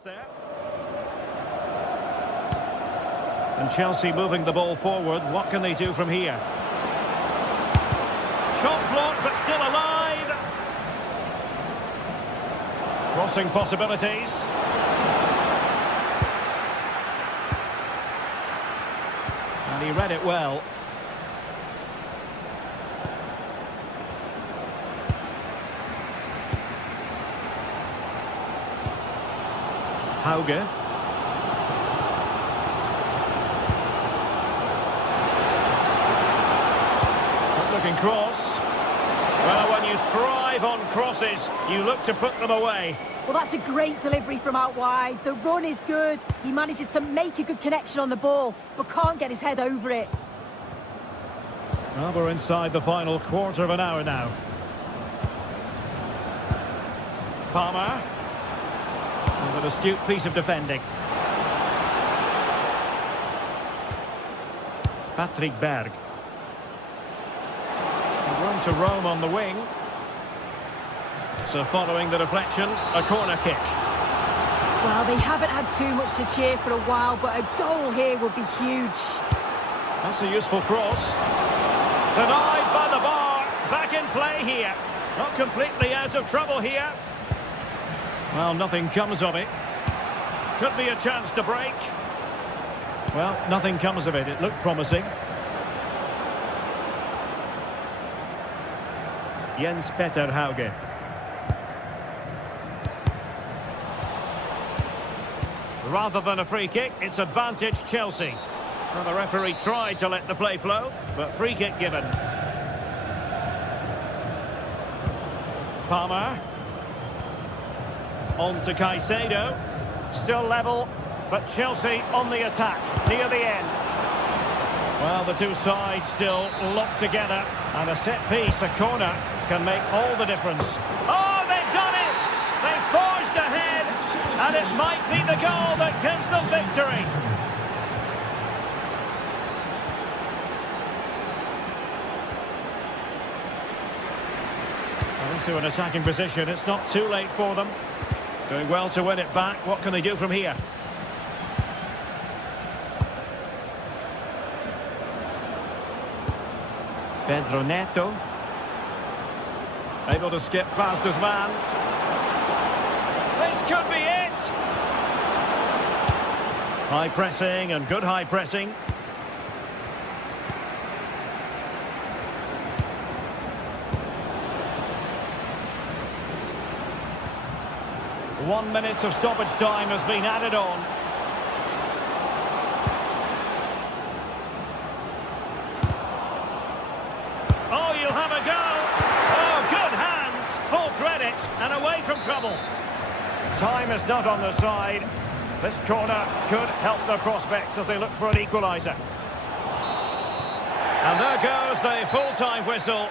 There. And Chelsea moving the ball forward. What can they do from here? Shot blocked, but still alive. Crossing possibilities. And he read it well. Hauge. Looking cross. Well, when you thrive on crosses, you look to put them away. Well, that's a great delivery from out wide. The run is good. He manages to make a good connection on the ball, but can't get his head over it. Well, we're inside the final quarter of an hour now. Palmer. With an astute piece of defending. Patrick Berg. Room to roam on the wing. So following the deflection, a corner kick. Well, they haven't had too much to cheer for a while, but a goal here would be huge. That's a useful cross. Denied by the bar. Back in play here. Not completely out of trouble here. Well, nothing comes of it. Could be a chance to break. Well, nothing comes of it. It looked promising. Jens Petter Hauge. Rather than a free kick, it's advantage Chelsea. Well, the referee tried to let the play flow, but free kick given. Palmer. On to Caicedo. Still level, but Chelsea on the attack, near the end. Well, the two sides still locked together, and a set piece, a corner, can make all the difference. Oh, they've done it! They've forged ahead, and it might be the goal that gives them victory. Into an attacking position, it's not too late for them. Doing well to win it back. What can they do from here? Pedro Neto. Able to skip past his man. This could be it! High pressing and good high pressing. One minute of stoppage time has been added on. Oh, you'll have a go. Oh, good hands. Full credit and away from trouble. Time is not on the side. This corner could help their prospects as they look for an equaliser. And there goes the full-time whistle.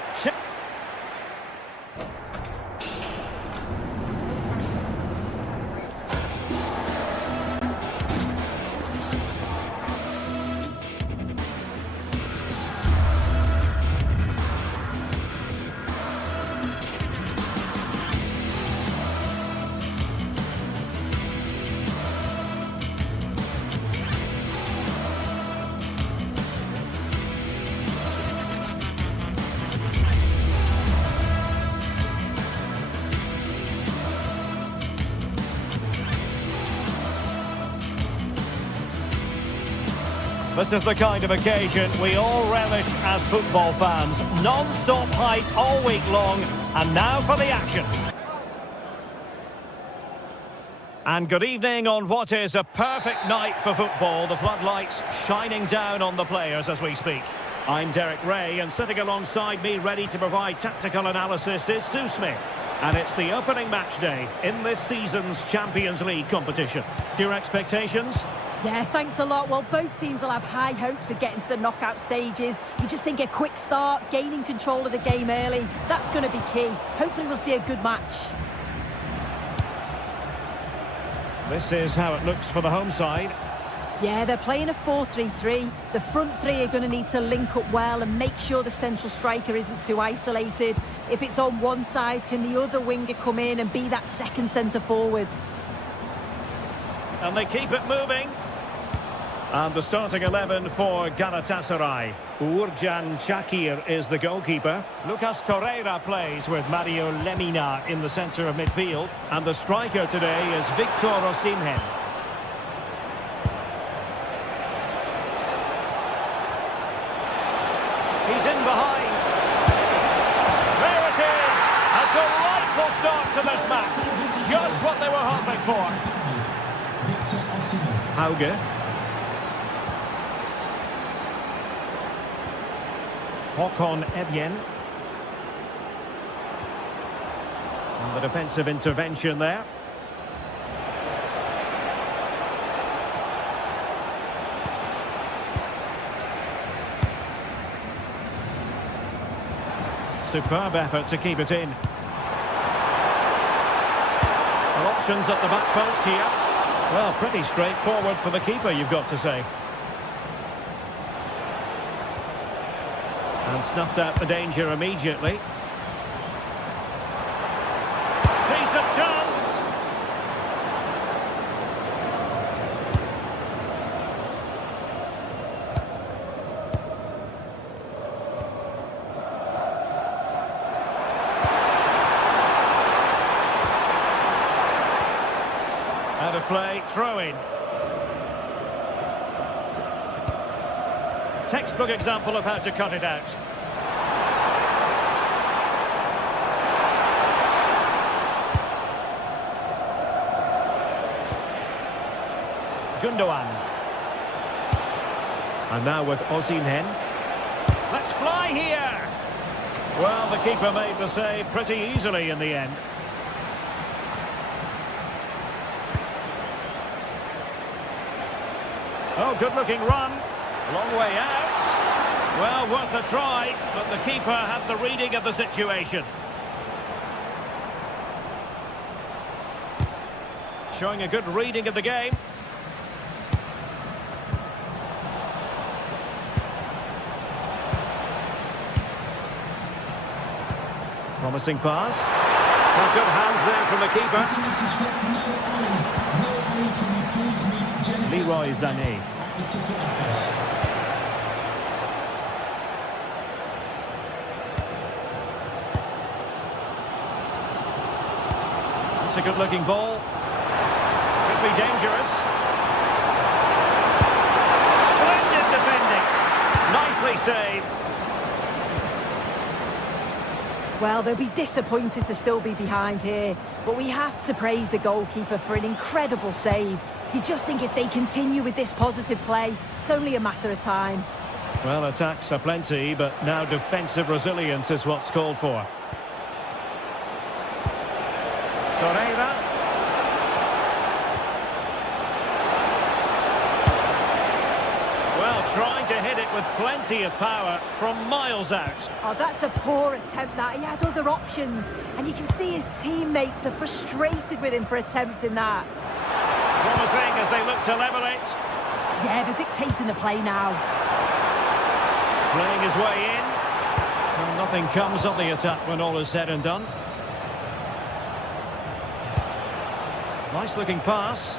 This is the kind of occasion we all relish as football fans. Non-stop hype all week long, and now for the action. And good evening on what is a perfect night for football. The floodlights shining down on the players as we speak. I'm Derek Ray, and sitting alongside me ready to provide tactical analysis is Sue Smith. And it's the opening match day in this season's Champions League competition. Your expectations? Yeah, thanks a lot. Well, both teams will have high hopes of getting to the knockout stages. You just think a quick start, gaining control of the game early, that's going to be key. Hopefully we'll see a good match. This is how it looks for the home side. Yeah, they're playing a 4-3-3. The front three are going to need to link up well and make sure the central striker isn't too isolated. If it's on one side, can the other winger come in and be that second centre forward? and they keep it moving. And the starting 11 for Galatasaray. Uğurcan Çakır is the goalkeeper. Lucas Torreira plays with Mario Lemina in the centre of midfield. And the striker today is Victor Osimhen. He's in behind. There it is! A delightful start to this match. Just what they were hoping for. Hauge. Håkon Evjen. And the defensive intervention there. Superb effort to keep it in. Well, options at the back post here. Well, pretty straightforward for the keeper, you've got to say. And snuffed out the danger immediately. Decent chance. Out of play, throw in. Textbook example of how to cut it out. Gundogan. And now with Osimhen. Let's fly here! Well, the keeper made the save pretty easily in the end. Oh, good-looking run. Long way out. Well, worth a try, but the keeper had the reading of the situation. Showing a good reading of the game. Promising pass. Well, good hands there from the keeper. Leroy Sané. It's a good-looking ball. Could be dangerous. Splendid defending. Nicely saved. Well, they'll be disappointed to still be behind here, but we have to praise the goalkeeper for an incredible save. You just think if they continue with this positive play, it's only a matter of time. Well, attacks are plenty, but now defensive resilience is what's called for. Torreira. Well, trying to hit it with plenty of power from miles out. Oh, that's a poor attempt, that. He had other options, and you can see his teammates are frustrated with him for attempting that. Promising as they look to level it. Yeah, they're dictating the play now. Playing his way in. Well, nothing comes of the attack when all is said and done. Nice looking pass.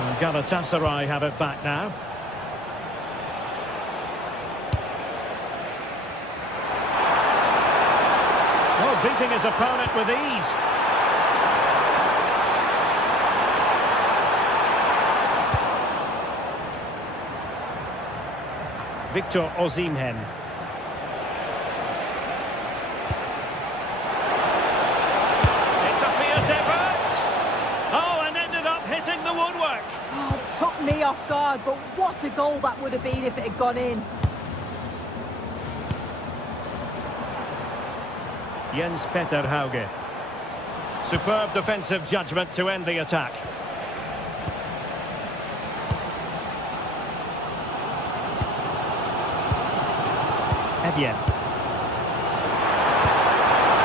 And Galatasaray have it back now. Oh, beating his opponent with ease. Victor Osimhen. It's a fierce effort. Oh, and ended up hitting the woodwork. Oh, it took me off guard, but what a goal that would have been if it had gone in. Jens Petter Hauge. Superb defensive judgment to end the attack. Evjen.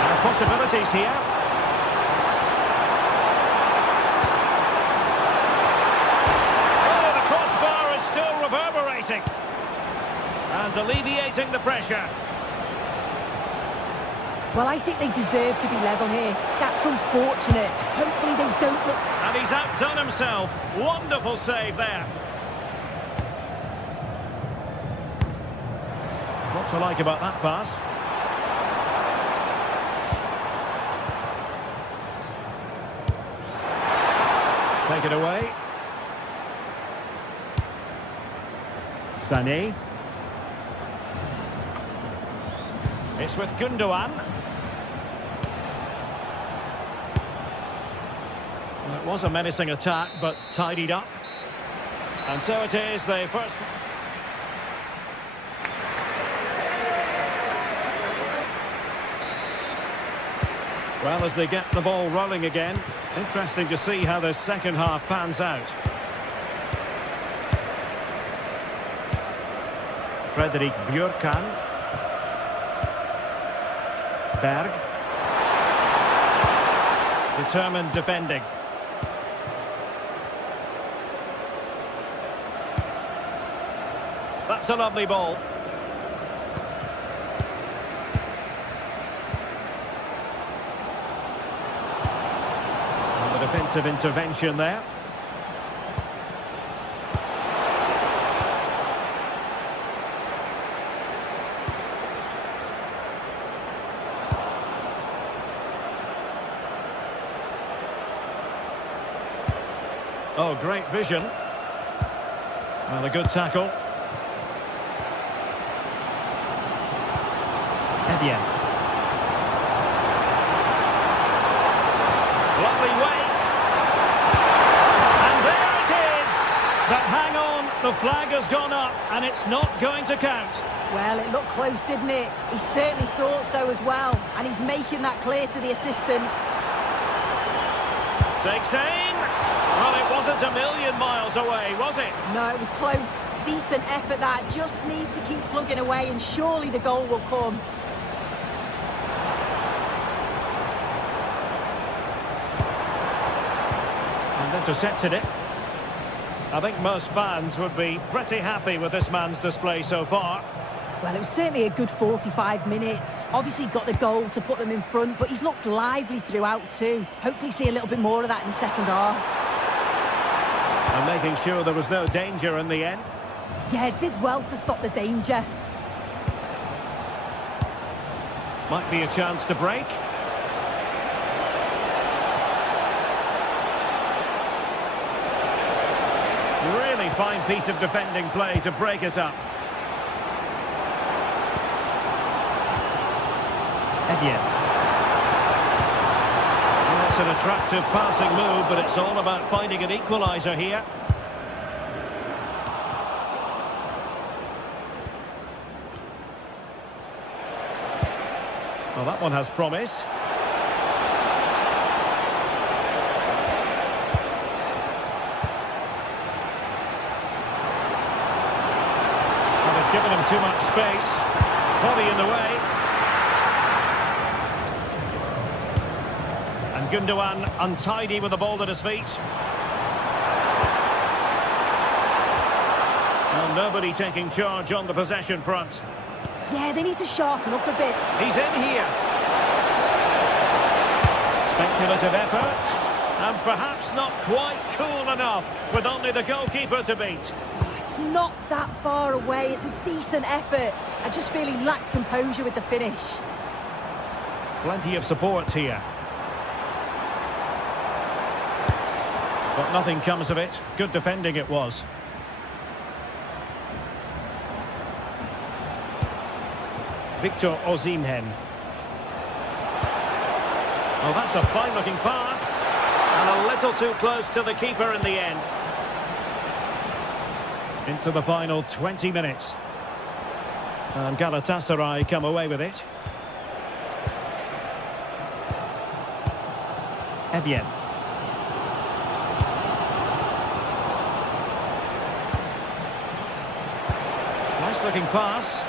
And possibilities here. Oh, the crossbar is still reverberating. And alleviating the pressure. Well, I think they deserve to be level here. That's unfortunate. Hopefully they don't look... And he's outdone himself. Wonderful save there. What to like about that pass? Take it away. Sané. It's with Gundogan. Well, it was a menacing attack, but tidied up. And so it is, the first... Well, as they get the ball rolling again, interesting to see how the second half pans out. Frederick Björkan. Berg. Determined defending. That's a lovely ball. And the defensive intervention there. Oh, great vision. Well, a good tackle. Evian. Lovely weight. And there it is. But hang on, the flag has gone up and it's not going to count. Well, it looked close, didn't it? He certainly thought so as well. And he's making that clear to the assistant. Takes aim. Well, it wasn't a million miles away, was it? No, it was close. Decent effort that. Just need to keep plugging away and surely the goal will come. And intercepted it. I think most fans would be pretty happy with this man's display so far. Well, it was certainly a good 45 minutes. Obviously got the goal to put them in front, but he's looked lively throughout too. Hopefully see a little bit more of that in the second half. And making sure there was no danger in the end. Yeah, did well to stop the danger. Might be a chance to break. Really fine piece of defending play to break it up. Evian. That's an attractive passing move, but it's all about finding an equaliser here. Well, that one has promise. And they've given him too much space. Body in the way. And Gundogan untidy with the ball at his feet. Well, nobody taking charge on the possession front. Yeah, they need to sharpen up a bit. He's in here. Speculative effort. And perhaps not quite cool enough with only the goalkeeper to beat. It's not that far away. It's a decent effort. I just feel he lacked composure with the finish. Plenty of support here. But nothing comes of it. Good defending it was. Victor Osimhen. Oh, that's a fine-looking pass. And a little too close to the keeper in the end. Into the final 20 minutes. And Galatasaray come away with it. Evian. Nice-looking pass.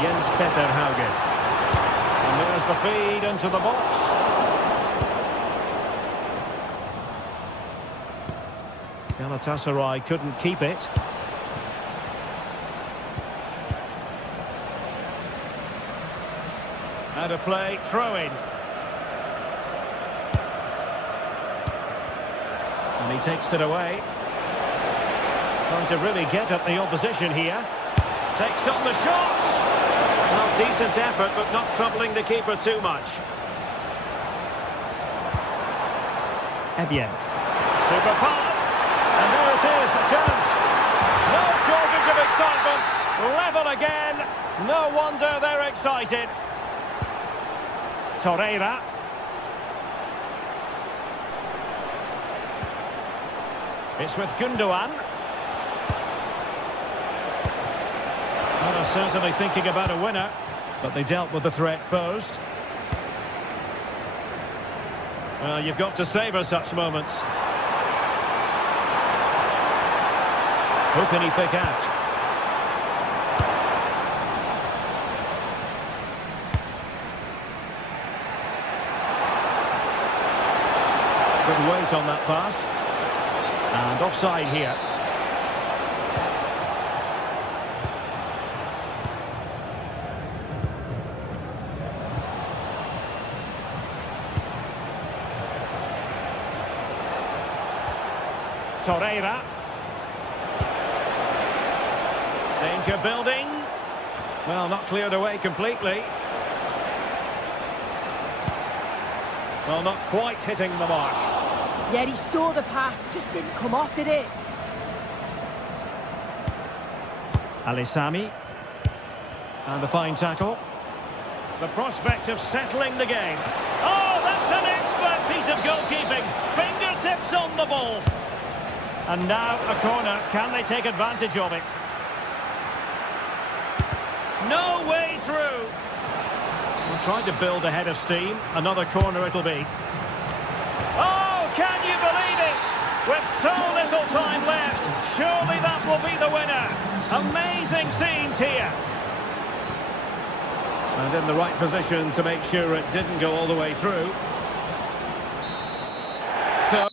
Jens Petter Haugen. And there's the feed into the box. Galatasaray couldn't keep it. Out of play, throw in. And he takes it away. Trying to really get at the opposition here. Takes on the shot. Well, decent effort, but not troubling the keeper too much. Evian. Super pass. And there it is, a chance. No shortage of excitement. Level again. No wonder they're excited. Torreira. It's with Gundogan. Well, they're certainly thinking about a winner, but they dealt with the threat posed. Well, you've got to savour such moments. Who can he pick out? Good weight on that pass. And offside here. Torreira. Danger building. Well, not cleared away completely. Well, not quite hitting the mark. Yeah, he saw the pass, just didn't come off, did it? Alisami. And the fine tackle. The prospect of settling the game. Oh, that's an expert piece of goalkeeping. Fingertips on the ball. And now a corner. Can they take advantage of it? No way through. We're trying to build a head of steam. Another corner it'll be. Oh, can you believe it? With so little time left, surely that will be the winner. Amazing scenes here. And in the right position to make sure it didn't go all the way through. So...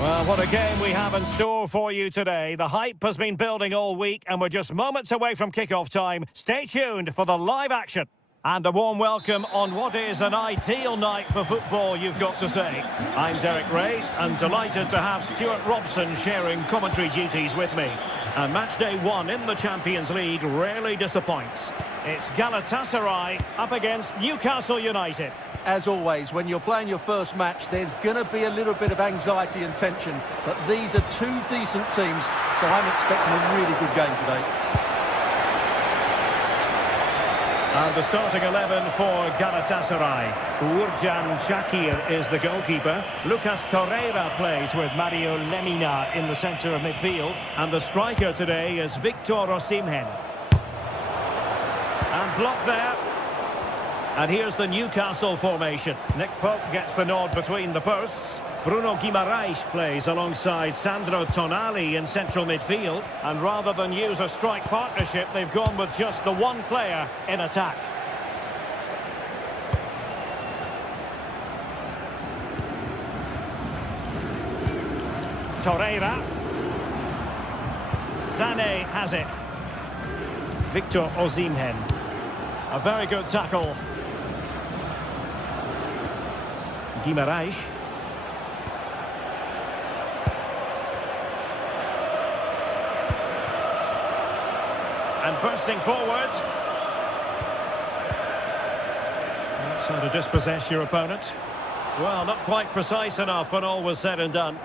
Well, what a game we have in store for you today. The hype has been building all week and we're just moments away from kickoff time. Stay tuned for the live action. And a warm welcome on what is an ideal night for football, you've got to say. I'm Derek Ray and delighted to have Stuart Robson sharing commentary duties with me. And match day 1 in the Champions League rarely disappoints. It's Galatasaray up against Newcastle United. As always, when you're playing your first match, there's going to be a little bit of anxiety and tension. But these are two decent teams, so I'm expecting a really good game today. And the starting 11 for Galatasaray. Uğurcan Çakır is the goalkeeper. Lucas Torreira plays with Mario Lemina in the centre of midfield. And the striker today is Victor Osimhen. And blocked there. And here's the Newcastle formation. Nick Pope gets the nod between the posts. Bruno Guimaraes plays alongside Sandro Tonali in central midfield. And rather than use a strike partnership, they've gone with just the one player in attack. Torreira. Sané has it. Victor Osimhen. A very good tackle. Guimaraes. And bursting forward. That's how to dispossess your opponent. Well, not quite precise enough when all was said and done.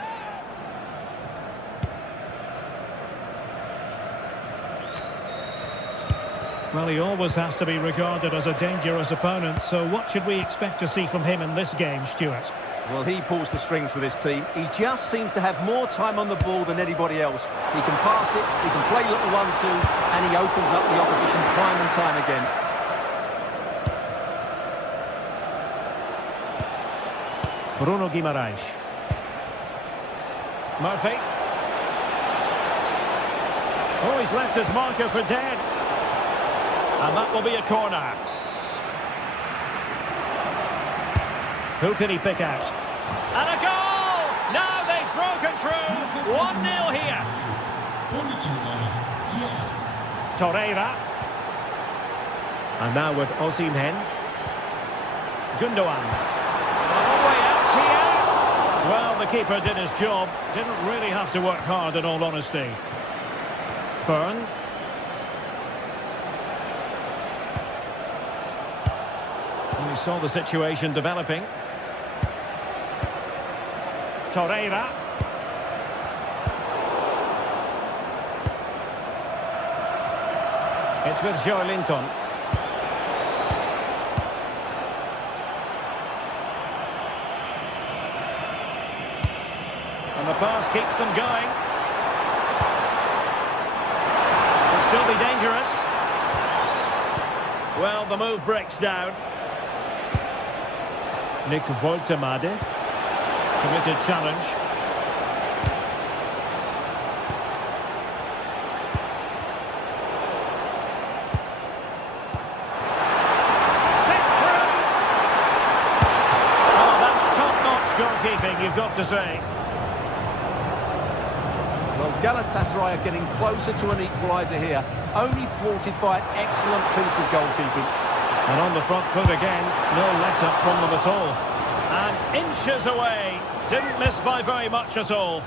Well, he always has to be regarded as a dangerous opponent, so what should we expect to see from him in this game, Stuart? Well, he pulls the strings for this team. He just seems to have more time on the ball than anybody else. He can pass it, he can play little one-twos, and he opens up the opposition time and time again. Bruno Guimaraes. Murphy. Oh, he's left his marker for dead. And that will be a corner. Who can he pick out? And a goal! Now they've broken through. 1-0 here. Torreira. And now with Osimhen. Gundogan. All the way out here. Well, the keeper did his job. Didn't really have to work hard, in all honesty. Byrne. And he saw the situation developing. Torreira. It's with Joelinton. And the pass keeps them going. Will still be dangerous. Well, the move breaks down. Nick Woltemade. Committed challenge. Set through. Oh, that's top-notch goalkeeping, you've got to say. Well, Galatasaray are getting closer to an equaliser here, only thwarted by an excellent piece of goalkeeping. And on the front foot again, no let-up from them at all. And inches away, didn't miss by very much at all.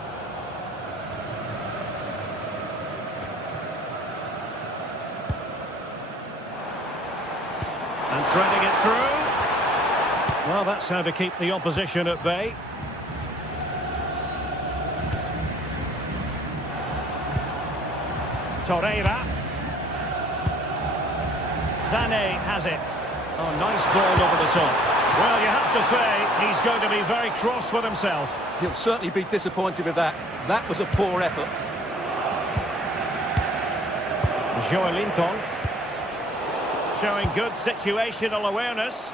And threading it through. Well, that's how to keep the opposition at bay. Torreira. Sané has it. Oh, nice ball over the top. Well, you have to say, he's going to be very cross with himself. He'll certainly be disappointed with that. That was a poor effort. Joelinton. Showing good situational awareness.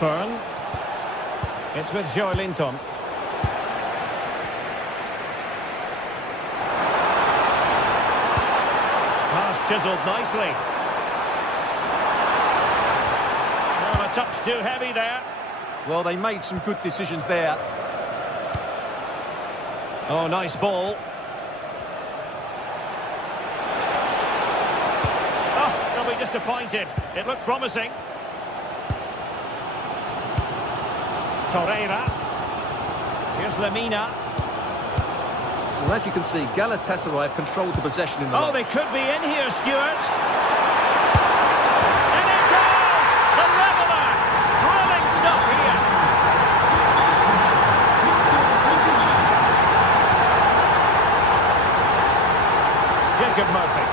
Byrne. It's with Joelinton. Pass chiseled nicely. Well, a touch too heavy there. Well, they made some good decisions there. Oh, nice ball. Oh, they'll be disappointed. It looked promising. Torreira. Here's Lemina. Well, as you can see, Galatasaray have controlled the possession in the Oh, line. they could be in here, Stuart. And it goes! The leveller! Thrilling stuff here. Jacob Murphy.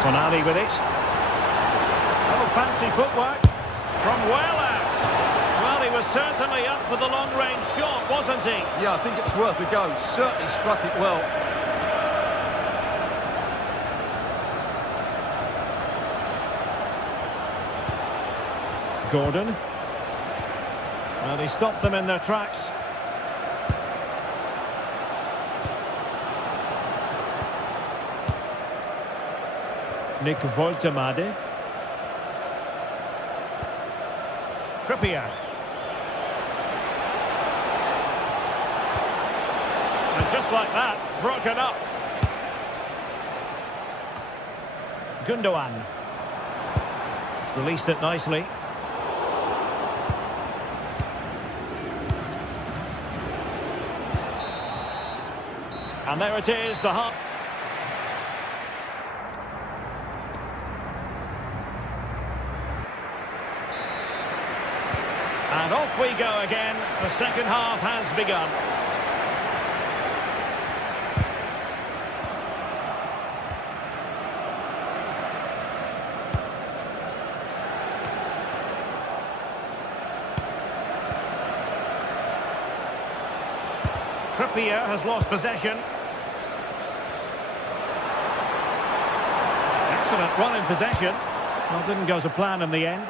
Tonali with it. Oh, fancy footwork. From well out. Well, he was certainly up for the long-range shot, wasn't he? Yeah, I think it was worth a go. Certainly struck it well. Gordon. Well, he stopped them in their tracks. Nick Woltemade. Trippier. And just like that, broken up. Gundogan. Released it nicely. And there it is, the hop. And off we go again. The second half has begun. Trippier has lost possession. Excellent run in possession. Well, didn't go to plan in the end.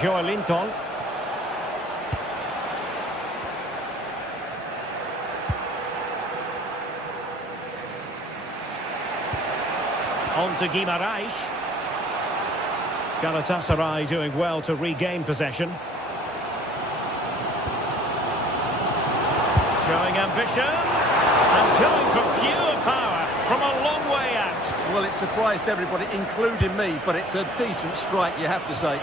Joelinton. On to Guimaraes. Galatasaray doing well to regain possession. Showing ambition. And going for pure power from a long way out. Well, it surprised everybody, including me, but it's a decent strike, you have to say.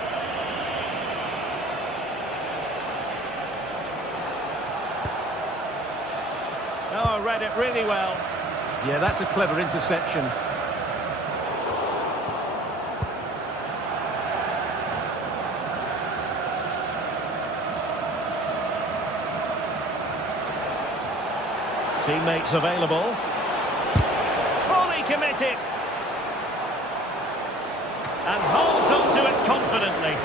Oh, read it really well. Yeah, that's a clever interception. Teammates available. Fully committed. And holds on to it confidently.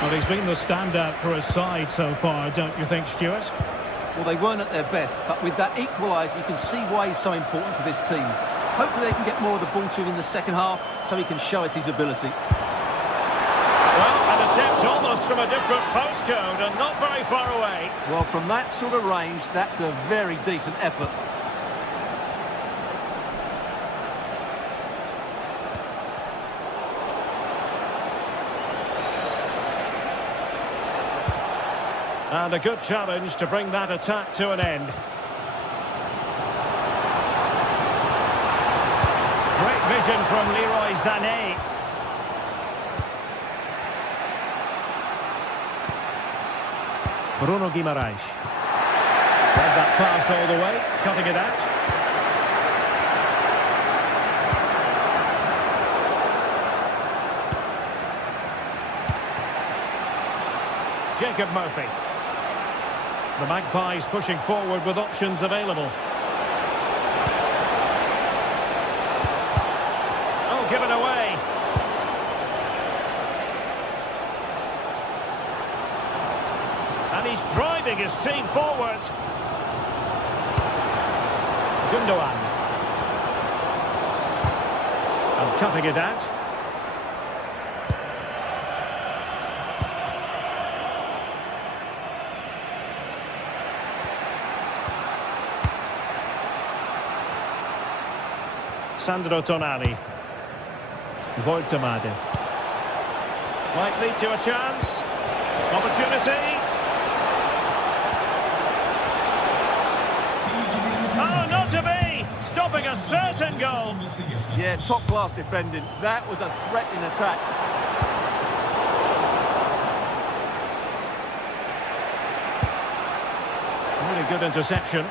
Well, he's been the standout for his side so far, don't you think, Stuart? Well, they weren't at their best, but with that equaliser, you can see why he's so important to this team. Hopefully they can get more of the ball to him in the second half so he can show us his ability. Well, an attempt almost from a different postcode and not very far away. Well, from that sort of range, that's a very decent effort. And a good challenge to bring that attack to an end. Great vision from Leroy Sané. Bruno Guimaraes. Read that pass all the way, cutting it out. Jacob Murphy. The Magpies pushing forward with options available. Oh, given away. And he's driving his team forward. Gundogan. And cutting it out. Sandro Tonali. Voltemade. Might lead to a chance. Opportunity. Oh, not to be! Stopping a certain goal. Yeah, top-class defending. That was a threatening attack. Really good interception.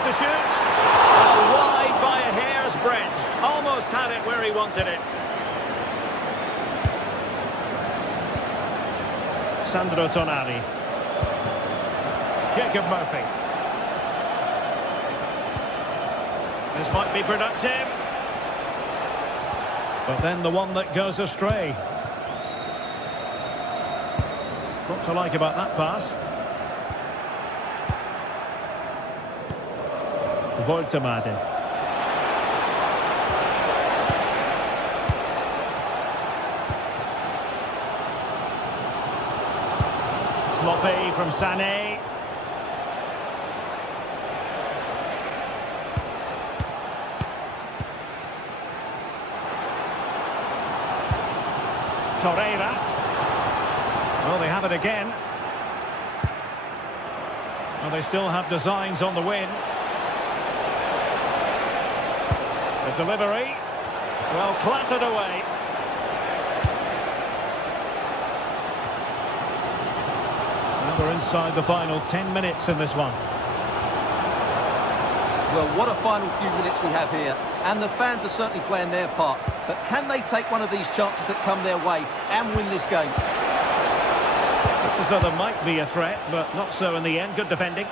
To shoot. Oh, wide by a hair's breadth. Almost had it where he wanted it. Sandro Tonali. Jacob Murphy. This might be productive. But then the one that goes astray. What to like about that pass? Voltemade. Sloppy from Sané. Torreira. Well, they have it again. Well, they still have designs on the win. The delivery, well, clattered away. Now we're inside the final 10 minutes in this one. Well, what a final few minutes we have here. And the fans are certainly playing their part. But can they take one of these chances that come their way and win this game? As though there might be a threat, but not so in the end. Good defending.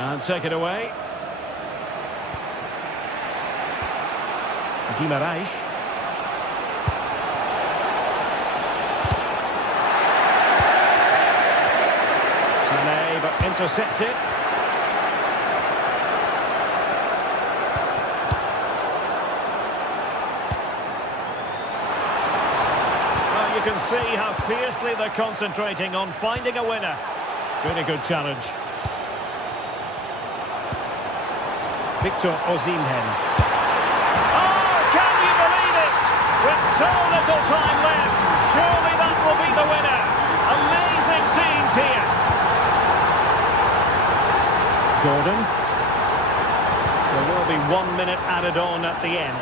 And take it away. Guimaraes. Sané, but intercepted. Well, you can see how fiercely they're concentrating on finding a winner. Really good challenge. Victor Osimhen. Oh, can you believe it? With so little time left, surely that will be the winner. Amazing scenes here. Gordon. There will be 1 minute added on at the end.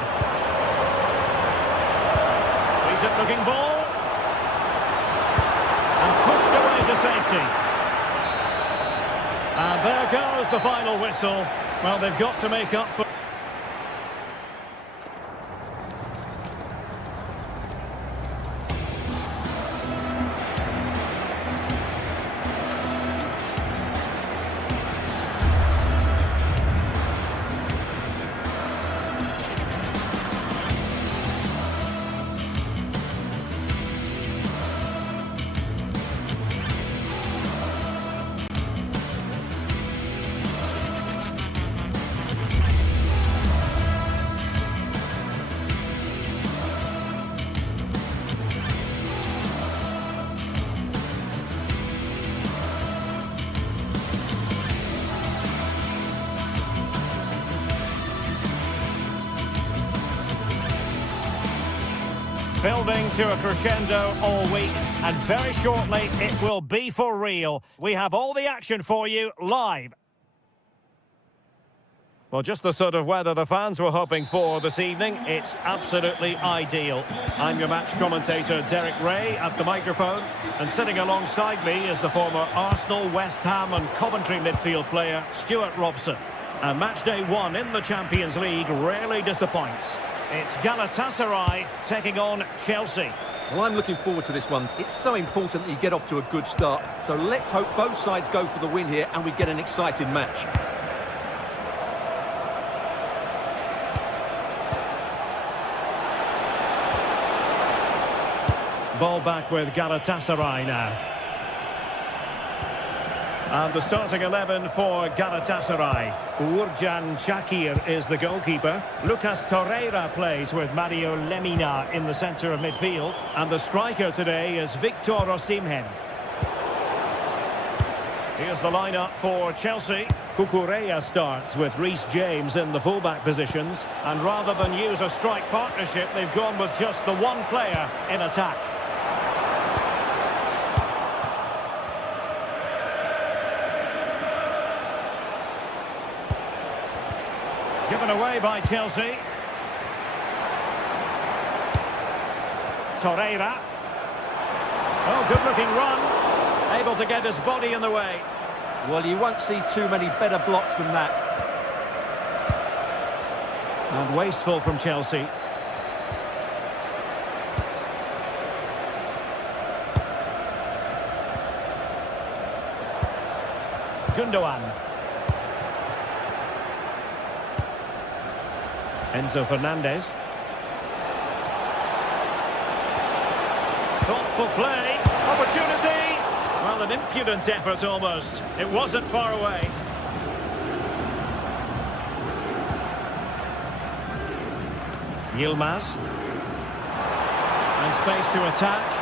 Decent looking ball. And pushed away to safety. And there goes the final whistle. Well, they've got to make up for... Building to a crescendo all week, and very shortly it will be for real. We have all the action for you live. Well, just the sort of weather the fans were hoping for this evening. It's absolutely ideal. I'm your match commentator, Derek Ray, at the microphone. And sitting alongside me is the former Arsenal, West Ham and Coventry midfield player, Stuart Robson. And match day 1 in the Champions League rarely disappoints. It's Galatasaray taking on Chelsea. Well, I'm looking forward to this one. It's so important that you get off to a good start. So let's hope both sides go for the win here and we get an exciting match. Ball back with Galatasaray now. And the starting 11 for Galatasaray. Uğurcan Çakır is the goalkeeper. Lucas Torreira plays with Mario Lemina in the centre of midfield. And the striker today is Victor Osimhen. Here's the lineup for Chelsea. Cucurella starts with Reece James in the fullback positions. And rather than use a strike partnership, they've gone with just the one player in attack. Given away by Chelsea. Torreira. Oh, good-looking run. Able to get his body in the way. Well, you won't see too many better blocks than that. And wasteful from Chelsea. Gundogan. Enzo Fernandez. Thoughtful play. Opportunity. Well, an impudent effort almost. It wasn't far away. Yilmaz. And space to attack.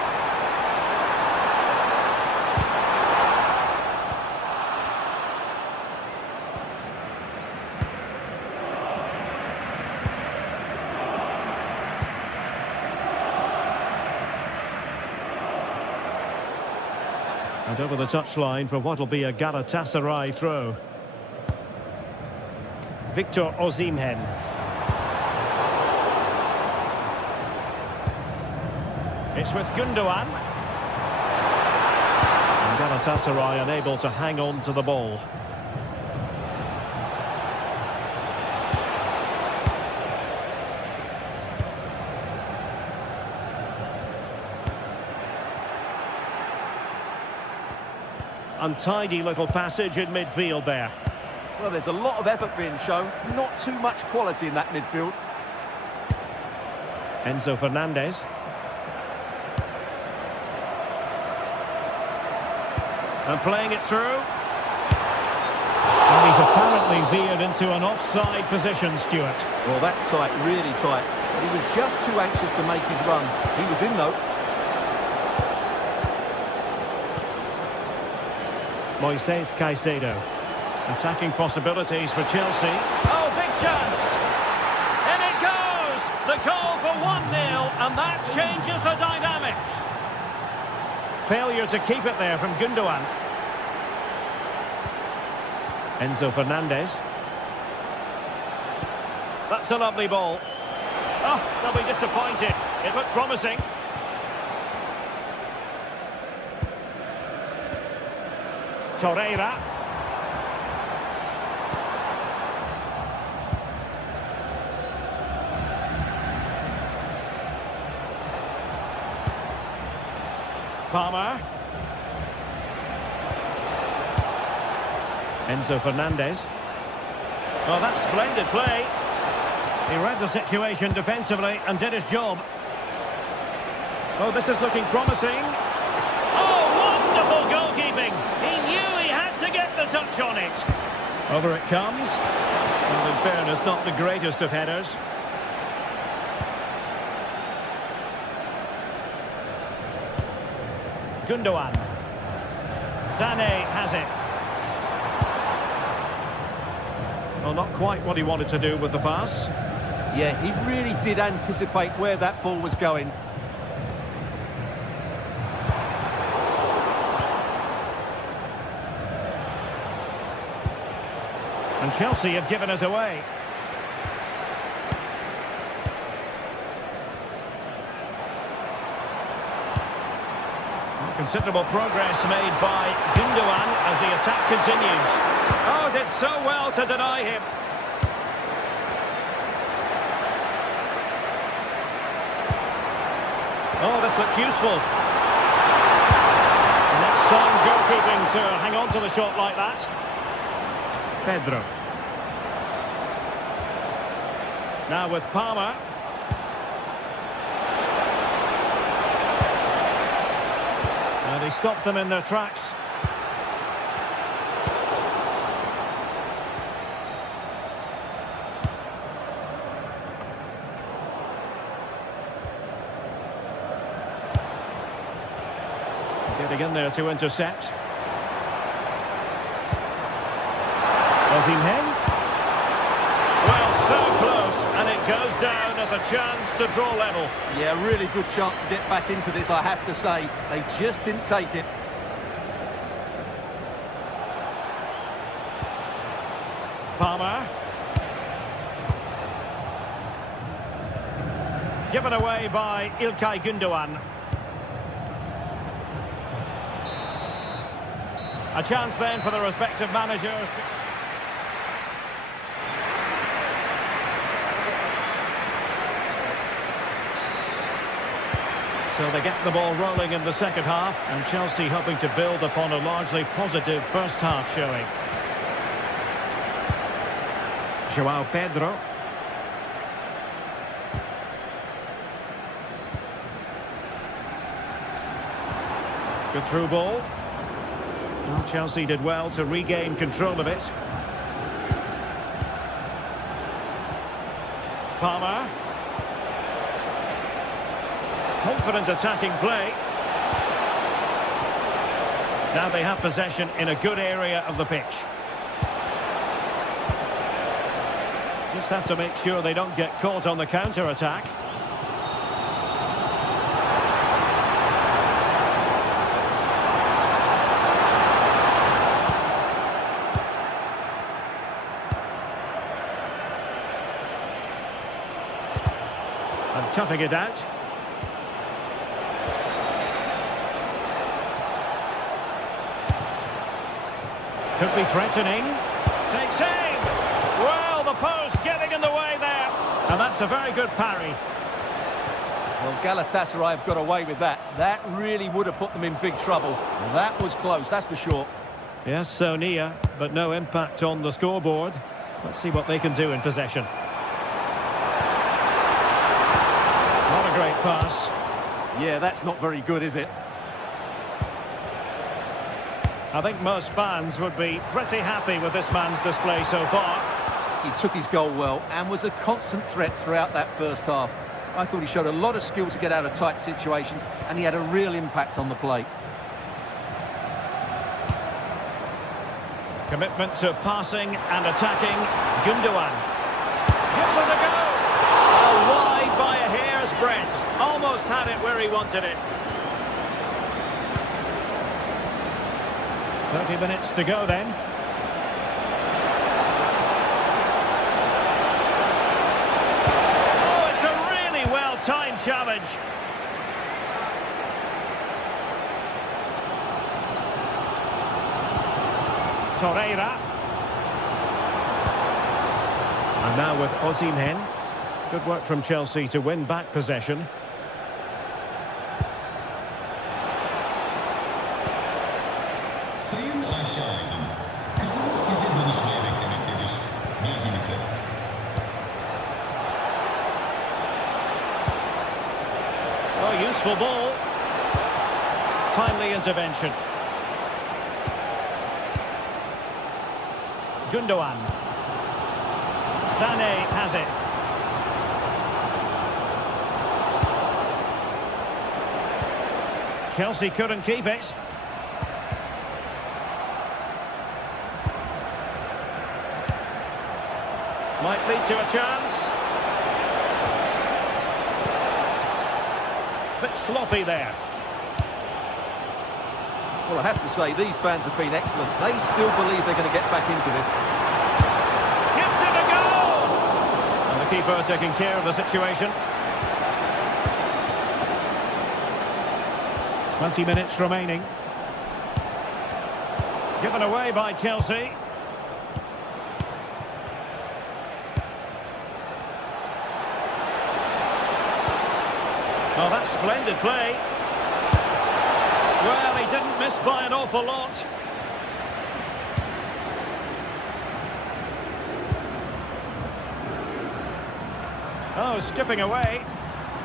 And over the touchline for what will be a Galatasaray throw. Victor Osimhen. It's with Gundogan. And Galatasaray unable to hang on to the ball. Untidy little passage in midfield there. Well, there's a lot of effort being shown, not too much quality in that midfield. Enzo Fernandez. And playing it through. And he's apparently veered into an offside position, Stuart. Well, that's tight, really tight. But he was just too anxious to make his run. He was in, though. Moises Caicedo. Attacking possibilities for Chelsea. Oh, big chance! And it goes! The goal for 1-0, and that changes the dynamic. Failure to keep it there from Gundogan. Enzo Fernandez. That's a lovely ball. Oh, they'll be disappointed. It looked promising. Torreira. Palmer. Enzo Fernandez. Oh, that's splendid play. He read the situation defensively and did his job. Oh, this is looking promising. Oh, wonderful goalkeeping. He knew he had to get the touch on it. Over it comes. Well, in fairness, not the greatest of headers. Gundogan. Sané has it. Well, not quite what he wanted to do with the pass. Yeah, he really did anticipate where that ball was going. And Chelsea have given us away. Considerable progress made by Gundogan as the attack continues. Oh, did so well to deny him. Oh, this looks useful. And that's sound goalkeeping to hang on to the shot like that. Pedro. Now with Palmer. And he stopped them in their tracks. Getting in there to intercept. Osimhen. Well, so close, and it goes down as a chance to draw level. Yeah, really good chance to get back into this, I have to say. They just didn't take it. Palmer. Given away by İlkay Gundogan. A chance then for the respective managers. So they get the ball rolling in the second half, and Chelsea hoping to build upon a largely positive first half showing. João Pedro. Good through ball. Well, Chelsea did well to regain control of it. Palmer. Confident attacking play. Now they have possession in a good area of the pitch. Just have to make sure they don't get caught on the counter-attack. And toughing it out. Could be threatening. Takes aim. Well, the post getting in the way there. And that's a very good parry. Well, Galatasaray have got away with that. That really would have put them in big trouble. That was close, that's for sure. Yes, so near, but no impact on the scoreboard. Let's see what they can do in possession. Not a great pass. Yeah, that's not very good, is it? I think most fans would be pretty happy with this man's display so far. He took his goal well and was a constant threat throughout that first half. I thought he showed a lot of skill to get out of tight situations, and he had a real impact on the plate. Commitment to passing and attacking. Gundogan gives it a go. Oh, wide by a hair's breadth. Almost had it where he wanted it. 30 minutes to go then. Oh, it's a really well-timed challenge. Torreira. And now with Osimhen. Good work from Chelsea to win back possession. Sayın Ayşe Aydın, kızımız sizi danışmaya beklemektedir. Bilginize. Oh, useful ball. Timely intervention. Gundogan. Sané has it. Chelsea couldn't keep it. Might lead to a chance. Bit sloppy there. Well, I have to say, these fans have been excellent. They still believe they're going to get back into this. Gives it a go! And the keeper taking care of the situation. 20 minutes remaining. Given away by Chelsea. Oh, that's splendid play. Well, he didn't miss by an awful lot. Oh, skipping away.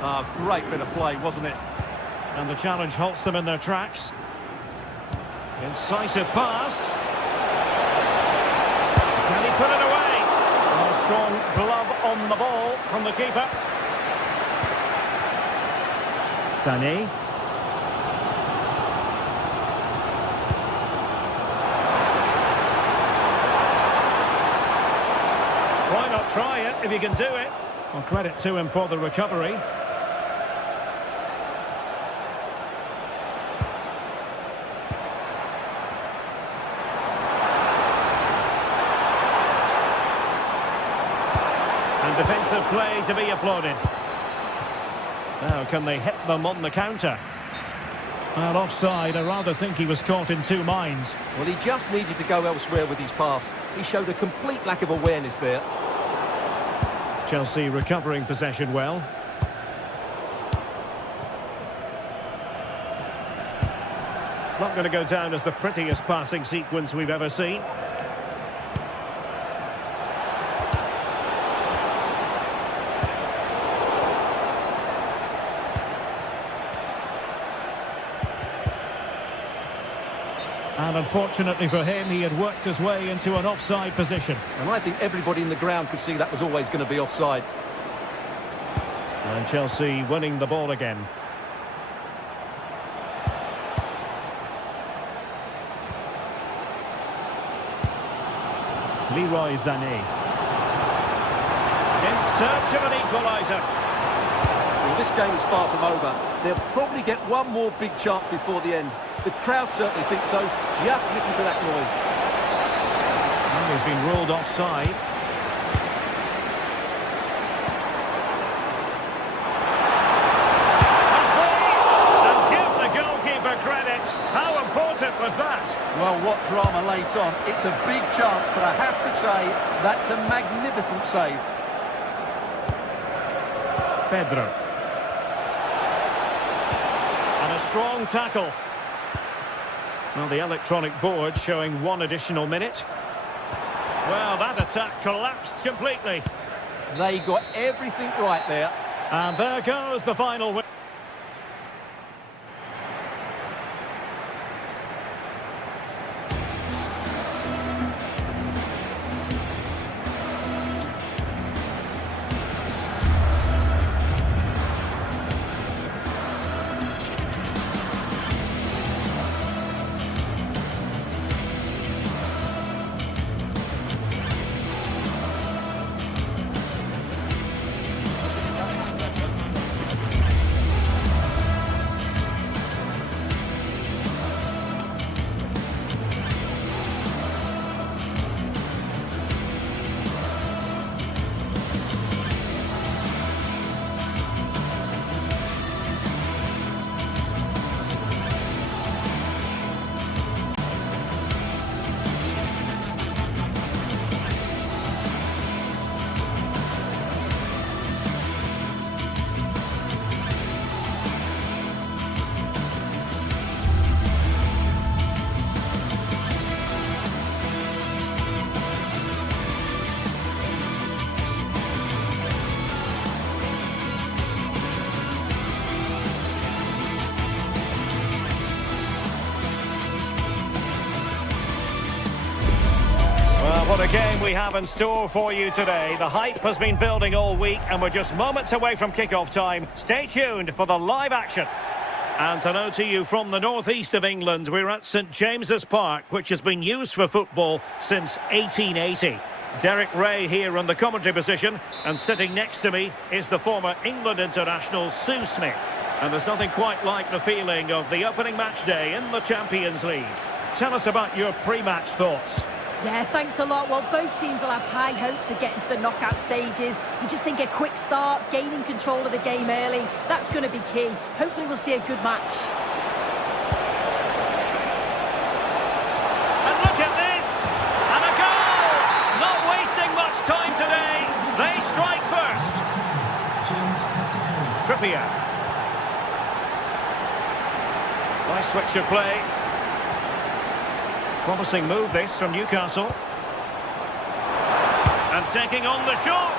Ah, great bit of play, wasn't it? And the challenge halts them in their tracks. Incisive pass. Can he put it away? Oh, strong glove on the ball from the keeper. Sané. Why not try it if you can do it? Well, credit to him for the recovery. And defensive play to be applauded. Now, can they hit them on the counter? Well, offside. I rather think he was caught in two minds. Well, he just needed to go elsewhere with his pass. He showed a complete lack of awareness there. Chelsea recovering possession well. It's not going to go down as the prettiest passing sequence we've ever seen. And unfortunately for him, he had worked his way into an offside position. And I think everybody in the ground could see that was always going to be offside. And Chelsea winning the ball again. Leroy Sané. In search of an equaliser. Well, this game is far from over. They'll probably get one more big chance before the end. The crowd certainly think so. Just listen to that noise. And he's been ruled offside. And give the goalkeeper credit. How important was that? Well, what drama late on. It's a big chance, but I have to say, that's a magnificent save. Pedro. And a strong tackle. Well, the electronic board showing 1 additional minute. Well, that attack collapsed completely. They got everything right there. And there goes the final win. What a game we have in store for you today. The hype has been building all week and we're just moments away from kickoff time. Stay tuned for the live action. And hello to you from the northeast of England. We're at St James's Park, which has been used for football since 1880. Derek Ray here in the commentary position, and sitting next to me is the former England international Sue Smith. And there's nothing quite like the feeling of the opening match day in the Champions League. Tell us about your pre-match thoughts. Yeah, thanks a lot. Well, both teams will have high hopes of getting to the knockout stages. You just think a quick start, gaining control of the game early, that's going to be key. Hopefully we'll see a good match. And look at this! And a goal! Not wasting much time today. They strike first. Trippier. Nice switch of play. Promising move this from Newcastle. And taking on the shot.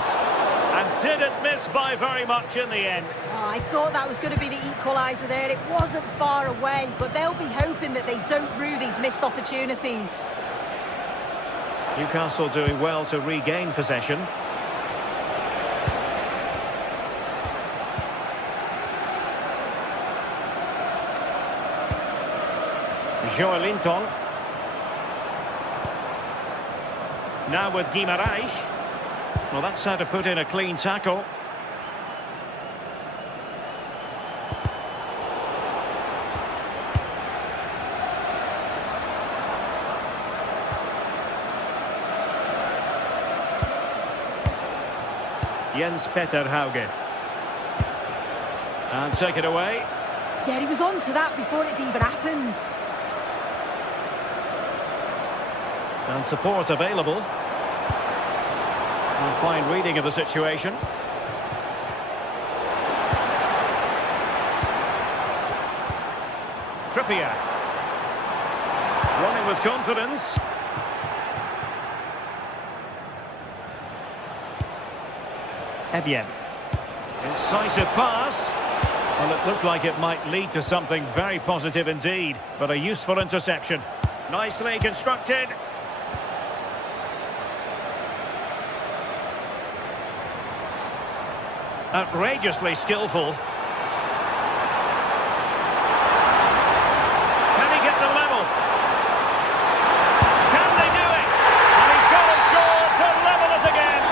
And didn't miss by very much in the end. Oh, I thought that was going to be the equaliser there. It wasn't far away, but they'll be hoping that they don't rue these missed opportunities. Newcastle doing well to regain possession. Joelinton. Now with Guimaraes. Well, that's how to put in a clean tackle. Jens Petter Hauge. And take it away. Yeah, he was on to that before it even happened. And support available. A fine reading of the situation. Trippier. Running with confidence. Evian. Incisive pass. Well, it looked like it might lead to something very positive indeed, but a useful interception. Nicely constructed. Outrageously skillful. Can he get the level? Can they do it? And he's got it scored to level us again.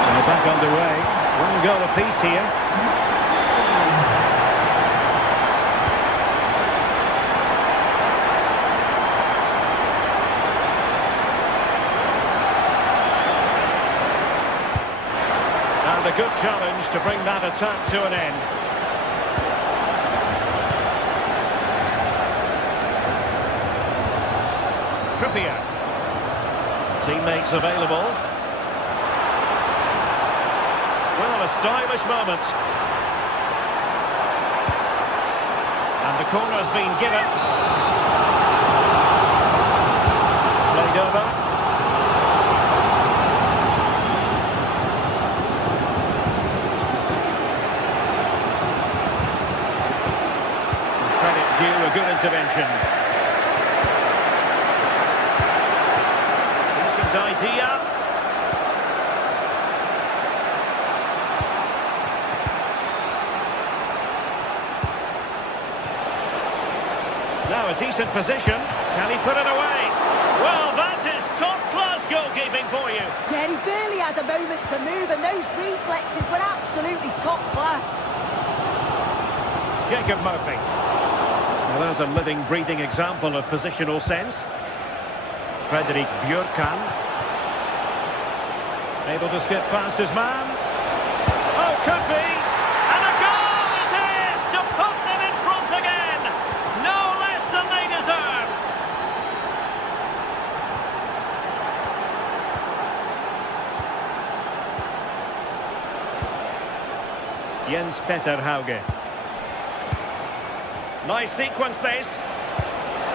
So back underway. One goal apiece here. A good challenge to bring that attack to an end. Trippier. Teammates available. Well, a stylish moment. And The corner's been given. Played over. Credit due, a good intervention. Decent idea. Now a decent position. Can he put it away? Well, that is top-class goalkeeping for you. Yeah, he barely had a moment to move, and those reflexes were absolutely top class. Jacob Murphy. Well, there's a living, breathing example of positional sense. Frederick Björkan. Able to skip past his man. Oh, could be. And a goal it is to put them in front again. No less than they deserve. Jens Petter Hauge. Nice sequence this.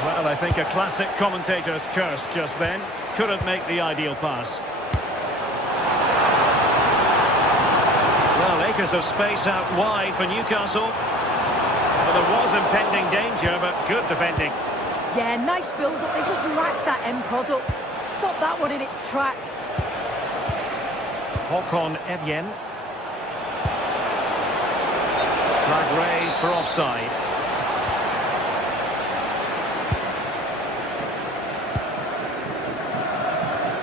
Well, I think a classic commentator's curse just then. Couldn't make the ideal pass. Well, acres of space out wide for Newcastle. Well, there was impending danger, but good defending. Yeah, nice build-up. They just lacked that end product. Stop that one in its tracks. Håkon Evjen. Flag raised for offside.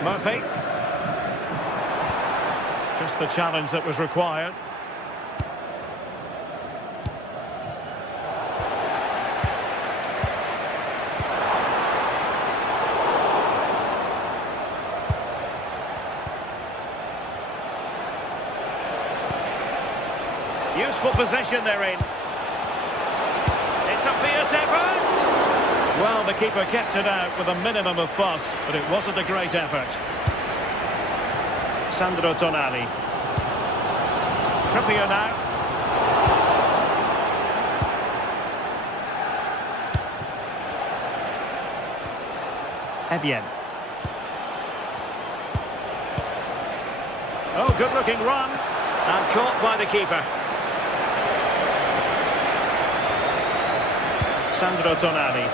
Murphy. Just the challenge that was required. Useful possession they're in. It's a fierce effort. Well, the keeper kept it out with a minimum of fuss, but it wasn't a great effort. Sandro Tonali. Trippier now. Evjen. Oh, good-looking run. And caught by the keeper. Sandro Tonali.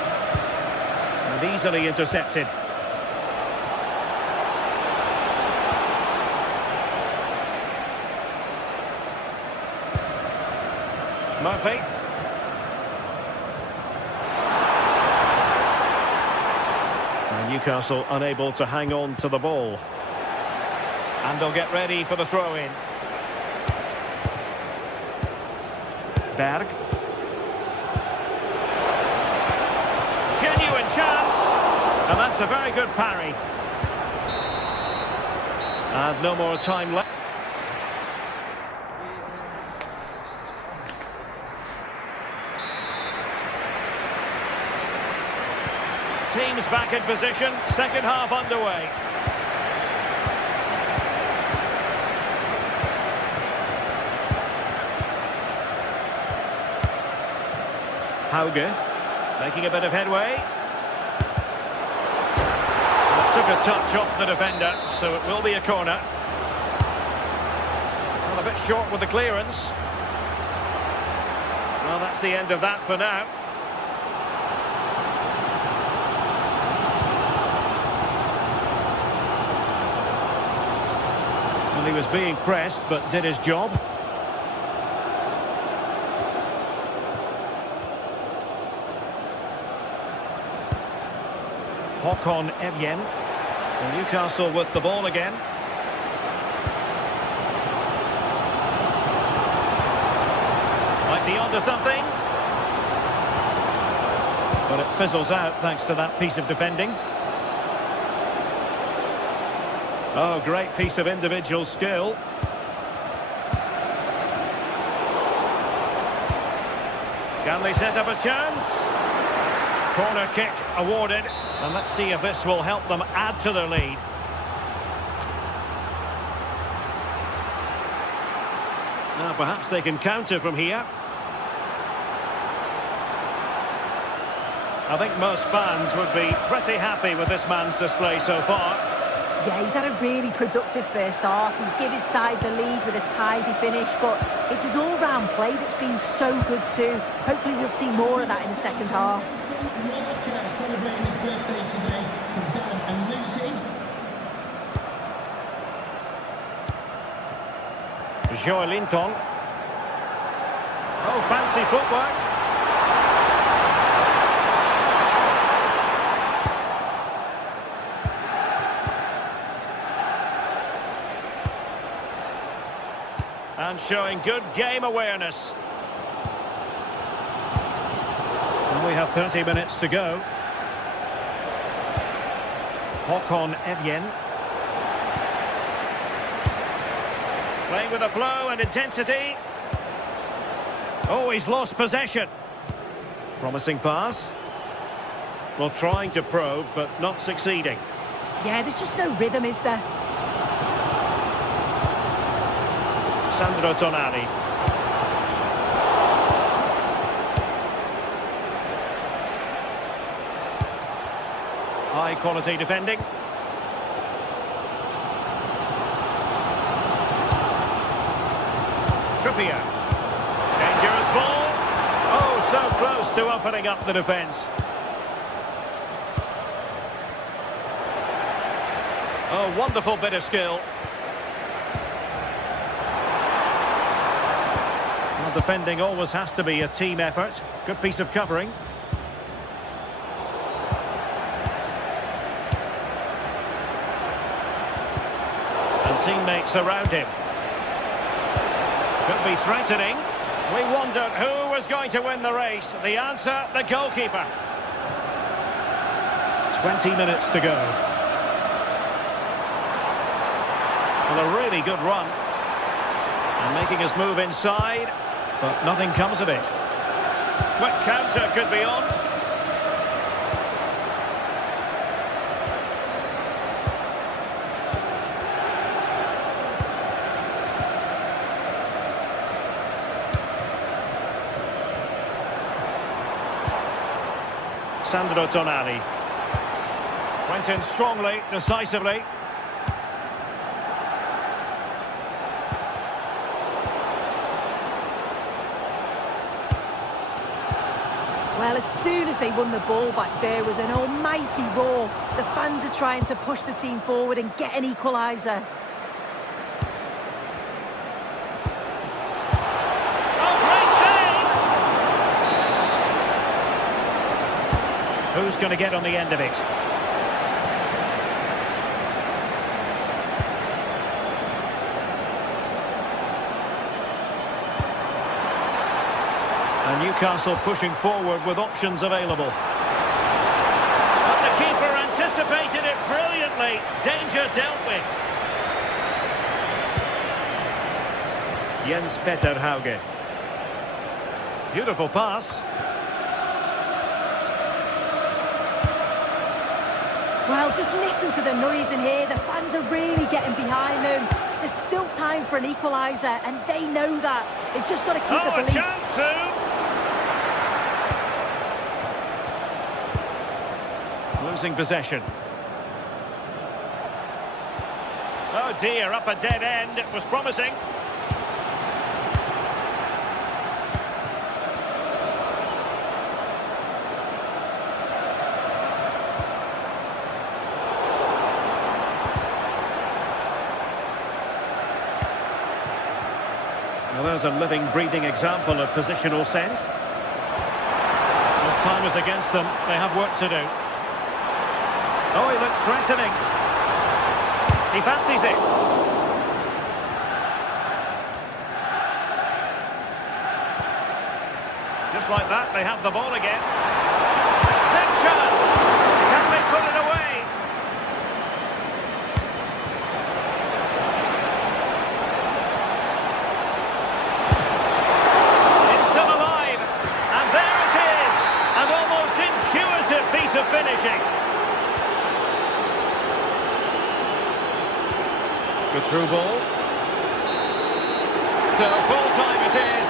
And easily intercepted. Murphy. And Newcastle unable to hang on to the ball. And they'll get ready for the throw-in. Berg. Genuine chance. And that's a very good parry. And no more time left. Teams back in position. Second half underway. Hauge making a bit of headway. Took a touch off the defender, so it will be a corner. Well, a bit short with the clearance. Well, that's the end of that for now. Well, he was being pressed, but did his job. Håkon Evjen. And Newcastle with the ball again. Might be onto something. But it fizzles out thanks to that piece of defending. Oh, great piece of individual skill. Can they set up a chance? Corner kick awarded. And let's see if this will help them add to their lead. Now perhaps they can counter from here. I think most fans would be pretty happy with this man's display so far. Yeah, he's had a really productive first half. He give his side the lead with a tidy finish, but it's his all-round play that's been so good too. Hopefully we'll see more of that in the second half. Robert celebrating his birthday today from Dan and Lucy. Joelinton. Oh, fancy footwork. And showing good game awareness. And we have 30 minutes to go. Håkon Evjen. Playing with a flow and intensity. Oh, he's lost possession. Promising pass. Well, trying to probe, but not succeeding. Yeah, there's just no rhythm, is there? Sandro Tonali. High quality defending. Trippier. Dangerous ball. Oh, so close to opening up the defence. Oh, wonderful bit of skill. Well, defending always has to be a team effort. Good piece of covering. And teammates around him. Could be threatening. We wondered who was going to win the race. The answer, the goalkeeper. 20 minutes to go. Well, a really good run. And making his move inside, but nothing comes of it. Quick counter could be on. Sandro Tonali. Went in strongly, decisively. Well, as soon as they won the ball back, there was an almighty roar. The fans are trying to push the team forward and get an equaliser. Oh, great save! Who's going to get on the end of it? And Newcastle pushing forward with options available. But the keeper anticipated it brilliantly. Danger dealt with. Jens Petter Hauge. Beautiful pass. Well, just listen to the noise in here. The fans are really getting behind them. There's still time for an equaliser, and they know that. They've just got to keep the Oh, a belief. chance soon. Losing possession. Oh dear, up a dead end. It was promising. Well, there's a living, breathing example of positional sense. Well, time is against them. They have work to do. Oh, he looks threatening. He fancies it. Just like that, they have the ball again. Big chance. Can they put it away? It's still alive. And there it is. An almost intuitive piece of finishing. Good through ball. So full time it is.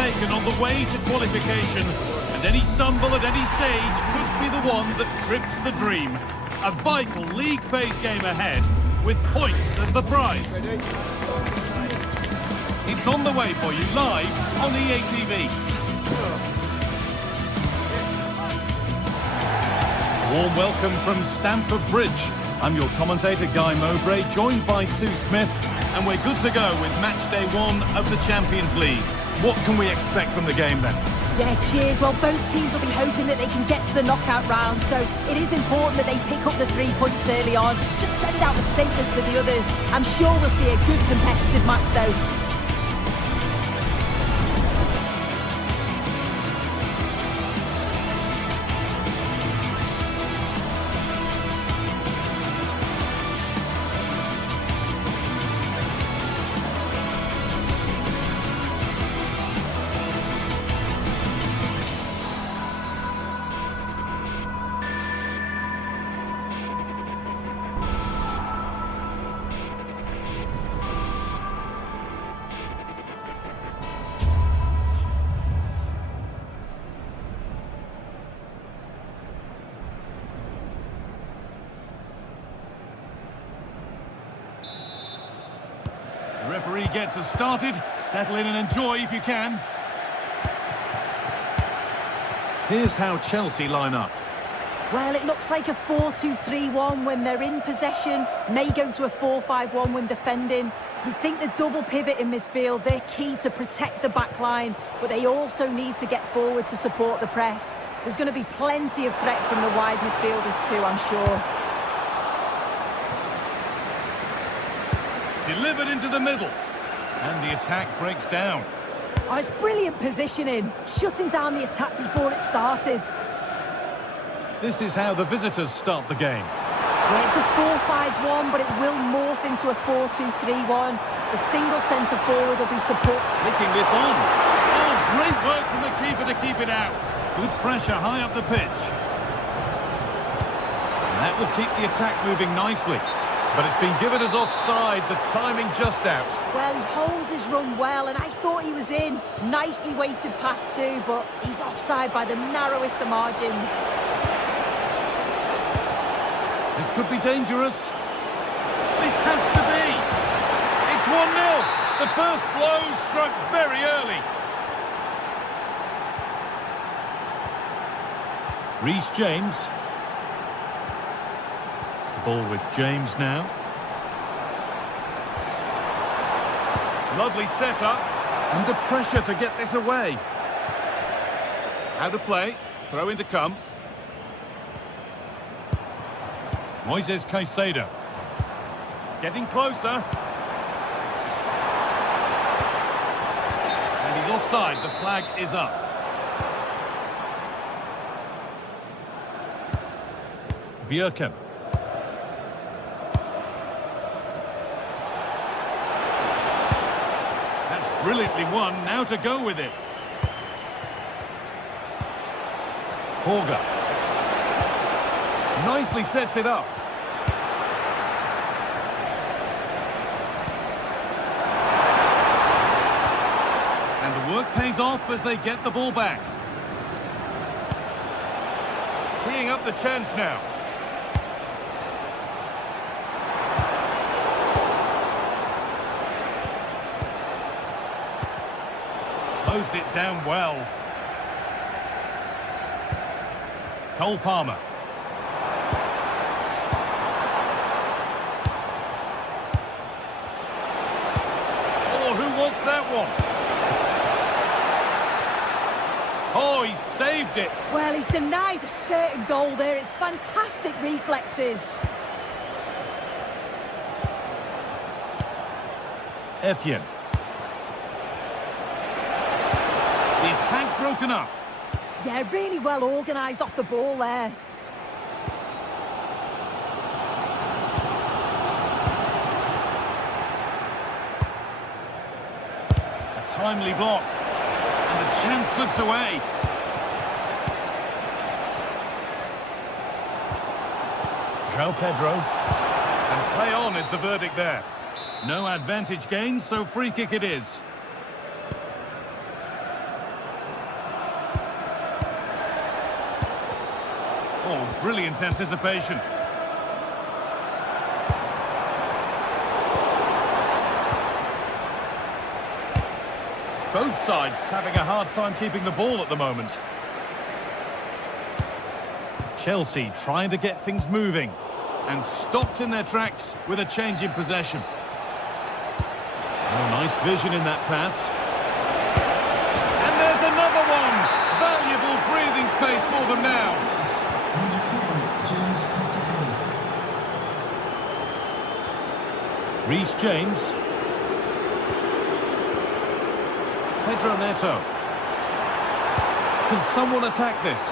taken on the way to qualification, and any stumble at any stage could be the one that trips the dream. A vital league phase game ahead, with points as the prize. It's on the way for you live on EA TV. Warm welcome from Stamford Bridge. I'm your commentator, Guy Mowbray, joined by Sue Smith, and we're good to go with match day 1 of the Champions League. What can we expect from the game then? Yeah, cheers. Well, both teams will be hoping that they can get to the knockout round, so it is important that they pick up the 3 points early on. Just send out a statement to the others. I'm sure we'll see a good competitive match though. The referee gets us started. Settle in and enjoy if you can. Here's how Chelsea line up. Well, it looks like a 4-2-3-1 when they're in possession, may go to a 4-5-1 when defending. You'd think the double pivot in midfield, they're key to protect the back line, but they also need to get forward to support the press. There's going to be plenty of threat from the wide midfielders too, I'm sure. Delivered into the middle. And the attack breaks down. Oh, it's brilliant positioning, shutting down the attack before it started. This is how the visitors start the game. Yeah, it's a 4-5-1, but it will morph into a 4-2-3-1. The single centre forward will be support. Flicking this on. Oh, great work from the keeper to keep it out. Good pressure high up the pitch. And that will keep the attack moving nicely. But it's been given as offside, the timing just out. Well, he holds his run well, and I thought he was in. Nicely weighted pass too, but he's offside by the narrowest of margins. This could be dangerous. This has to be. It's 1-0. The first blow struck very early. Reece James. Ball with James now. Lovely setup. Under pressure to get this away. Out of play. Throw in to come. Moises Caicedo. Getting closer. And he's offside. The flag is up. Bjerken. Brilliantly won, now to go with it. Horga. Nicely sets it up. And the work pays off as they get the ball back. Teeing up the chance now. Closed it down well. Cole Palmer. Oh, who wants that one? Oh, he saved it. Well, he's denied a certain goal there. It's fantastic reflexes. Etienne. The attack broken up. Yeah, really well organised off the ball there. A timely block. And the chance slips away. João Pedro. And play on is the verdict there. No advantage gained, so free kick it is. Oh, brilliant anticipation. Both sides having a hard time keeping the ball at the moment. Chelsea trying to get things moving and stopped in their tracks with a change in possession. Oh, nice vision in that pass. And there's another one! Valuable breathing space for them now. Reece James. Pedro Neto. Can someone attack this?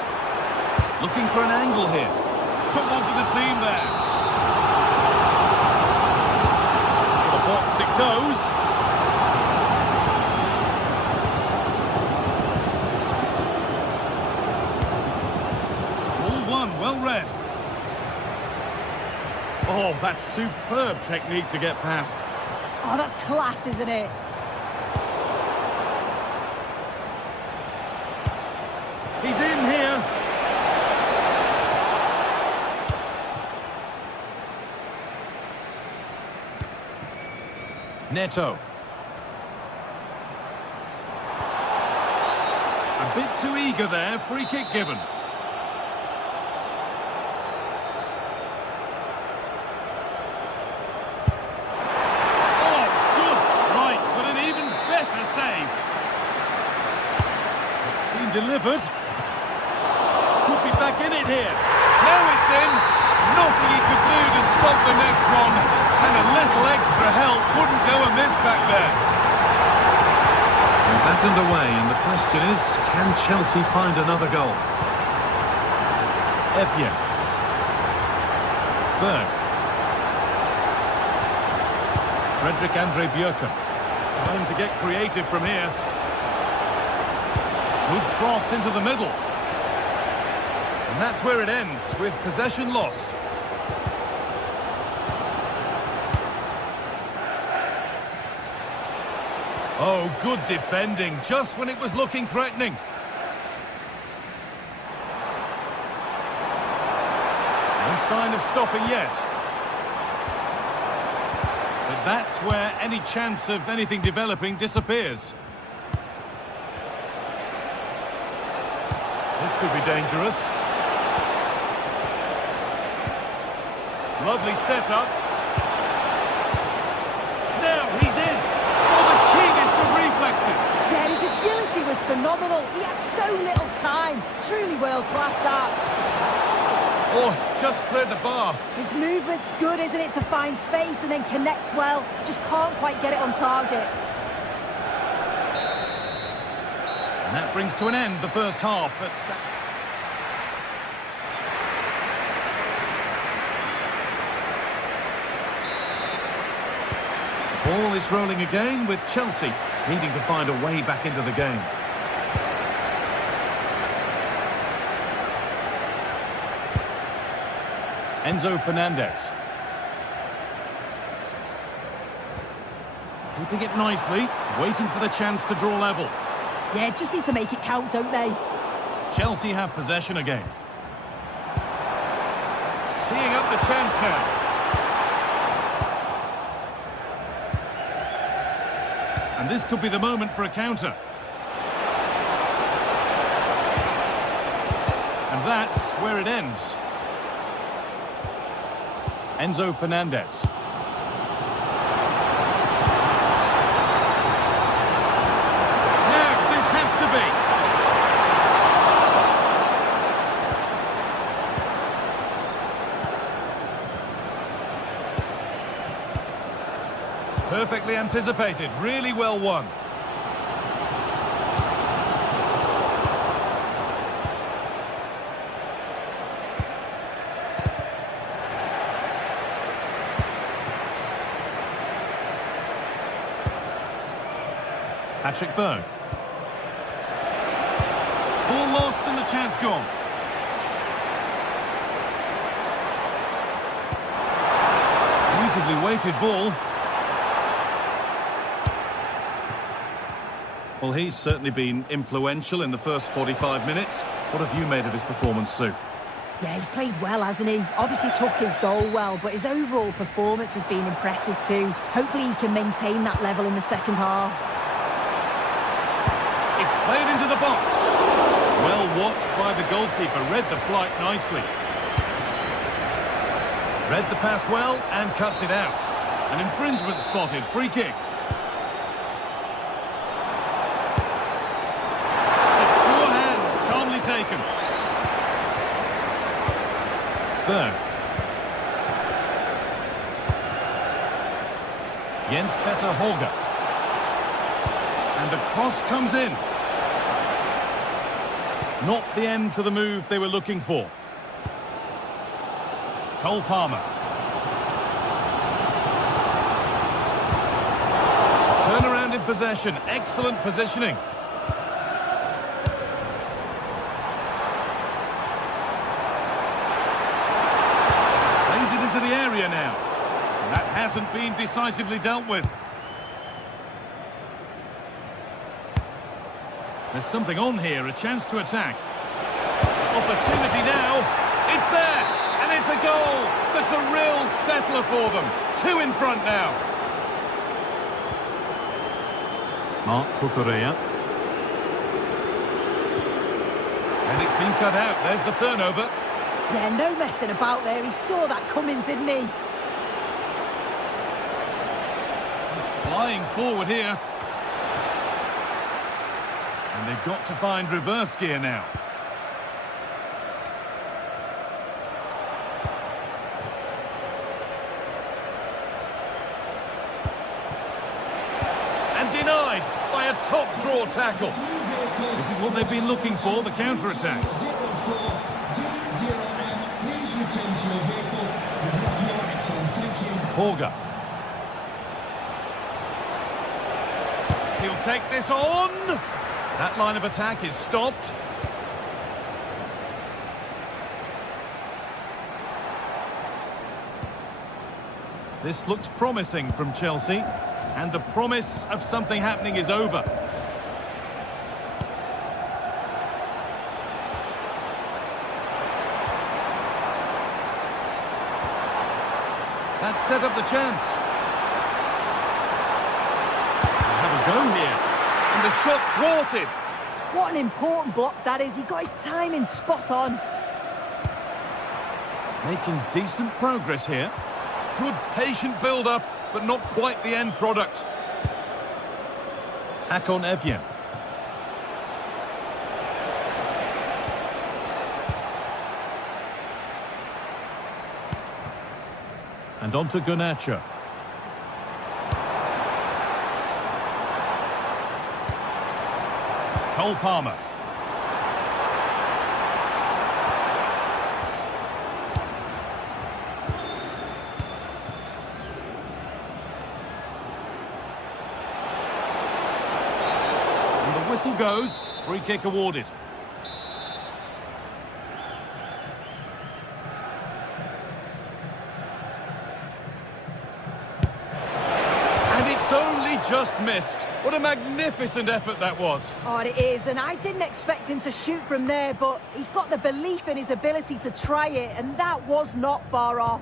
Looking for an angle here. Someone for the team there. To the box it goes. Ball one, well read. Oh, that's superb technique to get past. Oh, that's class, isn't it? He's in here. Neto. A bit too eager there, free kick given. Oh, good strike, but an even better save. It's been delivered. Could be back in it here. Now it's in. Nothing he could do to stop the next one. And a little extra help wouldn't go amiss back there. And back underway, and the question is, can Chelsea find another goal? Effier. Berg. Frederick Andre Bjerken. Trying to get creative from here. Good cross into the middle. And that's where it ends, with possession lost. Oh, good defending, just when it was looking threatening. No sign of stopping yet. But that's where any chance of anything developing disappears. This could be dangerous. Lovely setup. Now he's in. Oh, the keenest of reflexes. Yeah, his agility was phenomenal. He had so little time. Truly world-class, that. Oh, it's just cleared the bar. His movement's good, isn't it, to find space and then connects well. Just can't quite get it on target. And that brings to an end the first half. Ball is rolling again with Chelsea needing to find a way back into the game. Enzo Fernandez. Keeping it nicely, waiting for the chance to draw level. Yeah, just need to make it count, don't they? Chelsea have possession again. Teeing up the chance now. And this could be the moment for a counter. And that's where it ends. Enzo Fernandez. Now, this has to be. Perfectly anticipated, really well won. Patrick Berg. Ball lost and the chance gone. Beautifully weighted ball. Well, he's certainly been influential in the first 45 minutes. What have you made of his performance, Sue? Yeah, he's played well, hasn't he? Obviously took his goal well, but his overall performance has been impressive too. Hopefully he can maintain that level in the second half. It's played into the box. Well watched by the goalkeeper, read the flight nicely. Read the pass well and cuts it out. An infringement spotted, free kick. Secure hands, calmly taken. Berg. Jens Petter Holger. And the cross comes in. Not the end to the move they were looking for. Cole Palmer. Turnaround in possession. Excellent positioning. Plays it into the area now. And that hasn't been decisively dealt with. There's something on here, a chance to attack. Opportunity now. It's there, and it's a goal. That's a real settler for them. 2 in front now. Mark Cucurella. And it's been cut out. There's the turnover. Yeah, no messing about there. He saw that coming, didn't he? He's flying forward here. And they've got to find reverse gear now. And denied by a top draw tackle. This is what they've been looking for, the counter-attack. Holger. He'll take this on. That line of attack is stopped. This looks promising from Chelsea, and the promise of something happening is over. That set up the chance. They'll have a go here. And the shot thwarted. What an important block that is. He got his timing spot on. Making decent progress here. Good patient build-up, but not quite the end product. Akon Evjen. And on to Garnacho. Cole Palmer. And the whistle goes. Free kick awarded. And it's only just missed. What a magnificent effort that was. Oh, it is, and I didn't expect him to shoot from there, but he's got the belief in his ability to try it, and that was not far off.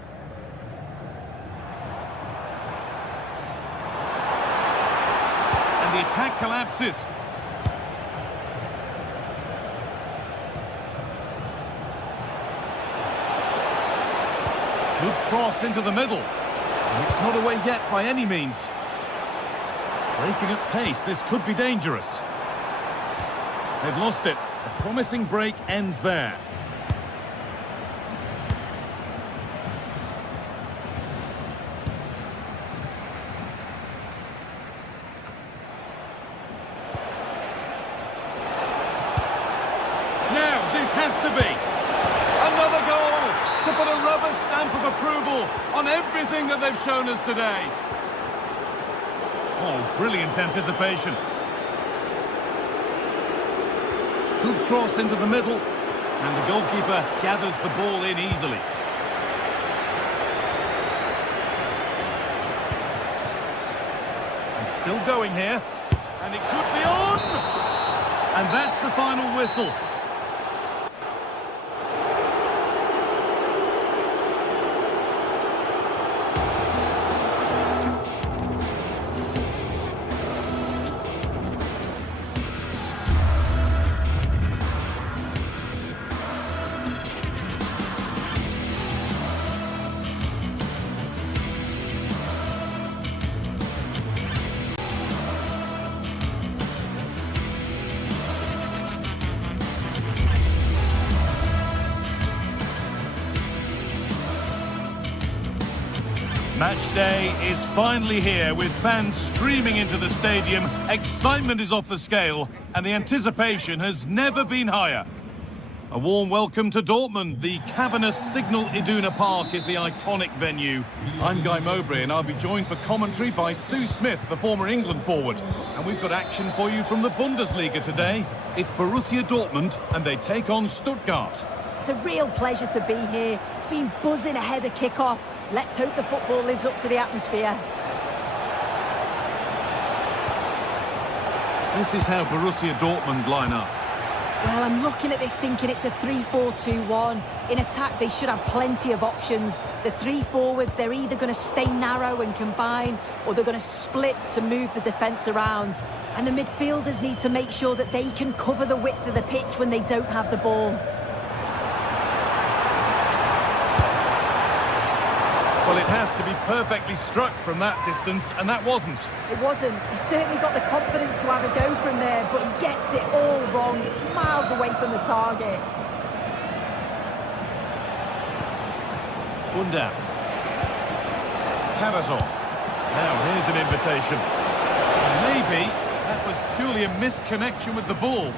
And the attack collapses. Good cross into the middle. And it's not away yet by any means. Breaking at pace, this could be dangerous. They've lost it. A promising break ends there. Now, this has to be another goal to put a rubber stamp of approval on everything that they've shown us today. Oh, brilliant anticipation. Good cross into the middle, and the goalkeeper gathers the ball in easily. And still going here, and it could be on! And that's the final whistle. Match day is finally here with fans streaming into the stadium. Excitement is off the scale and the anticipation has never been higher. A warm welcome to Dortmund. The cavernous Signal Iduna Park is the iconic venue. I'm Guy Mowbray and I'll be joined for commentary by Sue Smith, the former England forward. And we've got action for you from the Bundesliga today. It's Borussia Dortmund and they take on Stuttgart. It's a real pleasure to be here. It's been buzzing ahead of kickoff. Let's hope the football lives up to the atmosphere. This is how Borussia Dortmund line up. Well, I'm looking at this thinking it's a 3-4-2-1. In attack, they should have plenty of options. The three forwards, they're either going to stay narrow and combine, or they're going to split to move the defence around. And the midfielders need to make sure that they can cover the width of the pitch when they don't have the ball. Well, it has to be perfectly struck from that distance, and that wasn't. It wasn't. He's certainly got the confidence to have a go from there, but he gets it all wrong. It's miles away from the target. Buildup. Karazor. Now here's an invitation. Maybe that was purely a misconnection with the ball.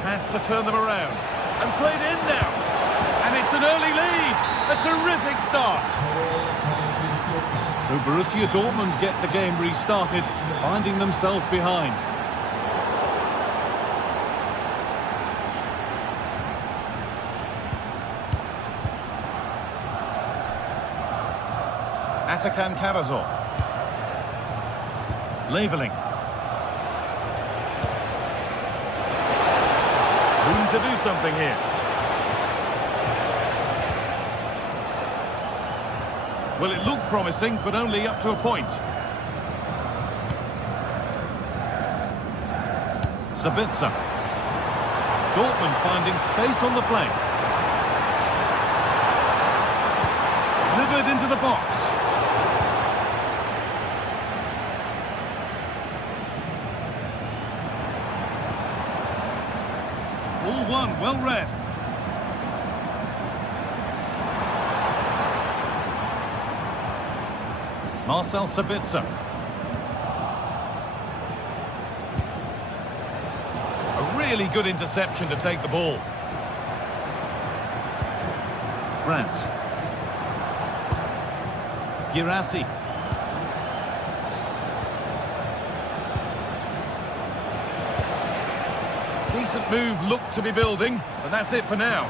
Has to turn them around. And played in now. And it's an early lead. A terrific start. So Borussia Dortmund get the game restarted, finding themselves behind. Atakan Karazor. Leveling. Room to do something here. Well, it looked promising, but only up to a point. Sabitzer. Dortmund finding space on the flank. Delivered into the box. All one, well read. Marcel Sabitzer. A really good interception to take the ball. Brandt. Girassi. Decent move looked to be building, but that's it for now.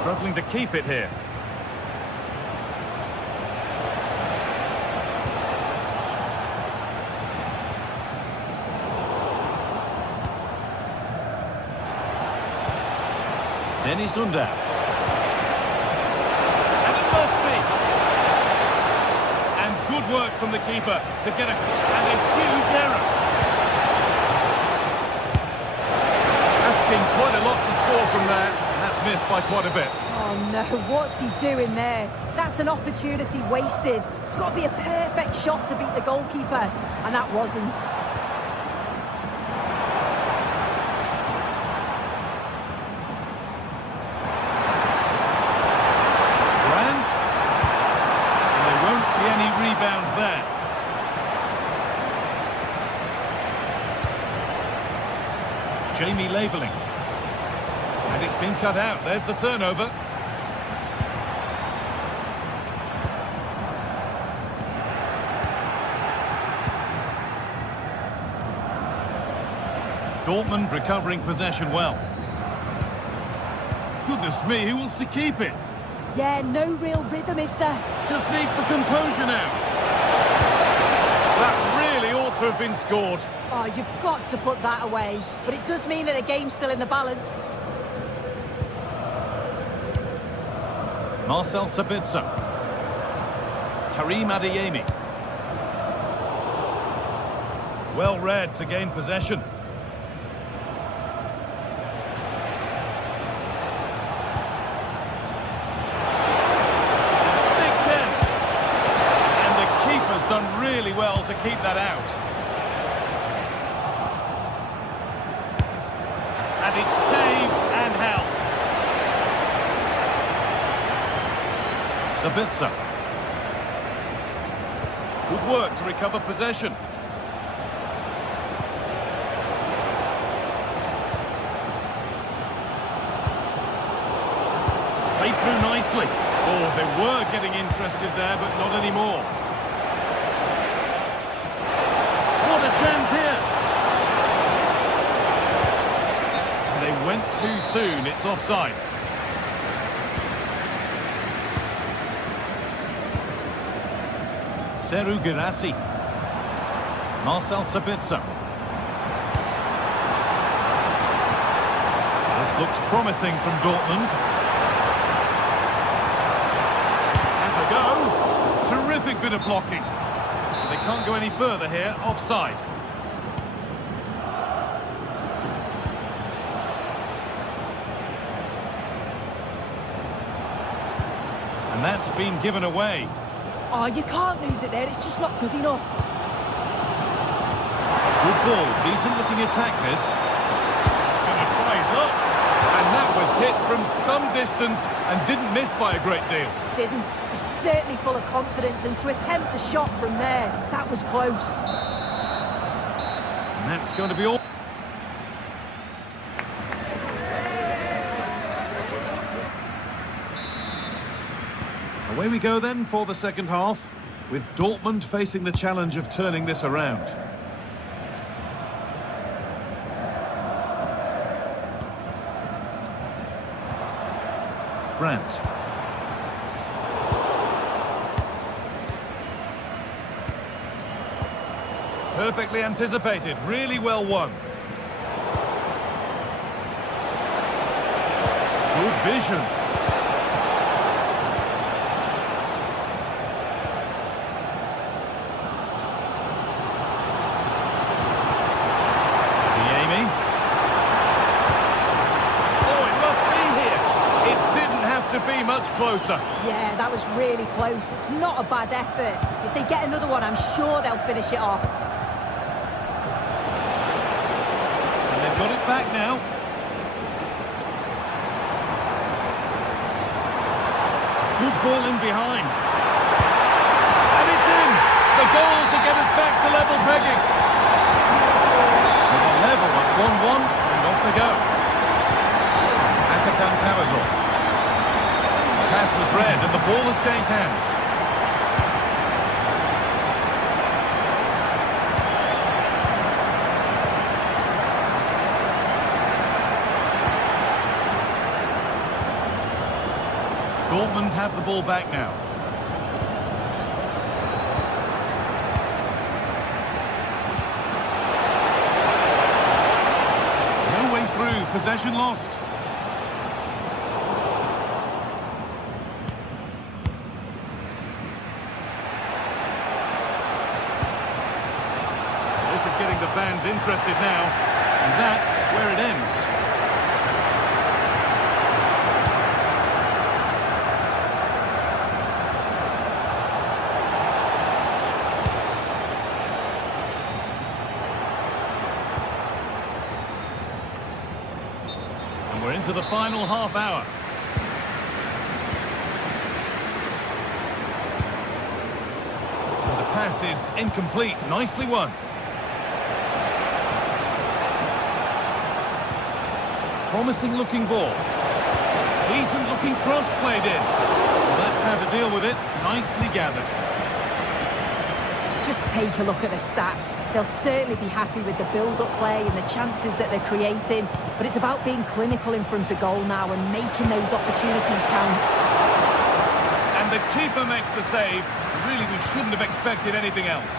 Struggling to keep it here. Dennis Under. And it must be. And good work from the keeper to get a huge error. Asking quite a lot to score from there, and that's missed by quite a bit. Oh no, what's he doing there? That's an opportunity wasted. It's got to be a perfect shot to beat the goalkeeper, and that wasn't. Rebounds there. Jamie Leveling. And it's been cut out. There's the turnover. Dortmund recovering possession well. Goodness me, who wants to keep it? Yeah, no real rhythm, is there? Just needs the composure now. That really ought to have been scored. Oh, you've got to put that away. But it does mean that the game's still in the balance. Marcel Sabitzer. Karim Adeyemi. Well read to gain possession. Sabitzer. Good work to recover possession. Played through nicely. Oh, they were getting interested there, but not anymore. What a chance here! They went too soon. It's offside. Seru Girassi. Marcel Sabitzer. This looks promising from Dortmund. Has a go. Terrific bit of blocking. They can't go any further here. Offside. And that's been given away. Oh, you can't lose it there. It's just not good enough. Good ball. Decent looking attack, this. He's going to try his luck. And that was hit from some distance and didn't miss by a great deal. Didn't. He's certainly full of confidence, and to attempt the shot from there, that was close. And that's going to be all. Away we go then for the second half, with Dortmund facing the challenge of turning this around. Brandt. Perfectly anticipated, really well won. Good vision. To be much closer. Yeah, that was really close. It's not a bad effort. If they get another one, I'm sure they'll finish it off. And they've got it back now. Good ball in behind. And it's in! The goal to get us back to level pegging. With a level at 1-1, and off they go. Atakan Cavazor. Pass was read and the ball has changed hands. Dortmund have the ball back now. No way through, possession lost. Getting the fans interested now, and that's where it ends. And we're into the final half hour. And the pass is incomplete, nicely won. Promising looking ball. Decent looking cross played in. Well, that's how to deal with it. Nicely gathered. Just take a look at the stats. They'll certainly be happy with the build-up play and the chances that they're creating. But it's about being clinical in front of goal now and making those opportunities count. And the keeper makes the save. Really, we shouldn't have expected anything else.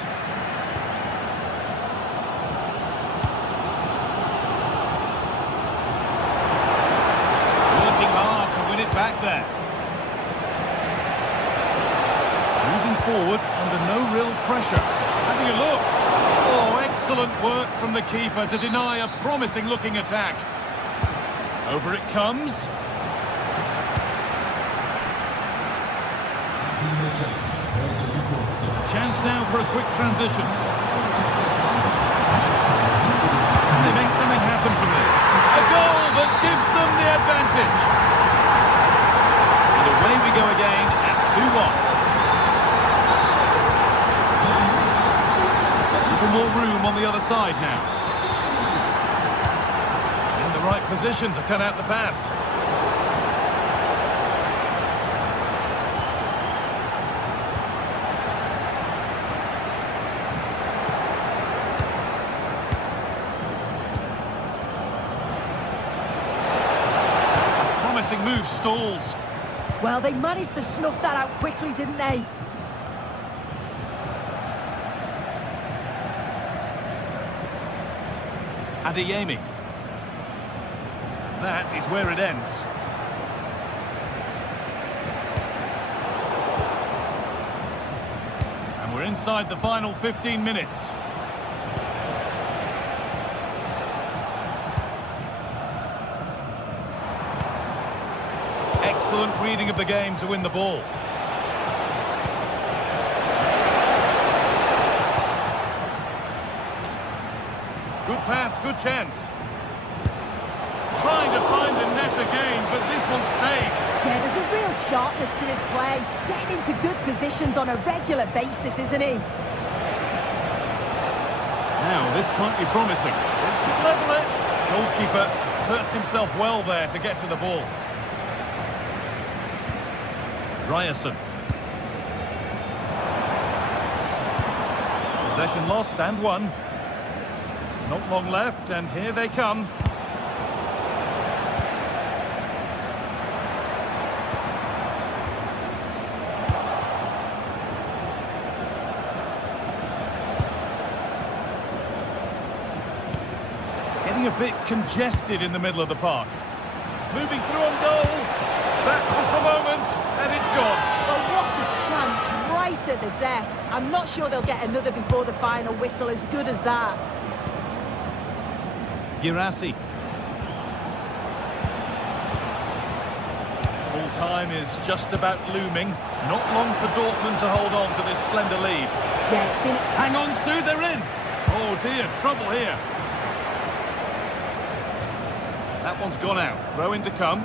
Back there. Moving forward under no real pressure. Having a look. Oh, excellent work from the keeper to deny a promising looking attack. Over it comes. Chance now for a quick transition. And they make something happen from this. A goal that gives them the advantage. And away we go again at 2-1. 2-1. Even more room on the other side now. In the right position to cut out the pass. Promising move stalls. Well, they managed to snuff that out quickly, didn't they? Adeyemi. That is where it ends. And we're inside the final 15 minutes. Excellent reading of the game to win the ball. Good pass, good chance. Trying to find the net again, but this one's saved. Yeah, there's a real sharpness to his play. Getting into good positions on a regular basis, isn't he? Now, this might be promising. This could level it. Goalkeeper asserts himself well there to get to the ball. Ryerson. Possession lost and won. Not long left, and here they come. Getting a bit congested in the middle of the park. Moving through on goal. That was the moment, and it's gone. Well, what a chance right at the death. I'm not sure they'll get another before the final whistle, as good as that. Girassi. Full time is just about looming. Not long for Dortmund to hold on to this slender lead. Yeah, it's been... Hang on, Sue, they're in. Oh dear, trouble here. That one's gone out. Throw in to come.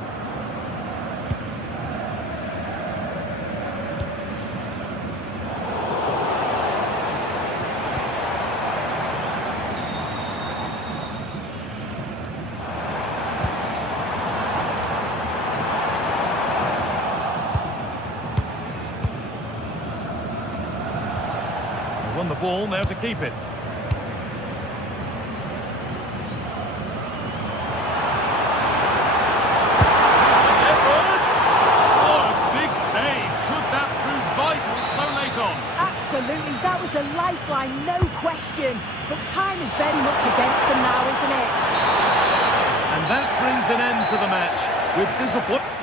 Won the ball, now to keep it. Absolutely, that was a lifeline, no question. But time is very much against them now, isn't it? And that brings an end to the match with disappointment.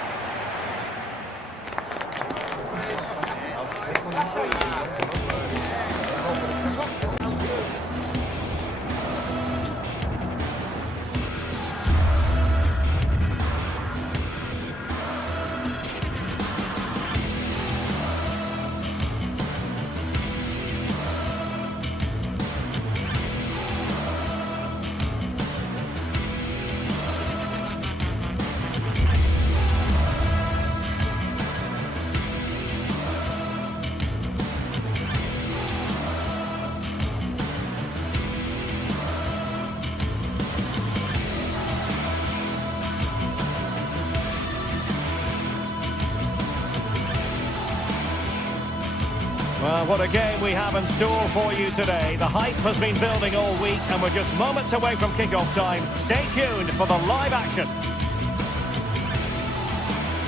Well, what a game we have in store for you today. The hype has been building all week and we're just moments away from kickoff time. Stay tuned for the live action.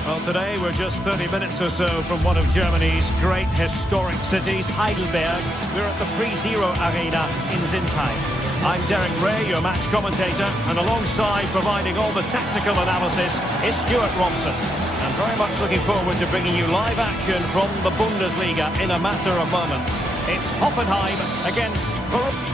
Well, today we're just 30 minutes or so from one of Germany's great historic cities, Heidelberg. We're at the Pre-Zero Arena in Sinsheim. I'm Derek Ray, your match commentator, and alongside providing all the tactical analysis is Stuart Robson. And very much looking forward to bringing you live action from the Bundesliga in a matter of moments. It's Hoffenheim against Borussia.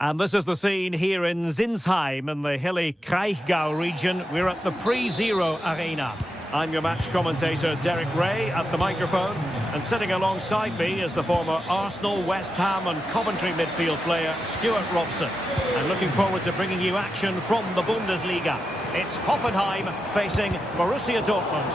And this is the scene here in Sinsheim in the hilly Kraichgau region. We're at the Pre-Zero Arena. I'm your match commentator, Derek Ray, at the microphone. And sitting alongside me is the former Arsenal, West Ham and Coventry midfield player, Stuart Robson. I'm looking forward to bringing you action from the Bundesliga. It's Hoffenheim facing Borussia Dortmund.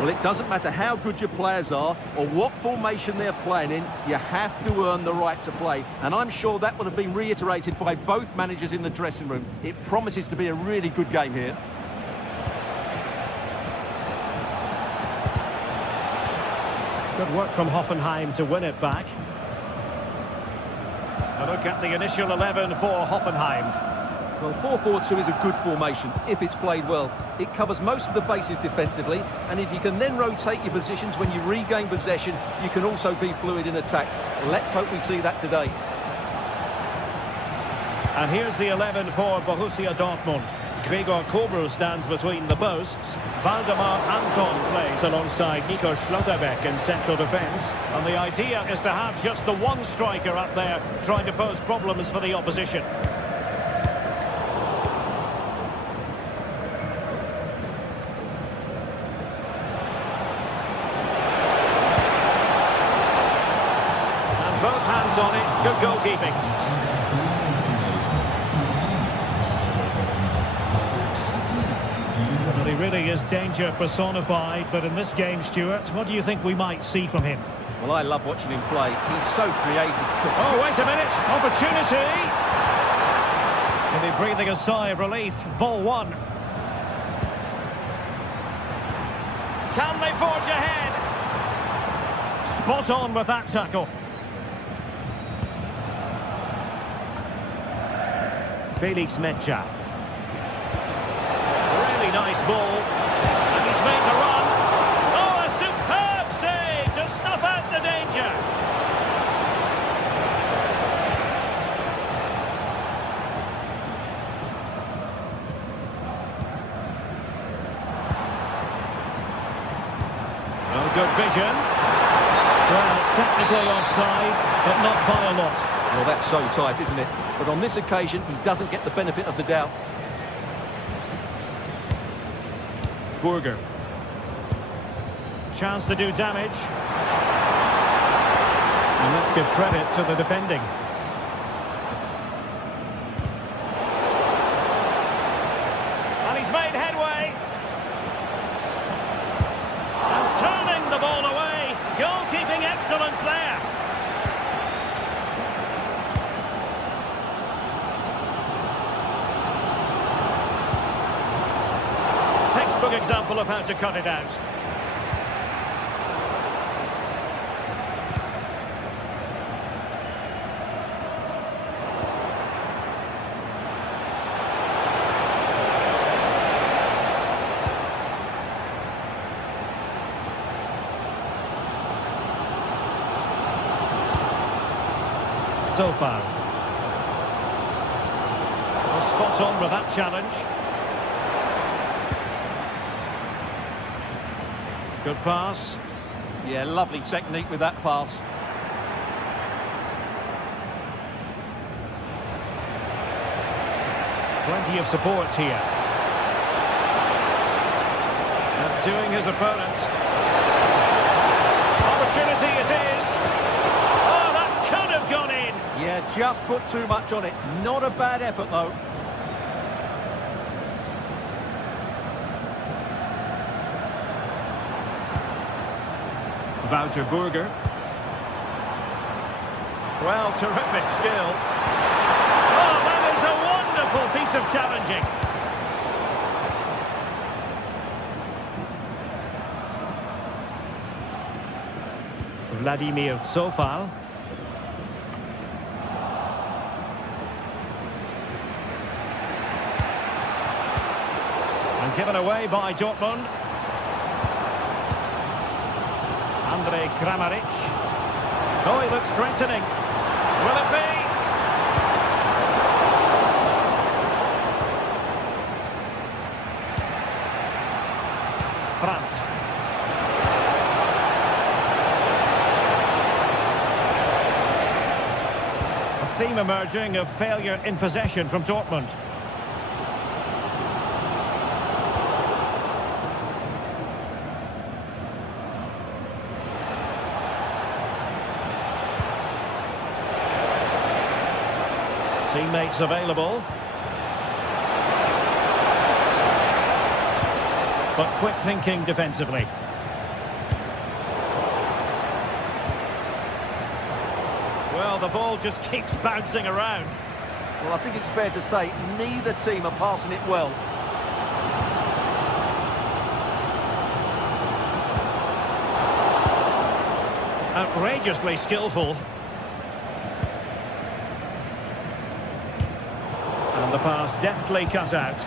Well, it doesn't matter how good your players are or what formation they're playing in, you have to earn the right to play. And I'm sure that would have been reiterated by both managers in the dressing room. It promises to be a really good game here. Good work from Hoffenheim to win it back. A look at the initial 11 for Hoffenheim. Well, 4-4-2 is a good formation if it's played well. It covers most of the bases defensively, and if you can then rotate your positions when you regain possession, you can also be fluid in attack. Let's hope we see that today. And here's the 11 for Borussia Dortmund. Gregor Kobel stands between the posts. Waldemar Anton plays alongside Nico Schlotterbeck in central defence. And the idea is to have just the one striker up there trying to pose problems for the opposition. And both hands on it. Good goalkeeping. Well, he really is danger personified, but in this game, Stuart, what do you think we might see from him? Well, I love watching him play. He's so creative. Oh, wait a minute. Opportunity. Maybe breathing a sigh of relief. Ball one. Can they forge ahead? Spot on with that tackle. Felix Mecha. Really nice ball. And he's made the run. Oh, a superb save to snuff out the danger. Oh, good vision. Well, technically offside, but not by a lot. Well, that's so tight, isn't it? But on this occasion, he doesn't get the benefit of the doubt. Burger. Chance to do damage. And let's give credit to the defending. And he's made headway. And turning the ball away. Goalkeeping excellence there. Textbook example of how to cut it out. So far. Well, spot on with that challenge. Good pass. Yeah, lovely technique with that pass. Plenty of support here. Outdoing his opponent. Opportunity it is. Oh, that could have gone in. Yeah, just put too much on it. Not a bad effort, though. Wouter Burger. Well, terrific skill. Oh, that is a wonderful piece of challenging. Vladimir Sofal. And given away by Dortmund. Andrej Kramaric. Oh, he looks threatening. Will it be? Brandt. A theme emerging of failure in possession from Dortmund. Teammates available. but quick thinking defensively. Well, the ball just keeps bouncing around. Well, I think it's fair to say neither team are passing it well. Outrageously skillful. And the pass deftly cut out.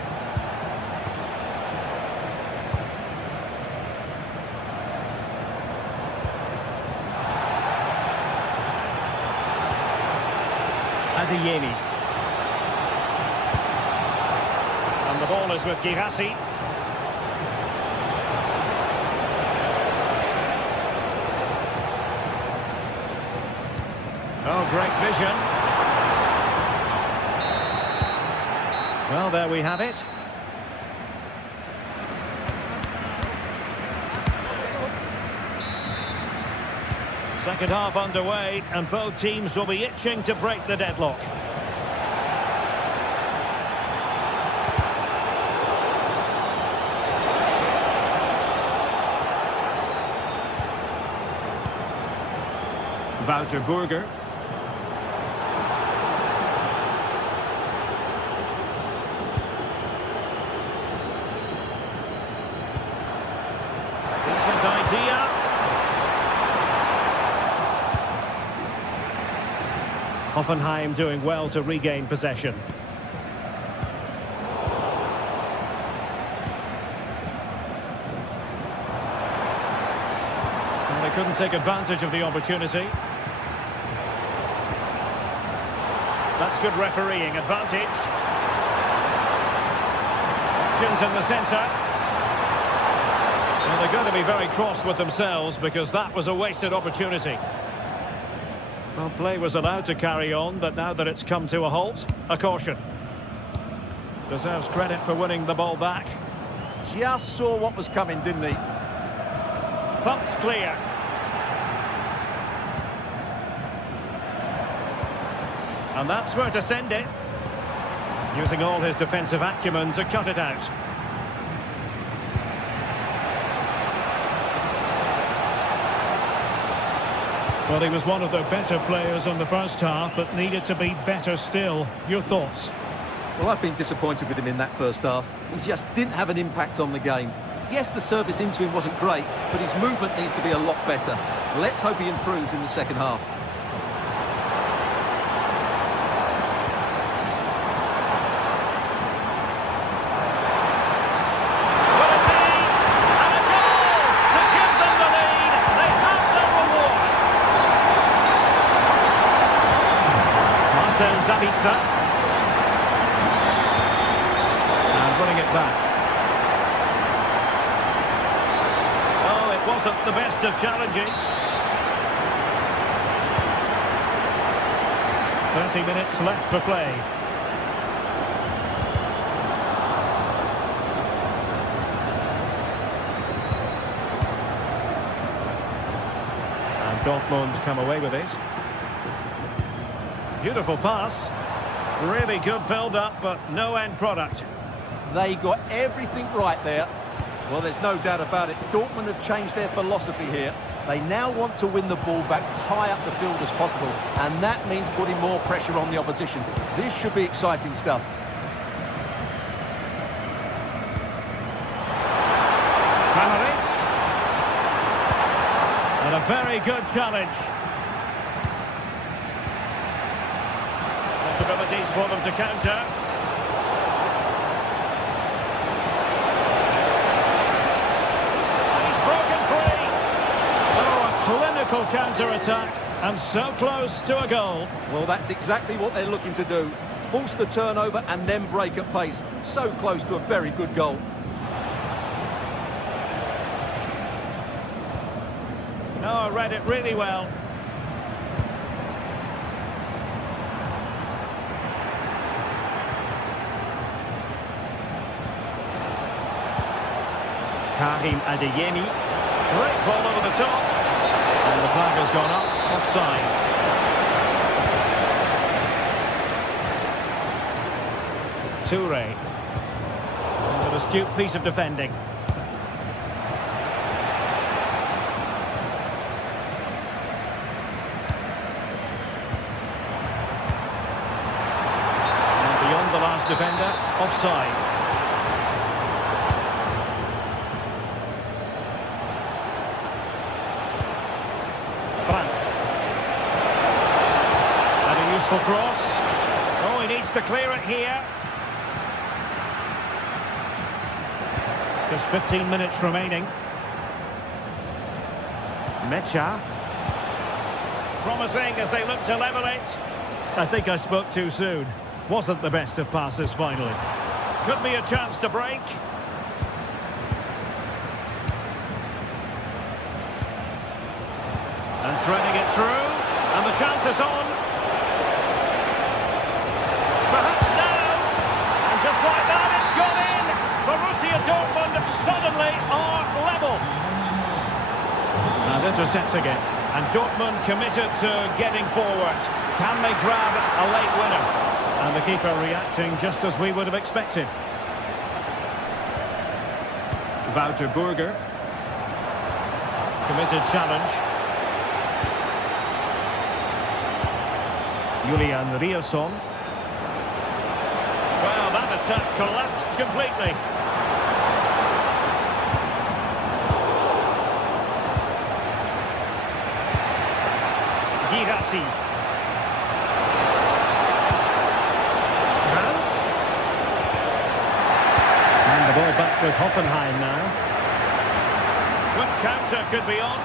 Adeyemi. And the ball is with Girassi. Oh, great vision. Well, there we have it. Second half underway, and both teams will be itching to break the deadlock. Wouter Burger. Decent idea. Hoffenheim doing well to regain possession. And they couldn't take advantage of the opportunity. That's good refereeing advantage. Options in the centre. Well, they're going to be very cross with themselves because that was a wasted opportunity. Well, play was allowed to carry on, but now that it's come to a halt, a caution. Deserves credit for winning the ball back. Just saw what was coming, didn't he? Thumped clear. And that's where to send it. Using all his defensive acumen to cut it out. Well, he was one of the better players on the first half, but needed to be better still. Your thoughts? Well, I've been disappointed with him in that first half. He just didn't have an impact on the game. Yes, the service into him wasn't great, but his movement needs to be a lot better. Let's hope he improves in the second half. Zabitza. And running it back. Oh, it wasn't the best of challenges. 30 minutes left for play. And Dortmund come away with it. Beautiful pass. Really good build-up, but no end product. They got everything right there. Well, there's no doubt about it. Dortmund have changed their philosophy here. They now want to win the ball back, tie up the field as possible, and that means putting more pressure on the opposition. This should be exciting stuff. Kramaric. And a very good challenge. Possibilities for them to counter. He's broken free. Oh, a clinical counter-attack, and so close to a goal. Well, that's exactly what they're looking to do. Force the turnover and then break at pace. So close to a very good goal. No, I read it really well. Karim Adeyemi. Great ball over the top. And the flag has gone up. Offside. Toure. And an astute piece of defending. Offside. Brandt. And a useful cross. Oh, he needs to clear it here. Just 15 minutes remaining. Mecha. Promising as they look to level it. I think I spoke too soon. Wasn't the best of passes finally. Could be a chance to break. And threading it through. And the chance is on. Perhaps now. And just like that, it's gone in. Borussia Dortmund suddenly are level. And intercepts again. And Dortmund committed to getting forward. Can they grab a late winner? And the keeper reacting just as we would have expected. Wouter Burger. Committed challenge. Julian Riasson. Well, that attack collapsed completely. Girassi. Brandt. And the ball back with Hoffenheim now. Quick counter could be on.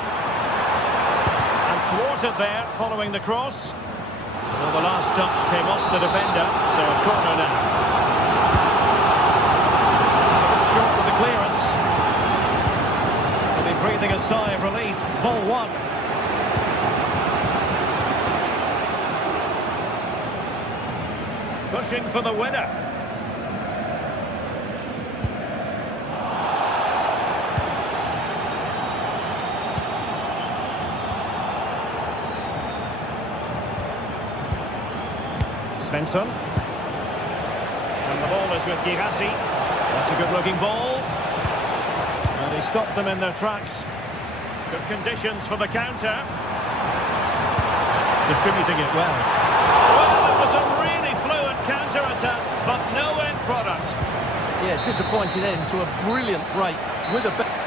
And thwarted there following the cross. Well, the last touch came off the defender, so a corner now. Short with the clearance. They'll be breathing a sigh of relief. Ball one. Pushing for the winner. Svensson. And the ball is with Girassi. That's a good-looking ball. And he stopped them in their tracks. Good conditions for the counter. Distributing it well. Well, it was a really fluent counter-attack, but no end product. Yeah, disappointing end to a brilliant break with a...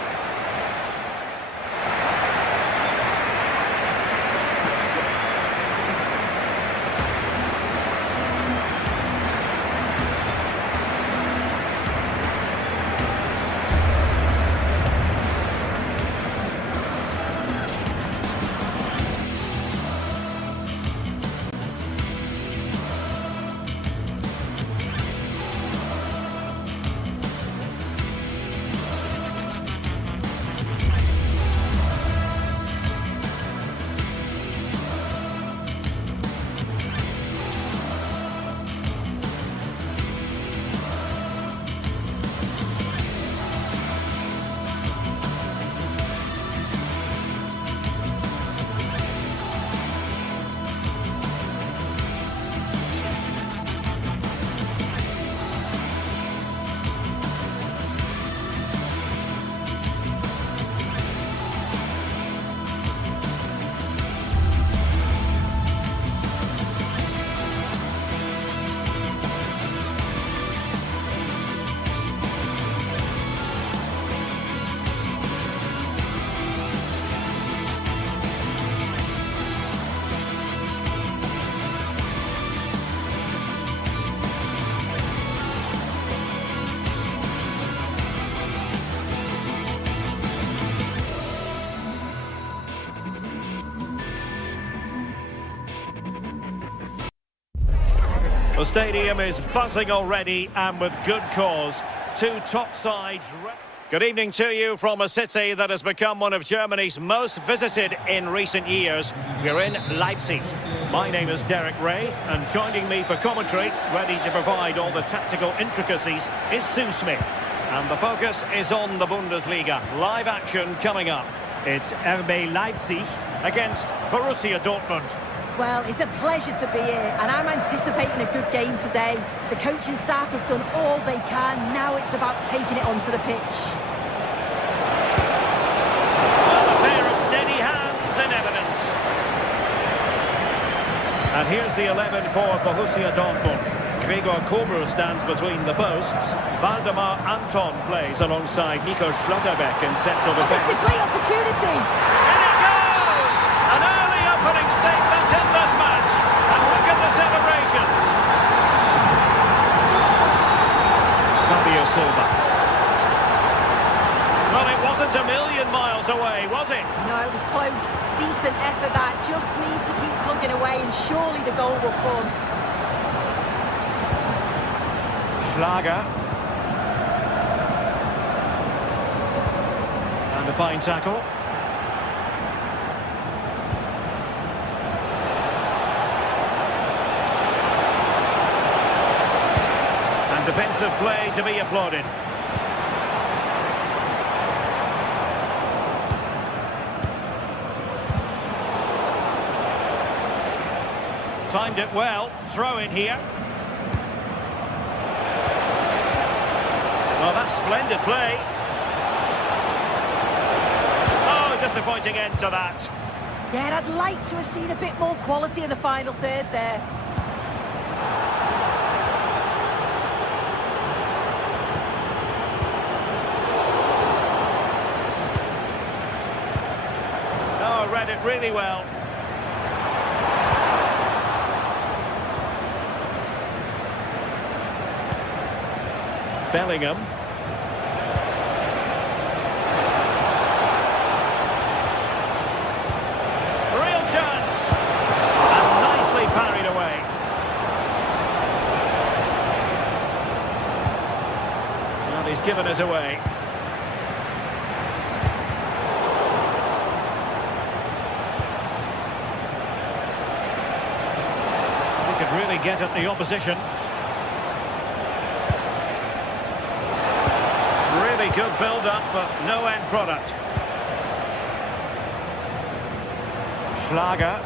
The stadium is buzzing already, and with good cause. Two top sides. Good evening to you from a city that has become one of Germany's most visited in recent years. We're in Leipzig. My name is Derek Ray, and joining me for commentary, ready to provide all the tactical intricacies, is Sue Smith. And the focus is on the Bundesliga. Live action coming up. It's RB Leipzig against Borussia Dortmund. Well, it's a pleasure to be here, and I'm anticipating a good game today. The coaching staff have done all they can. Now it's about taking it onto the pitch. Well, a pair of steady hands in evidence. And here's the 11 for Borussia Dortmund. Gregor Kobru stands between the posts. Valdemar Anton plays alongside Nico Schlotterbeck in central Oh, this defence. is a great opportunity. And it goes! An early opening statement in this match. And look at the celebrations. Fabio Silva. Well, it wasn't a million miles away, was it? No, it was close. Decent effort that. Just need to keep plugging away and surely the goal will come. Schlager. And a fine tackle. And defensive play to be applauded. Timed it well. Throw in here. Well, that's splendid play. Oh, disappointing end to that. Yeah, and I'd like to have seen a bit more quality in the final third there. Oh, read it really well. Bellingham. Real chance. And nicely parried away. Well, he's given us away. He could really get at the opposition. Really good build-up, but no end product. Schlager.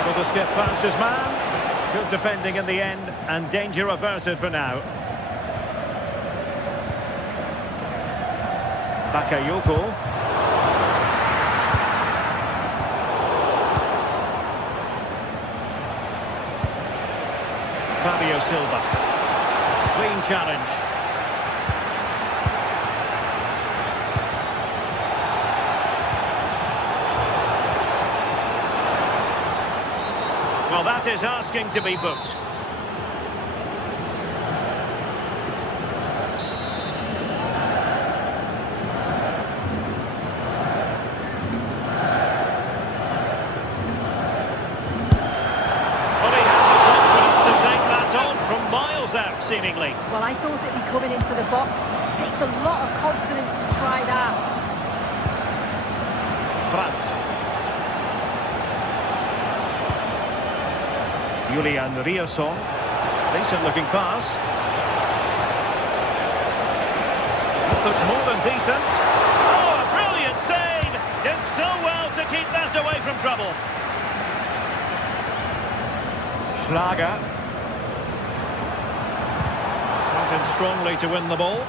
Able to skip past his man. Good defending in the end, and danger averted for now. Bakayoko. Fabio Silva. Clean challenge. Well, that is asking to be booked. Out, seemingly. Well, I thought it'd be coming into the box. It takes a lot of confidence to try that. Brandt. Julian Riosson. Decent looking pass. This looks more than decent. Oh, a brilliant save! Did so well to keep that away from trouble. Schlager. Strongly to win the ball.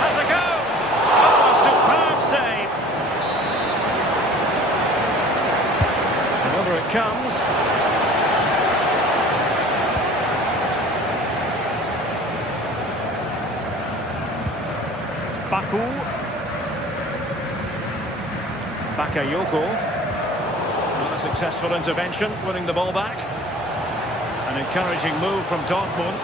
Has a go! Oh, a superb save! And over it comes. Baku. Bakayoko. Not a successful intervention, winning the ball back. An encouraging move from Dortmund.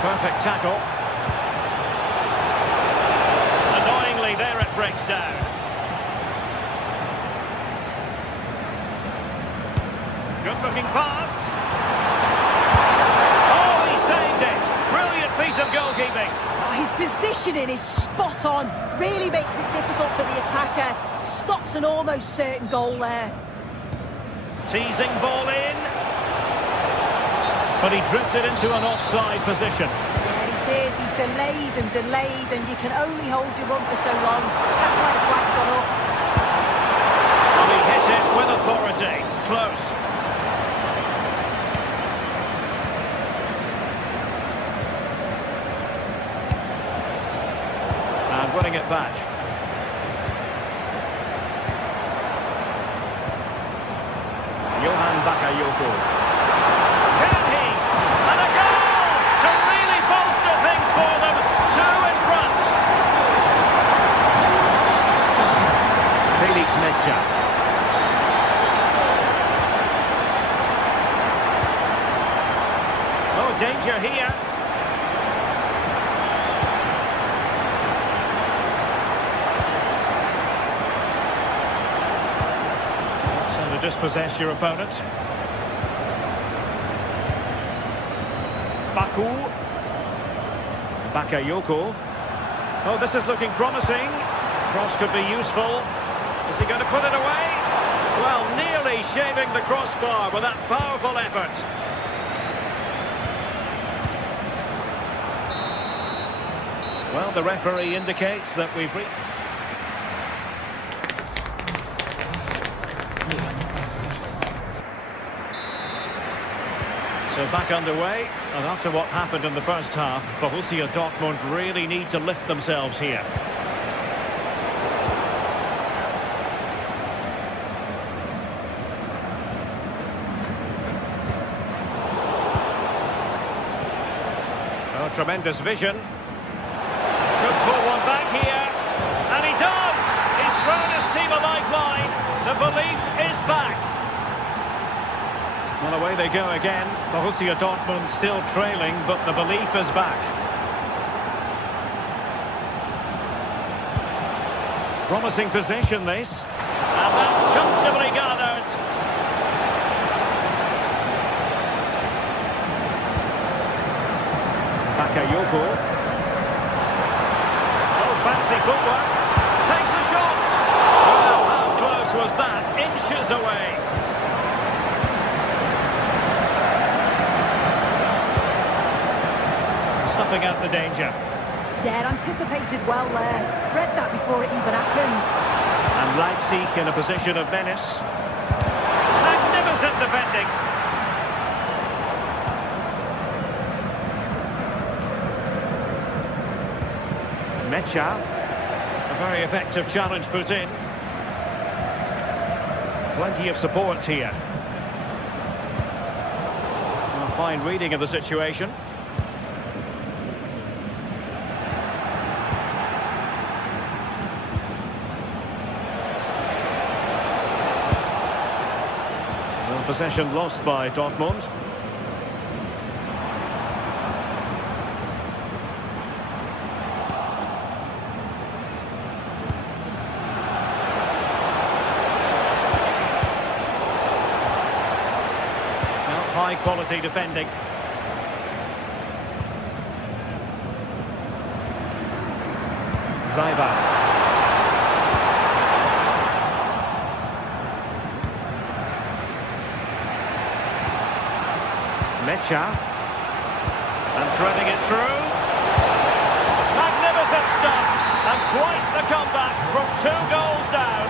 Perfect tackle. Annoyingly, there it breaks down. Good looking pass. Piece of goalkeeping. Oh, his positioning is spot on. Really makes it difficult for the attacker. Stops an almost certain goal there. Teasing ball in. But he drifted into an offside position. Yeah, he is. He's delayed, and you can only hold your run for so long. That's why the flag's gone up. Well, he hit it with authority. Close. And winning it back. Bakayoko. Can he? And a goal to really bolster things for them. Two in front. Felix Mecha. Oh, danger here. That's how to dispossess your opponent. Bakayoko. Oh, this is looking promising. Cross could be useful. Is he going to put it away? Well, nearly shaving the crossbar with that powerful effort. Well, the referee indicates that we've reached... So back underway, and after what happened in the first half, Borussia Dortmund really need to lift themselves here. Oh, tremendous vision. Could pull one back here, and he does! He's thrown his team a lifeline. The belief is back. Well, away they go again. Borussia Dortmund still trailing, but the belief is back. Promising position, this. And that's comfortably gathered. Bakayoko. Oh, fancy footwork. Takes the shot. Well, how close was that? Inches away. Snuffing out the danger. Yeah, anticipated well there. Read that before it even happened. And Leipzig in a position of menace. Magnificent defending. Mecha. A very effective challenge put in. Plenty of support here. A fine reading of the situation. Possession lost by Dortmund. Now, high quality defending. Zaiba. Mecha, and threading it through. Magnificent stuff, and quite the comeback from 2 goals down.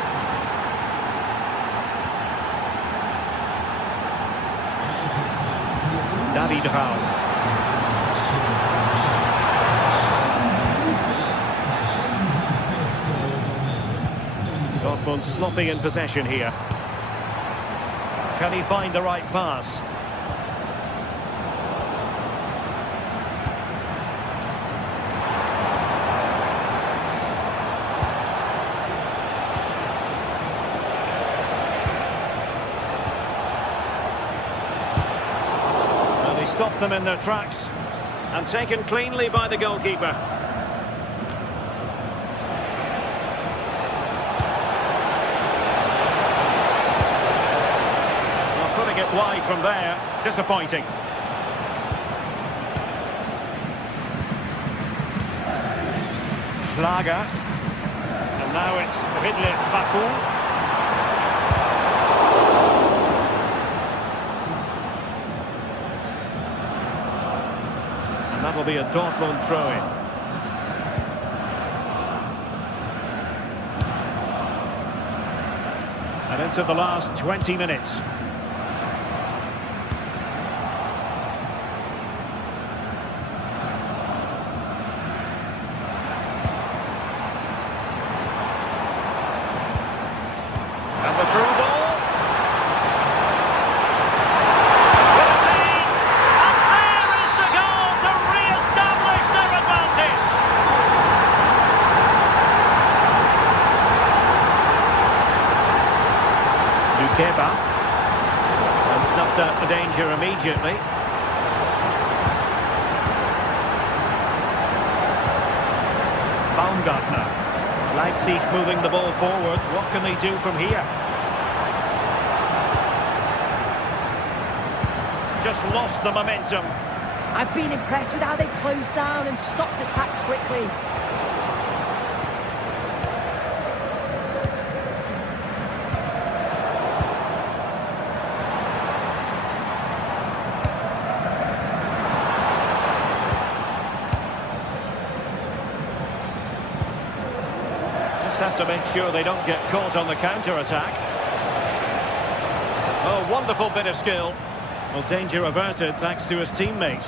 David Raum. Dortmund sloppy in possession here. Can he find the right pass? Stopped them in their tracks and taken cleanly by the goalkeeper. Well, putting it wide from there, disappointing. Schlager, and now it's Baku. That'll be a Dortmund throw-in. And into the last 20 minutes. And the through ball. Will it be? And there is the goal to re-establish their advantage. Lukeba. And snuffed out the danger immediately. Baumgartner. Leipzig moving the ball forward. What can they do from here? Just lost the momentum. I've been impressed with how they've closed down and stopped attacks quickly. Have to make sure they don't get caught on the counter-attack. Oh, wonderful bit of skill. Well, danger averted thanks to his teammate.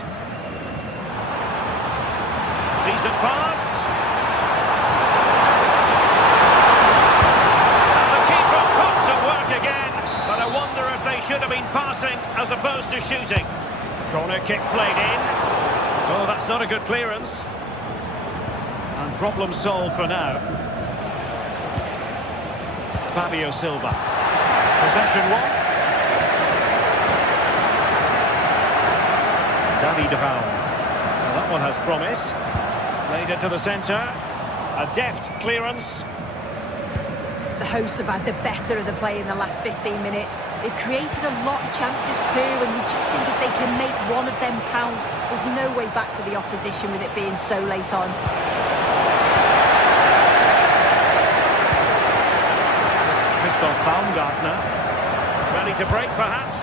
Decent pass. And the keeper put to work again. But I wonder if they should have been passing as opposed to shooting. Corner kick played in. Oh, that's not a good clearance. And problem solved for now. Fabio Silva. Possession one. David Raum. Well, that one has promise. Played it to the centre. A deft clearance. The hosts have had the better of the play in the last 15 minutes. They've created a lot of chances too, and you just think if they can make one of them count, there's no way back for the opposition with it being so late on. Baumgartner, ready to break perhaps.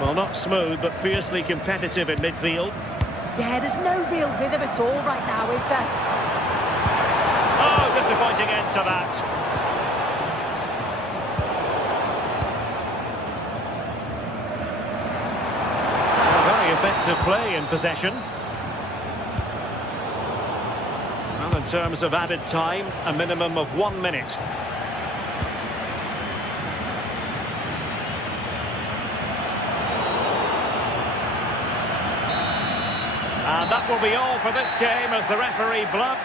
Well, not smooth, but fiercely competitive in midfield. Yeah, there's no real rhythm at all right now, is there? Oh, disappointing end to that. A very effective play in possession. Well, in terms of added time, a minimum of 1 minute. And that will be all for this game as the referee blows.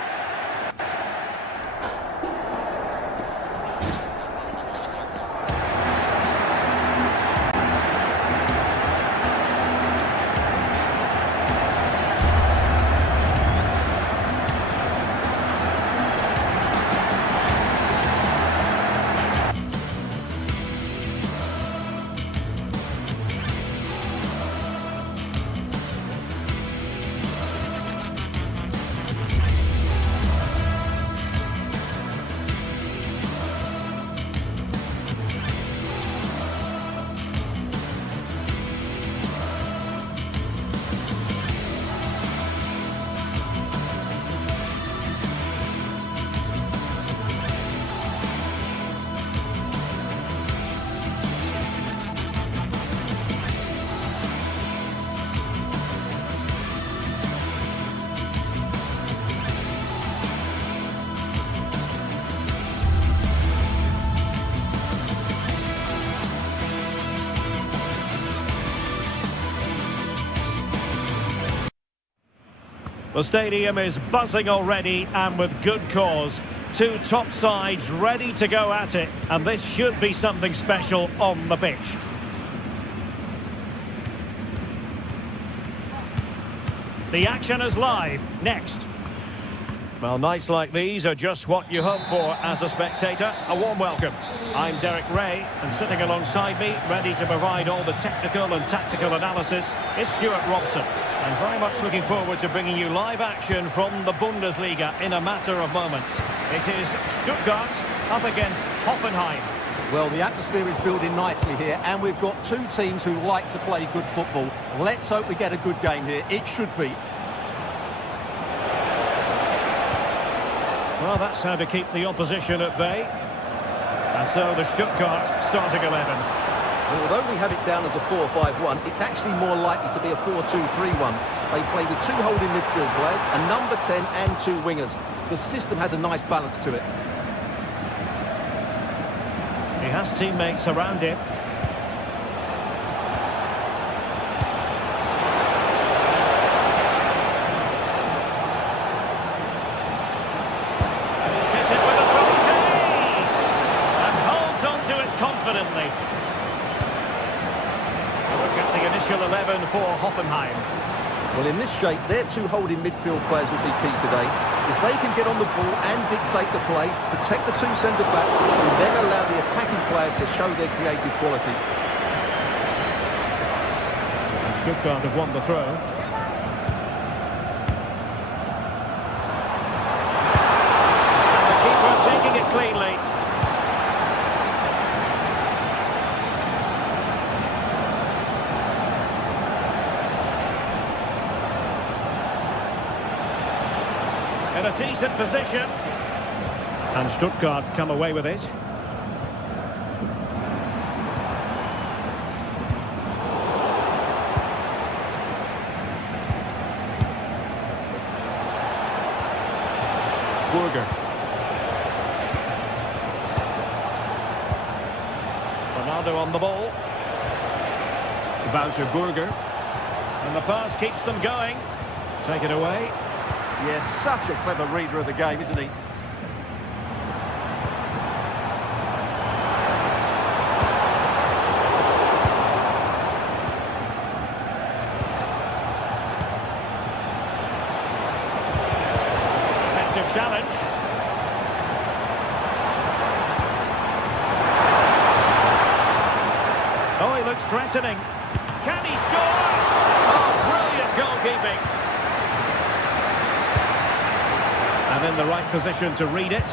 The stadium is buzzing already, and with good cause. Two top sides ready to go at it, and this should be something special on the pitch. The action is live. Next. Well, nights like these are just what you hope for as a spectator. A warm welcome. I'm Derek Ray, and sitting alongside me, ready to provide all the technical and tactical analysis, is Stuart Robson. I'm very much looking forward to bringing you live action from the Bundesliga in a matter of moments. It is Stuttgart up against Hoffenheim. Well, the atmosphere is building nicely here, and we've got two teams who like to play good football. Let's hope we get a good game here. It should be. Well, that's how to keep the opposition at bay. And so the Stuttgart starting 11. Although we have it down as a 4-5-1, it's actually more likely to be a 4-2-3-1. They play with two holding midfield players, a number 10 and two wingers. The system has a nice balance to it. He has teammates around him. And he's hit it with authority! And holds on to it confidently. Look at the initial 11 for Hoffenheim. Well, in this shape, their two holding midfield players will be key today. If they can get on the ball and dictate the play, protect the two centre-backs, and then allow the attacking players to show their creative quality. And Stuttgart have won the throw. The keeper taking it cleanly. In a decent position. And Stuttgart come away with it. Burger. Ronaldo on the ball. Wouter Burger. And the pass keeps them going. Take it away. Yes, such a clever reader of the game, isn't he? Effective challenge. Oh, he looks threatening. Can he score? Oh, brilliant goalkeeping. And in the right position to read it.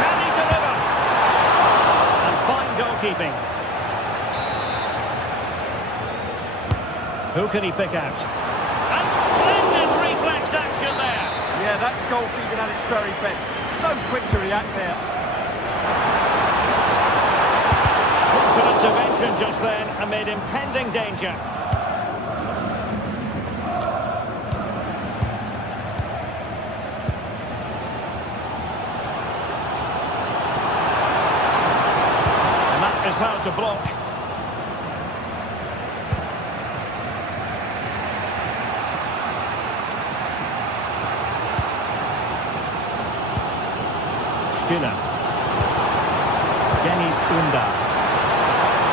Can he deliver? And fine goalkeeping. Who can he pick out? And splendid reflex action there. Yeah, that's goalkeeping at its very best. So quick to react there. Excellent intervention just then amid impending danger. And that is how to block. Stiller. Dennis Undav.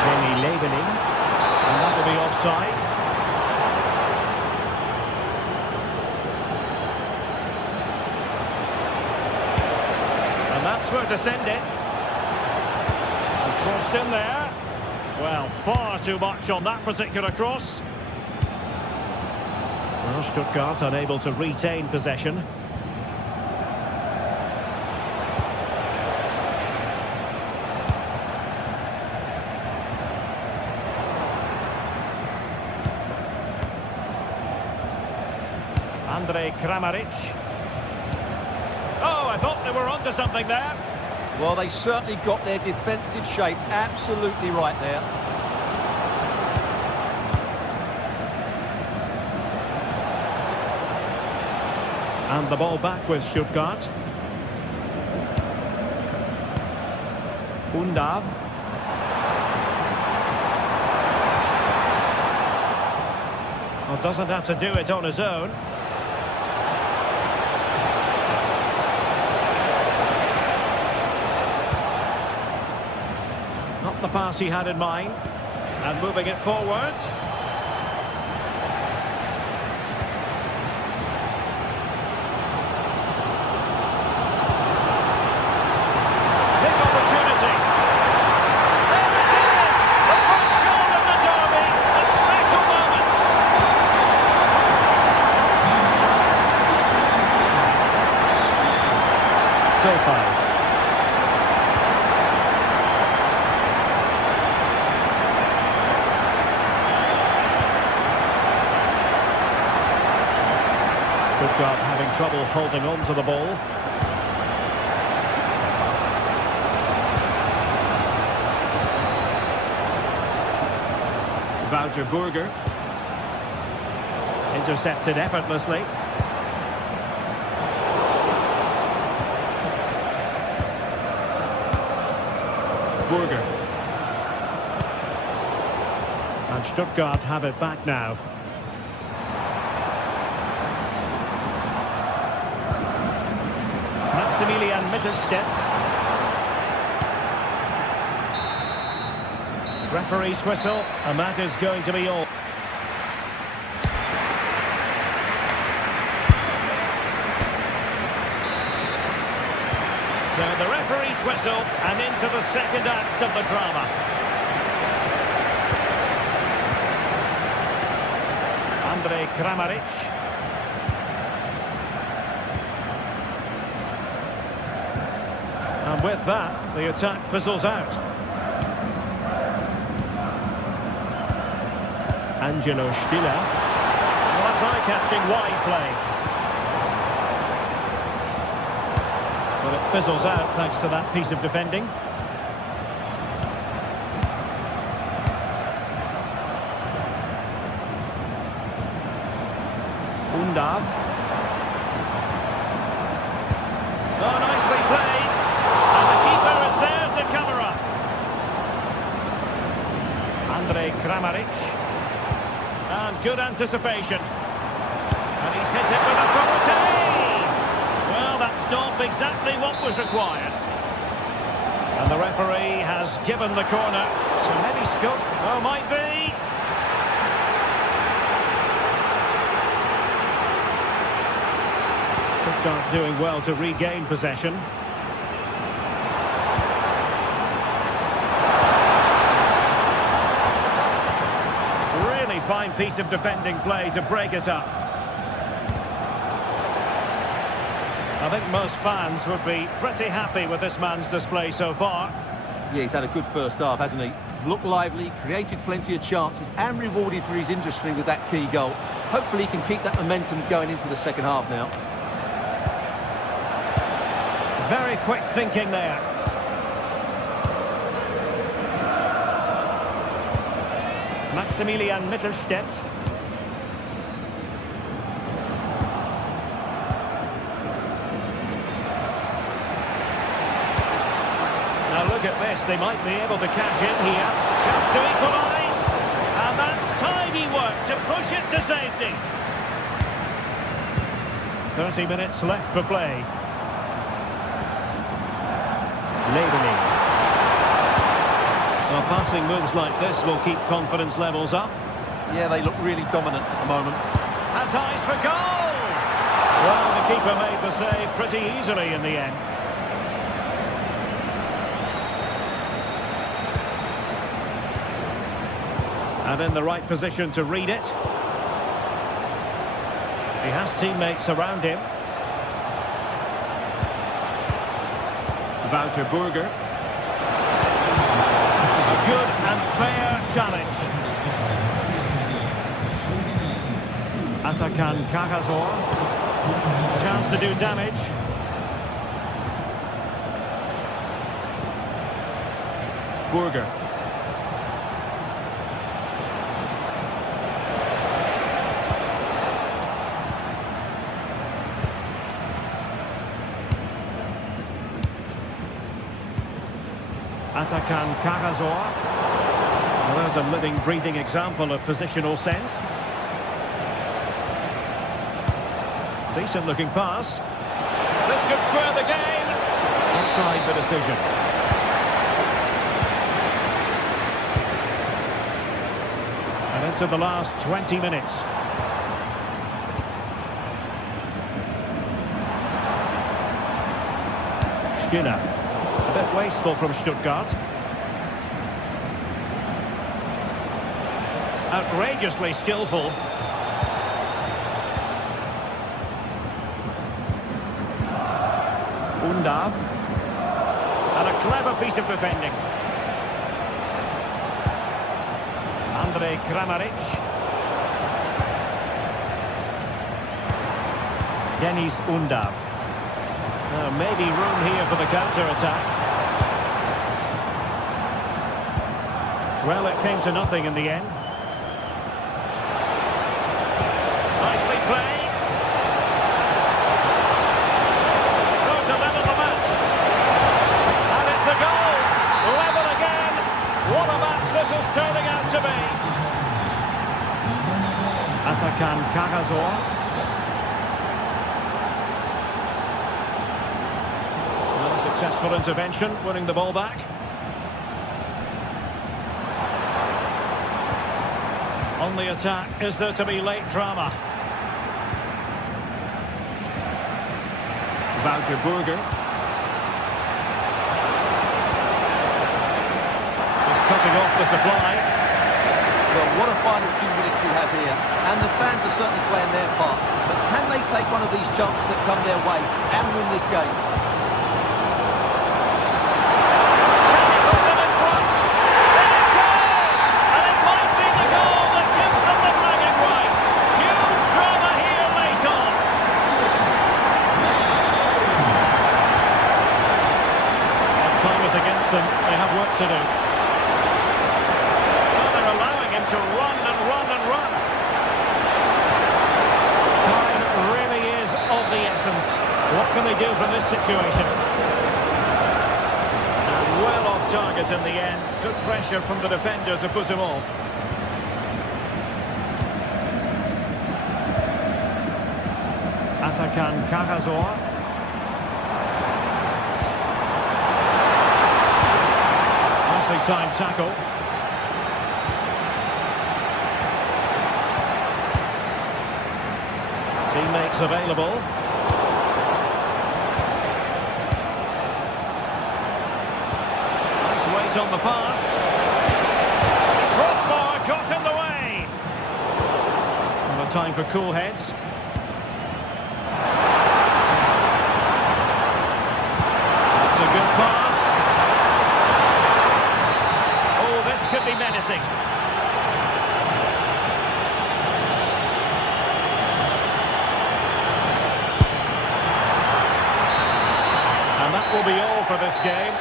Jenny Leveling. And that'll be offside. And that's where to send it. And crossed in there. Well, far too much on that particular cross. Well, Stuttgart unable to retain possession. Andrej Kramaric. Oh, I thought they were onto something there. Well, they certainly got their defensive shape absolutely right there. And the ball back with Stuttgart. Undav. Well, doesn't have to do it on his own. Not the pass he had in mind. And moving it forward. Big opportunity. Stuttgart having trouble holding on to the ball. Wouter Burger. Intercepted effortlessly. Burger. And Stuttgart have it back now. Maximilian Mittelstädt. Referee's whistle, and that is going to be all. So the referee's whistle, and into the second act of the drama. Andrej Kramaric. And with that, the attack fizzles out. Angelo Stiller. Well, that's eye-catching wide play. But it fizzles out thanks to that piece of defending. Undav. Oh, nicely played. And the keeper is there to cover up. Andrej Kramaric. And good anticipation. And he's hit it with authority. Well, that's not exactly what was required. And the referee has given the corner. So maybe scope. Oh, might be. Stuttgart doing well to regain possession. Fine piece of defending play to break it up. I think most fans would be pretty happy with this man's display so far. Yeah, he's had a good first half, hasn't he? Looked lively, created plenty of chances, and rewarded for his industry with that key goal. Hopefully he can keep that momentum going into the second half now. Very quick thinking there. Maximilian Mittelstädt. Now look at this, they might be able to cash in here. Chance to equalise. And that's tidy work to push it to safety. 30 minutes left for play. Leveling. Well, passing moves like this will keep confidence levels up. Yeah, they look really dominant at the moment. Has eyes for goal! Well, the keeper made the save pretty easily in the end. And in the right position to read it. He has teammates around him. Wouter Burger. A good and fair challenge. Atakan Kakazor. Chance to do damage. Burger. Atakan Kakazor. Well, there's a living, breathing example of positional sense. Decent looking pass. This could square the game. Offside the decision. And into the last 20 minutes. Skinner. A bit wasteful from Stuttgart. Outrageously skillful. Undav. And a clever piece of defending. Andrej Kramaric. Dennis Undav. Maybe room here for the counter-attack. Well, it came to nothing in the end. Nicely played. Goes to level the match. And it's a goal. Level again. What a match this is turning out to be. Atakan Kagazor. Well, a successful intervention, winning the ball back. On the attack, is there to be late drama? Wouter Burger. Just cutting off the supply. Well, what a final few minutes we have here. And the fans are certainly playing their part. But can they take one of these chances that come their way and win this game? They have work to do. Well, they're allowing him to run and run and run. Time really is of the essence. What can they do from this situation? And well off target in the end. Good pressure from the defender to put him off. Atakan Kagazor. Time tackle. Teammates available. Nice weight on the pass. Crossbar caught in the way. And a time for cool heads. That's a good pass. Could be menacing. And that will be all for this game.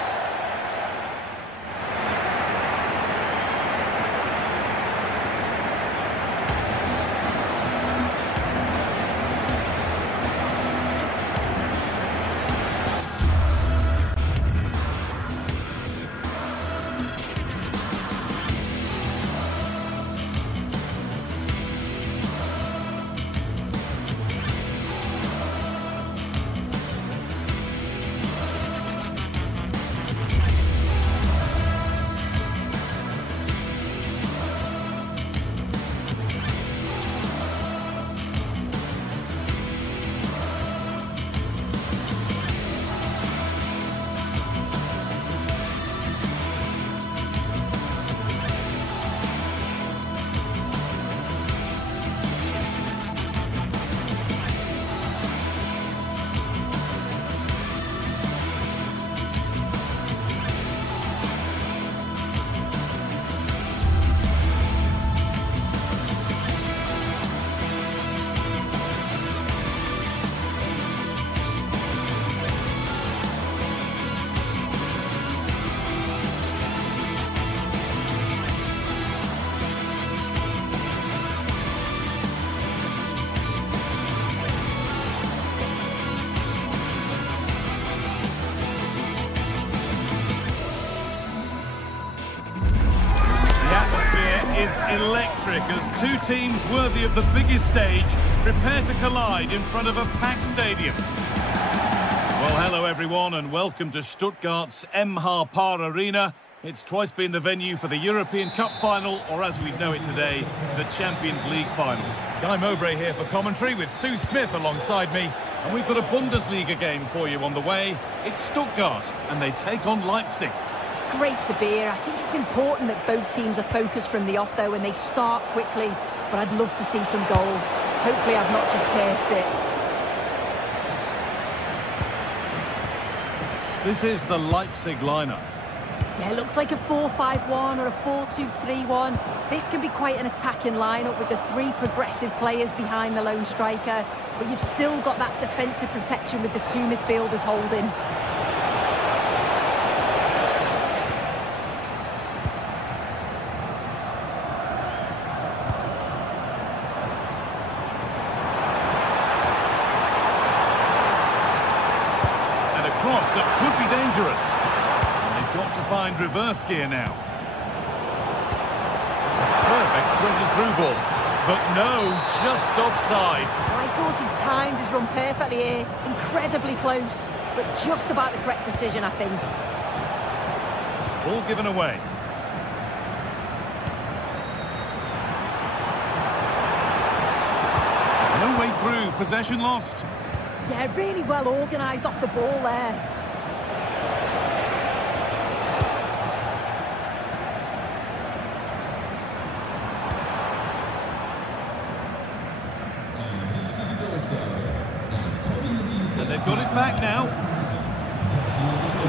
Electric as two teams worthy of the biggest stage prepare to collide in front of a packed stadium. Well, hello everyone and welcome to Stuttgart's MH Arena. It's twice been the venue for the European Cup final, or as we know it today, the Champions League final. Guy Mowbray here for commentary with Sue Smith alongside me, and we've got a Bundesliga game for you on the way. It's Stuttgart and they take on Leipzig. Great to be here. I think it's important that both teams are focused from the off though and they start quickly, but I'd love to see some goals. Hopefully I've not just cursed it. This is the Leipzig lineup. Yeah, it looks like a 4-5-1 or a 4-2-3-1. This can be quite an attacking lineup with the 3 progressive players behind the lone striker, but you've still got that defensive protection with the 2 midfielders holding. And a cross that could be dangerous. Got to find reverse gear now. It's a perfect through ball, but no, just offside. I thought he timed his run perfectly here, incredibly close, but just about the correct decision, I think. Ball given away. No way through, possession lost. Yeah, really well organised off the ball there. They've got it back now.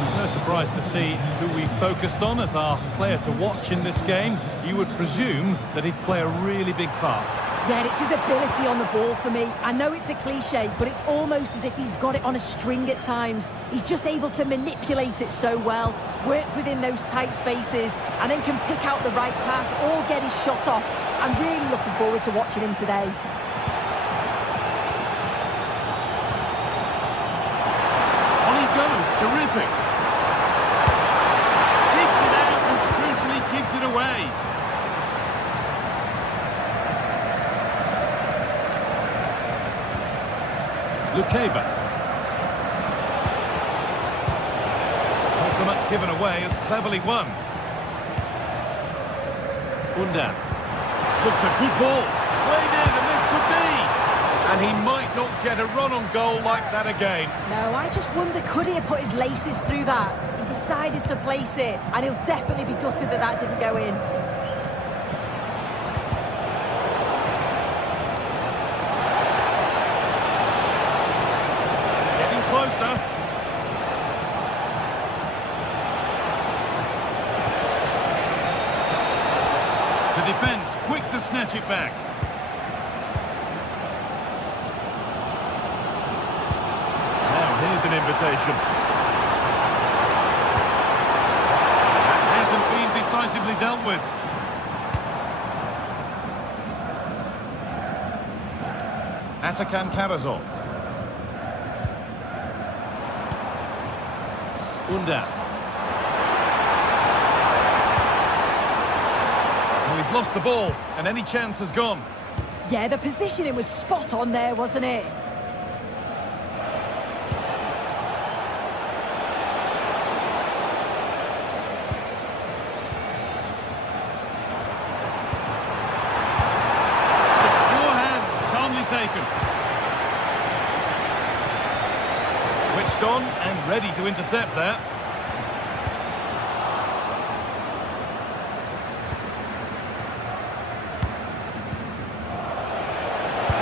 It's no surprise to see who we focused on as our player to watch in this game. You would presume that he'd play a really big part. Yeah, it's his ability on the ball for me. I know it's a cliche, but it's almost as if he's got it on a string at times. He's just able to manipulate it so well, work within those tight spaces, and then can pick out the right pass or get his shot off. I'm really looking forward to watching him today. Terrific. Keeps it out and crucially keeps it away. Lukeba. Not so much given away as cleverly won. Buildup. Looks a good ball. Played in, and this could be. And he might not get a run on goal like that again. No, I just wonder, could he have put his laces through that? He decided to place it, and he'll definitely be gutted that that didn't go in. Getting closer. The defence quick to snatch it back. Here's an invitation. That hasn't been decisively dealt with. Atakan Karazor. Buildup. Oh, he's lost the ball, and any chance has gone. Yeah, the positioning was spot on there, wasn't it? Taken. Switched on and ready to intercept there.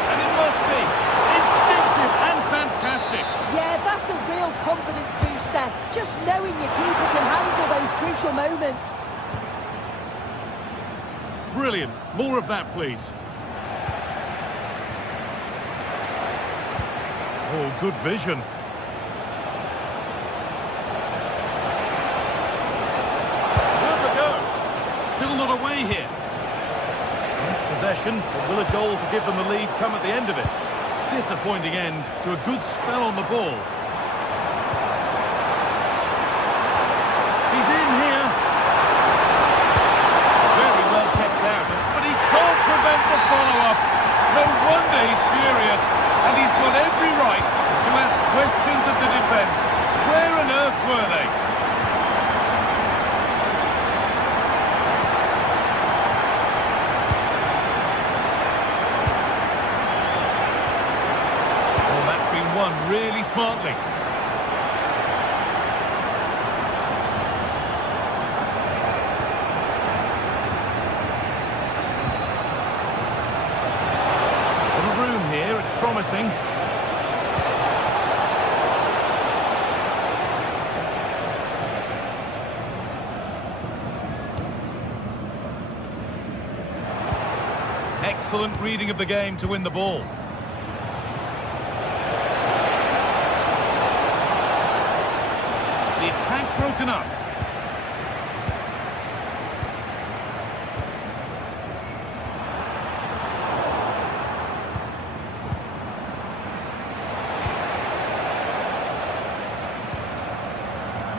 And it must be instinctive and fantastic. Yeah, that's a real confidence booster. Just knowing your keeper can handle those crucial moments. Brilliant. More of that, please. Oh, good vision. Worth a go. Still not away here. Once possession, but will a goal to give them the lead come at the end of it? Disappointing end to a good spell on the ball. He's in here. Very well kept out, but he can't prevent the follow-up. No wonder he's furious. And he's got every right to ask questions of the defence. Where on earth were they? Oh, that's been won really smartly. Promising. Excellent reading of the game to win the ball. The attack broken up.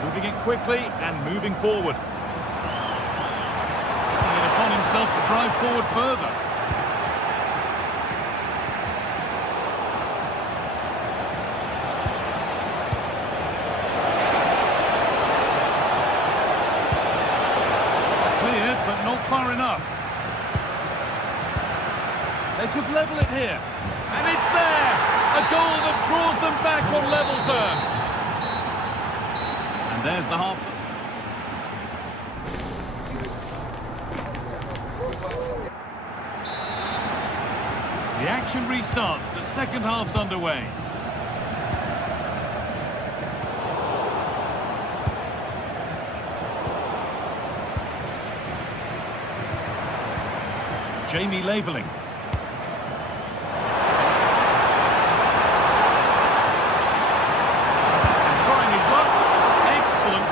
Moving it quickly and moving forward. Taking it upon himself to drive forward further. Cleared, but not far enough. They could level it here. And it's there! A goal that draws them back on level terms. And there's the half. The action restarts. The second half's underway. Jamie labelling.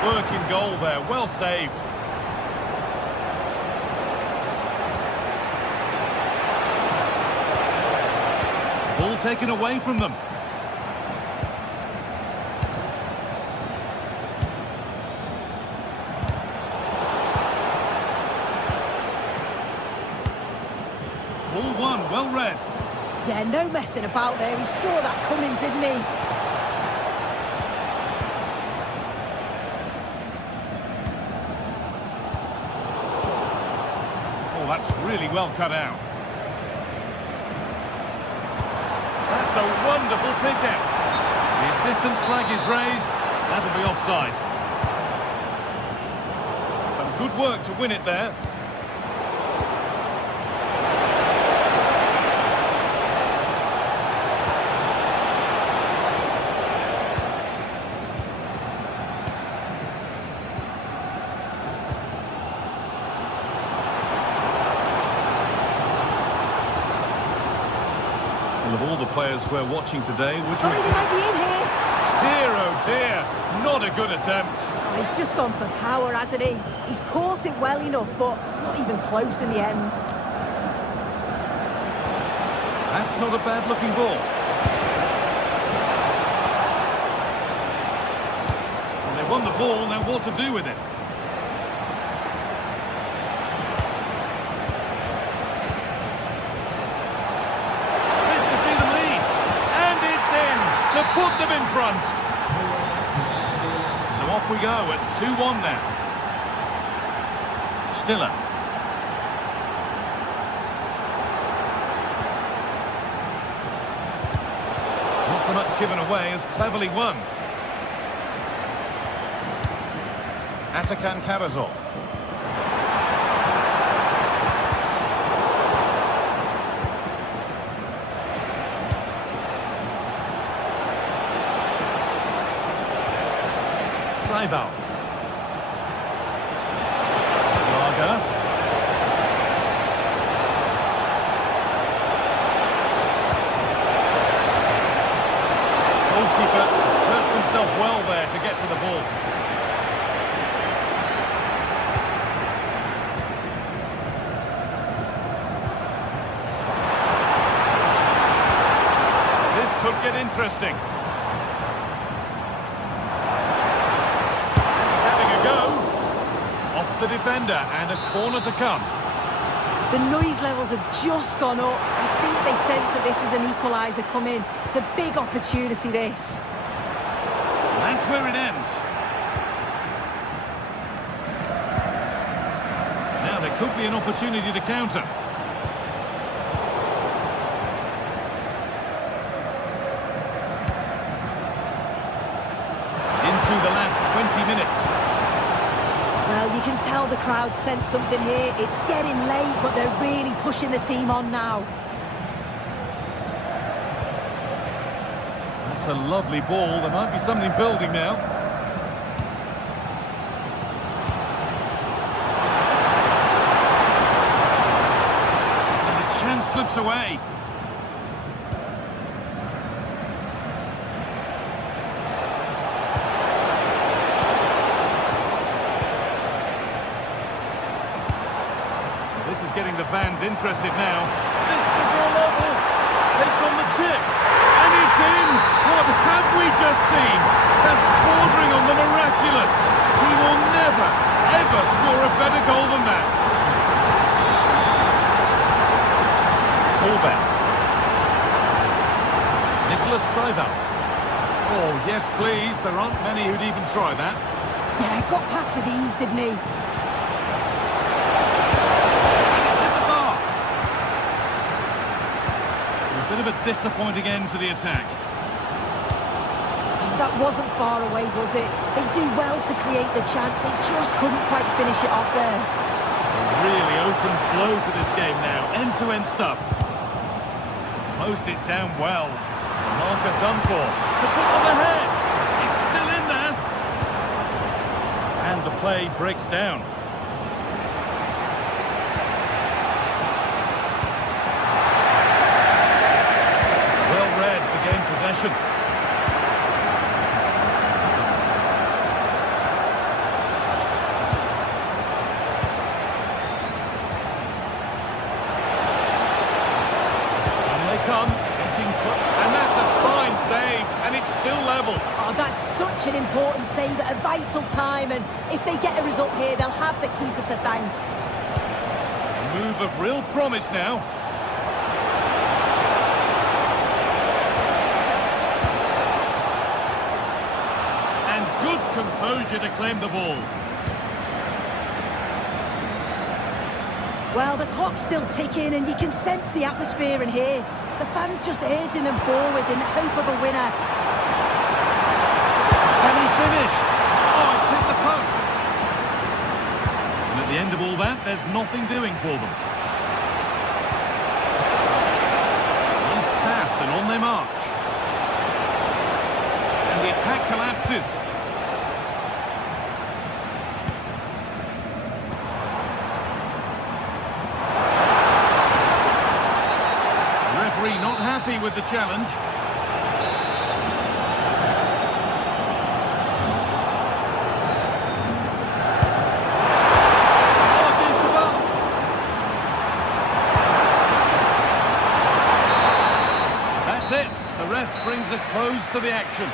Working goal there, well saved. Ball taken away from them. Ball one, well read. Yeah, no messing about there. He saw that coming, didn't he? That's really well cut out. That's a wonderful pick out. The assistant's flag is raised. That'll be offside. Some good work to win it there. Of all the players we're watching today, Sorry, they might be in here. Dear, oh dear, not a good attempt. He's just gone for power, hasn't he? He's caught it well enough, but it's not even close in the end. That's not a bad-looking ball. Well, they won the ball, now what to do with it? To put them in front. So off we go at 2-1 now. Stiller. Not so much given away as cleverly won. Atakan Karazor. Saival. Lager. Goalkeeper asserts himself well there to get to the ball. This could get interesting. The defender and a corner to come. The noise levels have just gone up. I think they sense that this is an equaliser coming. It's a big opportunity, this. That's where it ends. Now there could be an opportunity to counter. Into the last 20 minutes. Well, you can tell the crowd sense something here. It's getting late, but they're really pushing the team on now. That's a lovely ball. There might be something building now. And a chance slips away. This is getting the fans interested now. This to goal level. Takes on the chip. And it's in! What have we just seen? That's bordering on the miraculous. He will never, ever score a better goal than that. Fullback. Nicholas Siver. Oh, yes, please. There aren't many who'd even try that. Yeah, got past with ease, didn't he? A bit of a disappointing end to the attack. That wasn't far away, was it? They do well to create the chance. They just couldn't quite finish it off there. A really open flow to this game now. End-to-end stuff. Closed it down well. The marker done for. To put them ahead. It's still in there. And the play breaks down. Well read to gain possession. And that's a fine save, and it's still level. Oh, that's such an important save at a vital time, and if they get a result here, they'll have the keeper to thank. A move of real promise now. And good composure to claim the ball. Well, the clock's still ticking, and you can sense the atmosphere in here. The fans just urging them forward in hope of a winner. Can he finish? Oh, it's hit the post. And at the end of all that, there's nothing doing for them. Nice pass, and on they march. And the attack collapses. Not happy with the challenge. Oh, there's the ball. That's it. The ref brings a close to the action.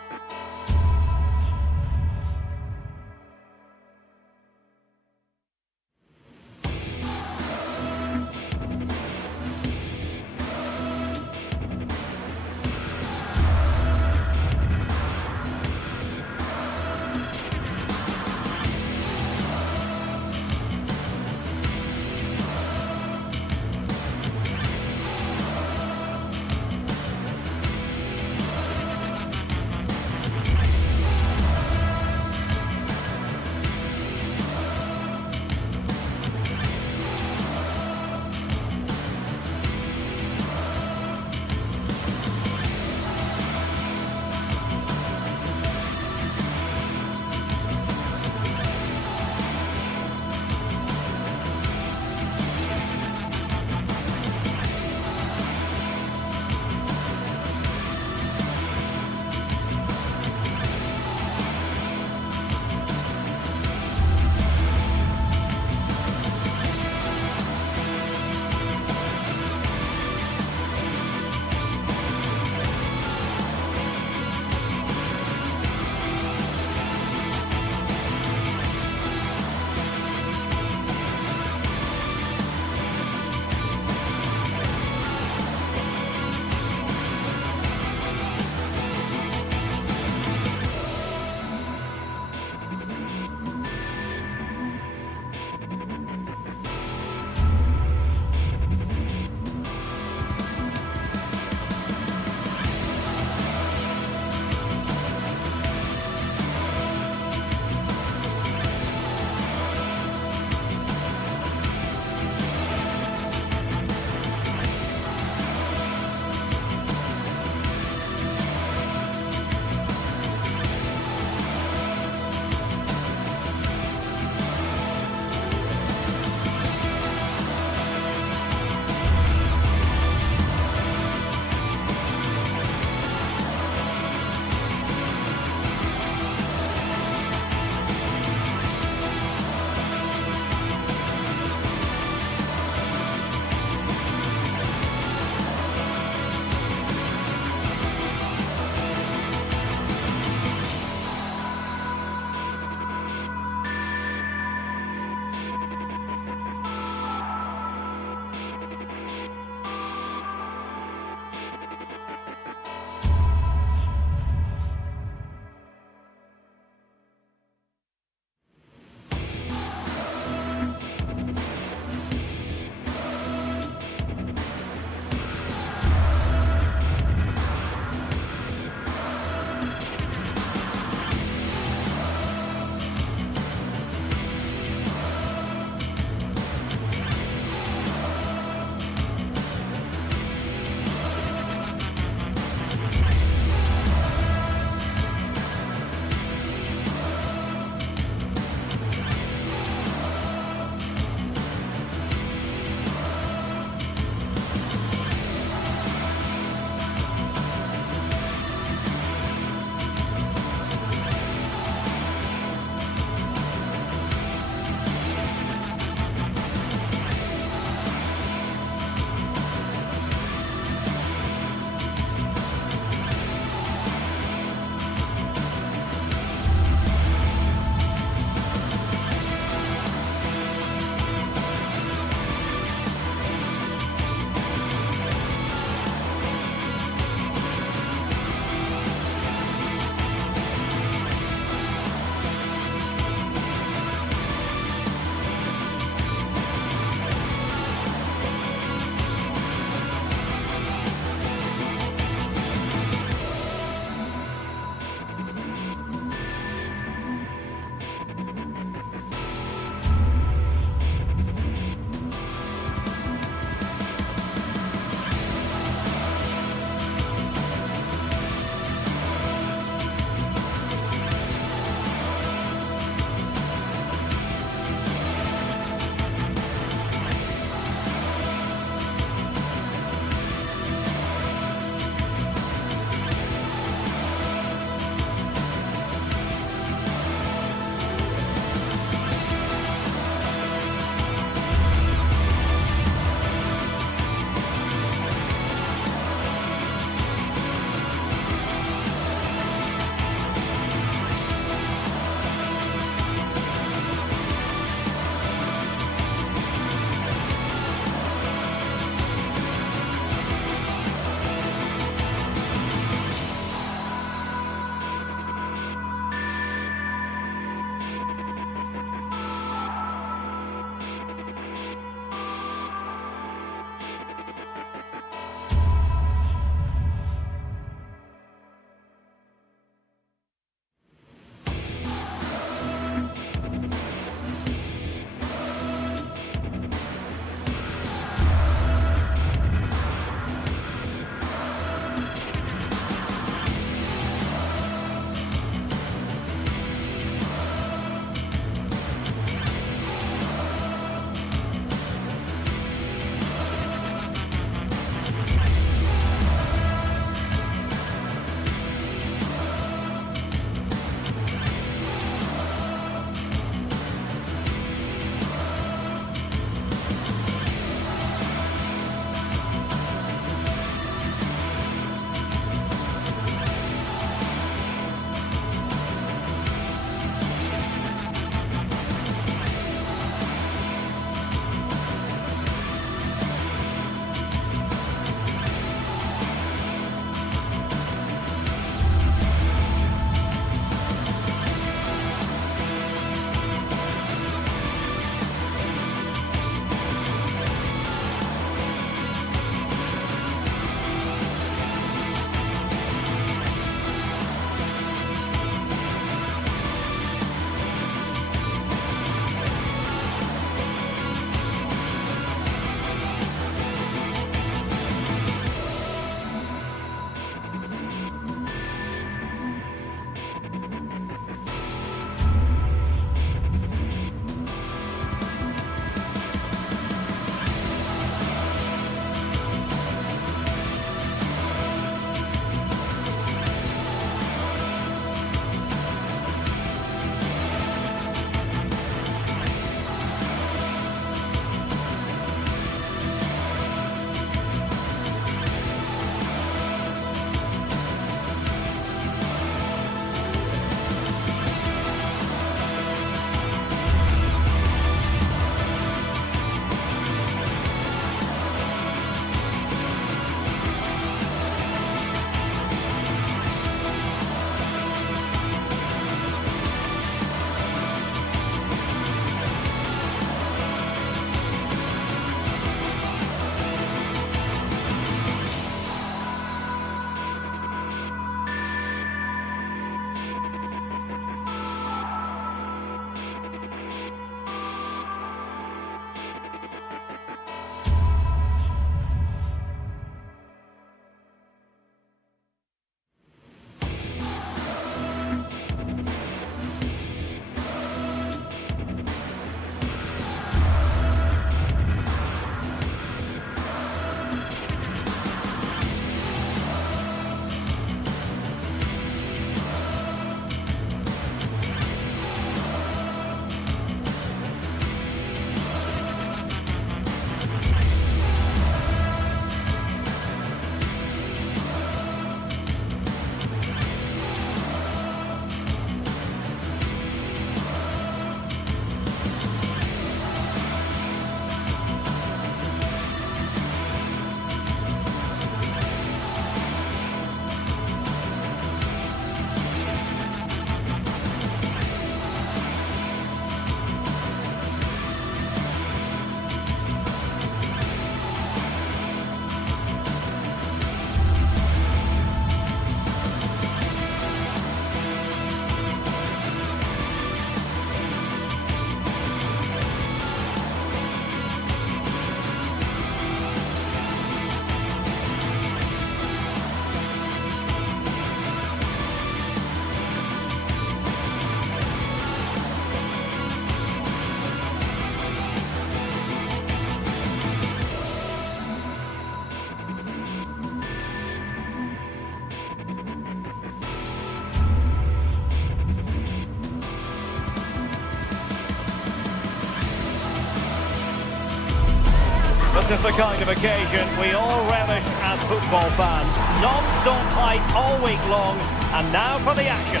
This is the kind of occasion we all relish as football fans. Non-stop hype all week long, and now for the action.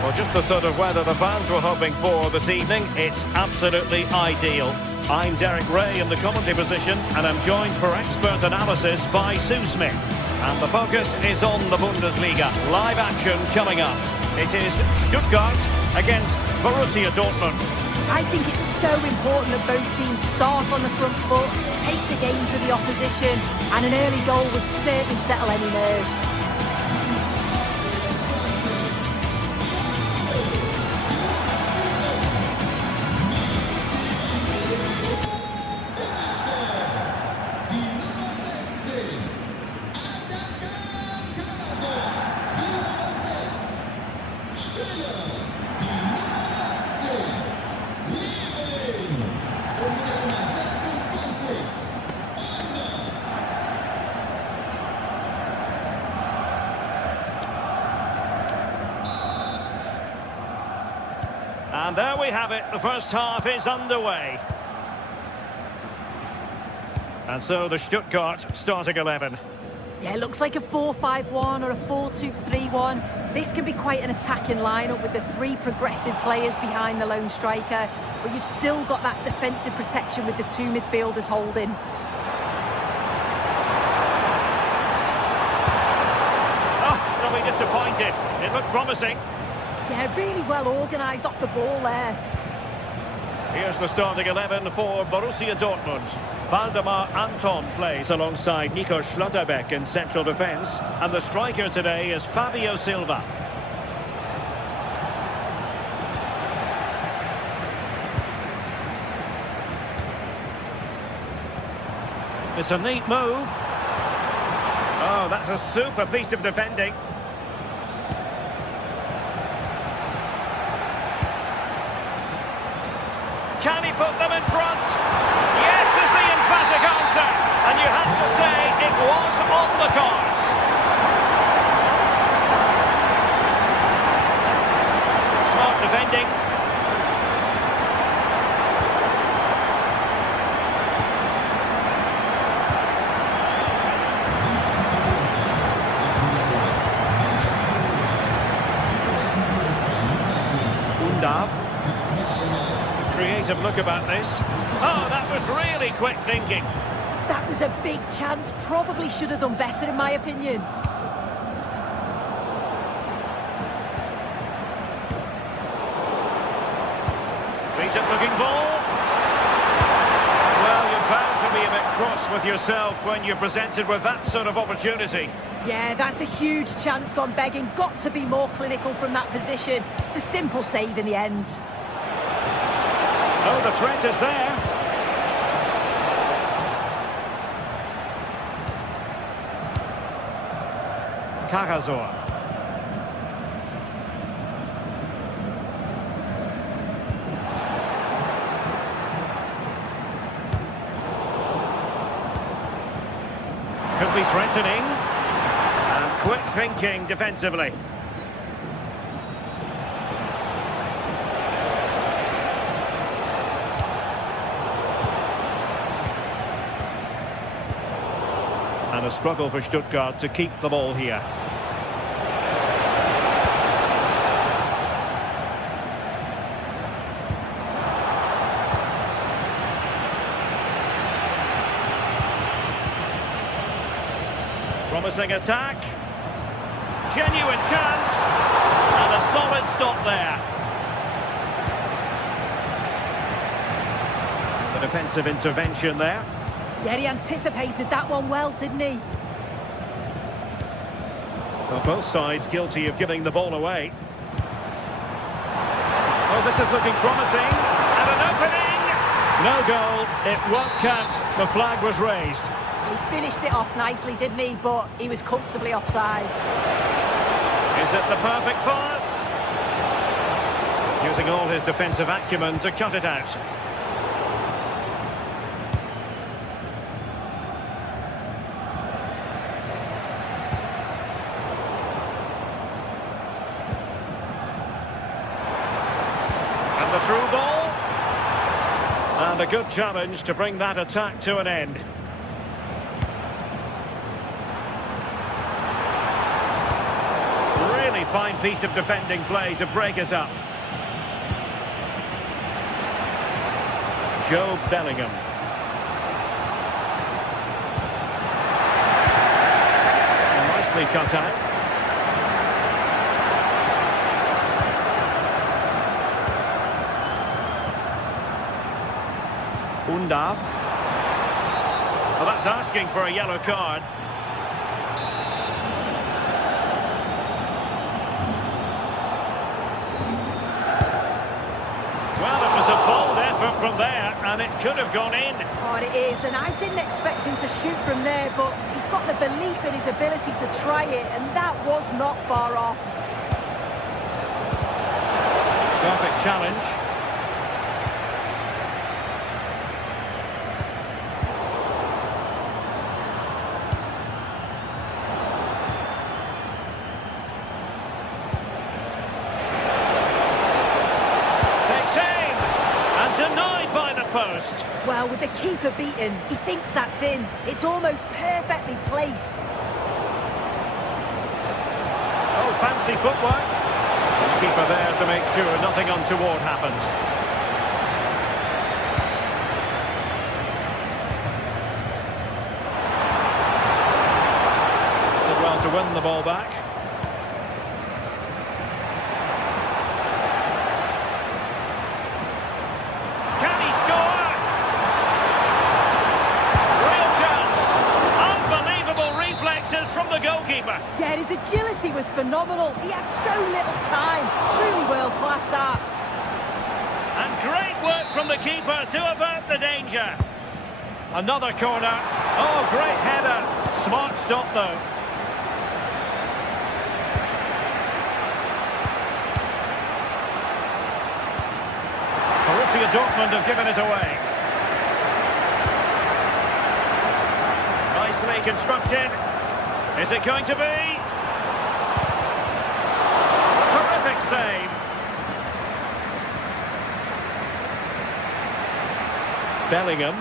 Well, just the sort of weather the fans were hoping for this evening. It's absolutely ideal. I'm Derek Ray in the commentary position, and I'm joined for expert analysis by Sue Smith. And the focus is on the Bundesliga. Live action coming up. It is Stuttgart against Borussia Dortmund. I think it's so important that both teams start on the front foot, take the game to the opposition, and an early goal would certainly settle any nerves. And there we have it, the first half is underway. And so the Stuttgart starting 11. Yeah, it looks like a 4-5-1 or a 4-2-3-1. This can be quite an attacking lineup with the three progressive players behind the lone striker, but you've still got that defensive protection with the two midfielders holding. Oh, they'll be disappointed. It looked promising. Yeah, really well organised off the ball there. Here's the starting 11 for Borussia Dortmund. Waldemar Anton plays alongside Nico Schlotterbeck in central defence. And the striker today is Fabio Silva. It's a neat move. Oh, that's a super piece of defending. Can he put them in front? Yes is the emphatic answer. And you have to say it was on the cards. Smart defending. Undav. Creative look about this. Oh, that was really quick thinking. That was a big chance. Probably should have done better, in my opinion. Decent looking ball. Well, you're bound to be a bit cross with yourself when you're presented with that sort of opportunity. Yeah, that's a huge chance gone begging. Got to be more clinical from that position. It's a simple save in the end. Oh, the threat is there. Cagazor. Could be threatening. And quick thinking defensively. And a struggle for Stuttgart to keep the ball here. Promising attack. Genuine chance. And a solid stop there. The defensive intervention there. Yeah, he anticipated that one well, didn't he? Well, both sides guilty of giving the ball away. Oh, this is looking promising. And an opening! No goal. It won't count. The flag was raised. He finished it off nicely, didn't he? But he was comfortably offside. Is it the perfect pass? Using all his defensive acumen to cut it out. a good challenge to bring that attack to an end. Really fine piece of defending play to break us up. Joe Bellingham. Nicely cut out. Undav. Well, that's asking for a yellow card. Well, it was a bold effort from there, and it could have gone in. Oh, it is, and I didn't expect him to shoot from there, but he's got the belief in his ability to try it, and that was not far off. Perfect challenge. Post. Well, with the keeper beaten, he thinks that's in. It's almost perfectly placed. Oh, fancy footwork. Keeper there to make sure nothing untoward happens. Did well to win the ball back. From the goalkeeper. Yeah, his agility was phenomenal. He had so little time. Truly world-class that. And great work from the keeper to avert the danger. Another corner. Oh, great header. Smart stop, though. Borussia Dortmund have given us away. Nicely constructed. Is it going to be? Terrific save. Bellingham.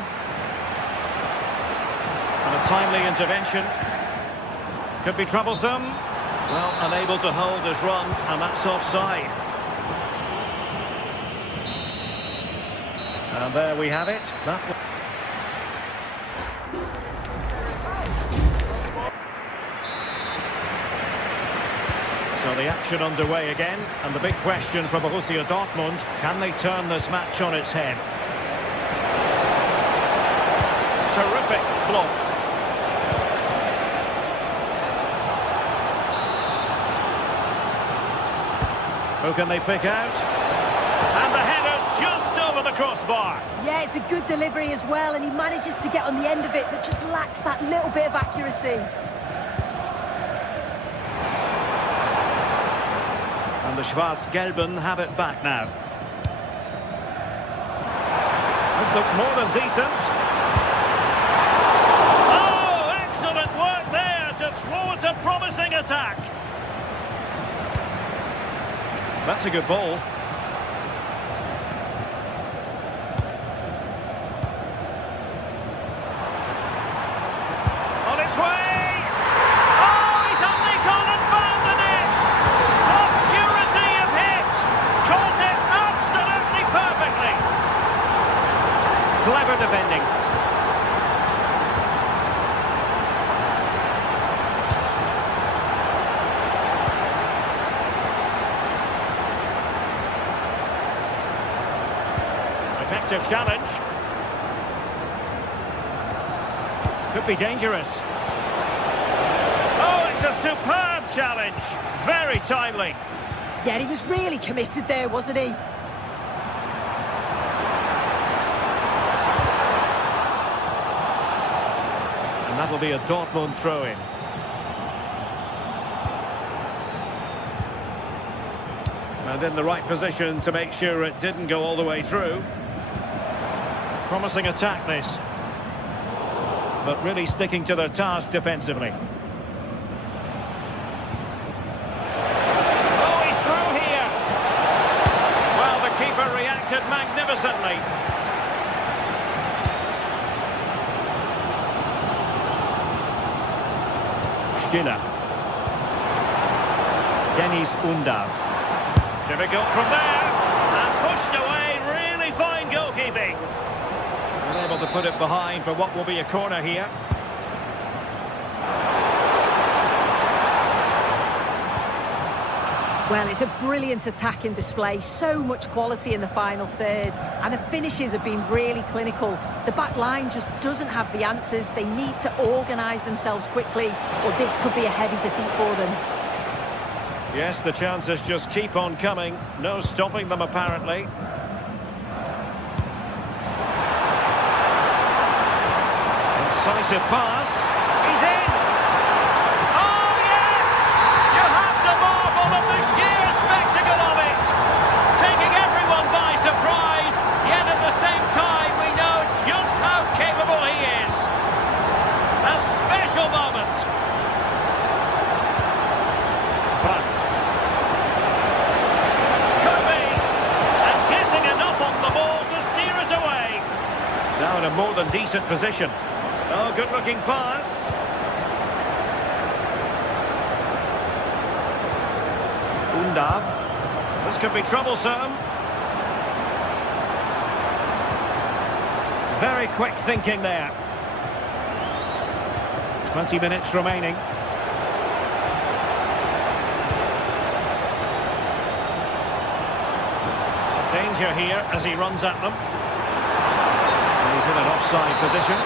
And a timely intervention. Could be troublesome. Well, unable to hold his run, and that's offside. And there we have it. So the action underway again, and the big question for Borussia Dortmund, can they turn this match on its head? Terrific block. Who can they pick out? And the header just over the crossbar. Yeah, it's a good delivery as well, and he manages to get on the end of it, but just lacks that little bit of accuracy. And the Schwarz-Gelben have it back now. This looks more than decent. Oh, excellent work there to thwart a promising attack. That's a good ball. On its way! Oh, he's only gone and found the net! What purity of hit! Caught it absolutely perfectly! Clever defending. Effective challenge. Could be dangerous. Oh, it's a superb challenge. Very timely. Yeah, he was really committed there, wasn't he? And that'll be a Dortmund throw-in. And in the right position to make sure it didn't go all the way through. Promising attack, this. But really sticking to their task defensively. Oh, he's through here! Well, the keeper reacted magnificently. Skinner. Dennis Undav. Difficult from there. And pushed away. Really fine goalkeeping. Unable to put it behind for what will be a corner here. Well, it's a brilliant attacking display, so much quality in the final third, and the finishes have been really clinical. The back line just doesn't have the answers. They need to organise themselves quickly, or this could be a heavy defeat for them. Yes, the chances just keep on coming. No stopping them, apparently. Incisive pass. He's in! Oh, yes! You have to marvel at the sheer spectacle of it! Taking everyone by surprise, yet at the same time we know just how capable he is. A special moment. But could be, and getting enough on the ball to steer us away. Now in a more than decent position. Oh, good-looking pass. Undav. This could be troublesome. Very quick thinking there. 20 minutes remaining. Danger here as he runs at them. And he's in an offside position.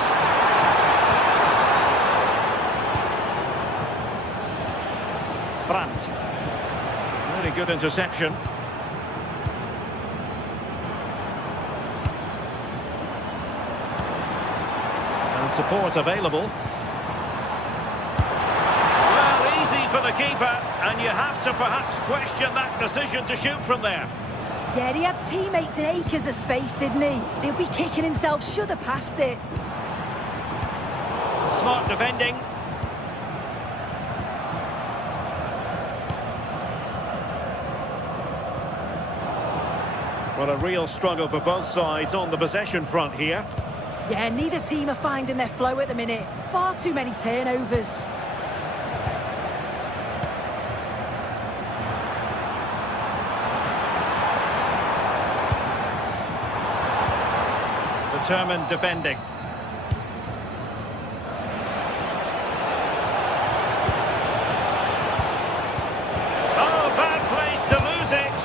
Brandt. Really good interception. And support available. Well, easy for the keeper, and you have to perhaps question that decision to shoot from there. Yeah, he had teammates in acres of space, didn't he? He'll be kicking himself, should have passed it. Smart defending. Well, a real struggle for both sides on the possession front here. Yeah, neither team are finding their flow at the minute. Far too many turnovers. Determined defending. Oh, bad place to lose it.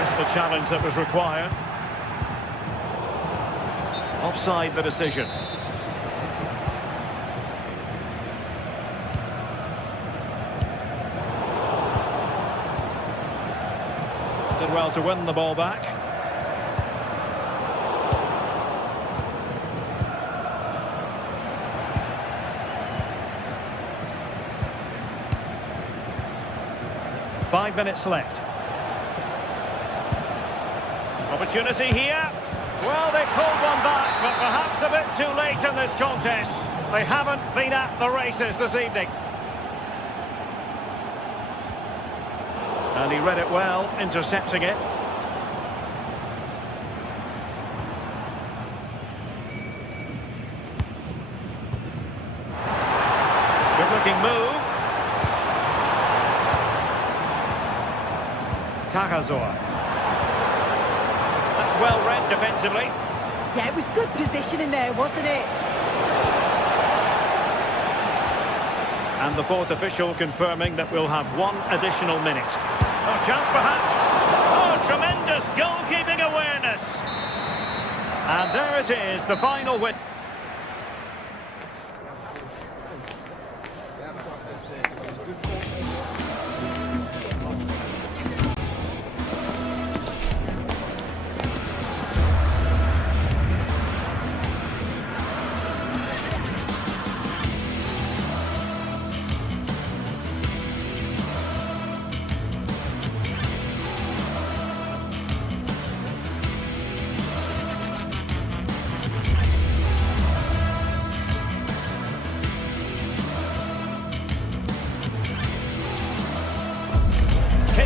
Just the challenge that was required. Offside the decision. Did well to win the ball back. Five minutes left. Opportunity here. Well, they pulled one back, but perhaps a bit too late in this contest. They haven't been at the races this evening. And he read it well, intercepting it. Good-looking move. Cagazor. That's well read defensively. Yeah, it was good positioning there, wasn't it? And the fourth official confirming that we'll have one additional minute. Oh, chance perhaps. Oh, tremendous goalkeeping awareness. And there it is, the final win.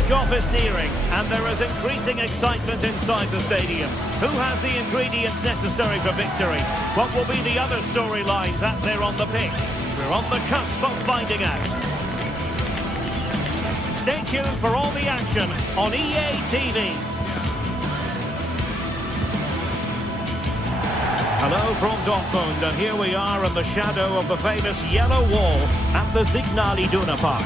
Kickoff is nearing, and there is increasing excitement inside the stadium. Who has the ingredients necessary for victory? What will be the other storylines out there on the pitch? We're on the cusp of finding out. Stay tuned for all the action on EA TV. Hello from Dortmund, and here we are in the shadow of the famous yellow wall at the Signal Iduna Park.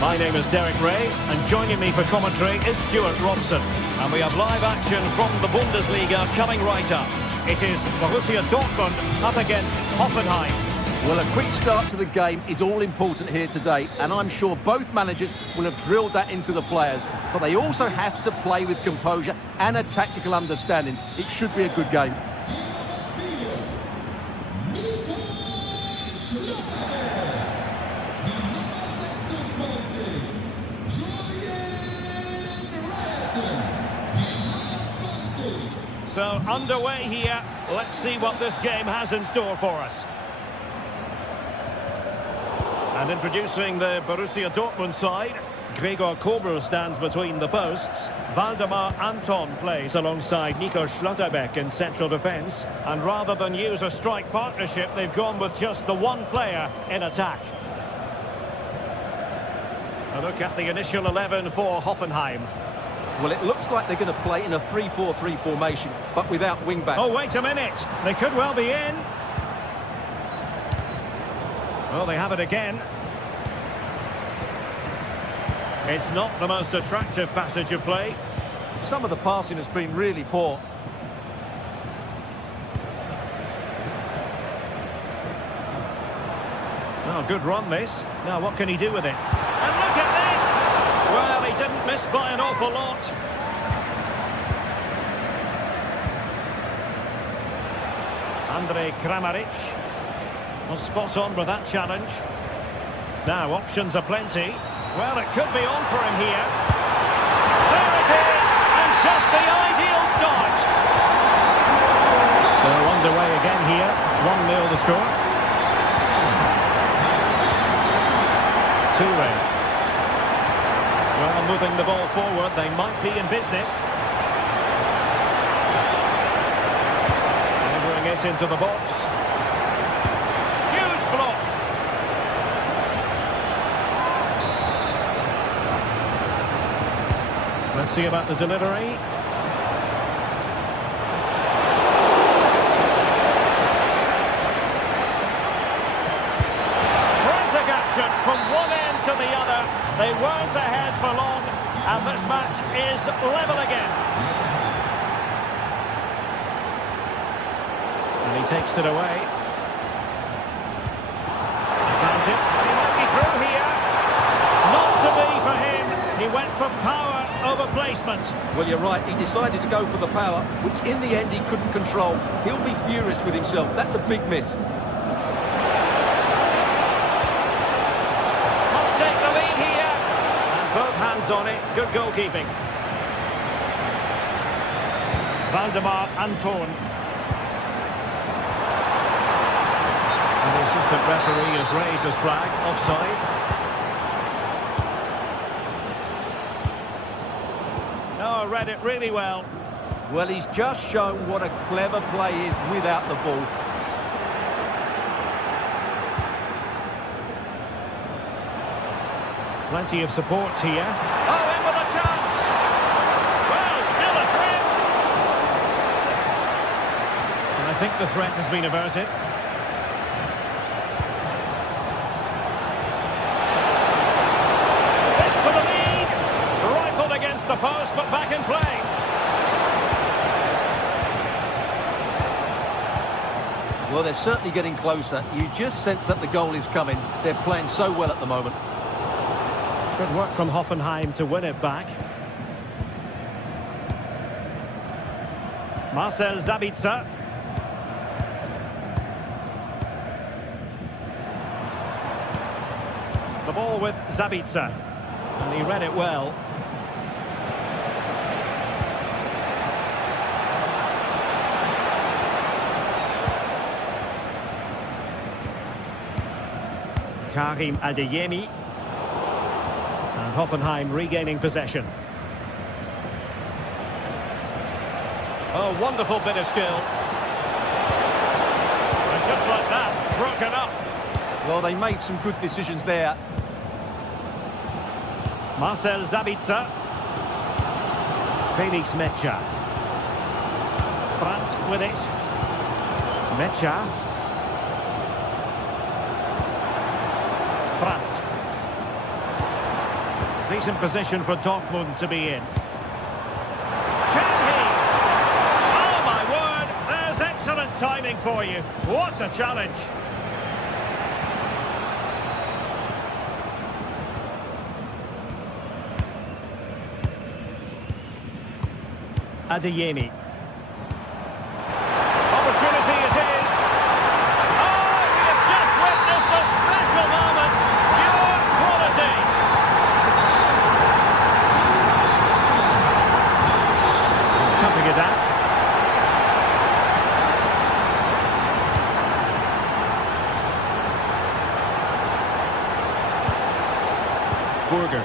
My name is Derek Ray, and joining me for commentary is Stuart Robson. And we have live action from the Bundesliga coming right up. It is Borussia Dortmund up against Hoffenheim. Well, a quick start to the game is all important here today, and I'm sure both managers will have drilled that into the players. But they also have to play with composure and a tactical understanding. It should be a good game. So underway here. Let's see what this game has in store for us. And introducing the Borussia Dortmund side, Gregor Kobel stands between the posts. Waldemar Anton plays alongside Nico Schlotterbeck in central defence. And rather than use a strike partnership, they've gone with just the one player in attack. A look at the initial 11 for Hoffenheim. Well, it looks like they're going to play in a 3-4-3 formation, but without wing-backs. Oh, wait a minute. They could well be in. Well, they have it again. It's not the most attractive passage of play. Some of the passing has been really poor. Oh, good run this. Now, what can he do with it? And look at this! Well, he didn't miss by an awful lot. Andrej Kramaric was spot on with that challenge. Now, options are plenty. Well, it could be on for him here. There it is! And just the ideal start. So, underway again here. 1-0 the score. Toure. Well, moving the ball forward, they might be in business. Delivering it into the box. Huge block. Let's see about the delivery. Frantic action from one end to the other. They weren't ahead for long, and this match is level again. And he takes it away. Found it. He might be through here. Not to be for him. He went for power over placement. Well, you're right. He decided to go for the power, which in the end he couldn't control. He'll be furious with himself. That's a big miss. Both hands on it, good goalkeeping. Waldemar Anton. And the assistant referee has raised his flag, offside. Oh, read it really well. Well, he's just shown what a clever play is without the ball. Plenty of support here. Oh, in with a chance! Well, still a threat! And I think the threat has been averted. It's for the lead! Rifled against the post, but back in play. Well, they're certainly getting closer. You just sense that the goal is coming. They're playing so well at the moment. Good work from Hoffenheim to win it back. Marcel Sabitzer. The ball with Sabitzer. And he read it well. Karim Adeyemi. And Hoffenheim regaining possession. Oh, wonderful bit of skill. And just like that, broken up. Well, they made some good decisions there. Marcel Sabitzer. Felix Mecha. Brandt with it. Mecha. Brandt. Decent position for Dortmund to be in. Can he? Oh my word, there's excellent timing for you. What a challenge. Adeyemi. Opportunity it is. Oh, we have just witnessed a special moment. Pure quality. Coming it out. Burger.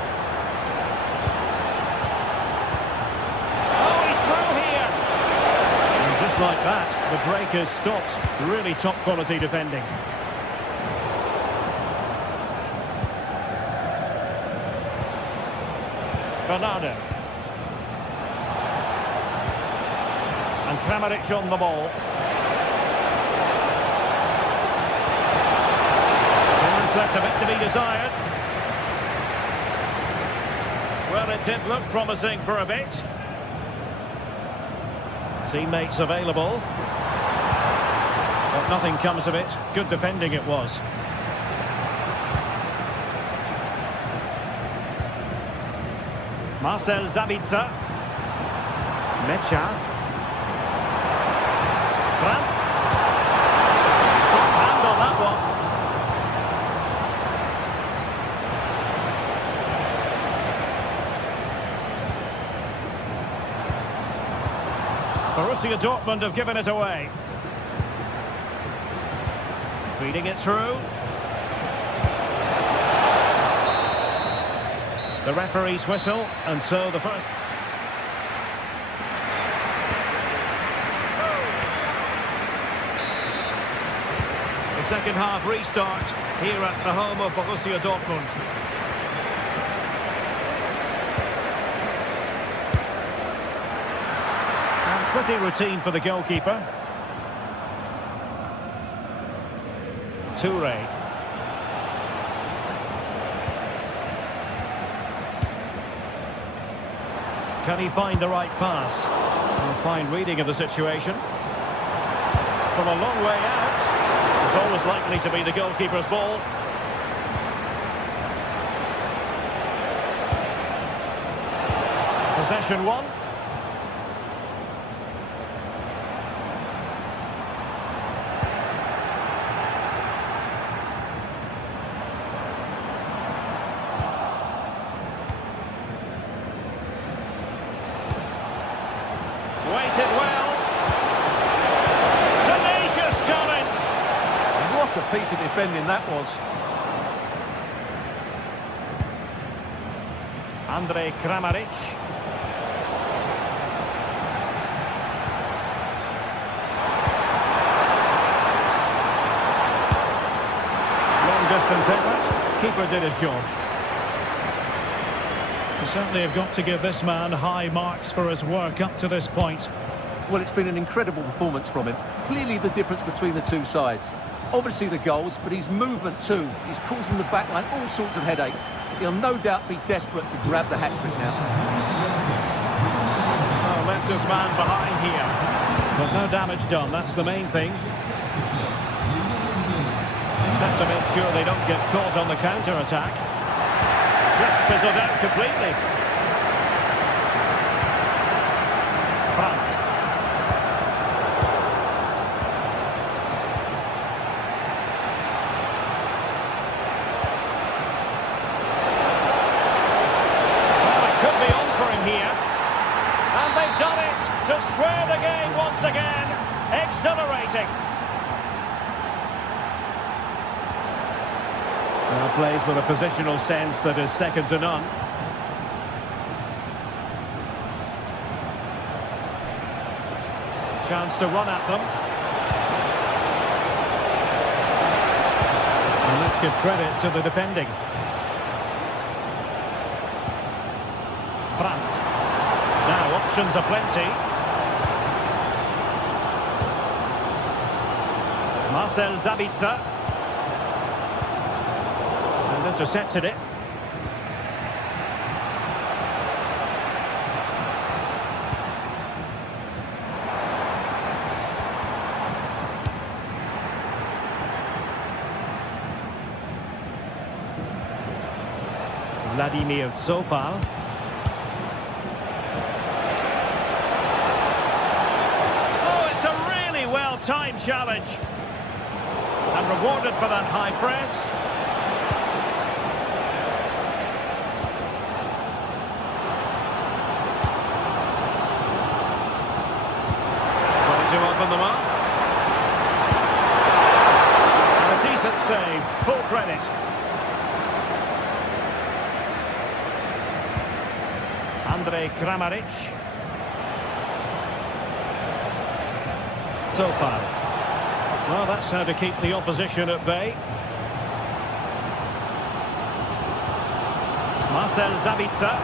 Like that, the break has stopped. Really top quality defending. Bernardo. And Kramaric on the ball. There's left a bit to be desired. Well, it did look promising for a bit. Teammates available. But nothing comes of it. Good defending it was. Marcel Sabitzer. Mecha. Brandt. Good hand on that one. Borussia Dortmund have given it away. Feeding it through. The referee's whistle, and so the first... The second half restart here at the home of Borussia Dortmund. Pretty routine for the goalkeeper. Toure. Can he find the right pass? A fine reading of the situation. From a long way out. It's always likely to be the goalkeeper's ball. Possession one. Waited well. Tenacious challenge. What a piece of defending that was. Andre Kramaric. Long distance effort. Keeper did his job. You certainly have got to give this man high marks for his work up to this point. Well, it's been an incredible performance from him. Clearly the difference between the two sides. Obviously the goals, but his movement too. He's causing the backline all sorts of headaches. He'll no doubt be desperate to grab the hat-trick now. Oh, left his man behind here. But no damage done, that's the main thing. Just have to make sure they don't get caught on the counter-attack. Just fizzled out completely. Brandt. Well, it could be on for him here. And they've done it to square the game once again. Exhilarating. Plays with a positional sense that is second to none. Chance to run at them. And let's give credit to the defending. Brandt. Now options are plenty. Marcel Sabitzer. And intercepted it. Vladimir Zofal. Oh, it's a really well-timed challenge. And rewarded for that high press. Trying to open them up. And a decent save. Full credit. Andrej Kramaric. Zofal. Well, that's how to keep the opposition at bay. Marcel Sabitzer.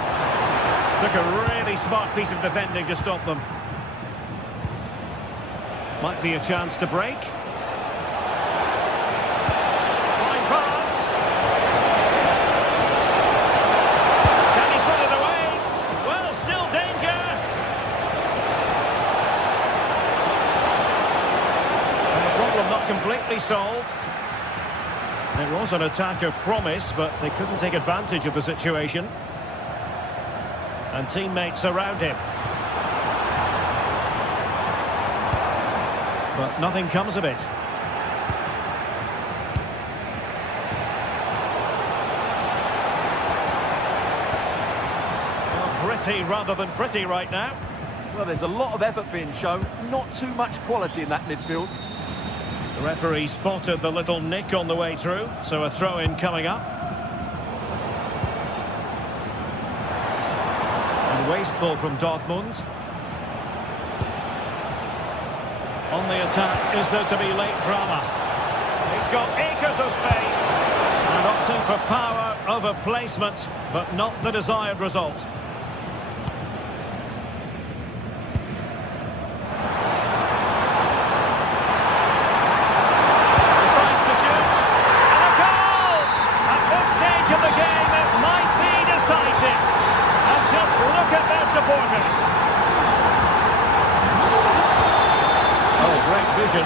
Took a really smart piece of defending to stop them. Might be a chance to break. Fine pass. Can he put it away? Well, still danger. And the problem not completely solved. It was an attack of promise, but they couldn't take advantage of the situation. And teammates around him. But nothing comes of it. Well, gritty rather than pretty right now. Well, there's a lot of effort being shown, not too much quality in that midfield. The referee spotted the little nick on the way through, so a throw-in coming up. And wasteful from Dortmund. On the attack, is there to be late drama? He's got acres of space. And opting for power over placement, but not the desired result. Decides to shoot. And a goal! At this stage of the game, it might be decisive. And just look at their supporters. Oh, great vision.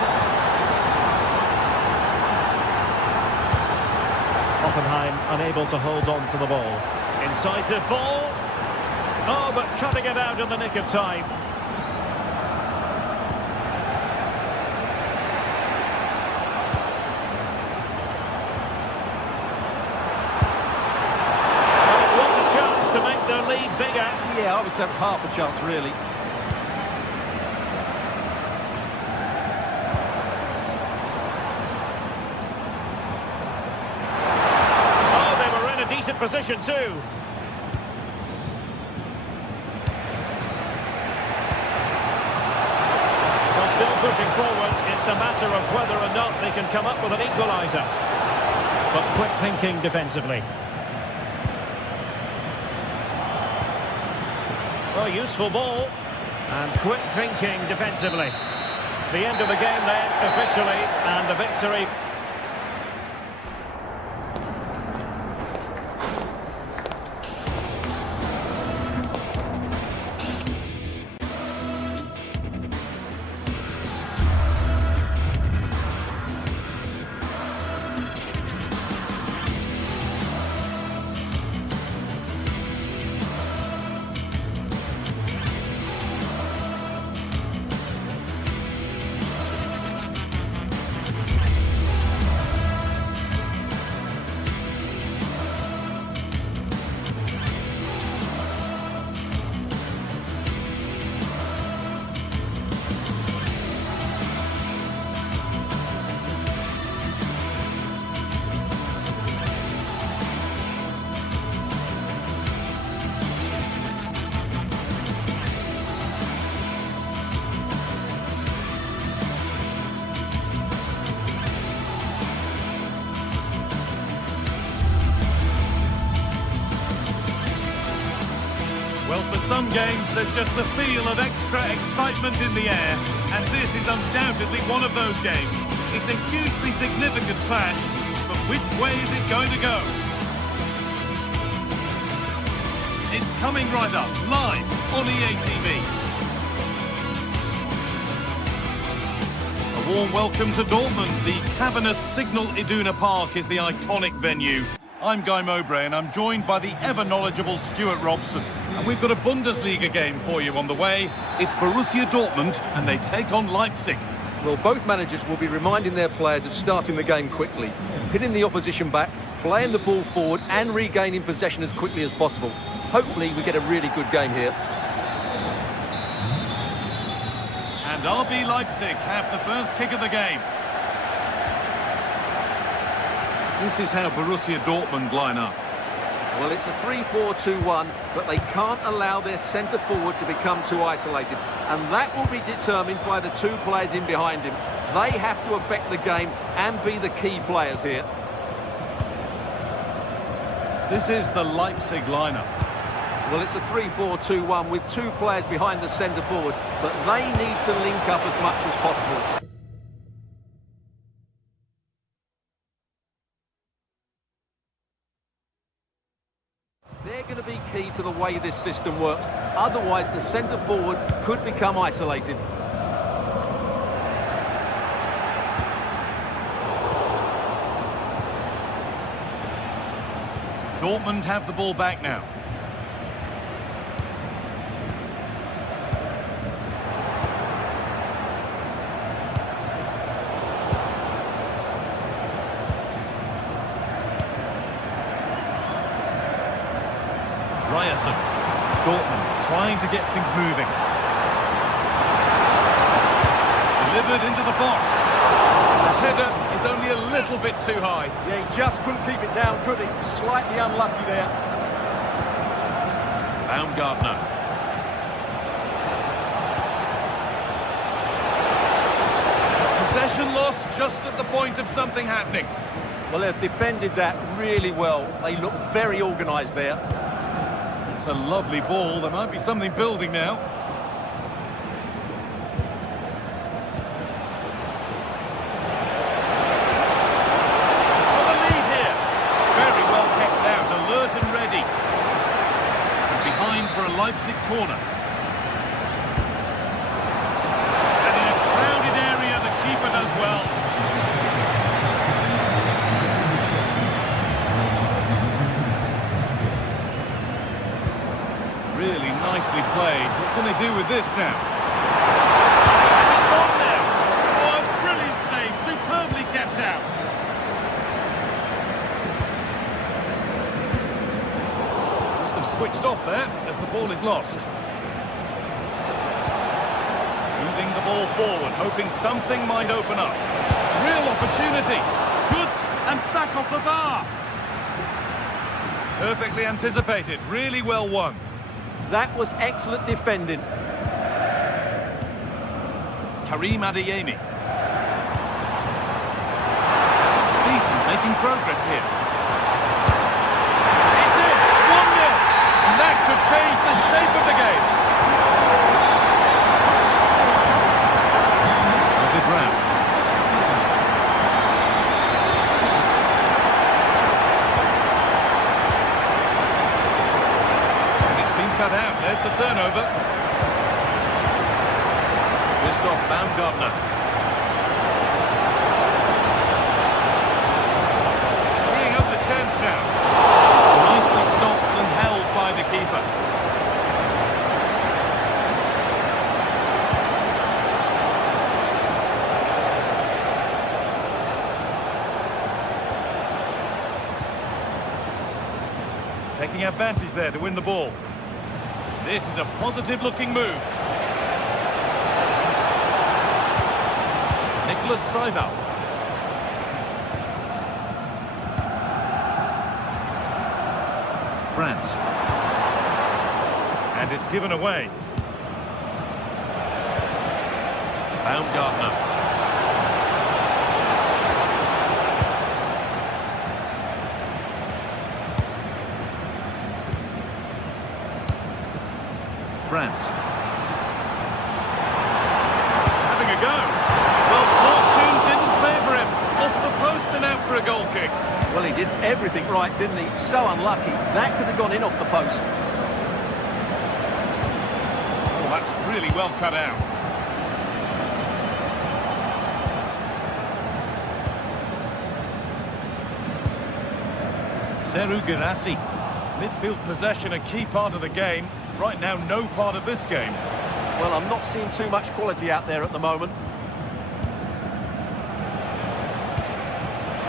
Hoffenheim unable to hold on to the ball. Incisive ball. Oh, but cutting it out in the nick of time. And it was a chance to make their lead bigger. Yeah, I would say it's half a chance, really. Position too. They're still pushing forward. It's a matter of whether or not they can come up with an equaliser. But quick thinking defensively. Well, useful ball. And quick thinking defensively. The end of the game then, officially, and the victory. Well, for some games, there's just the feel of extra excitement in the air, and this is undoubtedly one of those games. It's a hugely significant clash, but which way is it going to go? It's coming right up, live on EA TV. A warm welcome to Dortmund. The cavernous Signal Iduna Park is the iconic venue. I'm Guy Mowbray and I'm joined by the ever-knowledgeable Stuart Robson. And we've got a Bundesliga game for you on the way. It's Borussia Dortmund and they take on Leipzig. Well, both managers will be reminding their players of starting the game quickly, pinning the opposition back, playing the ball forward and regaining possession as quickly as possible. Hopefully we get a really good game here. And RB Leipzig have the first kick of the game. This is how Borussia Dortmund line up. Well, it's a 3-4-2-1, but they can't allow their centre-forward to become too isolated. And that will be determined by the two players in behind him. They have to affect the game and be the key players here. This is the Leipzig lineup. Well, it's a 3-4-2-1 with two players behind the centre-forward, but they need to link up as much as possible. They're going to be key to the way this system works. Otherwise, the centre-forward could become isolated. Dortmund have the ball back now. Dortmund trying to get things moving. Delivered into the box. The header is only a little bit too high. Yeah, he just couldn't keep it down, could he? Slightly unlucky there. Baumgartner. Possession lost just at the point of something happening. Well, they've defended that really well. They look very organised there. It's a lovely ball. There might be something building now. For the lead here. Very well kept out, alert and ready. And behind for a Leipzig corner. And in a crowded area, the keeper does well. Really nicely played. What can they do with this now? It's on there! Oh, a brilliant save. Superbly kept out. Must have switched off there as the ball is lost. Moving the ball forward, hoping something might open up. Real opportunity. Goods and back off the bar. Perfectly anticipated. Really well won. That was excellent defending. Karim Adeyemi. It's decent, making progress here. It's in! 1-0! And that could change the shape of the game. David Brown. Cut out, there's the turnover. Baumgartner. Freeing up the chance now. Nicely stopped and held by the keeper. Taking advantage there to win the ball. This is a positive-looking move. Nicholas Seival. Brandt. And it's given away. Baumgartner. Brandt. Having a go. Well, fortune didn't favour him. Off the post and out for a goal kick. Well, he did everything right, didn't he? So unlucky. That could have gone in off the post. Oh, that's really well cut out. Seru Girassi. Midfield possession, a key part of the game. Right now, no part of this game. Well, I'm not seeing too much quality out there at the moment.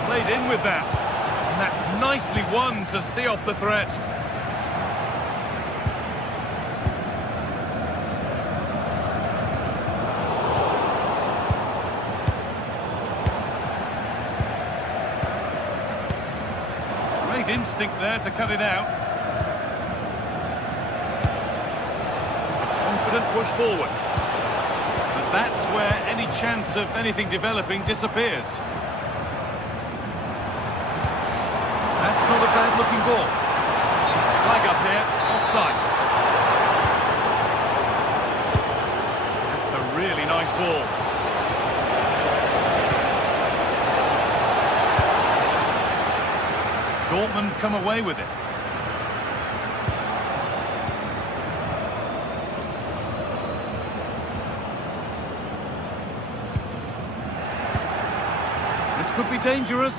Played in with that. And that's nicely won to see off the threat. Great instinct there to cut it out. It's a confident push forward. But that's where any chance of anything developing disappears. That's not a bad-looking ball. Flag up here, offside. That's a really nice ball. Dortmund come away with it. This could be dangerous.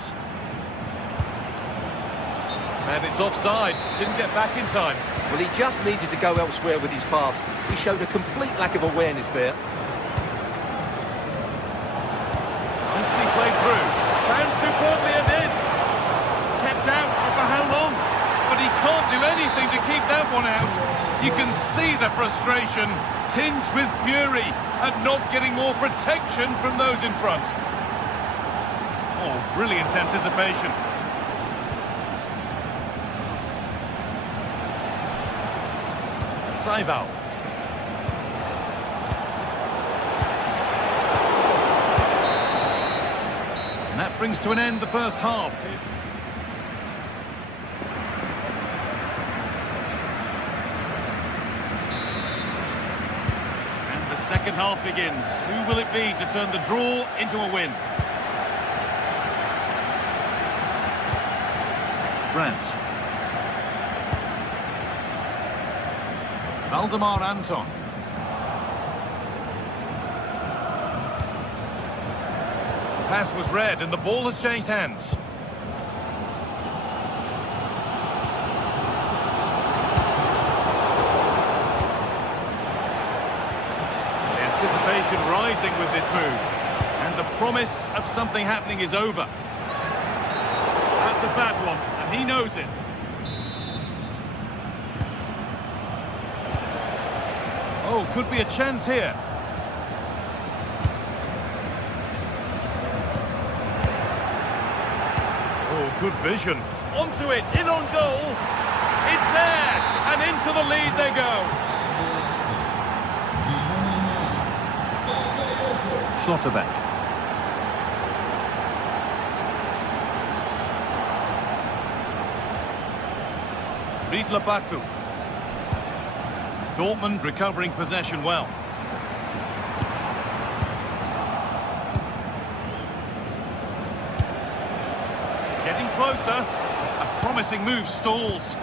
And it's offside. Didn't get back in time. Well, he just needed to go elsewhere with his pass. He showed a complete lack of awareness there. Nicely played through. Found superbly and in. Kept out for how long? But he can't do anything to keep that one out. You can see the frustration, tinged with fury, at not getting more protection from those in front. Oh, brilliant anticipation. Saival. And that brings to an end the first half. And the second half begins. Who will it be to turn the draw into a win? Brandt. Valdemar Anton. The pass was read and the ball has changed hands. The anticipation rising with this move. And the promise of something happening is over. That's a bad one, and he knows it. Oh, could be a chance here. Oh, good vision. Onto it, in on goal. It's there, and into the lead they go. Schlotterbeck. Riedler Baku. Dortmund recovering possession well. Getting closer. A promising move stalls.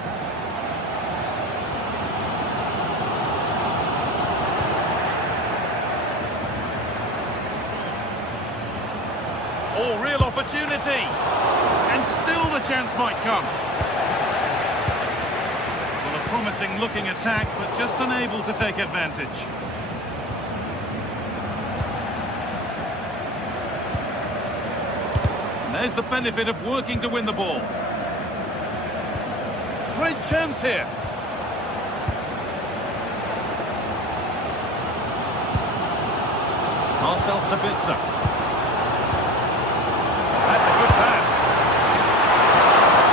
Oh, real opportunity. And still the chance might come. Promising looking attack, but just unable to take advantage. And there's the benefit of working to win the ball. Great chance here. Marcel Sabitzer. That's a good pass.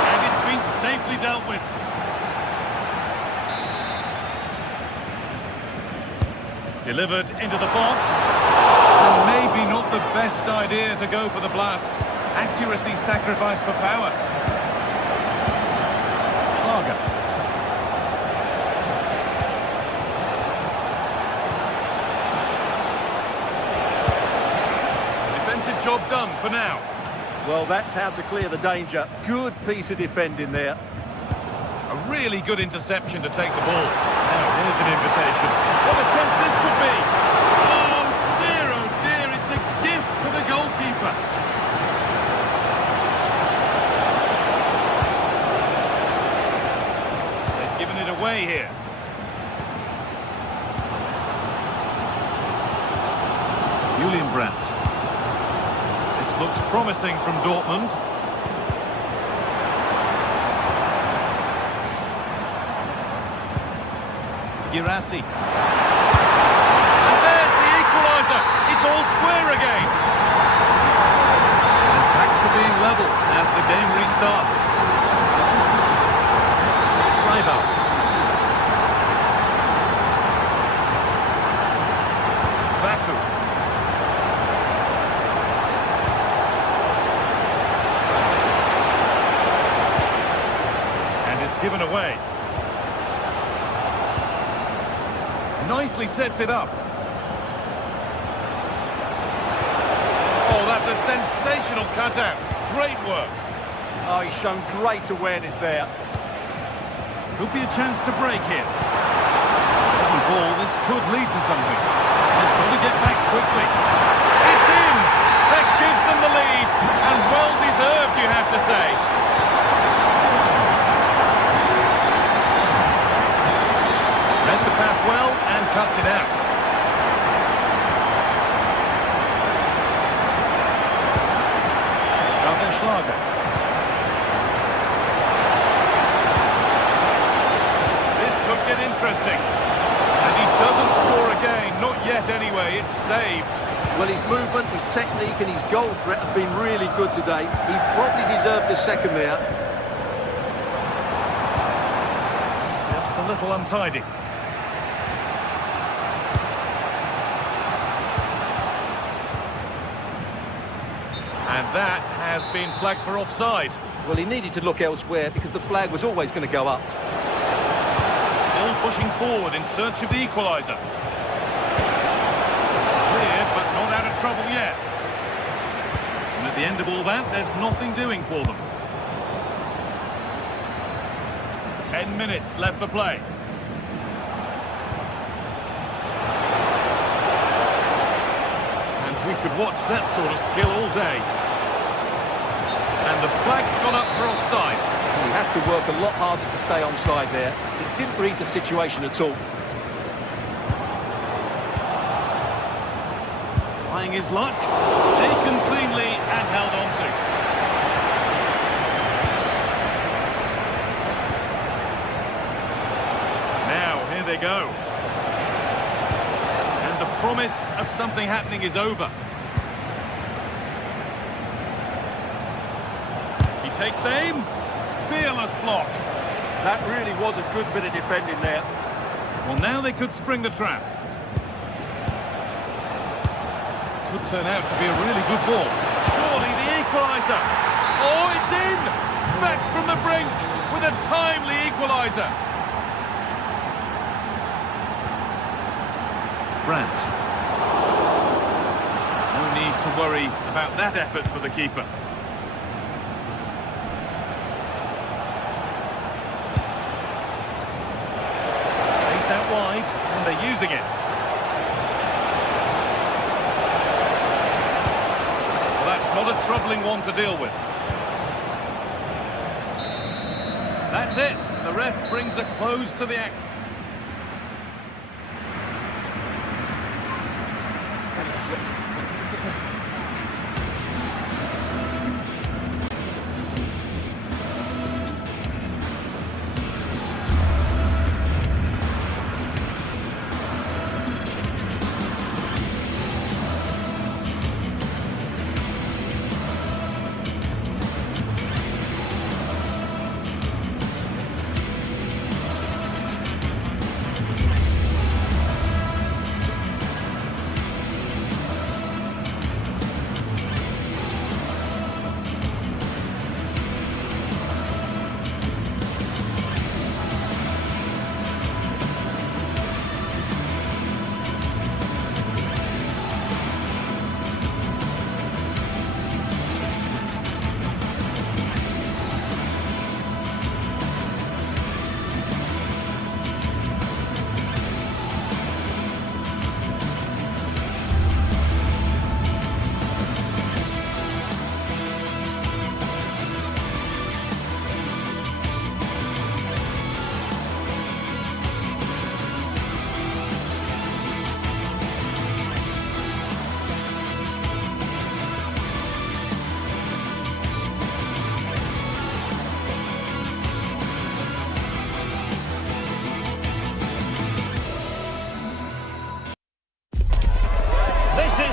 And it's been safely dealt with. Delivered into the box. And maybe not the best idea to go for the blast. Accuracy sacrificed for power. Schlager. job done for now. Well, that's how to clear the danger. Good piece of defending there. A really good interception to take the ball. Now, here's an invitation. What a chance this could be! Oh dear, it's a gift for the goalkeeper. They've given it away here. Julian Brandt. This looks promising from Dortmund. Girassi. And there's the equaliser. It's all square again. And back to being level as the game restarts. Saival. Baku. And it's given away. Nicely sets it up. Oh, that's a sensational cutout. Great work. Oh, he's shown great awareness there. Could be a chance to break here. Heavy ball, this could lead to something. They've got to get back quickly. It's in! That gives them the lead. And well deserved, you have to say. Read the pass well and cuts it out. Schlager. This could get interesting. And he doesn't score again. Not yet anyway. It's saved. Well, his movement, his technique and his goal threat have been really good today. He probably deserved a second there. Just a little untidy. And that has been flagged for offside. Well, he needed to look elsewhere because the flag was always going to go up. Still pushing forward in search of the equaliser. Cleared, but not out of trouble yet. And at the end of all that, there's nothing doing for them. 10 minutes left for play. And we could watch that sort of skill all day. And the flag's gone up for offside. He has to work a lot harder to stay onside there. He didn't read the situation at all. Trying his luck. Taken cleanly and held on to. Now, here they go. And the promise of something happening is over. Takes aim. Fearless block. That really was a good bit of defending there. Well, now they could spring the trap. Could turn out to be a really good ball. Surely the equaliser. Oh, it's in! Back from the brink with a timely equaliser. Brandt. No need to worry about that effort for the keeper. Out wide, and they're using it. Well, that's not a troubling one to deal with. That's it. The ref brings a close to the act.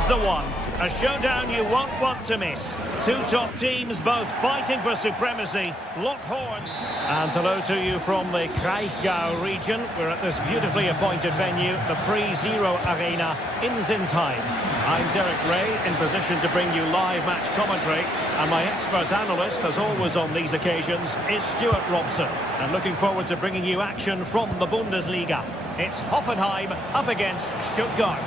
the one. A showdown you won't want to miss. Two top teams both fighting for supremacy. Lock horn. And hello to you from the Kraichgau region. We're at this beautifully appointed venue, the Pre-Zero Arena in Sinsheim. I'm Derek Ray, in position to bring you live match commentary. And my expert analyst, as always on these occasions, is Stuart Robson. And looking forward to bringing you action from the Bundesliga. It's Hoffenheim up against Stuttgart.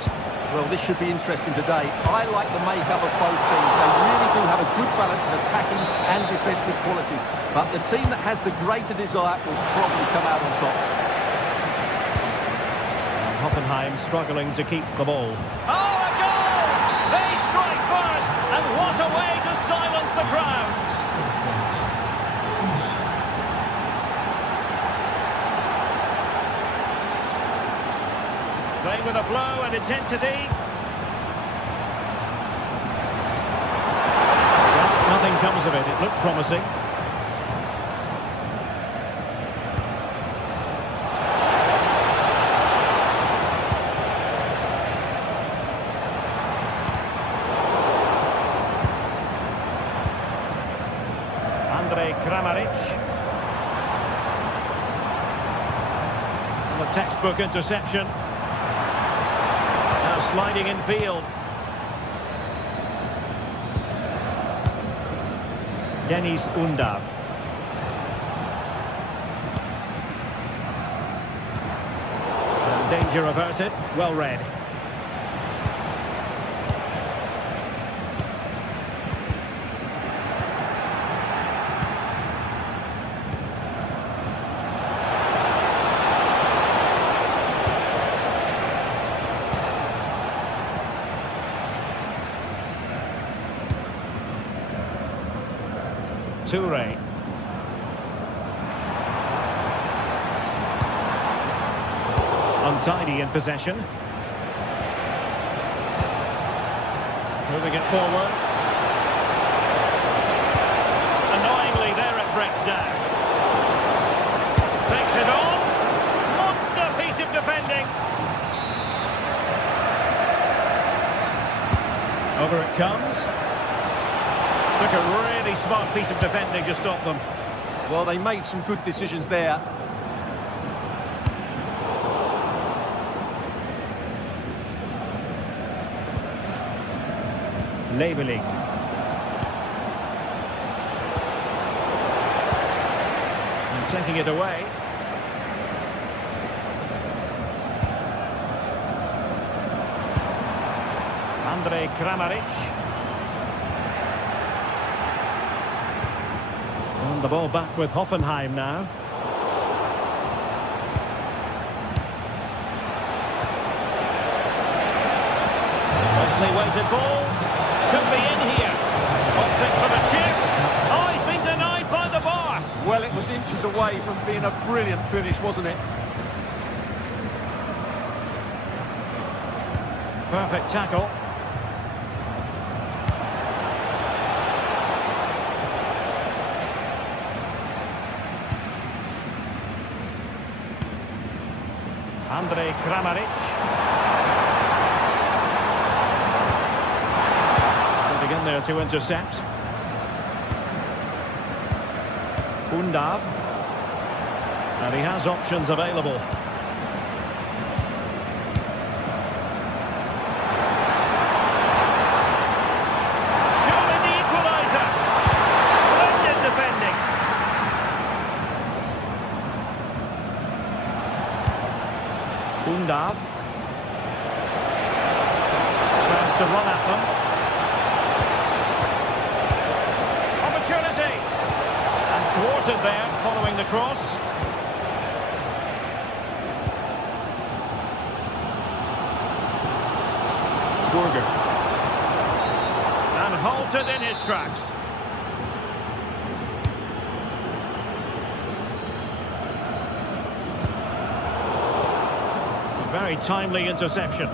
Well, this should be interesting today. I like the makeup of both teams. They really do have a good balance of attacking and defensive qualities. But the team that has the greater desire will probably come out on top. And Hoffenheim struggling to keep the ball. Oh, a goal! They strike first, and what a way to silence the crowd! Playing with a flow and intensity. Well, nothing comes of it. It looked promising. Kramaric. And a textbook interception. Now sliding in field. Dennis Undav. And danger averted. Well read. Toure. Untidy in possession. Moving it forward. Annoyingly, there it breaks down. Takes it on. Monster piece of defending. Over it comes. Took a really smart piece of defending to stop them. Well, they made some good decisions there. Labeling. And taking it away. Andre Kramaric. The ball back with Hoffenheim now. Closely weighted ball. Could be in here. Opting for the chip. Oh, he's been denied by the bar. Well, it was inches away from being a brilliant finish, wasn't it? Perfect tackle. Andre Kramaric. Getting in there to intercept. Undav. And he has options available. Surely the equaliser. Splendid defending. Undav. Tries to run at them. Opportunity. And thwarted there, following the cross. Burger. And halted in his tracks. Very timely interception.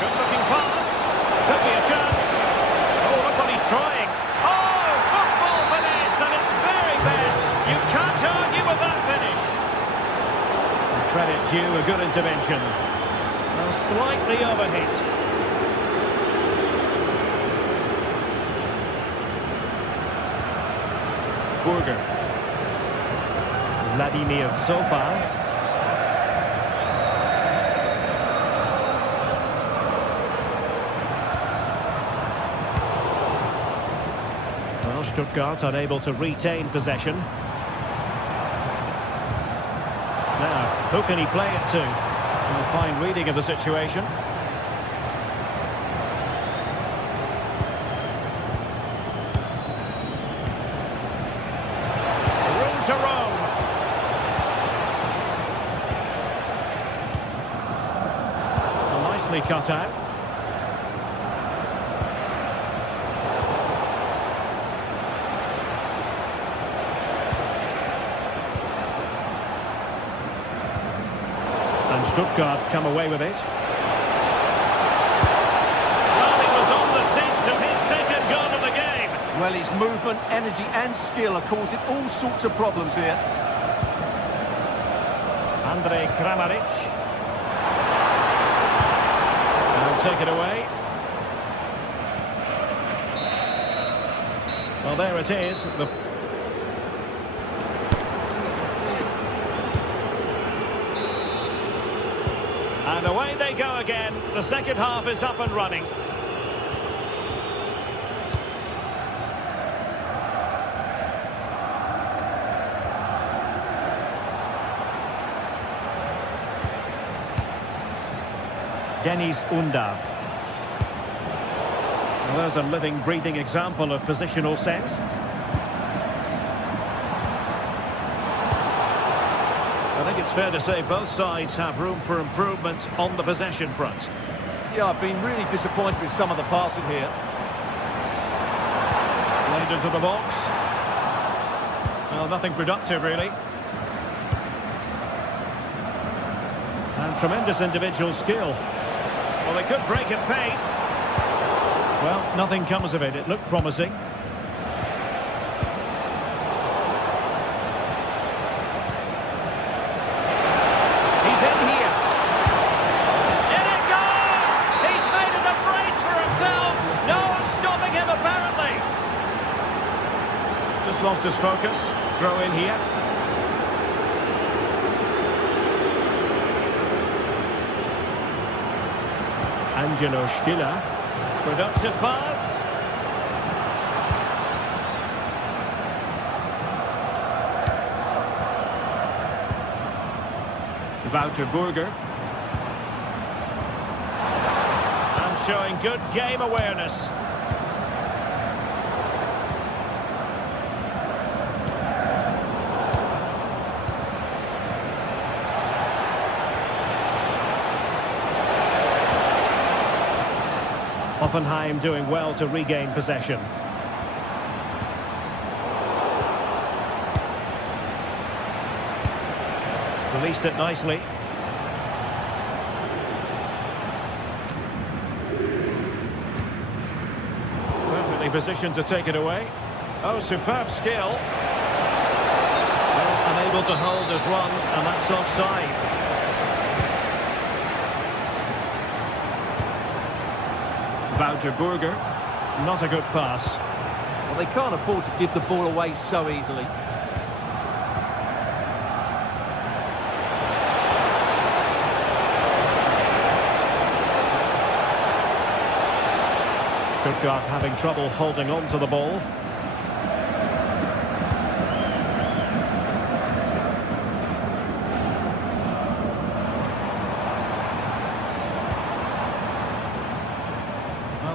Good looking pass. Could be a chance. Oh, look what he's trying. Oh, football you a good intervention. Well, slightly overhit. Burger. Vladimir Sofa. Well, Stuttgart unable to retain possession. Now, who can he play it to? A fine reading of the situation. Room to roam. Well, nicely cut out. Stuttgart come away with it. Well, he was on the scent of his second goal of the game. Well, his movement, energy and skill are causing all sorts of problems here. Andrej Kramaric. And take it away. Well, there it is. And away they go again. The second half is up and running. Dennis Undav. Well, there's a living, breathing example of positional sense. I think it's fair to say both sides have room for improvement on the possession front. Yeah, I've been really disappointed with some of the passing here. Played into the box. Well, nothing productive, really. And tremendous individual skill. Well, they could break at pace. Well, nothing comes of it. It looked promising. Lost his focus. Throw in here. Angelo Stiller. Productive pass. Wouter Burger. And showing good game awareness. Hoffenheim doing well to regain possession. Released it nicely. Perfectly positioned to take it away. Oh, superb skill. Well, unable to hold his run, and that's offside. Wouter Burger, not a good pass. Well, they can't afford to give the ball away so easily. Stuttgart having trouble holding on to the ball.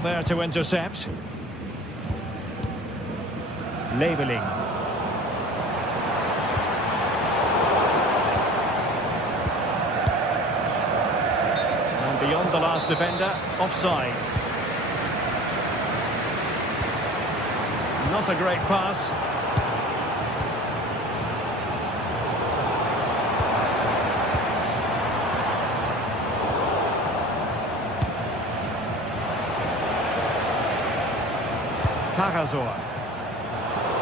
There to intercept. Leveling. And beyond the last defender, offside. Not a great pass. Karazor.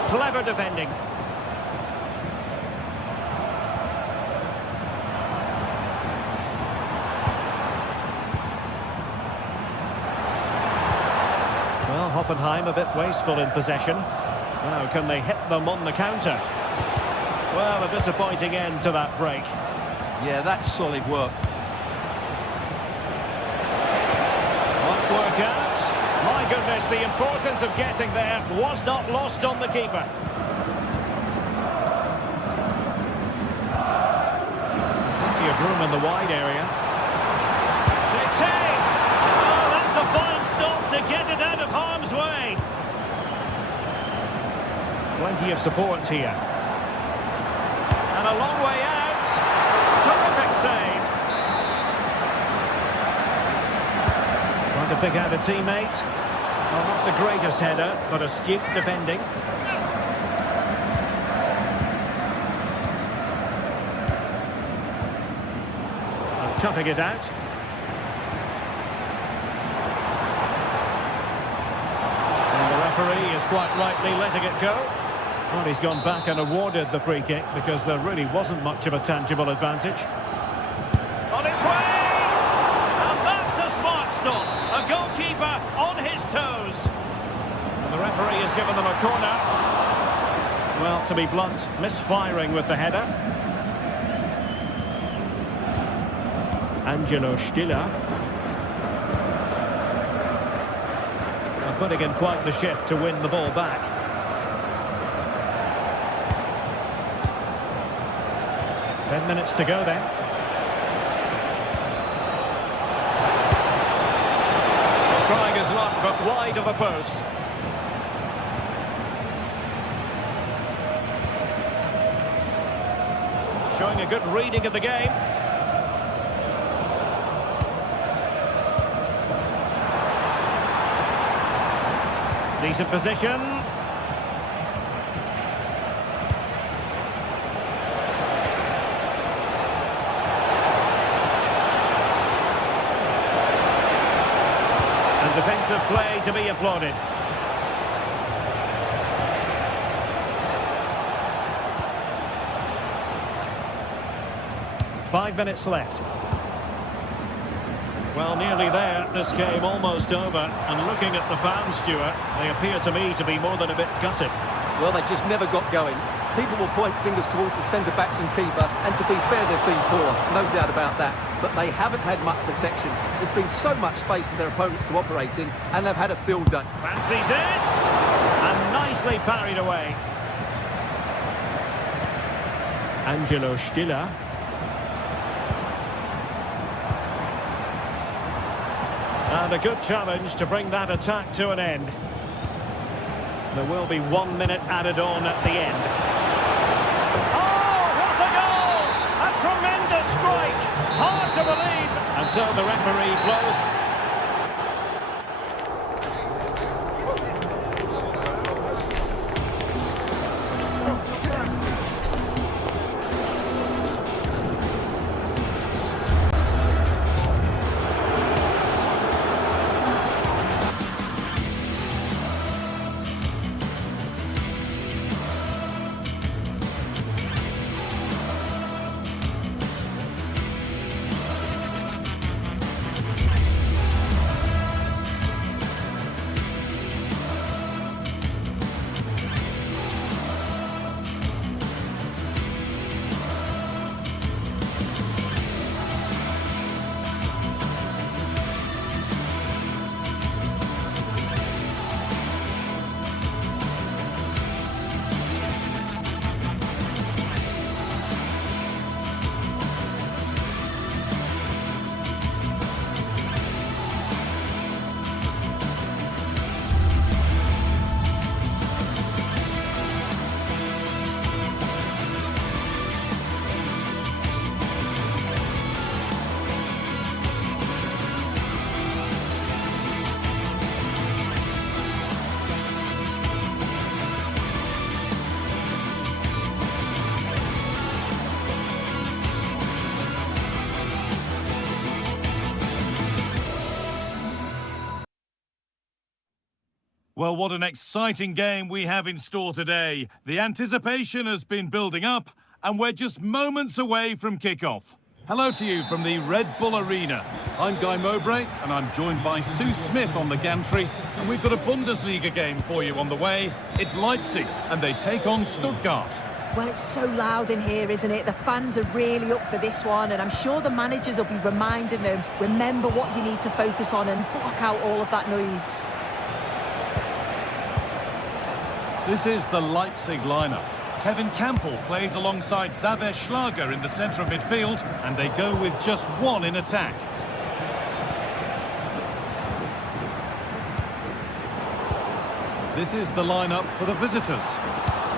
Clever defending. Hoffenheim a bit wasteful in possession. Now, can they hit them on the counter? Well, a disappointing end to that break. Yeah, that's solid work. Won't work out. My goodness, the importance of getting there was not lost on the keeper. Plenty of room in the wide area. Oh, that's a fine stop to get it out of harm's way. Plenty of support here. And a long way out. Terrific save. Trying to pick out a teammate. Well, not the greatest header, but astute defending. And toughing it out. And the referee is quite rightly letting it go. Well, he's gone back and awarded the free kick because there really wasn't much of a tangible advantage. On his way! And that's a smart stop. A goalkeeper on his toes. And the referee has given them a corner. Well, to be blunt, misfiring with the header. Angelo Stiller. And putting in quite the shift to win the ball back. Ten minutes to go then. Trying his luck, but wide of the post. Showing a good reading of the game. Decent position. Defensive play to be applauded. Five minutes left. Well, nearly there. This game almost over. And looking at the fans, Stuart, they appear to me to be more than a bit gutted. Well, they just never got going. People will point fingers towards the centre-backs and keeper, and to be fair, they've been poor, no doubt about that. But they haven't had much protection. There's been so much space for their opponents to operate in, and they've had a field day. Fancies it! And nicely parried away. Angelo Stiller. And a good challenge to bring that attack to an end. There will be 1 minute added on at the end. Oh, what a goal! A tremendous strike! Hard to believe! And so the referee blows. Well, what an exciting game we have in store today. The anticipation has been building up, and we're just moments away from kickoff. Hello to you from the Red Bull Arena. I'm Guy Mowbray, and I'm joined by Sue Smith on the gantry, and we've got a Bundesliga game for you on the way. It's Leipzig, and they take on Stuttgart. Well, it's so loud in here, isn't it? The fans are really up for this one, and I'm sure the managers will be reminding them, remember what you need to focus on and block out all of that noise. This is the Leipzig lineup. Kevin Campbell plays alongside Xaver Schlager in the centre of midfield, and they go with just one in attack. This is the lineup for the visitors.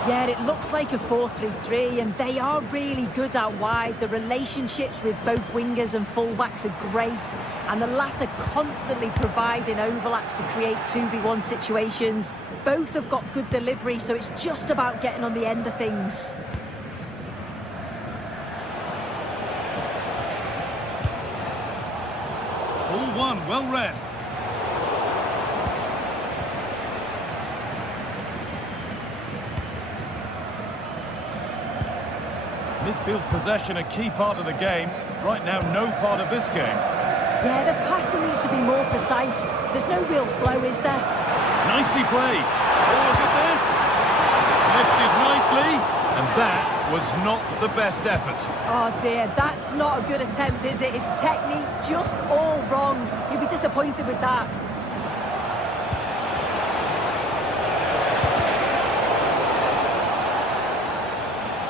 Yeah, it looks like a 4-3-3, and they are really good out wide. The relationships with both wingers and fullbacks are great, and the latter constantly providing overlaps to create 2v1 situations. Both have got good delivery, so it's just about getting on the end of things. All one, well read. Midfield possession a key part of the game. Right now, no part of this game. Yeah, the passing needs to be more precise. There's no real flow, is there? Nicely played. Oh, look at this. It's lifted nicely, and that was not the best effort. Oh dear, that's not a good attempt, is it? His technique just all wrong. You'll be disappointed with that.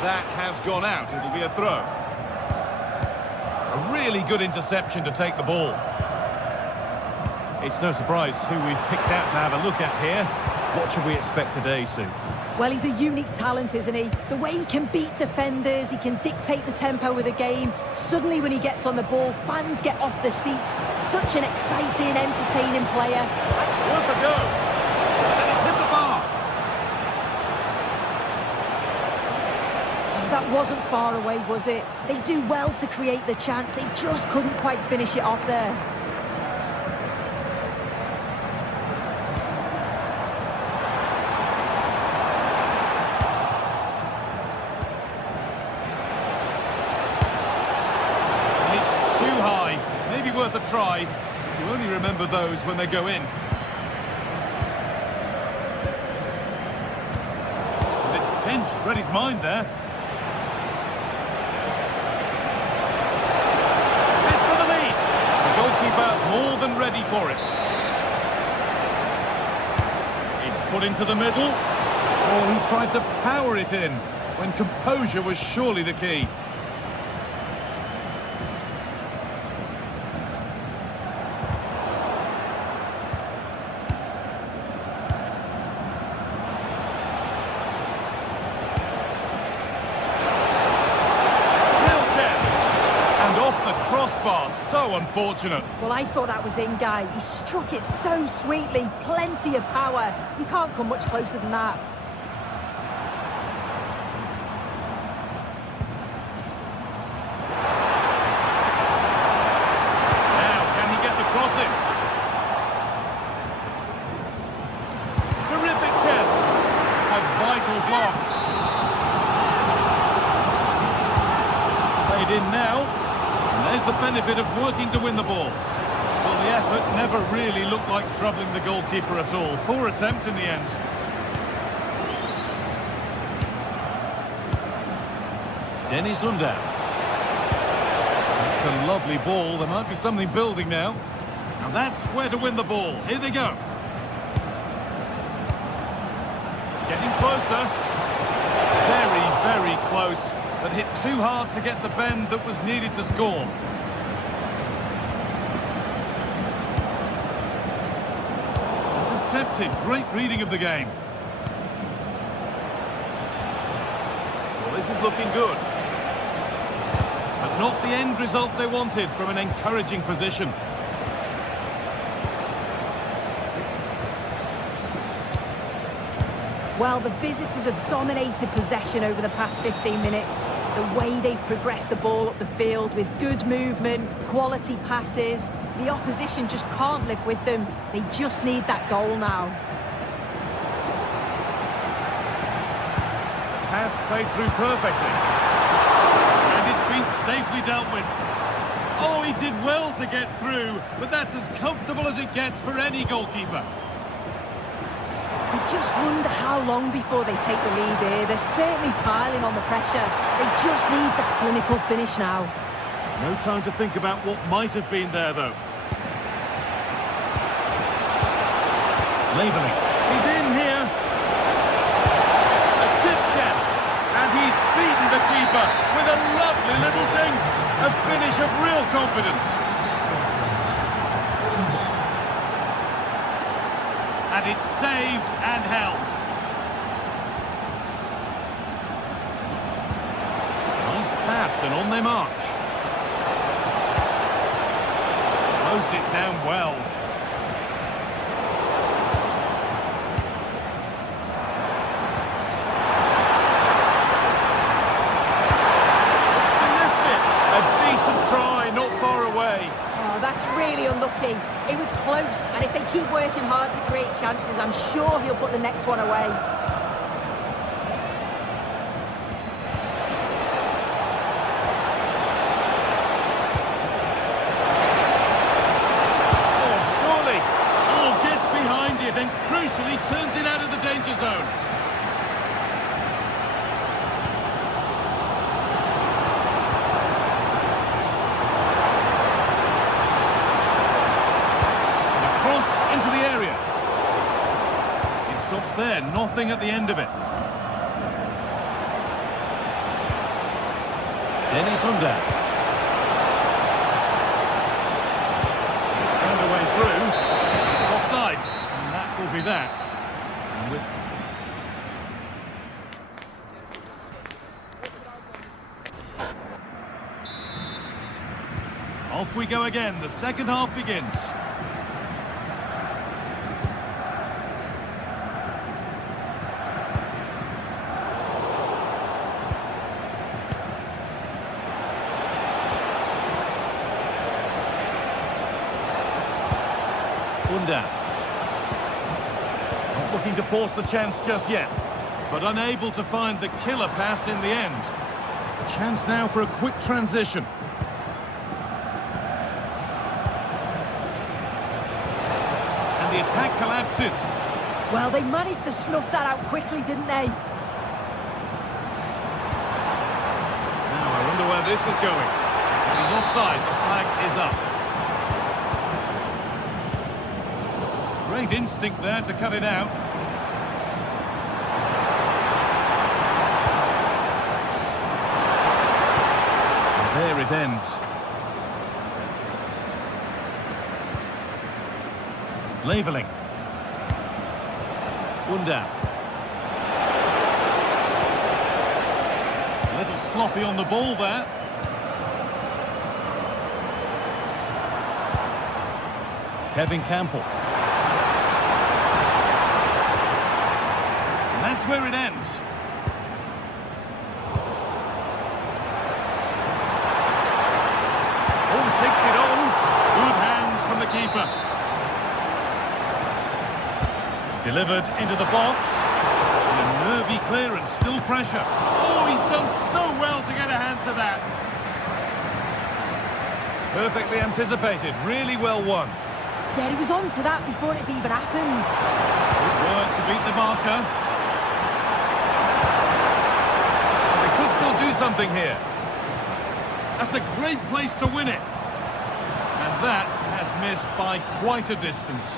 That has gone out. It'll be a throw. A really good interception to take the ball. It's no surprise who we've picked out to have a look at here. What should we expect today, Sue? Well, he's a unique talent, isn't he? The way he can beat defenders, he can dictate the tempo of the game. Suddenly when he gets on the ball, fans get off their seats. Such an exciting, entertaining player. Worth a go. And it's hit the bar. That wasn't far away, was it? They do well to create the chance. They just couldn't quite finish it off there. Worth a try. You only remember those when they go in. And it's pinched. Read his mind there. This for the lead. The goalkeeper more than ready for it. It's put into the middle. Oh, he tried to power it in when composure was surely the key. Crossbar, so unfortunate. Well, I thought that was in, Guy. He struck it so sweetly, plenty of power. You can't come much closer than that. Now, can he get the cross in? Terrific chance. A vital block. It's played in now. There's the benefit of working to win the ball. Well, the effort never really looked like troubling the goalkeeper at all. Poor attempt in the end. Dennis Undav. That's a lovely ball. There might be something building now. Now that's where to win the ball. Here they go. Getting closer. Very, very close. But hit too hard to get the bend that was needed to score. Intercepted. Great reading of the game. Well, this is looking good. But not the end result they wanted from an encouraging position. Well, the visitors have dominated possession over the past 15 minutes. The way they've progressed the ball up the field with good movement, quality passes. The opposition just can't live with them. They just need that goal now. Pass played through perfectly. And it's been safely dealt with. Oh, he did well to get through, but that's as comfortable as it gets for any goalkeeper. You just wonder how long before they take the lead here. They're certainly piling on the pressure. They just need that clinical finish now. No time to think about what might have been there, though. Labelling. He's in here. A chip chance. And he's beaten the keeper with a lovely little dink. A finish of real confidence. And it's saved and held. Nice pass and on they march. Closed it down well. To lift it. A decent try, not far away. Oh, that's really unlucky. It was close, and if they keep working hard to create chances, I'm sure he'll put the next one away. Oh, surely. Oh, gets behind it and crucially turns it out of the danger zone. Into the area. It stops there, nothing at the end of it. Dennis Under. Found a way through. It's offside, and that will be that. And with off we go again. The second half begins. Not looking to force the chance just yet, but unable to find the killer pass in the end. A chance now for a quick transition. And the attack collapses. Well, they managed to snuff that out quickly, didn't they? Now I wonder where this is going. He's offside, the flag is up. Great instinct there to cut it out. And there it ends. Leveling. Buildup. A little sloppy on the ball there. Kevin Campbell. That's where it ends. Oh, takes it on. Good hands from the keeper. Delivered into the box. And a nervy clearance, still pressure. Oh, he's done so well to get a hand to that. Perfectly anticipated, really well won. Yeah, he was on to that before it even happened. Good work to beat the marker. Still do something here. That's a great place to win it. And that has missed by quite a distance.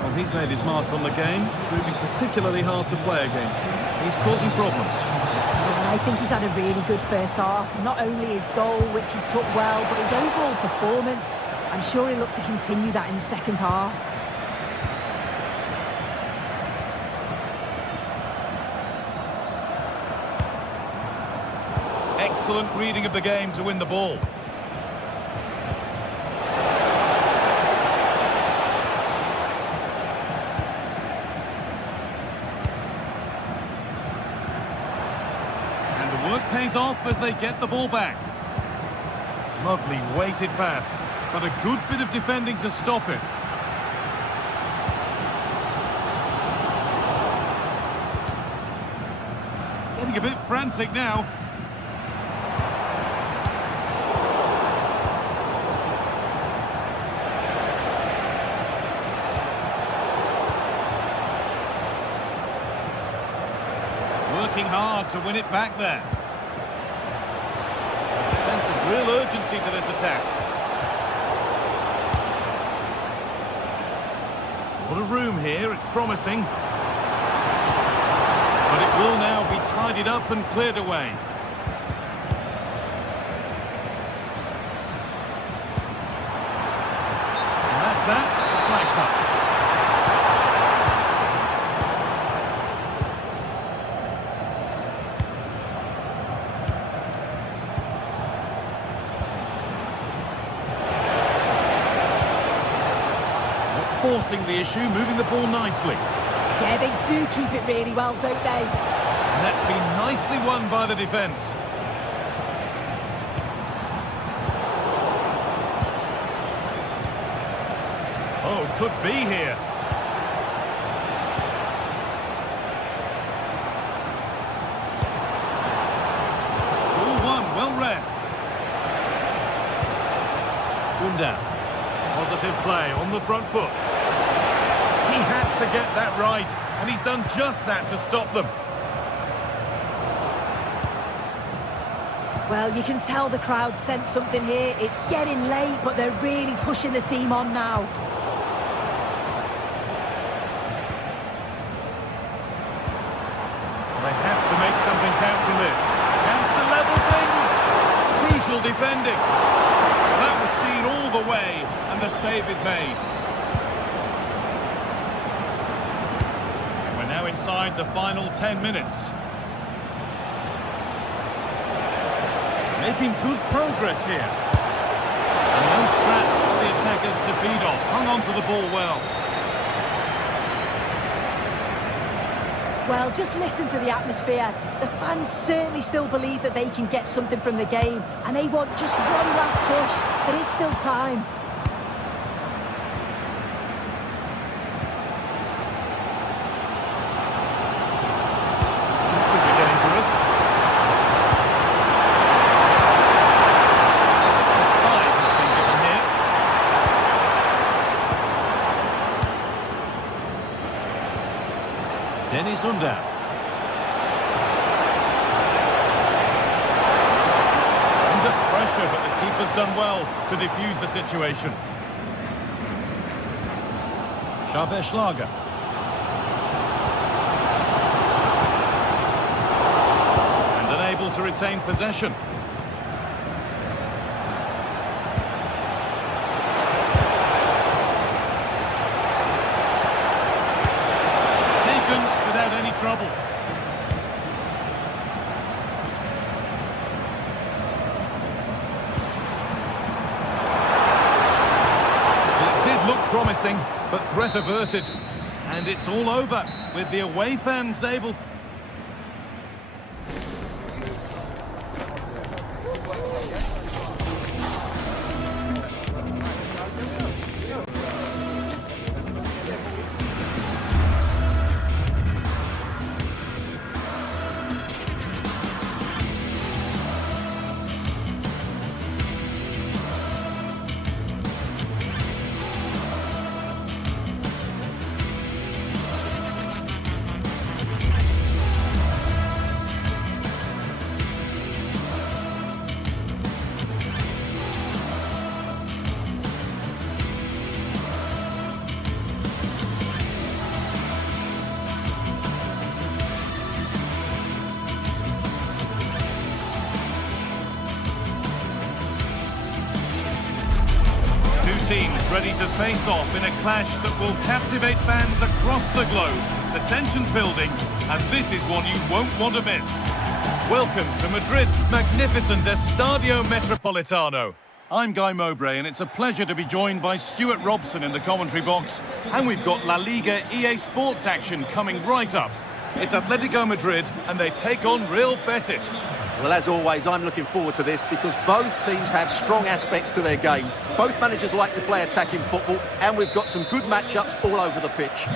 Well, he's made his mark on the game, proving particularly hard to play against. He's causing problems. Yeah, I think he's had a really good first half. Not only his goal, which he took well, but his overall performance. I'm sure he'll look to continue that in the second half. Excellent reading of the game to win the ball. And the work pays off as they get the ball back. Lovely weighted pass. But a good bit of defending to stop it. getting a bit frantic now. Working hard to win it back there. There's a sense of real urgency to this attack. What a room here, it's promising. But it will now be tidied up and cleared away. And that's that, the flag's up. Forcing the issue, moving the ball nicely. Yeah, they do keep it really well, don't they? And that's been nicely won by the defence. Oh, could be here. Ball one, well read. Buildup. Positive play on the front foot. He had to get that right, and he's done just that to stop them. Well, you can tell the crowd sense something here. It's getting late, but they're really pushing the team on now. They have to make something count from this. Chance to level things. Crucial defending. That was seen all the way, and the save is made. We're now inside the final 10 minutes. Making good progress here. And no scraps for the attackers to feed off. Hung on to the ball well. Well, just listen to the atmosphere. The fans certainly still believe that they can get something from the game, and they want just one last push. There is still time. This could be dangerous. The side has been given here. Dennis Under. Under pressure, but the keeper's done well to defuse the situation. Schlager. And unable to retain possession. Taken without any trouble. It did look promising, but threat averted. And it's all over with the away fans able... Teams ready to face off in a clash that will captivate fans across the globe. The tension's building, and this is one you won't want to miss. Welcome to Madrid's magnificent Estadio Metropolitano. I'm Guy Mowbray, and it's a pleasure to be joined by Stuart Robson in the commentary box. And we've got La Liga EA Sports action coming right up. It's Atletico Madrid, and they take on Real Betis. Well, as always, I'm looking forward to this because both teams have strong aspects to their game. Both managers like to play attacking football, and we've got some good matchups all over the pitch.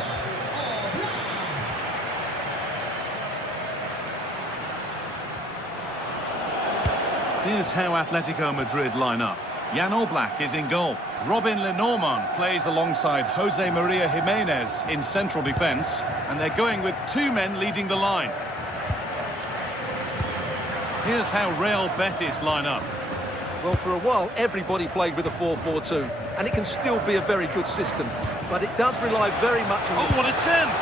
Here's how Atletico Madrid line up. Jan Oblak is in goal. Robin Lenormand plays alongside Jose Maria Jimenez in central defence. And they're going with 2 men leading the line. Here's how Real Betis line up. Well, for a while, everybody played with a 4-4-2, and it can still be a very good system, but it does rely very much on... Oh, what a chance!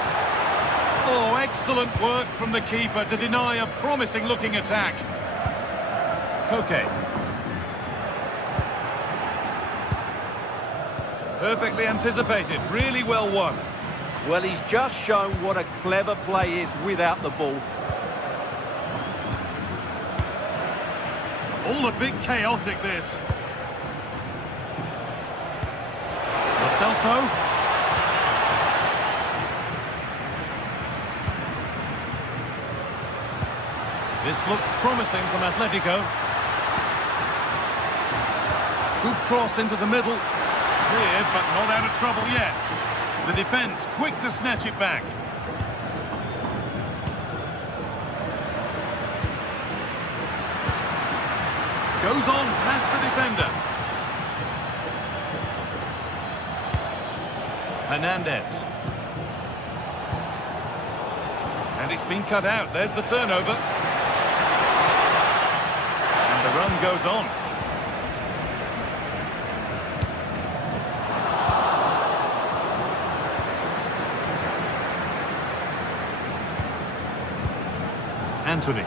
Oh, excellent work from the keeper to deny a promising-looking attack. Koke. Perfectly anticipated, really well won. Well, he's just shown what a clever play is without the ball. All a bit chaotic, this. Lo Celso. This looks promising from Atletico. Good cross into the middle. Cleared, but not out of trouble yet. The defence quick to snatch it back. Goes on past the defender. Hernandez. And it's been cut out. There's the turnover. And the run goes on. Anthony.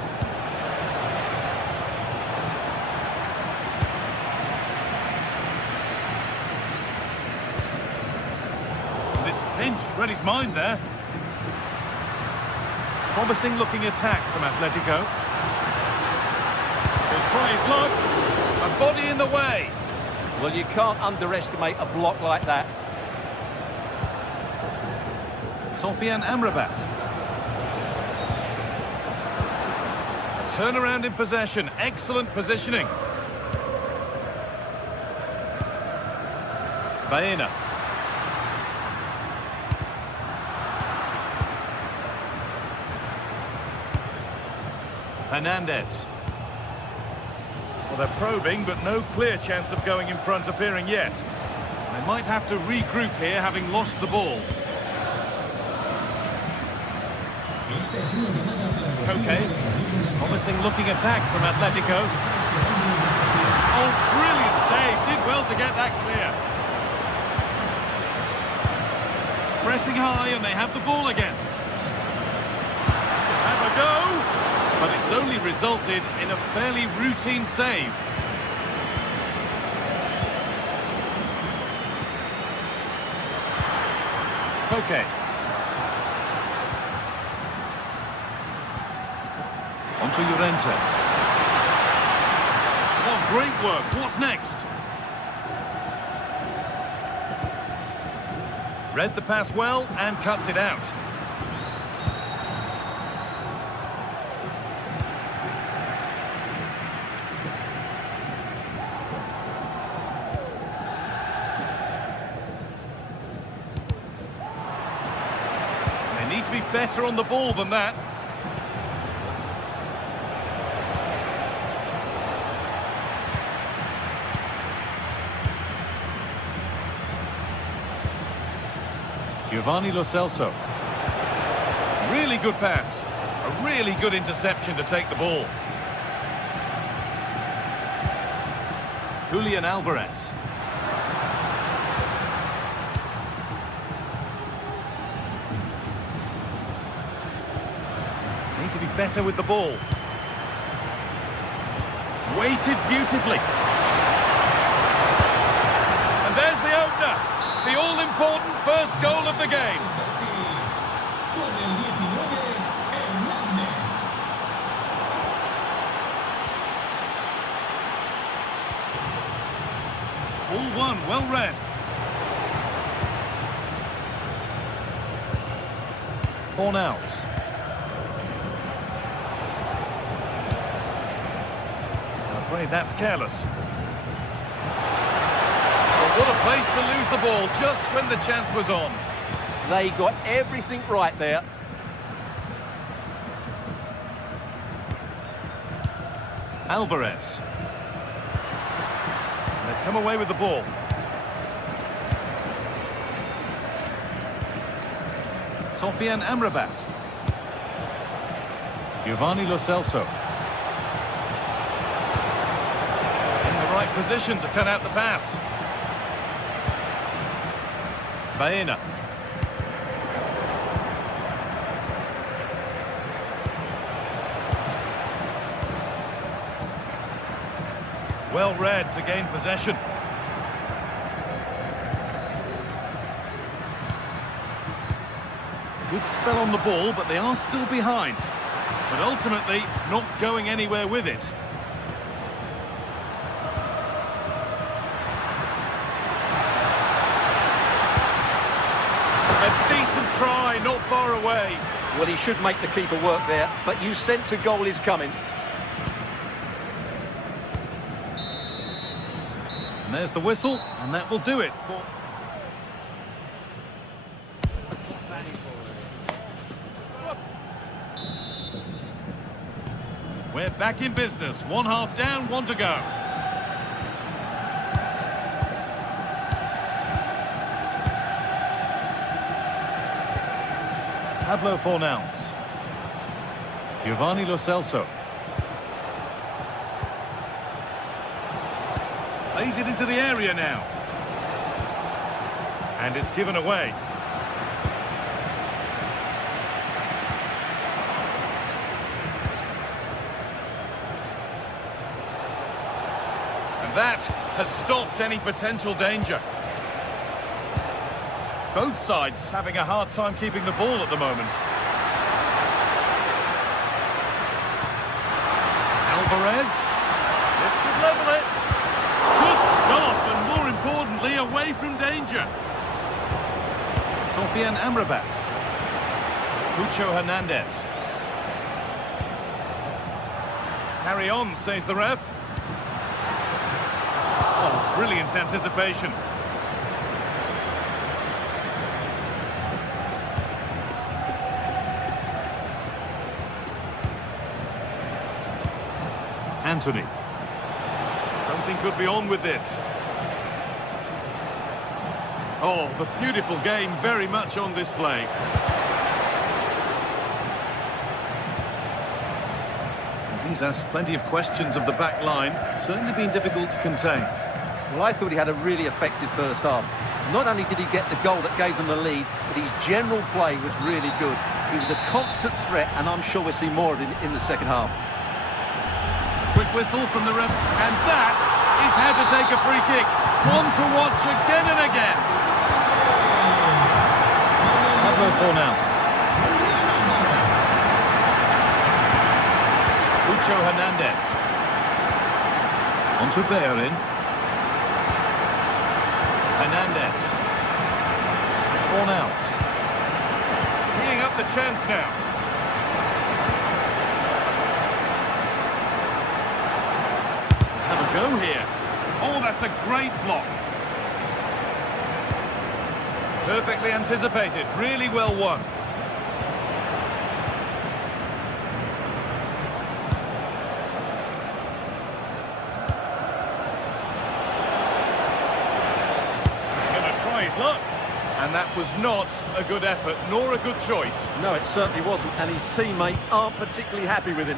And it's pinched, read his mind there. Promising looking attack from Atletico. He'll try his luck. A body in the way. Well, you can't underestimate a block like that. Sofian Amrabat. Turnaround in possession. Excellent positioning. Baena. Hernandez. Well, they're probing, but no clear chance of going in front appearing yet. They might have to regroup here, having lost the ball. Koke. Promising looking attack from Atletico. Oh, brilliant save. Did well to get that clear. Pressing high and they have the ball again. Have a go. But it's only resulted in a fairly routine save. Koke. Onto Llorente. Oh, great work. What's next? Read the pass well and cuts it out. They need to be better on the ball than that. Giovanni Lo Celso. Really good pass. A really good interception to take the ball. Julian Alvarez. Need to be better with the ball. Weighted beautifully. And there's the opener. The all-important first goal of the game. All one, well read. Fornals. I'm afraid that's careless. What a place to lose the ball just when the chance was on. They got everything right there. Alvarez. They've come away with the ball. Sofian Amrabat. Giovanni Lo Celso. In the right position to cut out the pass. Baena. Well read to gain possession. Good spell on the ball, but they are still behind. But ultimately, not going anywhere with it. A decent try, not far away. Well, he should make the keeper work there, but you sense a goal is coming. And there's the whistle, and that will do it. We're back in business. 1 half down, 1 to go. Pablo Fornals. Giovanni Lo Celso. Plays it into the area now. And it's given away. And that has stopped any potential danger. Both sides having a hard time keeping the ball at the moment. Alvarez. This could level it. Good stop, and more importantly, away from danger. Sofian Amrabat. Cucho Hernandez. Carry on, says the ref. Oh, brilliant anticipation. Anthony. Something could be on with this. Oh, the beautiful game very much on display. He's asked plenty of questions of the back line. It's certainly been difficult to contain. Well, I thought he had a really effective first half. Not only did he get the goal that gave them the lead, but his general play was really good. He was a constant threat, and I'm sure we'll see more of him in the second half. Quick whistle from the ref, and that is how to take a free kick. One to watch again and again. Pablo Fornals. Cucho Hernandez. On to Bellerin. Hernandez. Fornals. Teeing up the chance now. Have a go here. Oh, that's a great block. Perfectly anticipated, really well won. He's going to try his luck. And that was not a good effort, nor a good choice. No, it certainly wasn't, and his teammates aren't particularly happy with him.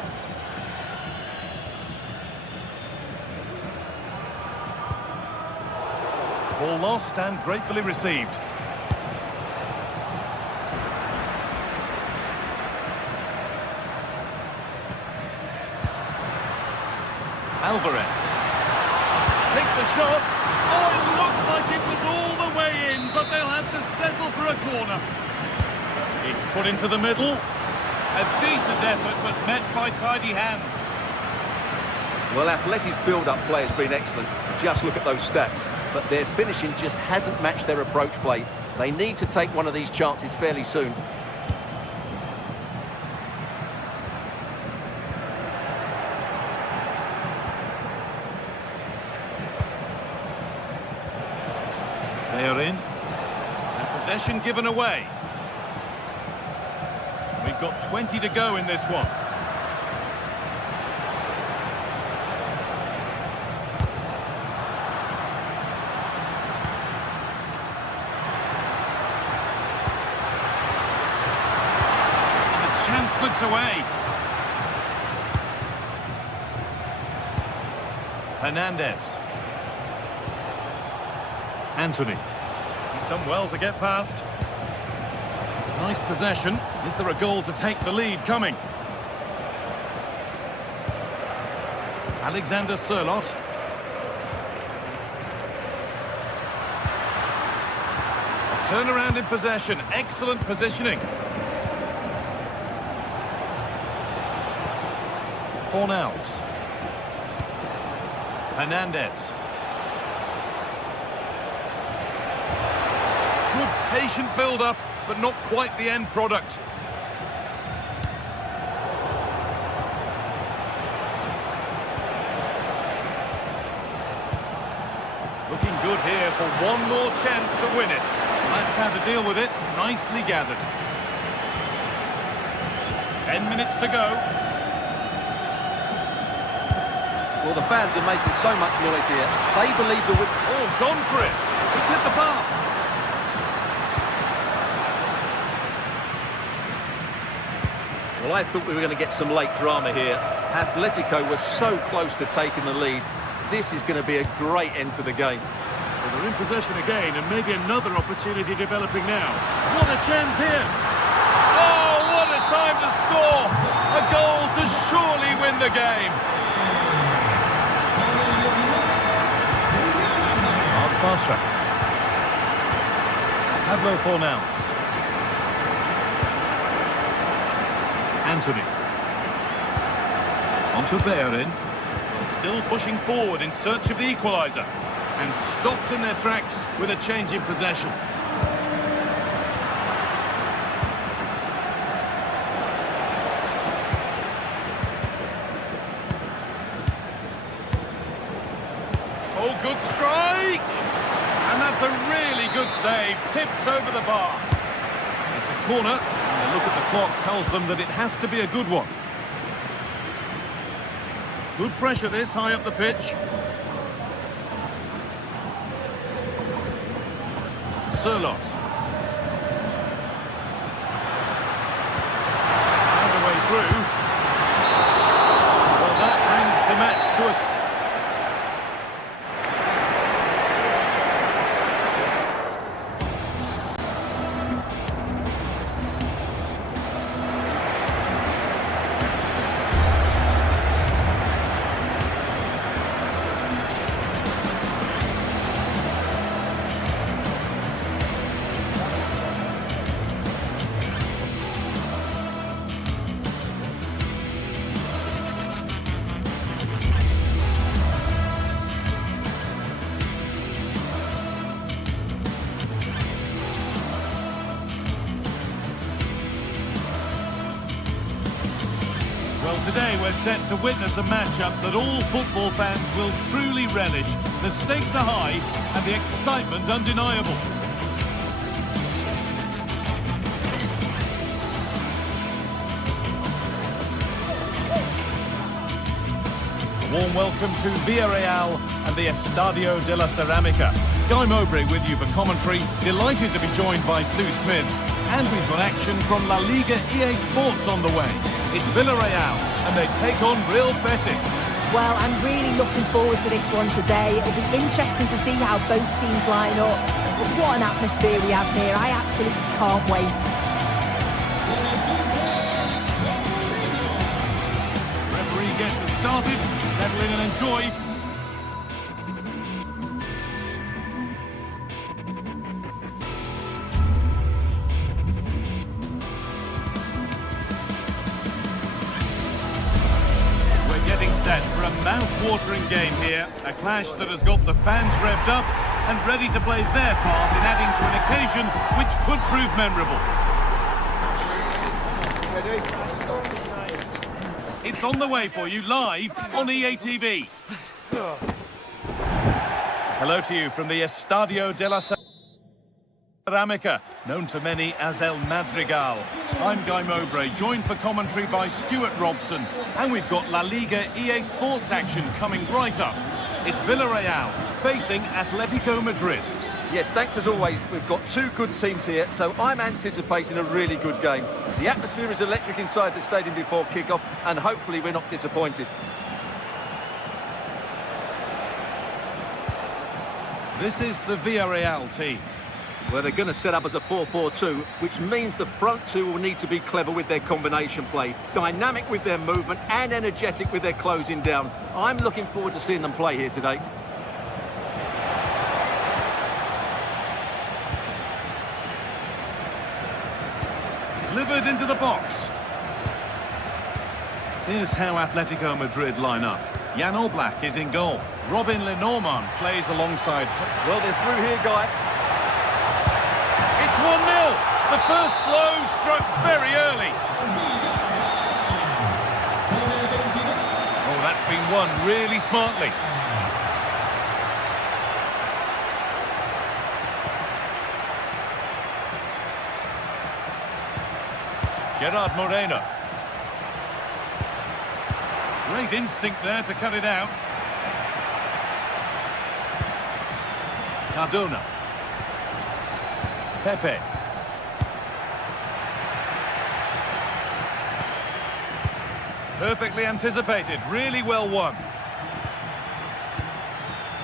Ball lost and gratefully received. Alvarez takes the shot. Oh, it looked like it was all the way in, but they'll have to settle for a corner. It's put into the middle. A decent effort, but met by tidy hands. Well, Atleti's build-up play has been excellent. Just look at those stats. But their finishing just hasn't matched their approach play. They need to take one of these chances fairly soon. They are in. And possession given away. We've got 20 to go in this one. slips away. Hernandez. Anthony. He's done well to get past. It's nice possession. Is there a goal to take the lead coming? Alexander Sørloth. A turnaround in possession. Excellent positioning. Fornals. Hernandez. Good patient build-up, but not quite the end product. Looking good here for one more chance to win it. That's how to deal with it. Nicely gathered. 10 minutes to go. Well, the fans are making so much noise here. They believe the win... Oh, gone for it. It's hit the bar. Well, I thought we were going to get some late drama here. Atletico was so close to taking the lead. This is going to be a great end to the game. Well, they're in possession again, and maybe another opportunity developing now. What a chance here! Oh, what a time to score! A goal to surely win the game. Arthur. Pablo Fornals. Anthony. On to Bellerin. Still pushing forward in search of the equaliser. And stopped in their tracks with a change in possession. Oh, good strike! And that's a really good save. Tipped over the bar. It's a corner. And a look at the clock tells them that it has to be a good one. Good pressure this, high up the pitch. Sørloth. Found a way through. Well, that brings the match to a... Well, today we're set to witness a matchup that all football fans will truly relish. The stakes are high and the excitement undeniable. A warm welcome to Villarreal and the Estadio de la Ceramica. Guy Mowbray with you for commentary. Delighted to be joined by Sue Smith. And we've got action from La Liga EA Sports on the way. It's Villarreal, and they take on Real Betis. Well, I'm really looking forward to this one today. It'll be interesting to see how both teams line up. But what an atmosphere we have here. I absolutely can't wait. Referee gets us started. Settle in and enjoy. Set for a mouth-watering game here, a clash that has got the fans revved up and ready to play their part in adding to an occasion which could prove memorable. It's on the way for you live on EA TV. Hello to you from the Estadio de la Ceramica, known to many as El Madrigal. I'm Guy Mowbray, joined for commentary by Stuart Robson, and we've got La Liga EA Sports action coming right up. It's Villarreal facing Atletico Madrid. Yes, thanks as always. We've got two good teams here, so I'm anticipating a really good game. The atmosphere is electric inside the stadium before kick-off, and hopefully we're not disappointed. This is the Villarreal team. Well, they're going to set up as a 4-4-2, which means the front two will need to be clever with their combination play, dynamic with their movement and energetic with their closing down. I'm looking forward to seeing them play here today. Delivered into the box. Here's how Atletico Madrid line up. Jan Oblak is in goal. Robin Lenormand plays alongside. Well, they're through here, Guy. It's 1-0. The first blow struck very early. Oh, that's been won really smartly. Gerard Moreno. Great instinct there to cut it out. Cardona. Pepe. Perfectly anticipated, really well won.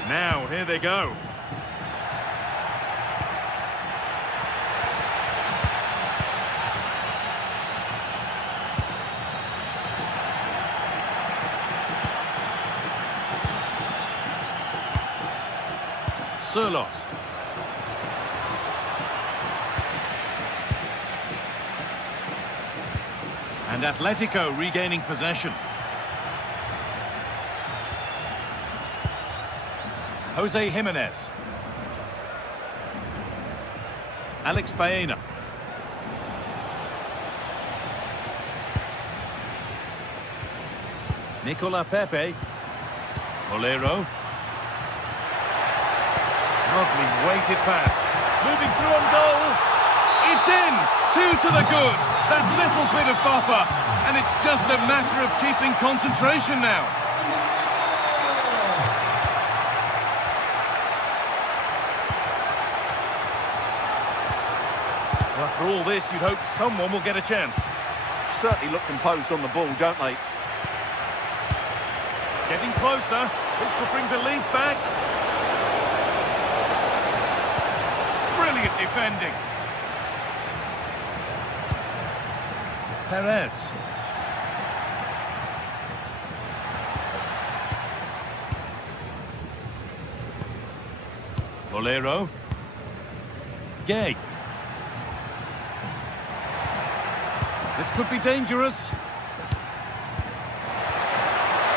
Now, here they go. Sirlot. And Atletico regaining possession. Jose Jimenez. Alex Baena. Nicola Pepe. Olero. Lovely weighted pass. Moving through on goal. It's in! 2 to the good. That little bit of buffer. And it's just a matter of keeping concentration now. After all this, you'd hope someone will get a chance. Certainly look composed on the ball, don't they? Getting closer. This could bring belief back. Brilliant defending. Perez. Olero. Gay. This could be dangerous.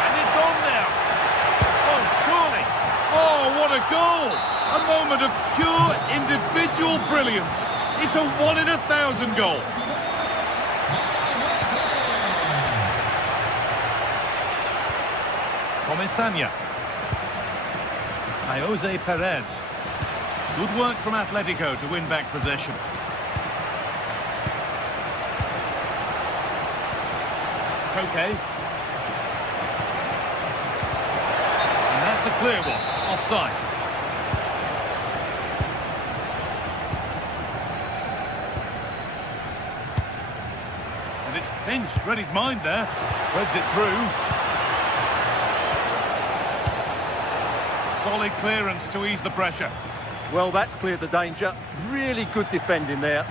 And it's on now. Oh, surely. Oh, what a goal. A moment of pure individual brilliance. It's a 1 in 1,000 goal. Comesaña. Jose Perez. Good work from Atletico to win back possession. Koke. And that's a clear one. Offside. And it's pinched. Read his mind there. Threads it through. Solid clearance to ease the pressure. Well, that's cleared the danger. Really good defending there.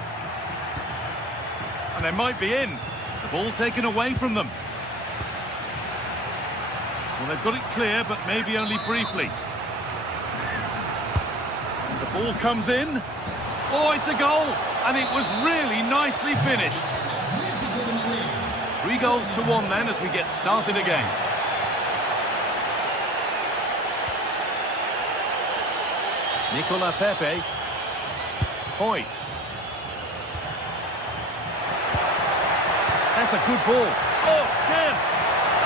And they might be in. The ball taken away from them. Well, they've got it clear, but maybe only briefly. And the ball comes in. Oh, it's a goal. And it was really nicely finished. 3 goals to 1 then as we get started again. Nicola Pepe. Foyt. That's a good ball. Oh, chance!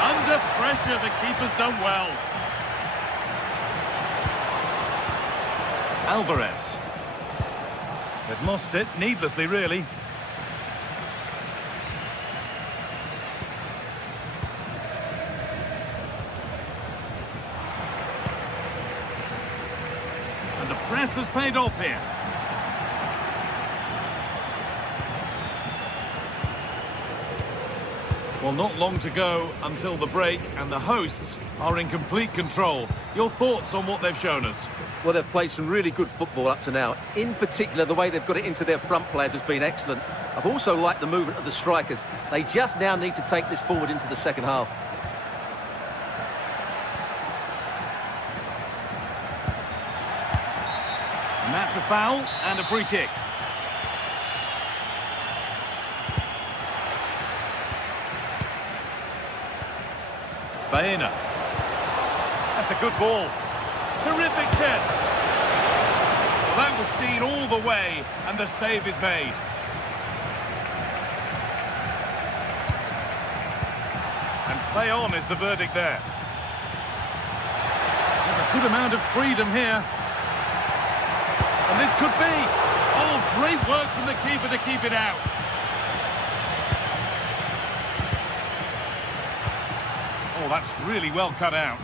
Under pressure, the keeper's done well. Alvarez. They've lost it, needlessly really. press has paid off here. Well, not long to go until the break, and the hosts are in complete control. Your thoughts on what they've shown us? Well, they've played some really good football up to now. In particular, the way they've got it into their front players has been excellent. I've also liked the movement of the strikers. They just now need to take this forward into the second half. And that's a foul and a free kick. Baena. That's a good ball. Terrific chance. Well, that was seen all the way, and the save is made. And play on is the verdict there. There's a good amount of freedom here. And this could be. Oh, great work from the keeper to keep it out. Oh, that's really well cut out.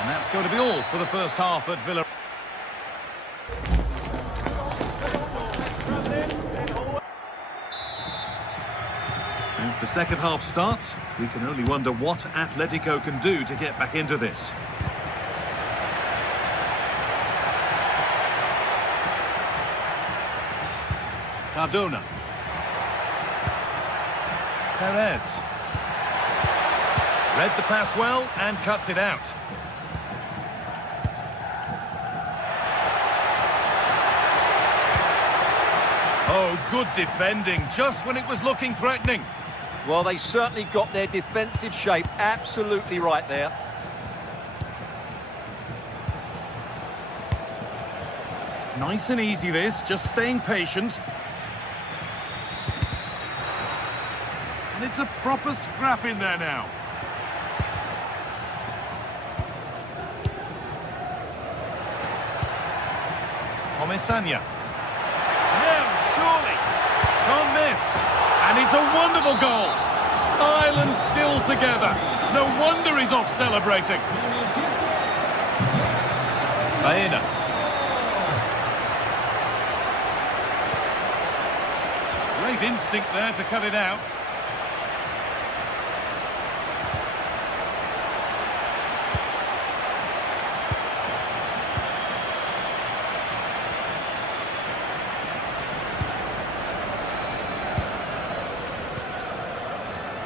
And that's going to be all for the first half at Villa. As the second half starts, we can only wonder what Atletico can do to get back into this. Cardona. Perez. Read the pass well and cuts it out. Oh, good defending, just when it was looking threatening. Well, they certainly got their defensive shape absolutely right there. Nice and easy this, just staying patient. And it's a proper scrap in there now. Comesaña. Now, surely. Can't miss. And it's a wonderful goal. Style and skill together. No wonder he's off celebrating. Baena. Great instinct there to cut it out.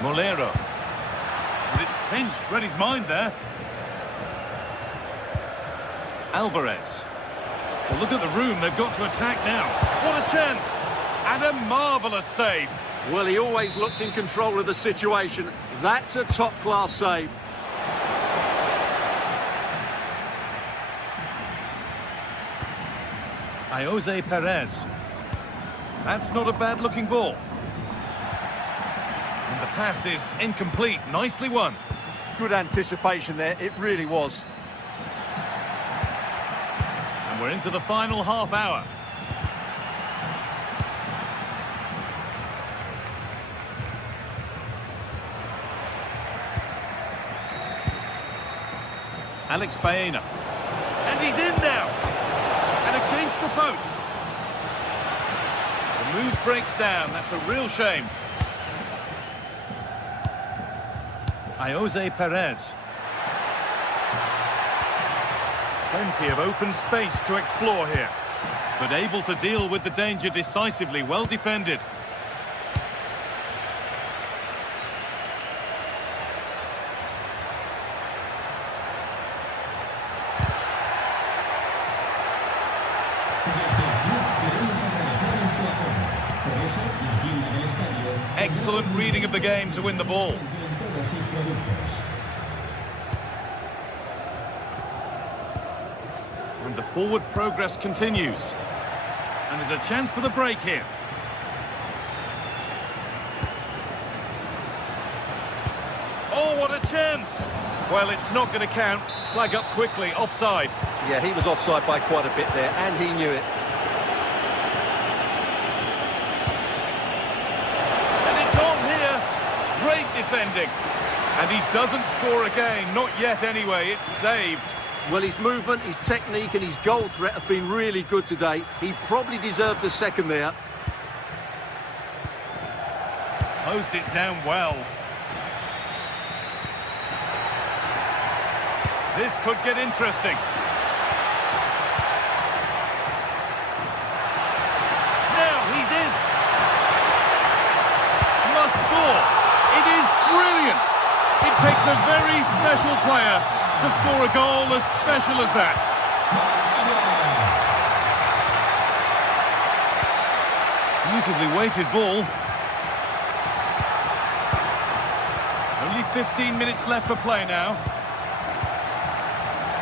Molero. But it's pinched, read his mind there. Alvarez. Well, look at the room they've got to attack now. What a chance! And a marvellous save. Well, he always looked in control of the situation. That's a top-class save. Jose Perez. That's not a bad-looking ball. And the pass is incomplete. Nicely won. Good anticipation there, it really was. And we're into the final half hour. Alex Baena. And he's in now. And against the post. The move breaks down. That's a real shame. Jose Perez. Plenty of open space to explore here. But able to deal with the danger decisively. Well defended. Excellent reading of the game to win the ball. And the forward progress continues. And there's a chance for the break here. Oh, what a chance! Well, it's not going to count. Flag up quickly, offside. Yeah, he was offside by quite a bit there, and he knew it. And it's on here. Great defending. And he doesn't score again, not yet anyway, it's saved. Well, his movement, his technique and his goal threat have been really good today. He probably deserved a second there. Closed it down well. This could get interesting. Now he's in. Must score. It is brilliant. It takes a very special player to score a goal as special as that. Beautifully weighted ball. Only 15 minutes left for play now.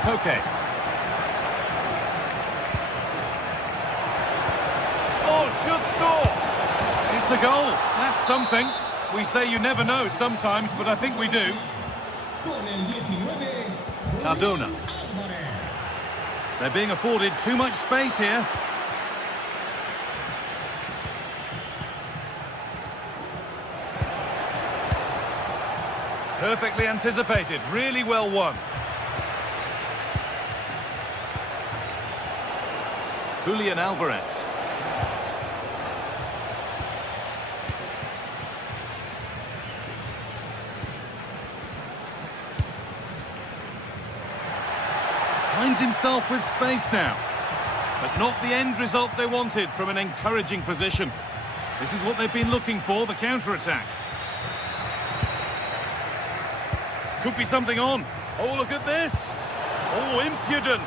Okay. Oh, should score. It's a goal. That's something. We say you never know sometimes, but I think we do. Cardona. They're being afforded too much space here. Perfectly anticipated. Really well won. Julian Alvarez. Finds himself with space now. But not the end result they wanted from an encouraging position. This is what they've been looking for, the counter-attack. Could be something on. Oh, look at this. Oh, impudent.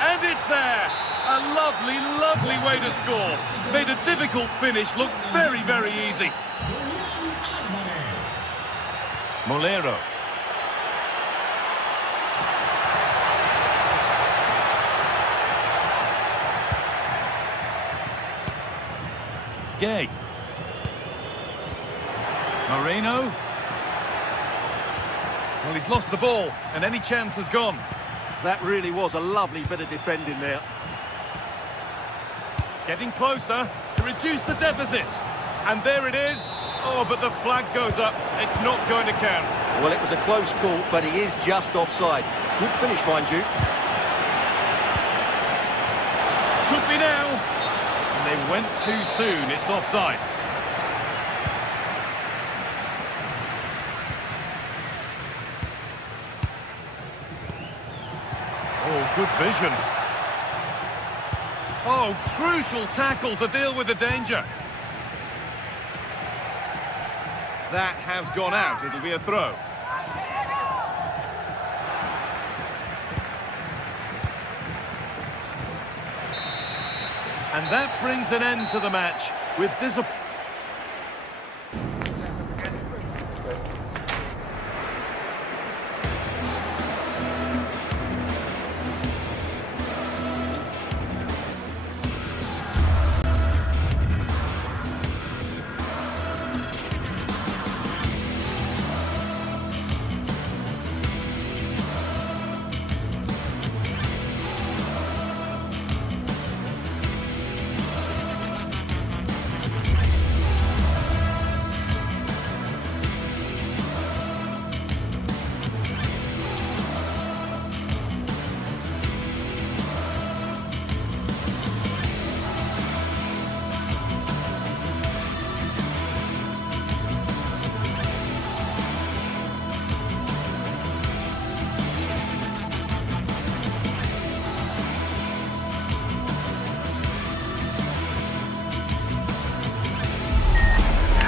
And it's there. A lovely, lovely way to score. Made a difficult finish look very, very easy. Molero. Gay. Moreno. Well, he's lost the ball, and any chance has gone. That really was a lovely bit of defending there. Getting closer to reduce the deficit. And there it is. Oh, but the flag goes up. It's not going to count. Well, it was a close call, but he is just offside. Good finish, mind you. Could be now. And they went too soon. It's offside. Oh, good vision. Oh, crucial tackle to deal with the danger. That has gone out. It'll be a throw. And that brings an end to the match with this.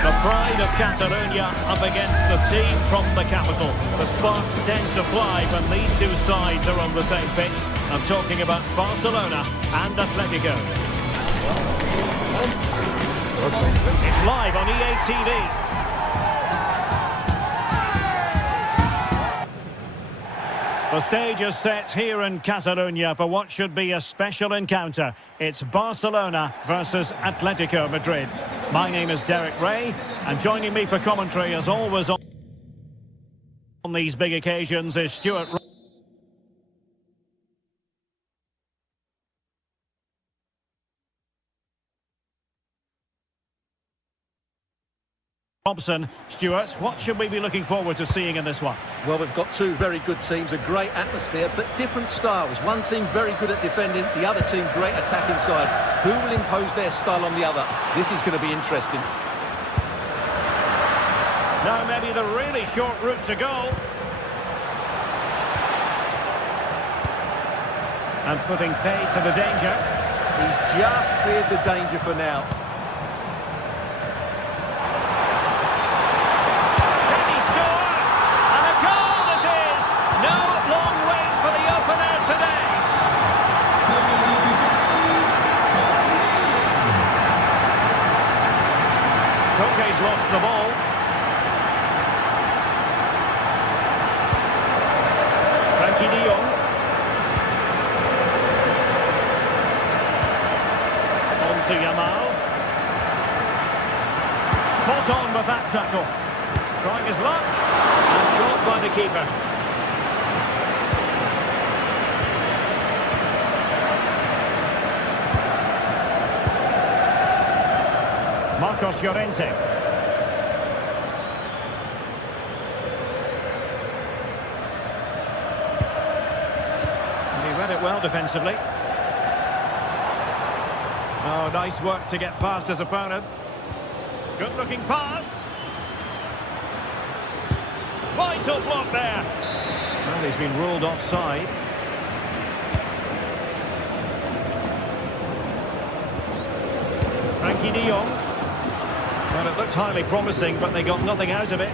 The pride of Catalonia up against the team from the capital. The sparks tend to fly when these two sides are on the same pitch. I'm talking about Barcelona and Atletico. It's live on EA TV. The stage is set here in Catalonia for what should be a special encounter. It's Barcelona versus Atletico Madrid. My name is Derek Ray, and joining me for commentary as always on these big occasions is Stuart Robson. Stuart, what should we be looking forward to seeing in this one? Well, we've got two very good teams, a great atmosphere, but different styles. One team very good at defending, the other team great attack inside. Who will impose their style on the other? This is going to be interesting. Now maybe the really short route to goal. And putting pay to the danger. He's just cleared the danger for now. Can he score? And a goal this is! No long wait for the opener today. Koke's lost the ball. Frankie de Jong. To Yamal. Spot on with that tackle. Trying his luck. And caught by the keeper. Marcos Llorente. And he read it well defensively. Oh, nice work to get past his opponent. Good-looking pass. Vital block there. Well, he's been ruled offside. Frankie de Jong. Well, it looked highly promising, but they got nothing out of it.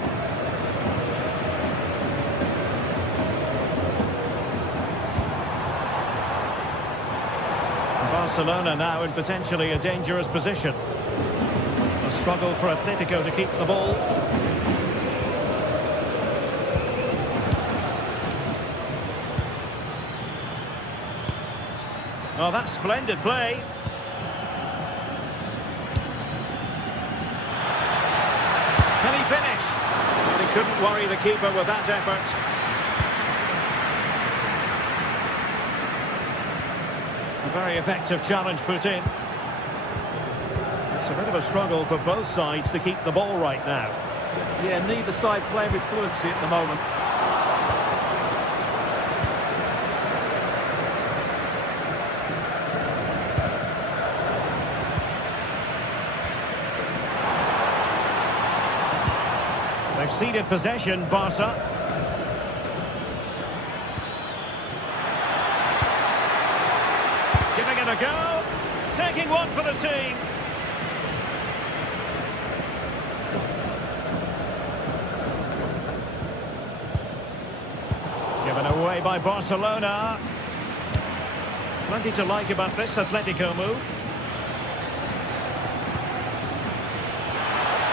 Barcelona now in potentially a dangerous position. A struggle for Atletico to keep the ball. Oh, that's splendid play. Can he finish? Well, he couldn't worry the keeper with that effort. Very effective challenge put in. It's a bit of a struggle for both sides to keep the ball right now. Yeah, neither side playing with fluency at the moment. They've ceded possession, Barca. Giving it a go. Taking one for the team. Given away by Barcelona. Plenty to like about this Atletico move.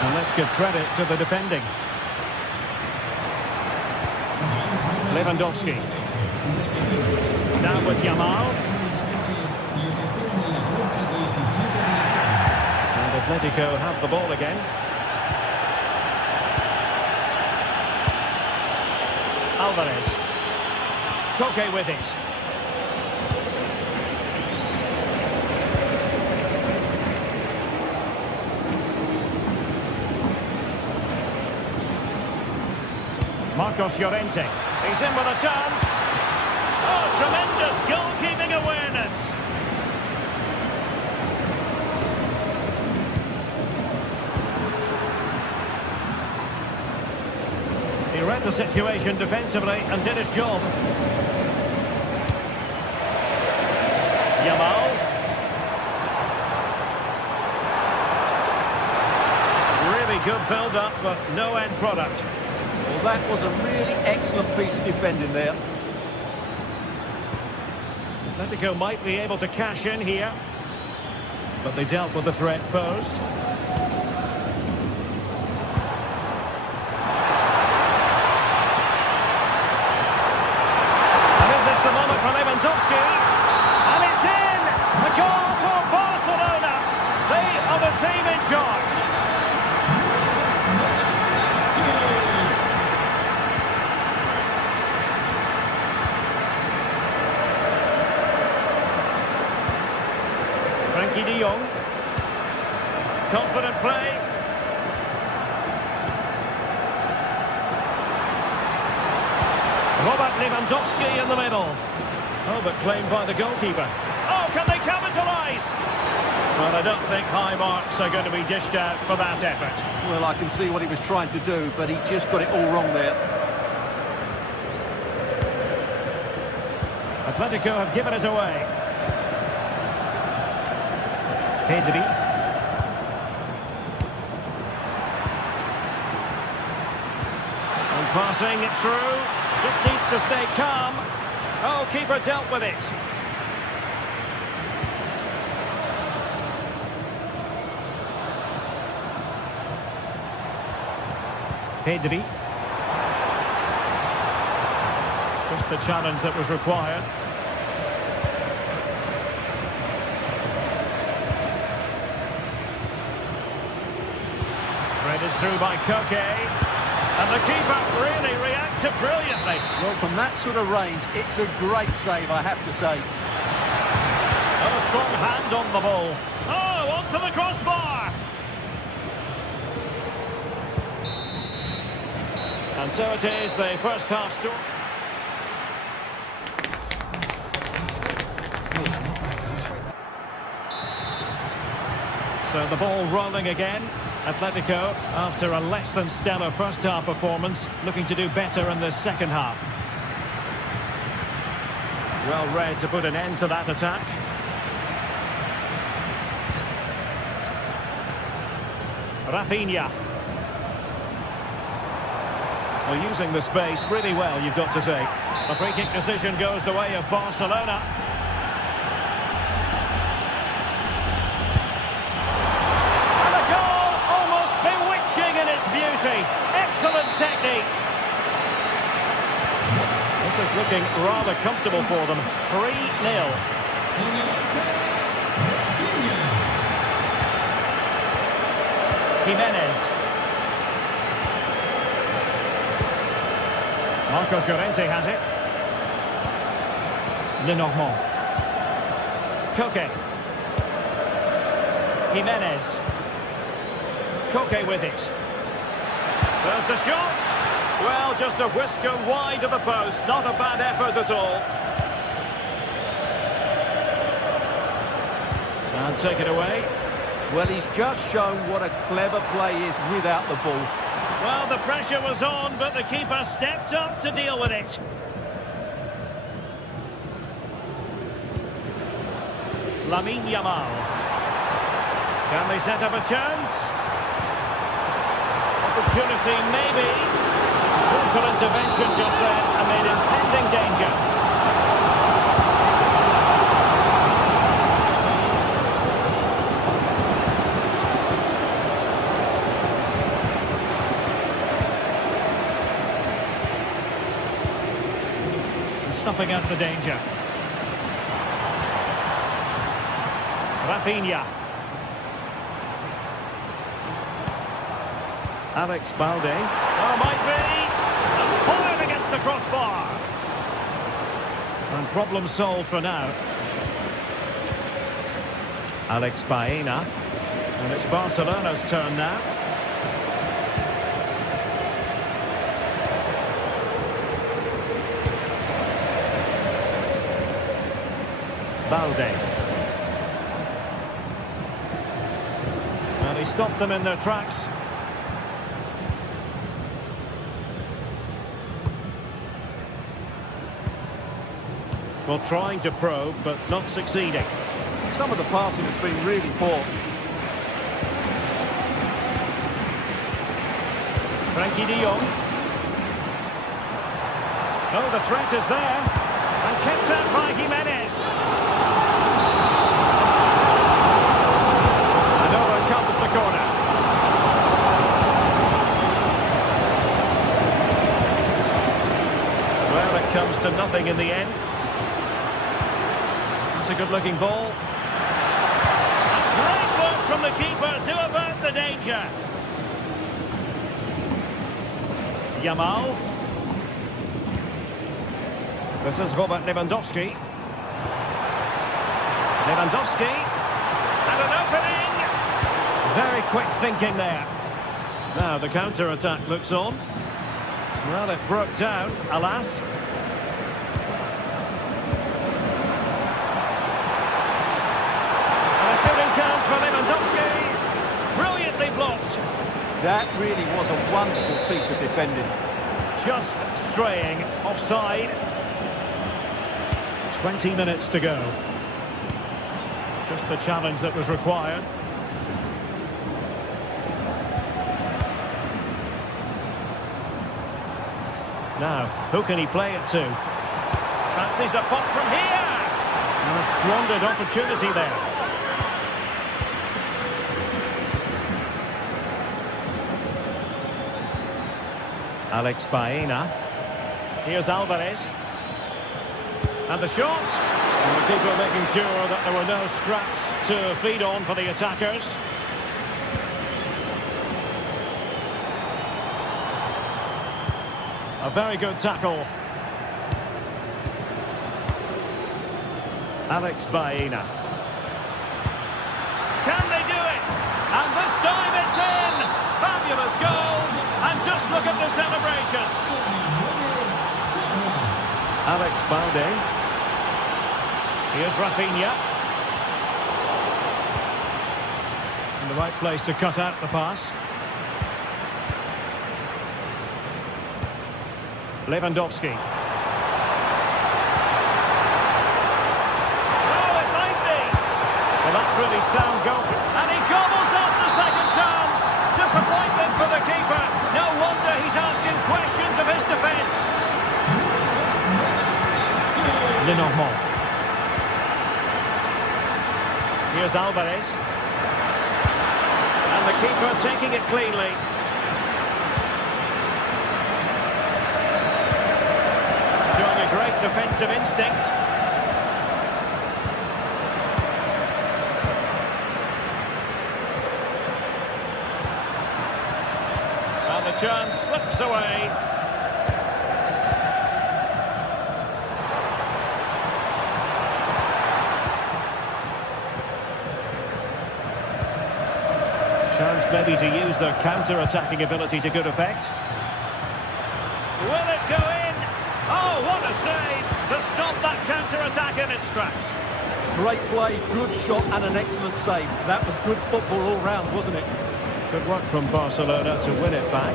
And let's give credit to the defending. Lewandowski. Now with Yamal. And Atletico have the ball again. Alvarez. Koke with it. Marcos Llorente. He's in with a chance. Oh, tremendous goalkeeping awareness. He read the situation defensively and did his job. Yamal. Really good build-up, but no end product. Well, that was a really excellent piece of defending there. Atletico might be able to cash in here, but they dealt with the threat posed. And is this the moment for Lewandowski? And it's in! A goal for Barcelona! They are the team in charge. Frankie de Jong. Confident play. Robert Lewandowski in the middle. Oh, but claimed by the goalkeeper. Oh, can they capitalise? Well, I don't think high marks are going to be dished out for that effort. Well, I can see what he was trying to do, but he just got it all wrong there. Atletico have given us away. Pedri. And passing it through. Just needs to stay calm. Oh, keeper dealt with it. Pedri. Just the challenge that was required. Threaded through by Koke. And the keeper really reacted brilliantly. Well, from that sort of range, it's a great save, I have to say. Oh, a strong hand on the ball. Oh, onto the crossbar. And so it is, the first half story. So the ball rolling again. Atletico, after a less than stellar first half performance, looking to do better in the second half. Well read to put an end to that attack. Rafinha. Well, using the space really well, you've got to say. The free kick decision goes the way of Barcelona. Beauty. Excellent technique. This is looking rather comfortable for them. 3-0. Jimenez. Marcos Llorente has it. Lenormand. Koke. Jimenez. Koke with it. There's the shot. Well, just a whisker wide of the post. Not a bad effort at all. And take it away. Well, he's just shown what a clever play is without the ball. Well, the pressure was on, but the keeper stepped up to deal with it. Lamine Yamal. Can they set up a chance? Opportunity, maybe. Crucial intervention just there amid impending danger. And snuffing out the danger. Rafinha. Alex Balde. Oh, might be. And fired against the crossbar. And problem solved for now. Alex Baena. And it's Barcelona's turn now. Balde. And he stopped them in their tracks. Well, trying to probe, but not succeeding. Some of the passing has been really poor. Frankie de Jong. Oh, the threat is there. And kept out by Jimenez. And over comes the corner. Well, it comes to nothing in the end. A good-looking ball. And great work from the keeper to avert the danger. Yamal. This is Robert Lewandowski. Lewandowski. And an opening. Very quick thinking there. Now the counter-attack looks on. Well, it broke down, alas. for Lewandowski. Brilliantly blocked. That really was a wonderful piece of defending. Just straying offside. 20 minutes to go. Just the challenge that was required. Now, who can he play it to? Fancies a pop from here! And a squandered opportunity there. Alex Baena. Here's Alvarez. And the shot. And the keeper making sure that there were no scraps to feed on for the attackers. A very good tackle. Alex Baena. Can they do it? And this time it's in! Fabulous goal! And just look at the celebrations. Alex Balde. Here's Rafinha. In the right place to cut out the pass. Lewandowski. Oh, it might be. Well, that's really sound goal. And he gobbles up the second chance. Disappointment for the keeper. No wonder he's asking questions of his defence. Lenormand. Here's Alvarez. And the keeper taking it cleanly. Showing a great defensive instinct. And the chance slips away. Chance maybe to use their counter-attacking ability to good effect. Will it go in? Oh, what a save to stop that counter-attack in its tracks. Great play, good shot and an excellent save. That was good football all round, wasn't it? Good work from Barcelona to win it back.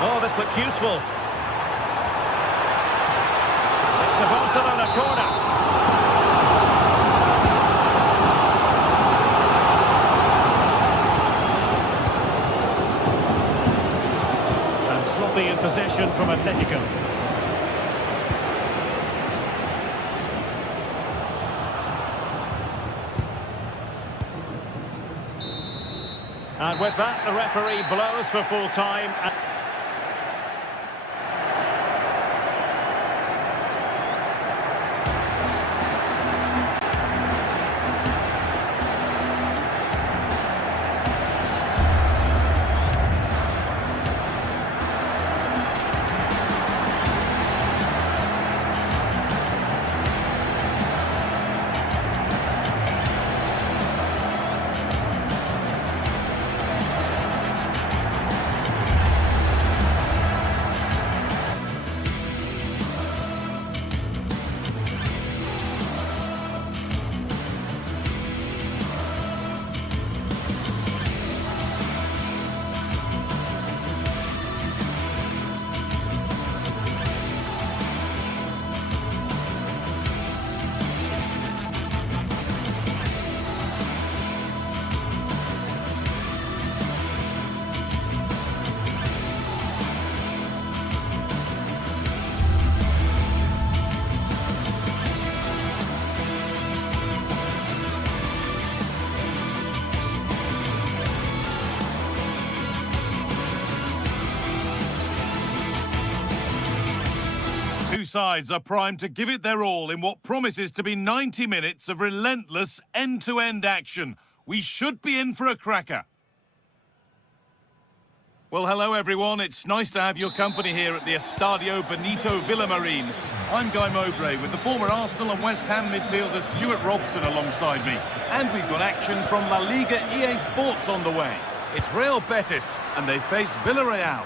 Oh, this looks useful. It's a Barcelona corner. In possession from Atletico. And with that, the referee blows for full time. Two sides are primed to give it their all in what promises to be 90 minutes of relentless end-to-end action. We should be in for a cracker. Well, hello everyone. It's nice to have your company here at the Estadio Benito Villamarín. I'm Guy Mowbray with the former Arsenal and West Ham midfielder Stuart Robson alongside me. And we've got action from La Liga EA Sports on the way. It's Real Betis and they face Villarreal.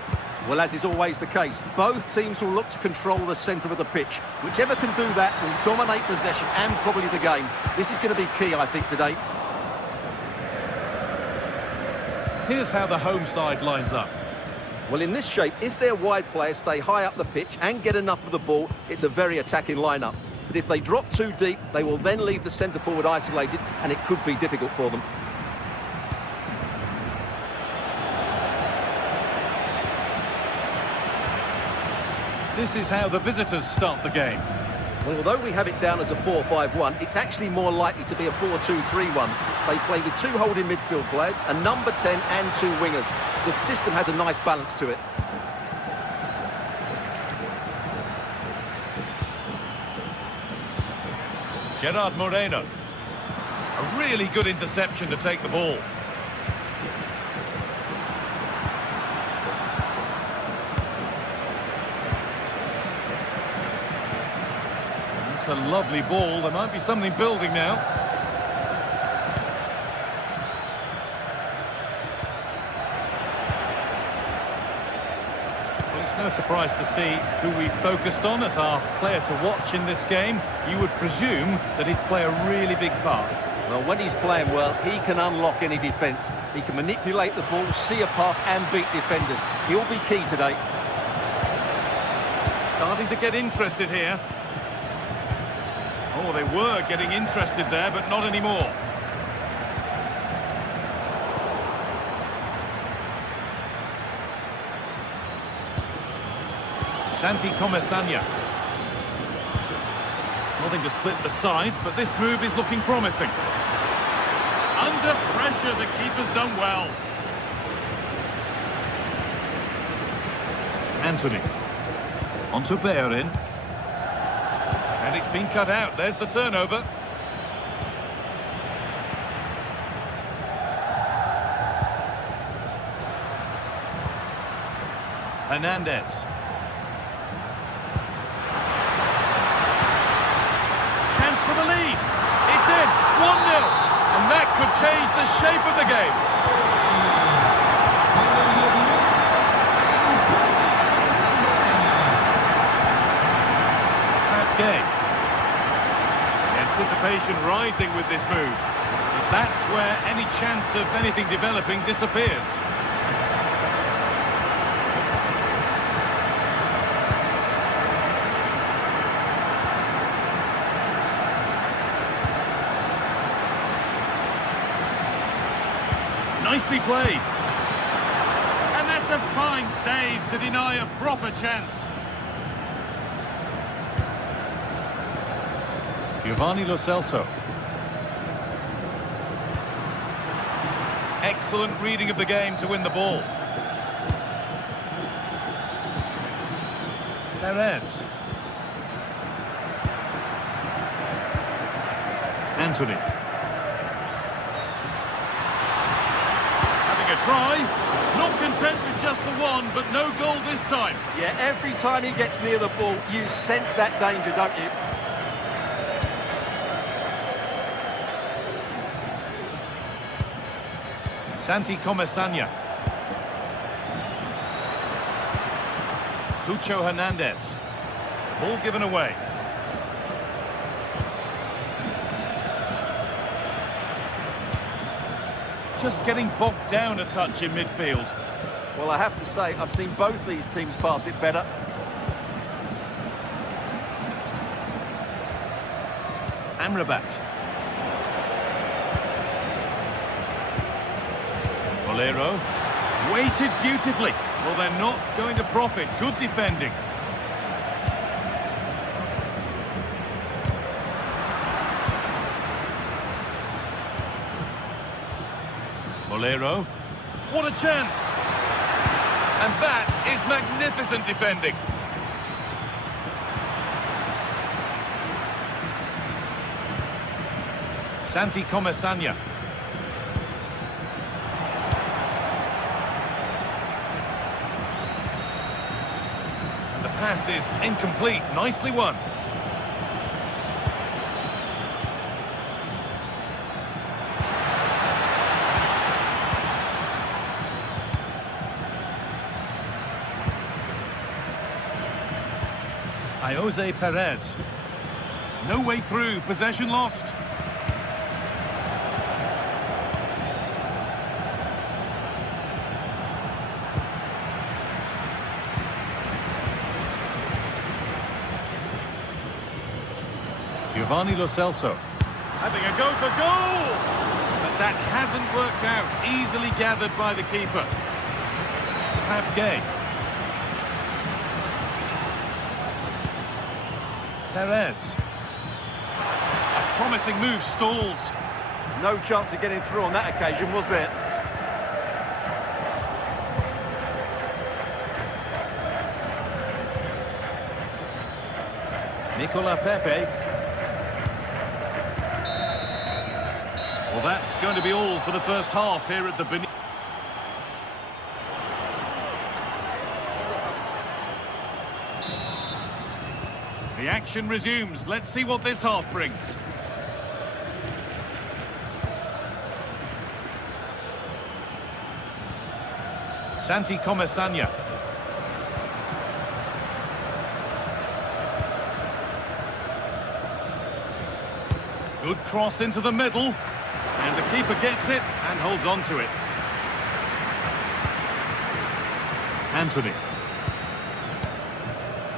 Well, as is always the case, both teams will look to control the centre of the pitch. Whichever can do that will dominate possession and probably the game. This is going to be key, I think, today. Here's how the home side lines up. Well, in this shape, if their wide players stay high up the pitch and get enough of the ball, it's a very attacking lineup. But if they drop too deep, they will then leave the centre-forward isolated, and it could be difficult for them. This is how the visitors start the game. Well, although we have it down as a 4-5-1, it's actually more likely to be a 4-2-3-1. They play with 2 holding midfield players, a number 10 and 2 wingers. The system has a nice balance to it. Gerard Moreno. A really good interception to take the ball. It's a lovely ball. There might be something building now. Well, it's no surprise to see who we focused on as our player to watch in this game. You would presume that he'd play a really big part. Well, when he's playing well, he can unlock any defence. He can manipulate the ball, see a pass and beat defenders. He'll be key today. Starting to get interested here. Oh, they were getting interested there, but not anymore. Santi Comesanya. Nothing to split the sides, but this move is looking promising. Under pressure, the keeper's done well. Anthony. On to Bellerin. And it's been cut out. There's the turnover. Hernandez. Chance for the lead. It's in. 1-0. And that could change the shape of the game. Game. Anticipation rising with this move. But that's where any chance of anything developing disappears. Nicely played. And that's a fine save to deny a proper chance. Giovanni Lo Celso. Excellent reading of the game to win the ball. Perez. Anthony. Having a try. Not content with just the one, but no goal this time. Yeah, every time he gets near the ball, you sense that danger, don't you? Santi Comesanya. Cucho Hernandez. Ball given away. Just getting bogged down a touch in midfield. Well, I have to say, I've seen both these teams pass it better. Amrabat. Bolero. Weighted beautifully. Well, they're not going to profit. Good defending. Bolero. What a chance! And that is magnificent defending. Santi Comesanya. And the pass is incomplete. Nicely won. Jose Perez. No way through, possession lost. Giovanni Lo Celso. Having a go for goal! But that hasn't worked out. Easily gathered by the keeper. Pap Gay. Perez. A promising move stalls. No chance of getting through on that occasion, was there? Nicola Pepe. Well, that's going to be all for the first half here at the Benin. The action resumes. Let's see what this half brings. Santi Comesanya. Good cross into the middle. And the keeper gets it and holds on to it. Anthony.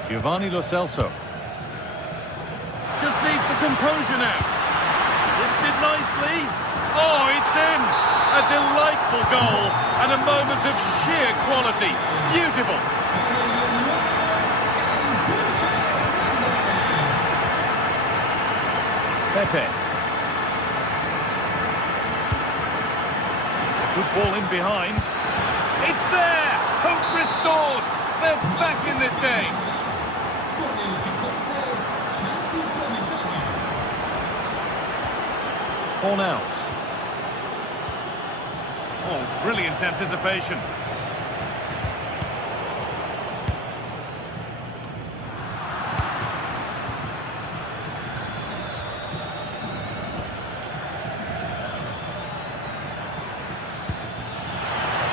Giovanni Lo Celso. Just needs the composure now. Lifted nicely. Oh, it's in! A delightful goal and a moment of sheer quality. Beautiful. Pepe. It's a good ball in behind. It's there! Hope restored! They're back in this game. Cornels. Oh, brilliant anticipation.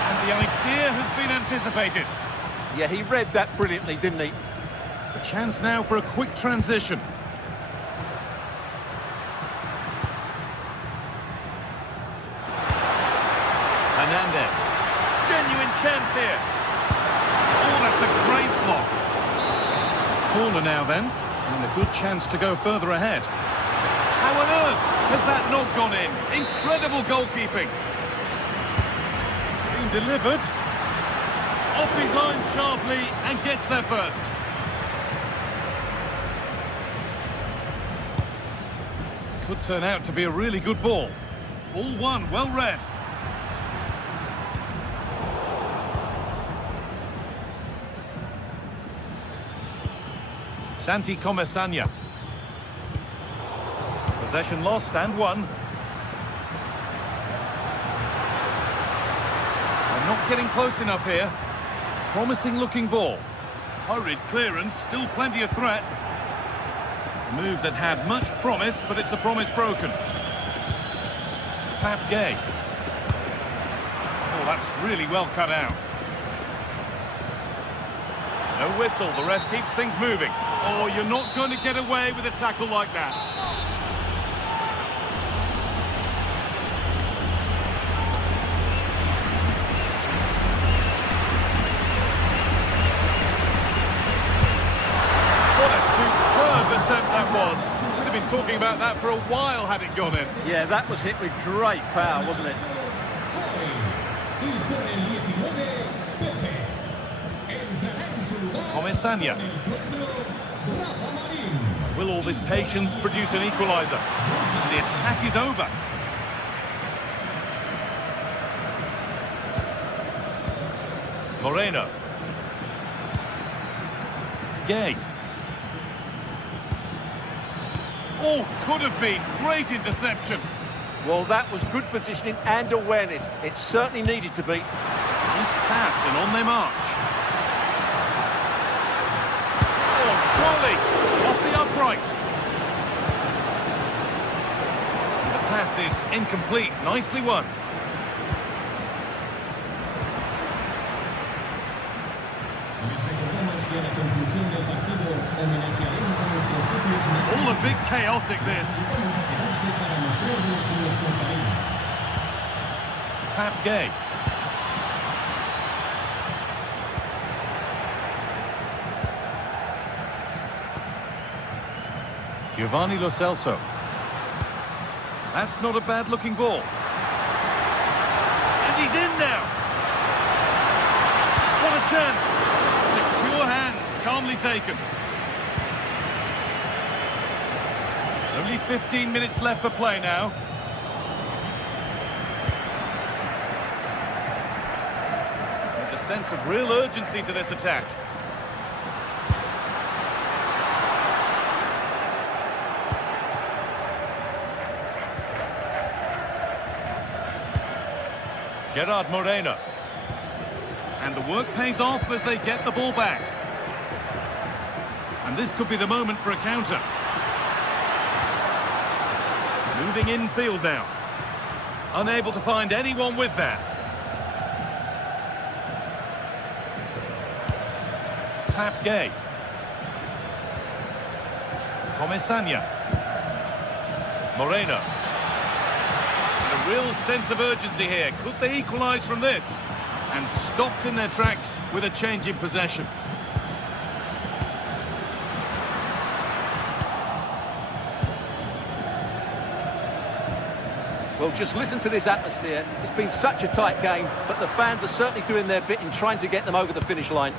And the idea has been anticipated. Yeah, he read that brilliantly, didn't he? A chance now for a quick transition. Hernandez. Genuine chance here. Oh, that's a great block. Corner now then. And a good chance to go further ahead. How on earth has that not gone in? Incredible goalkeeping. It's been delivered. Off his line sharply and gets there first. Could turn out to be a really good ball. All one, well read. Santi Comesanya. Possession lost and won. They're not getting close enough here. Promising looking ball. Hurried clearance, still plenty of threat. A move that had much promise, but it's a promise broken. Pap Gay. Oh, that's really well cut out. No whistle, the ref keeps things moving. Oh, you're not going to get away with a tackle like that. What a superb attempt that was. We'd have been talking about that for a while had it gone in. Yeah, that was hit with great power, wasn't it? Comesanya. Will all this patience produce an equaliser? The attack is over. Moreno. Gay. Oh, could have been. Great interception. Well, that was good positioning and awareness. It certainly needed to be. Nice pass and on their march. Surely, off the upright. The pass is incomplete. Nicely won. Les recordamos que a la conclusión del partido homenajeará All a bit chaotic, this. Pap Gay. Giovanni Lo Celso. That's not a bad-looking ball. And he's in now. What a chance. Secure hands, calmly taken. Only 15 minutes left for play now. There's a sense of real urgency to this attack. Gerard Moreno. And the work pays off as they get the ball back. And this could be the moment for a counter. Moving infield now. Unable to find anyone with that. Pap Gay. Comesaña. Moreno. A real sense of urgency here. Could they equalise from this? And stopped in their tracks with a change in possession. Well, just listen to this atmosphere. It's been such a tight game, but the fans are certainly doing their bit in trying to get them over the finish line.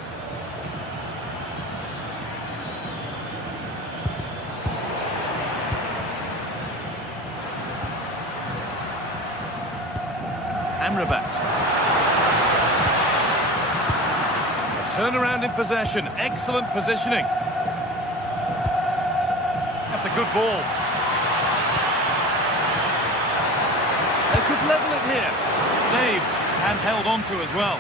Amrabat. A turnaround in possession. Excellent positioning. That's a good ball. They could level it here. Saved and held on to as well.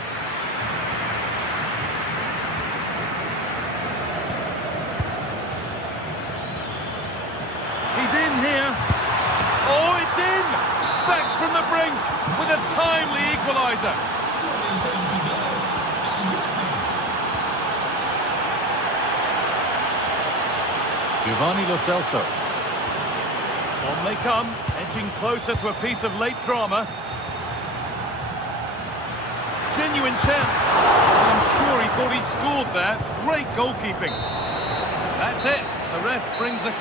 He's in here. Oh, it's in! Back from the brink with a timely equaliser. Giovanni Lo Celso. On they come, edging closer to a piece of late drama. Genuine chance. I'm sure he thought he'd scored there. Great goalkeeping. That's it. The ref brings a...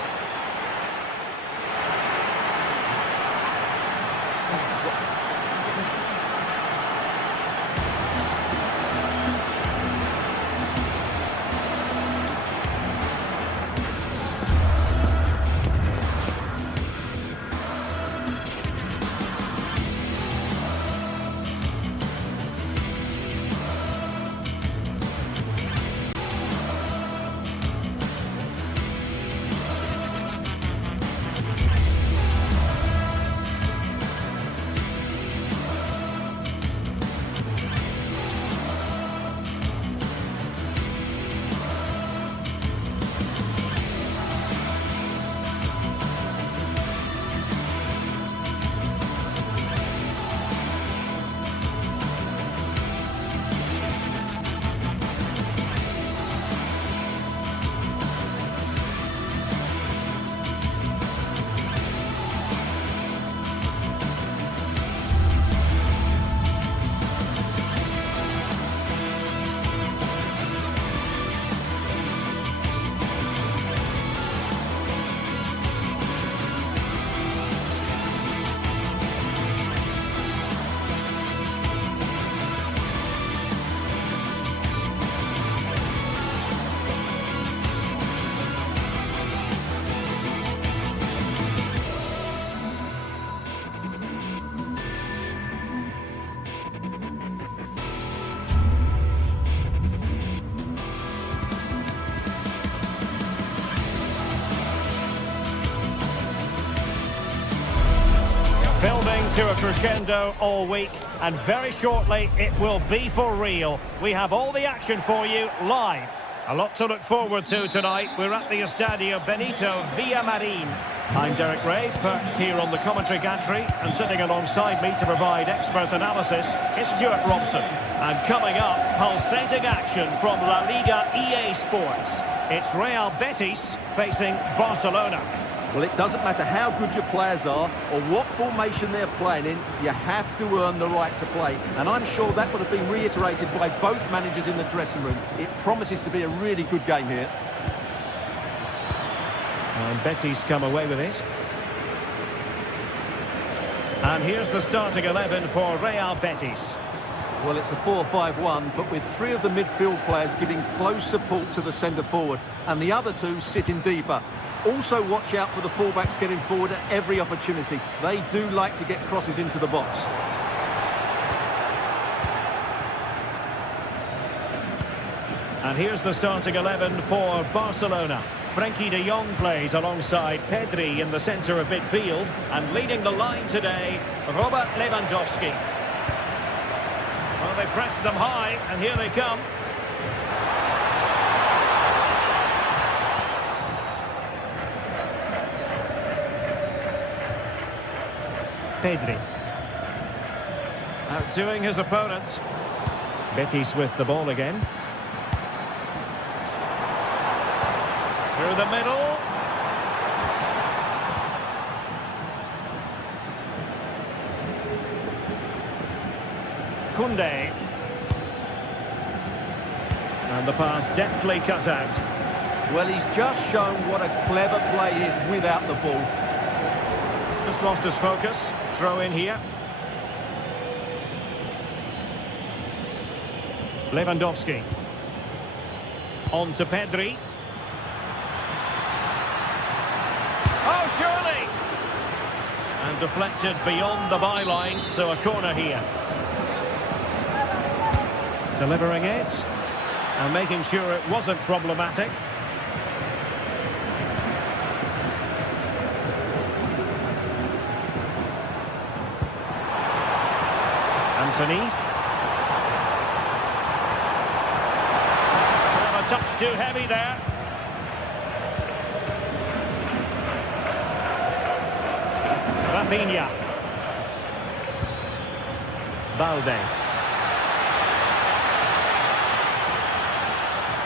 Building to a crescendo all week, and very shortly it will be for real. We have all the action for you live. A lot to look forward to tonight. We're at the Estadio Benito Villamarin. I'm Derek Ray, perched here on the commentary gantry, and sitting alongside me to provide expert analysis is Stuart Robson. And coming up, pulsating action from La Liga EA Sports. It's Real Betis facing Barcelona. Well, it doesn't matter how good your players are or what formation they're playing in, you have to earn the right to play. And I'm sure that would have been reiterated by both managers in the dressing room. It promises to be a really good game here. And Betis come away with it. And here's the starting 11 for Real Betis. Well, it's a 4-5-1, but with three of the midfield players giving close support to the centre forward, and the other two sitting deeper. Also watch out for the fullbacks getting forward at every opportunity. They do like to get crosses into the box. And here's the starting 11 for Barcelona. Frenkie de Jong plays alongside Pedri in the centre of midfield. And leading the line today, Robert Lewandowski. Well, they pressed them high, and here they come. Pedri. Outdoing his opponent. Betis with the ball again. Through the middle. Koundé. And the pass deftly cut out. Well, he's just shown what a clever play is without the ball. Just lost his focus. Throw in here. Lewandowski. On to Pedri. Oh, surely! And deflected beyond the byline, so a corner here. Delivering it. And making sure it wasn't problematic. Anthony. Well, a touch too heavy there. Rafinha. Balde.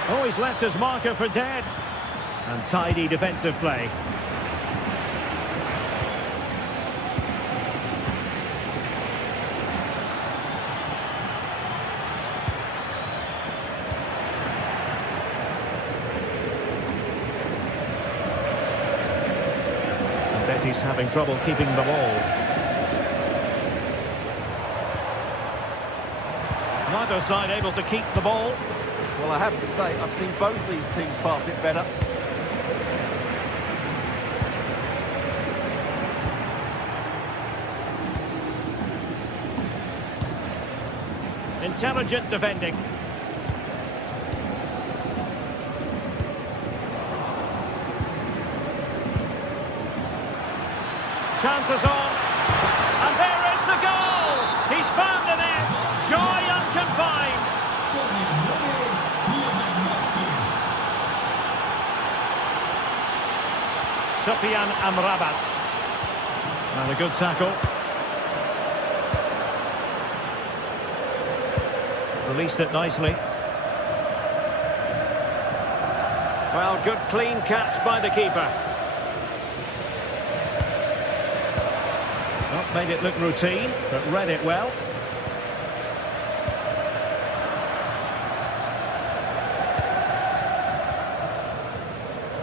Oh, he's left his marker for dead. And tidy defensive play. Betis having trouble keeping the ball. Neither side able to keep the ball. Well, I have to say, I've seen both these teams pass it better. Intelligent defending. Chances on. And there is the goal! He's found the net. Joy unconfined. Sofian Amrabat. And a good tackle. Released it nicely. Well, good clean catch by the keeper. Not made it look routine, but read it well.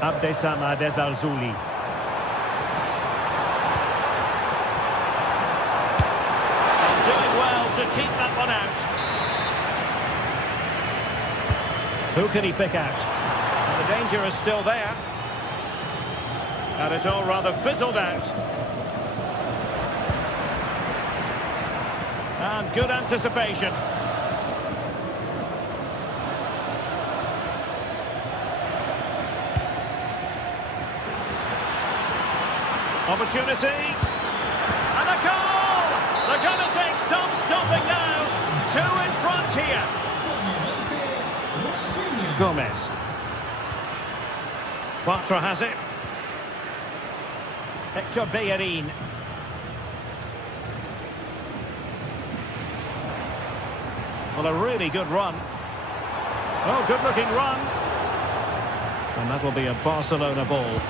Abdessamad Ezalzouli. And doing well to keep that one out. Who can he pick out? And the danger is still there. And it's all rather fizzled out. And good anticipation. Opportunity. And a goal! They're going to take some stopping now. Two in front here. Gomez. Bartra has it. Hector Bellerin. Well, a really good run. Oh, good-looking run. And that'll be a Barcelona ball.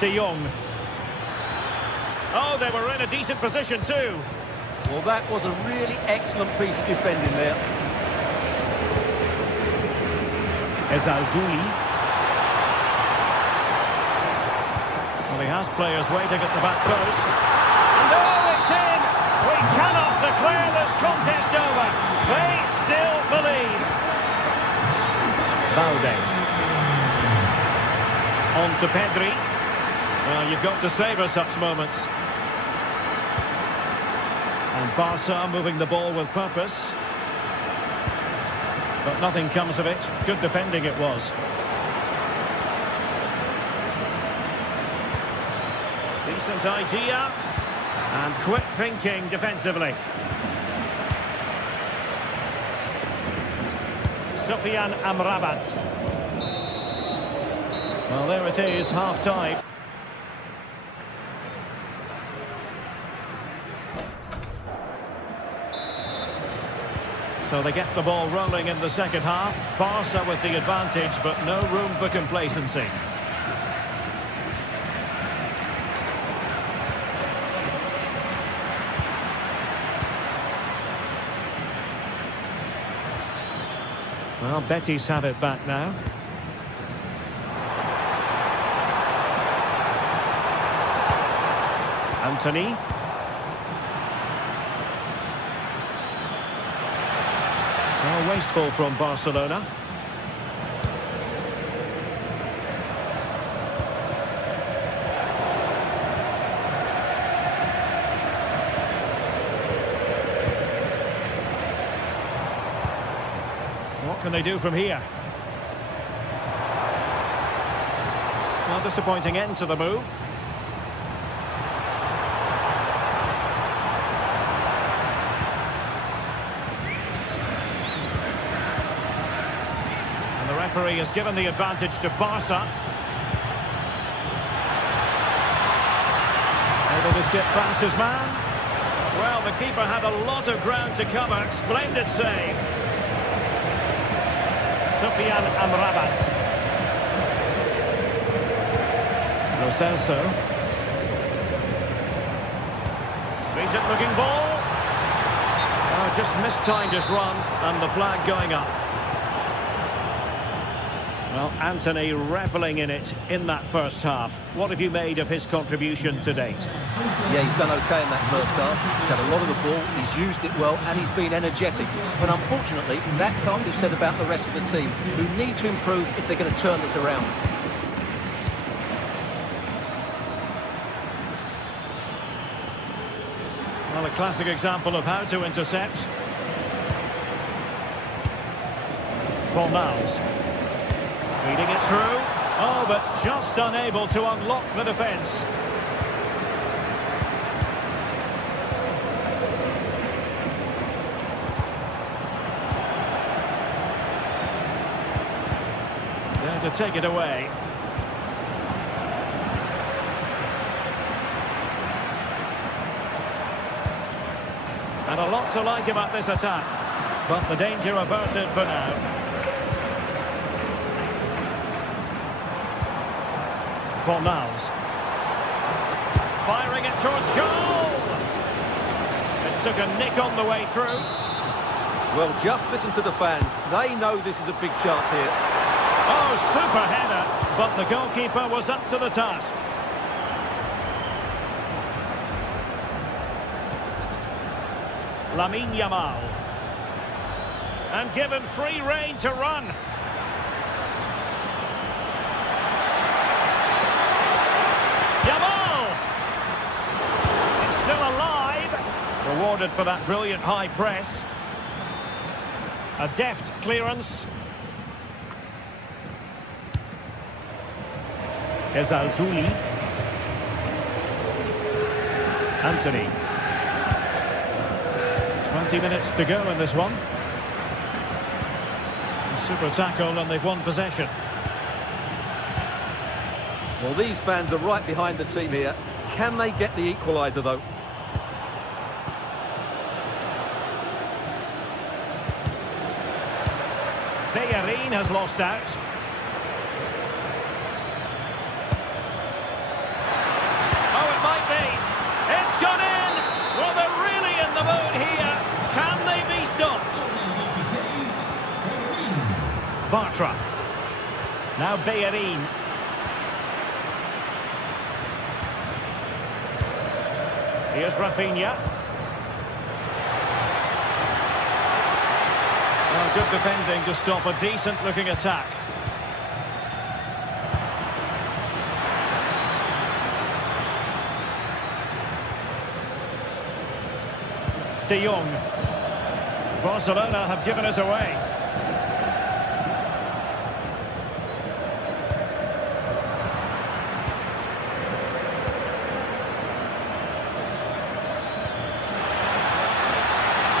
De Jong. Oh, they were in a decent position too. Well, that was a really excellent piece of defending there. Ezalzouli. Well, he has players waiting at the back post. And oh, it's in! We cannot declare this contest over. They still believe. Balde. On to Pedri. Well, you've got to savour such moments. And Barca moving the ball with purpose. But nothing comes of it. Good defending it was. Decent idea. And quick thinking defensively. Sufyan Amrabat. Well, there it is, half-time. So they get the ball rolling in the second half. Barca with the advantage, but no room for complacency. Well, Betis have it back now. Anthony. Well, wasteful from Barcelona. What can they do from here? Well, disappointing end to the move. And the referee has given the advantage to Barca. Able to skip past his man. Well, the keeper had a lot of ground to cover. Splendid save. Sufyan Amrabat. Lo Celso. Decent looking ball. Oh, just mistimed his run and the flag going up. Well, Anthony reveling in it in that first half. What have you made of his contribution to date? Yeah, he's done okay in that first half. He's had a lot of the ball, he's used it well, and he's been energetic. But unfortunately, that can't be said about the rest of the team, who need to improve if they're going to turn this around. Well, a classic example of how to intercept. Fornals. Feeding it through. Oh, but just unable to unlock the defence. There to take it away. And a lot to like about this attack. But the danger averted for now. Fornals. Firing it towards goal! It took a nick on the way through. Well, just listen to the fans. They know this is a big chance here. Oh, super header, but the goalkeeper was up to the task. Lamine Yamal. And given free rein to run. Yamal! It's still alive. Rewarded for that brilliant high press. A deft clearance. Ezalzouli. Anthony. 20 minutes to go in this one. Super tackle and they've won possession. Well, these fans are right behind the team here. Can they get the equaliser, though? Bellerin has lost out. Oh, it might be. It's gone in. Well, they're really in the mood here. Can they be stopped? Bartra. Now Bellerin. Here's Rafinha. Well, good defending to stop a decent-looking attack. De Jong. Barcelona have given us away.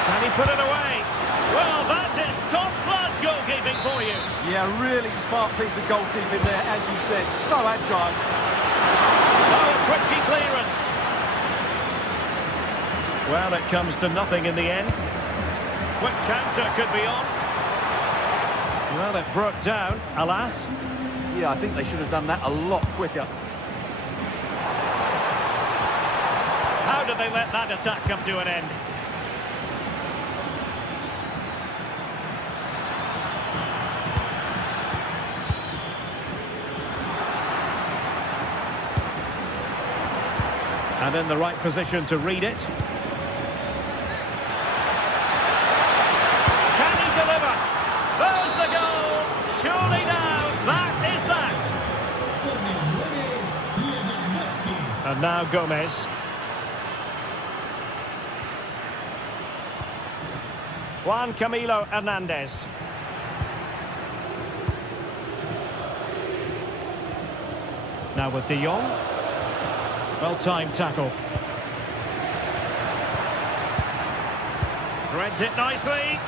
Can he put it away? Well, that is top-class goalkeeping for you. Yeah, really smart piece of goalkeeping there, as you said. So agile. Oh, twitchy clearance. Well, it comes to nothing in the end. Quick counter could be on. Well, it broke down, alas. Yeah, I think they should have done that a lot quicker. How did they let that attack come to an end? And in the right position to read it. Can he deliver? There's the goal! Surely now, that is that! And now Gomez. Juan Camilo Hernandez. Now with De Jong. Well-timed tackle. Threads it nicely.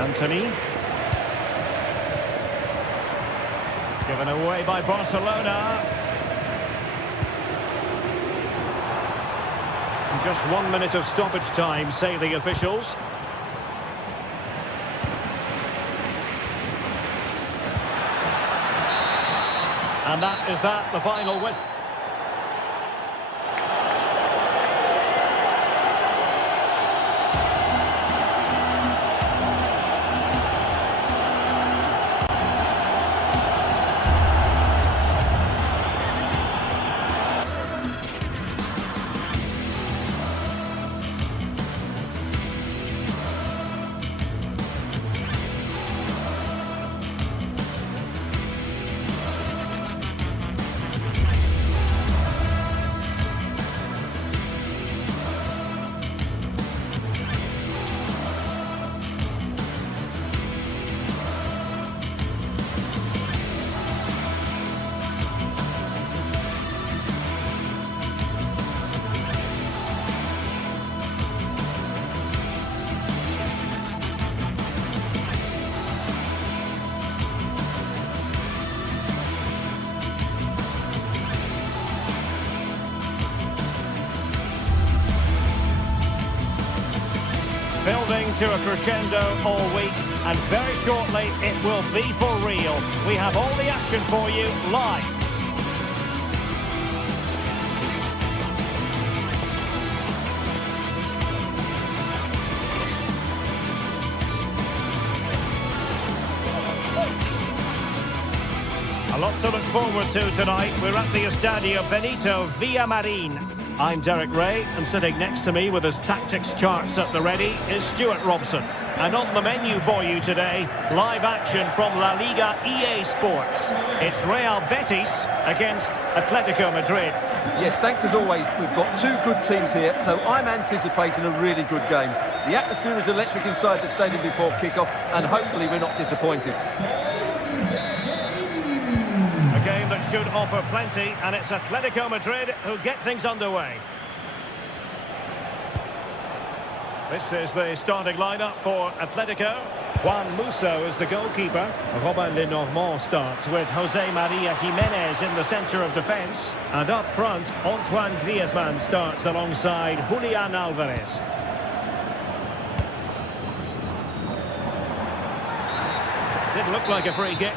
Anthony. Given away by Barcelona. Just 1 minute of stoppage time, say the officials. And that is the final whistle. Building to a crescendo all week, and very shortly it will be for real. We have all the action for you live. A lot to look forward to tonight. We're at the Estadio Benito Villamarin. I'm Derek Ray, and sitting next to me with his tactics charts at the ready is Stuart Robson. And on the menu for you today, live action from La Liga EA Sports. It's Real Betis against Atletico Madrid. Yes, thanks as always. We've got two good teams here, so I'm anticipating a really good game. The atmosphere is electric inside the stadium before kickoff, and hopefully we're not disappointed. A game that should offer plenty, and it's Atletico Madrid who get things underway. This is the starting lineup for Atletico. Juan Musso is the goalkeeper. Robin Lenormand starts with Jose Maria Jimenez in the centre of defence. And up front, Antoine Griezmann starts alongside Julian Alvarez. Didn't look like a free kick.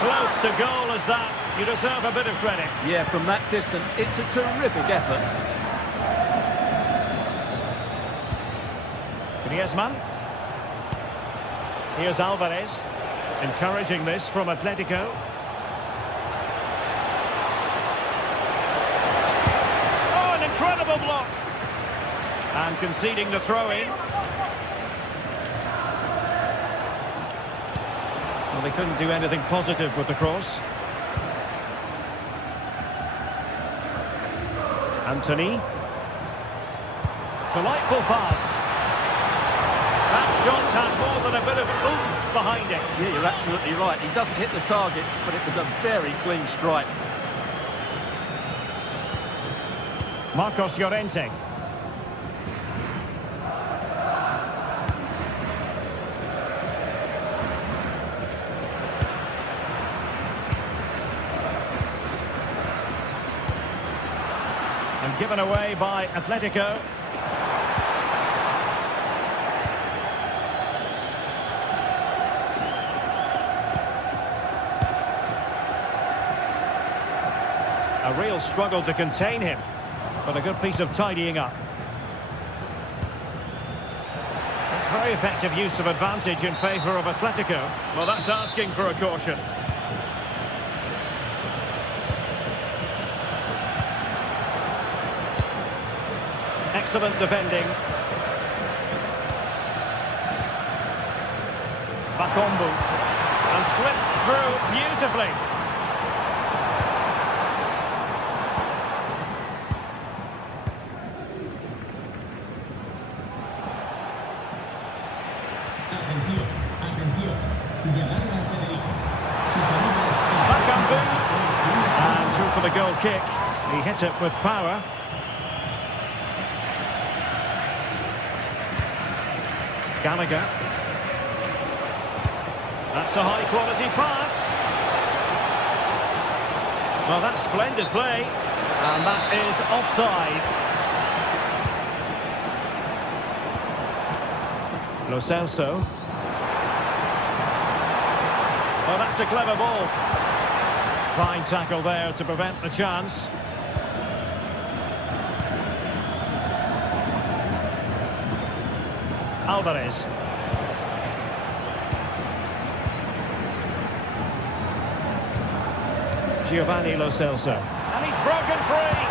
Close to goal as that, you deserve a bit of credit. Yeah, from that distance, it's a terrific effort. Griezmann. Here's Alvarez, encouraging this from Atletico. Oh, an incredible block! And conceding the throw-in. Well, they couldn't do anything positive with the cross. Anthony. Delightful pass. That shot had more than a bit of oomph behind it. Yeah, you're absolutely right. He doesn't hit the target, but it was a very clean strike. Marcos Llorente. And given away by Atletico. A real struggle to contain him, but a good piece of tidying up. It's very effective use of advantage in favour of Atletico. Well, that's asking for a caution. Excellent defending. Bakombu. And slipped through beautifully. Bakombu. And through for the goal kick. He hit it with power. Gallagher. That's a high-quality pass. Well, that's splendid play. And that is offside. Lo Celso. Well, that's a clever ball. Fine tackle there to prevent the chance. Alvarez. Giovanni Lo Celso. And he's broken free.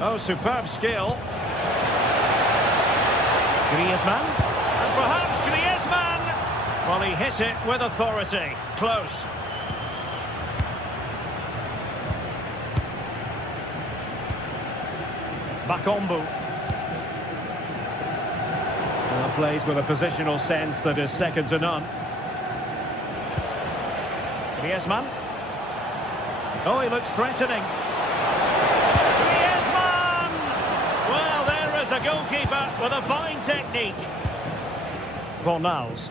Oh, superb skill. Griezmann. And perhaps Griezmann. Well, he hit it with authority. Close. Bakombu. Well, plays with a positional sense that is second to none. Griezmann. Oh, he looks threatening. Griezmann! Well, there is a goalkeeper with a fine technique. Fornals.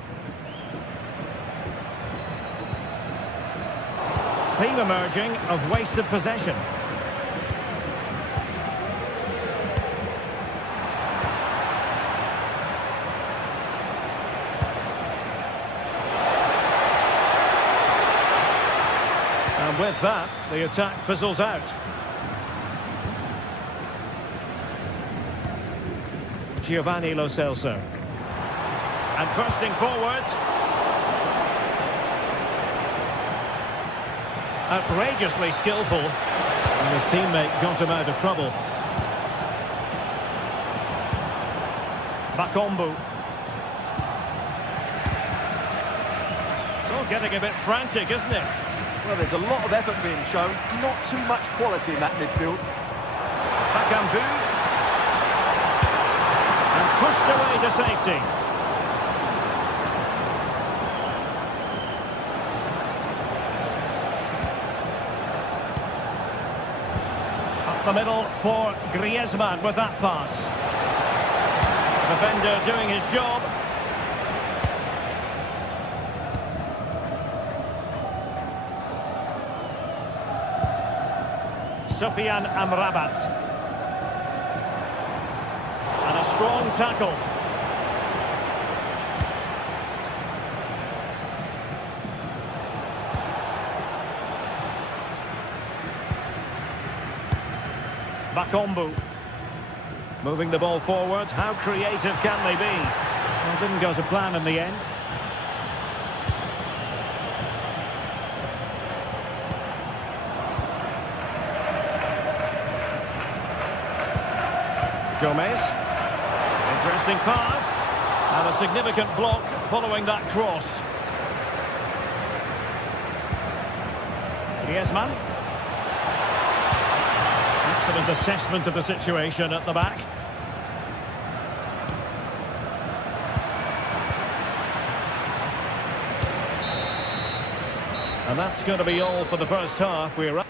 Theme emerging of wasted possession. And with that, the attack fizzles out. Giovanni Lo Celso. And bursting forward. Outrageously skillful. And his teammate got him out of trouble. Bakombu. It's all getting a bit frantic, isn't it? Well, there's a lot of effort being shown, not too much quality in that midfield. Bakombu. And pushed Whisked away to safety. Up the middle for Griezmann with that pass. Defender doing his job. Sofyan Amrabat. And a strong tackle. Bakombu. Moving the ball forward. How creative can they be? Well, didn't go to plan in the end. Gomez. Interesting pass. And a significant block following that cross. Griezmann. Excellent assessment of the situation at the back. And that's going to be all for the first half. We're up.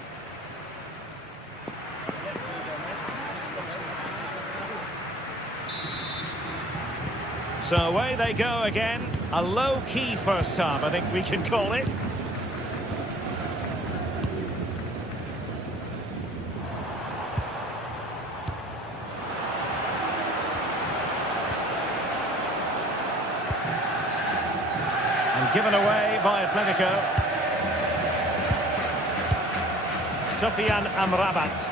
So away they go again. A low-key first half, I think we can call it. And given away by Atletico. Sofyan Amrabat.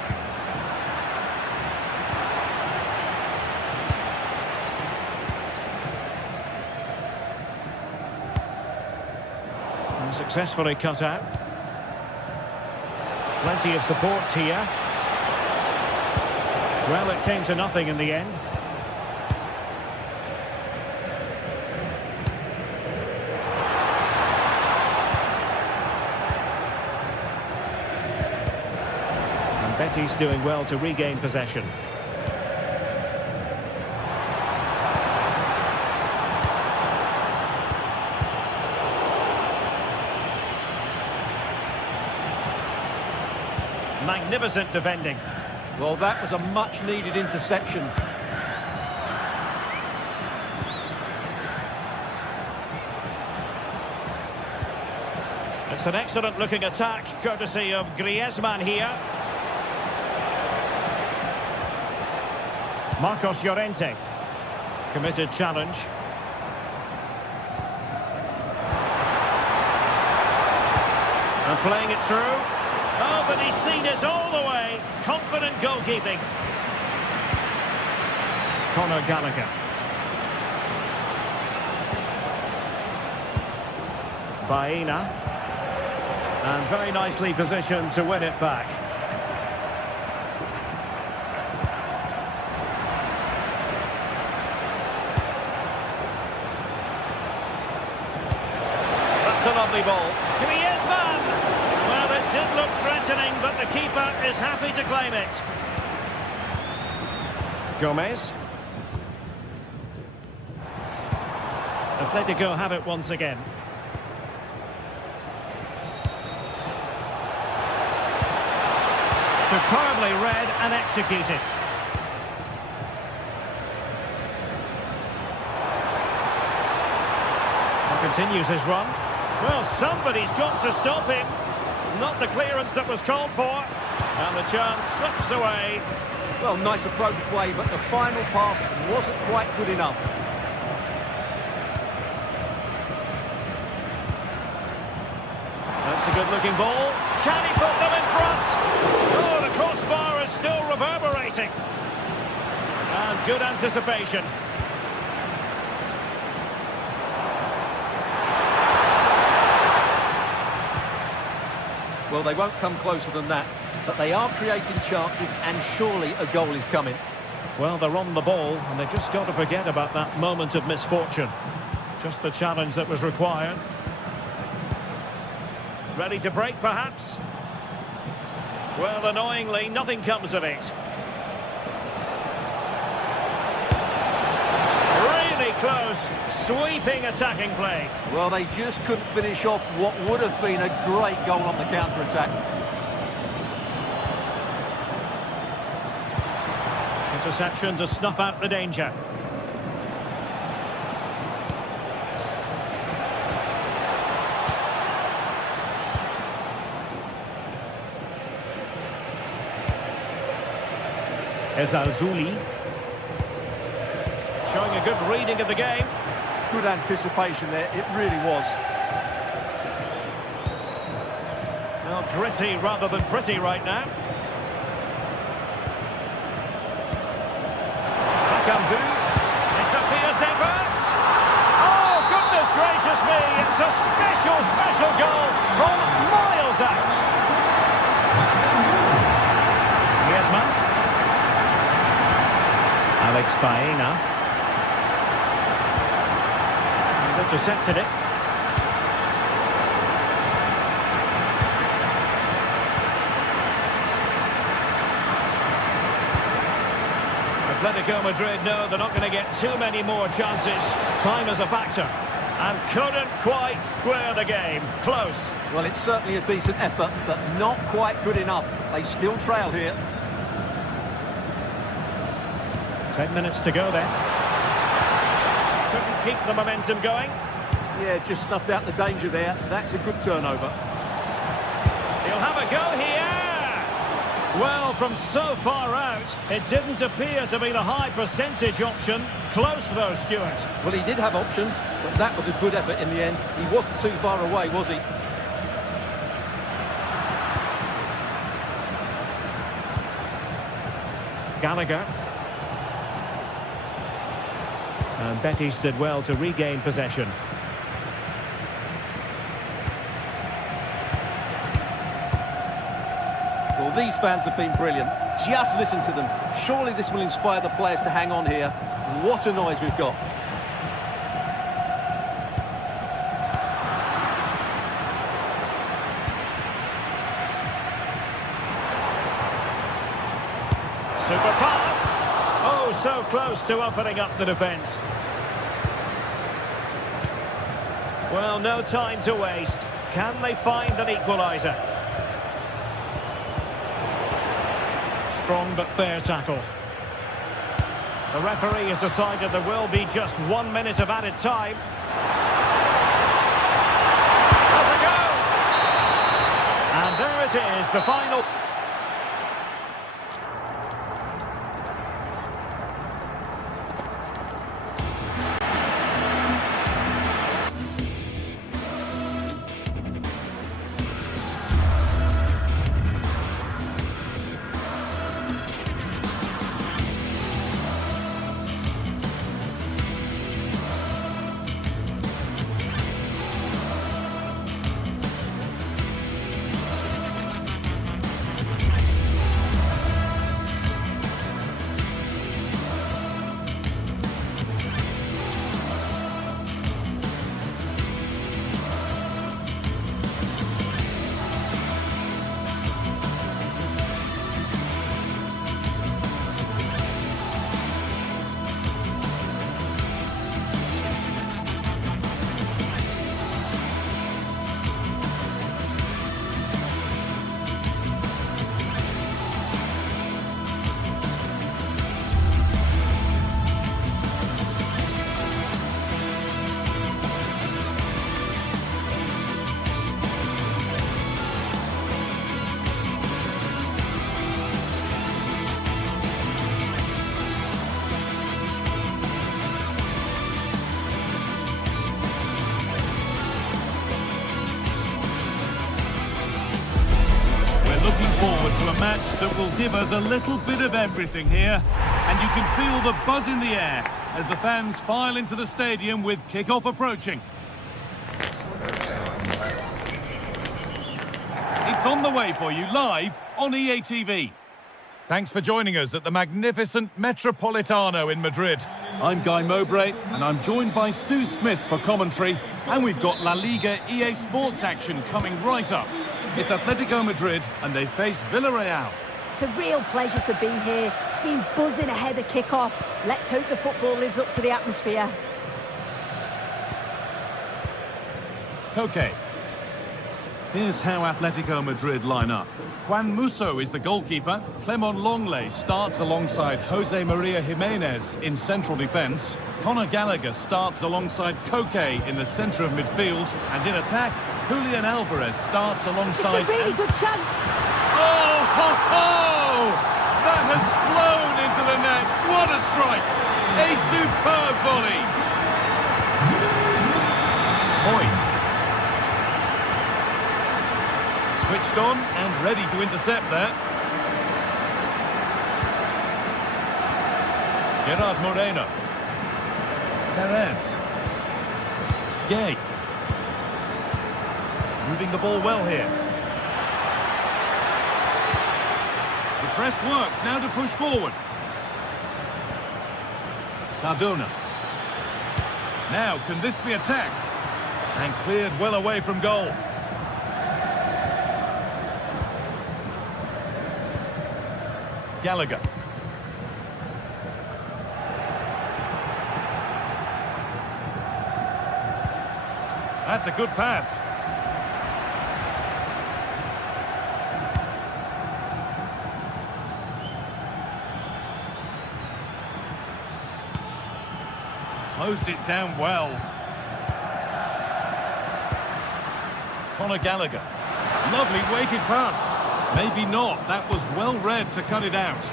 Successfully cut out. Plenty of support here. Well, it came to nothing in the end. And Betis doing well to regain possession. Magnificent defending. Well, that was a much-needed interception. It's an excellent-looking attack, courtesy of Griezmann here. Marcos Llorente. Committed challenge. And playing it through. Oh, but he's seen it all the way. Confident goalkeeping. Conor Gallagher. Baena. And very nicely positioned to win it back. That's a lovely ball. Griezmann! Well, it did look threatening, but the keeper is happy to claim it. Gomez. Atletico have it once again. Superbly read and executed. He continues his run. Well, somebody's got to stop him. Not the clearance that was called for. And the chance slips away. Well, nice approach play, but the final pass wasn't quite good enough. That's a good-looking ball. Can he put them in front? Oh, the crossbar is still reverberating. And good anticipation. Well, they won't come closer than that, but they are creating chances, and surely a goal is coming. Well, they're on the ball, and they've just got to forget about that moment of misfortune. Just the challenge that was required. Ready to break, perhaps? Well, annoyingly, nothing comes of it. sweeping attacking play. Well, they just couldn't finish off what would have been a great goal on the counter-attack. Interception to snuff out the danger. Ezarzuli. Showing a good reading of the game. Good anticipation there, it really was. Well, gritty rather than pretty right now. Bakambu. It's a fierce effort. Oh, goodness gracious me. It's a special goal from miles out. Griezmann. Alex Baena. Intercepted it. Atletico Madrid know they're not going to get too many more chances. Time is a factor. And couldn't quite square the game. Close. Well, it's certainly a decent effort, but not quite good enough. They still trail here. 10 minutes to go then. Couldn't keep the momentum going. Yeah, just snuffed out the danger there. That's a good turnover. He'll have a go here. Well, from so far out, it didn't appear to be the high percentage option. Close though, Stuart. Well, he did have options, but that was a good effort in the end. He wasn't too far away, was he? Gallagher. And Betis did well to regain possession. Well, these fans have been brilliant. Just listen to them. Surely this will inspire the players to hang on here. What a noise we've got. Super pass. Oh, so close to opening up the defence. Well, no time to waste. Can they find an equaliser? Strong but fair tackle. The referee has decided there will be just 1 minute of added time. Has a go! And there it is, the final... Looking forward to a match that will give us a little bit of everything here. And you can feel the buzz in the air as the fans file into the stadium with kickoff approaching. It's on the way for you live on EA TV. Thanks for joining us at the magnificent Metropolitano in Madrid. I'm Guy Mowbray and I'm joined by Sue Smith for commentary. And we've got La Liga EA Sports action coming right up. It's Atletico Madrid and they face Villarreal. It's a real pleasure to be here. It's been buzzing ahead of kickoff. Let's hope the football lives up to the atmosphere. Koke. Here's how Atletico Madrid line up. Juan Musso is the goalkeeper. Clement Longley starts alongside Jose Maria Jimenez in central defence. Conor Gallagher starts alongside Koke in the centre of midfield. And in attack, Julian Alvarez starts alongside... It's a really good chance. Oh, ho, ho! That has flown into the net. What a strike! A superb volley. Point. Switched on and ready to intercept there. Gerard Moreno. Perez. Gay. Moving the ball well here. The press works, now to push forward. Cardona. Now, can this be attacked? And cleared well away from goal. Gallagher. That's a good pass. Closed it down well. Conor Gallagher. Lovely weighted pass. Maybe not. That was well read to cut it out.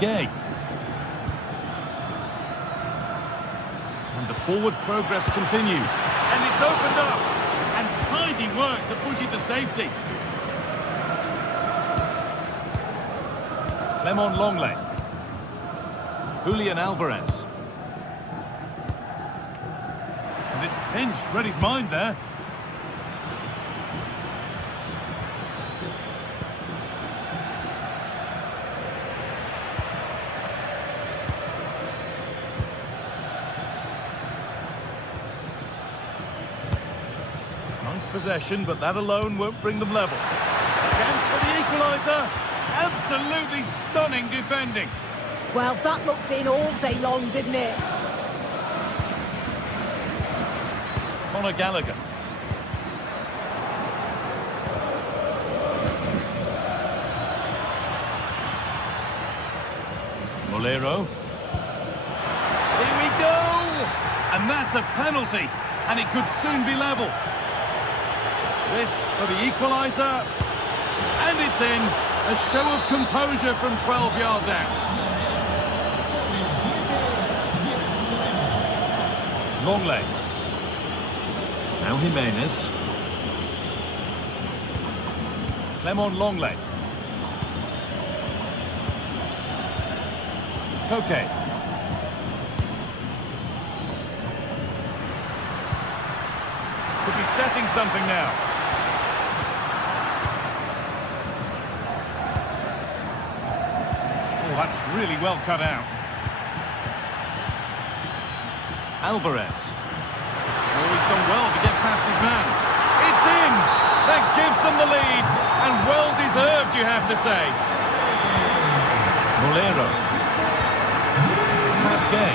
Gay. And the forward progress continues. And it's opened up. And tidy work to push it to safety. Clement Longley. Julian Alvarez. And it's pinched, read his mind there. Nice possession, but that alone won't bring them level. Chance for the equaliser. Absolutely stunning defending. Well, that looked in all day long, didn't it? Conor Gallagher. Molero. Here we go! And that's a penalty. And it could soon be level. This for the equaliser. And it's in. A show of composure from 12 yards out. Longley. Now Jimenez. Clement Longley. Koke. Could be setting something now. Oh, that's really well cut out. Alvarez. Oh, he's done well to get past his man. It's in! That gives them the lead. And well deserved, you have to say. Molero. Gay.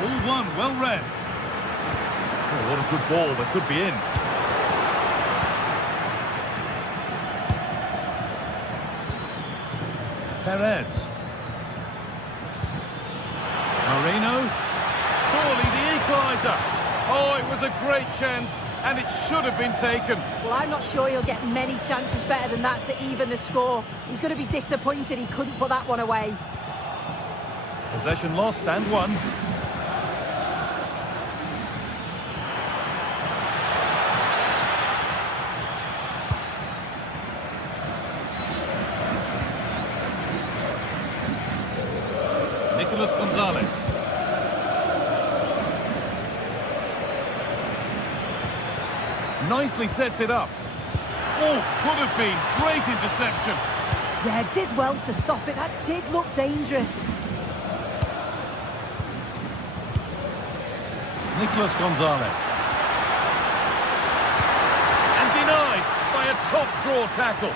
All one, well read. Oh, what a good ball, that could be in. Perez. Moreno. Surely the equaliser. Oh, it was a great chance, and it should have been taken. Well, I'm not sure he'll get many chances better than that to even the score. He's going to be disappointed he couldn't put that one away. Possession lost and won. Nicolas Gonzalez. Nicely sets it up. Oh, could have been. Great interception. Yeah, did well to stop it. That did look dangerous. Nicolas Gonzalez. top draw tackle.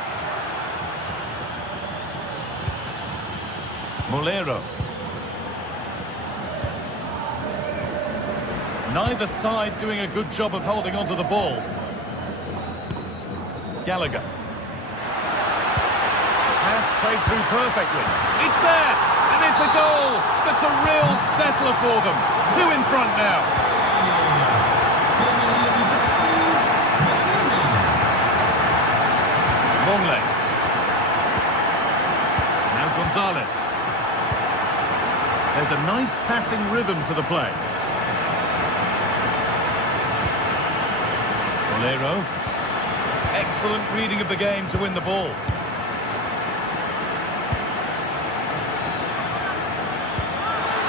Molero. Neither side doing a good job of holding onto the ball. Gallagher. Pass played through perfectly. It's there, and it's a goal. That's a real settler for them. 2 in front now. Longley. Now Gonzalez. There's a nice passing rhythm to the play. Molero. Excellent reading of the game to win the ball.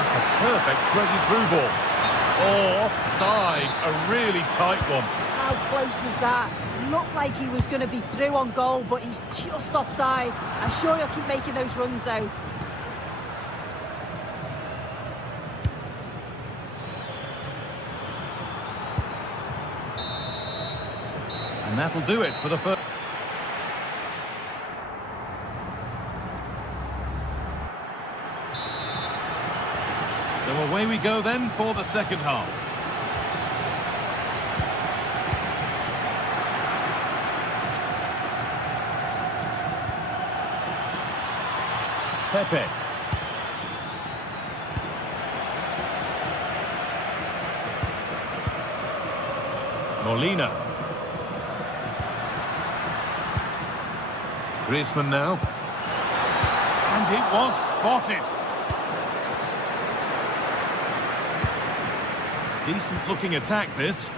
It's a perfect through ball. Oh, offside. A really tight one. How close was that? Looked like he was going to be through on goal, but he's just offside. I'm sure he'll keep making those runs, though. And that'll do it for the first. So away we go then for the second half. Pepe. Molina. Griezmann now. And it was spotted. Decent looking attack, this.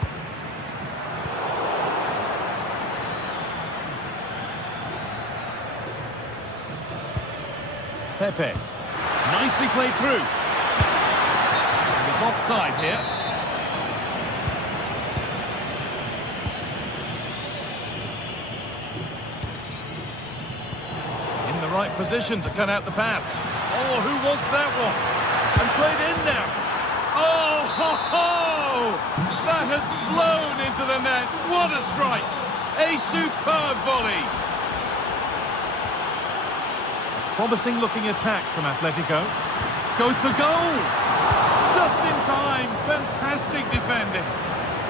Pepe. Nicely played through. It's offside here. In the right position to cut out the pass. Oh, who wants that one? And played in now. Oh, ho, ho! That has flown into the net. What a strike! A superb volley. Promising looking attack from Atletico. Goes for goal! Just in time. Fantastic defending.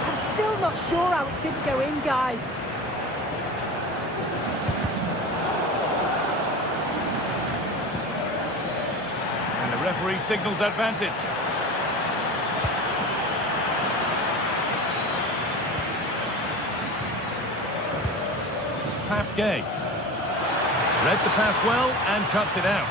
I'm still not sure how it didn't go in, Guy. And the referee signals advantage. Pap Gay. Read the pass well and cuts it out.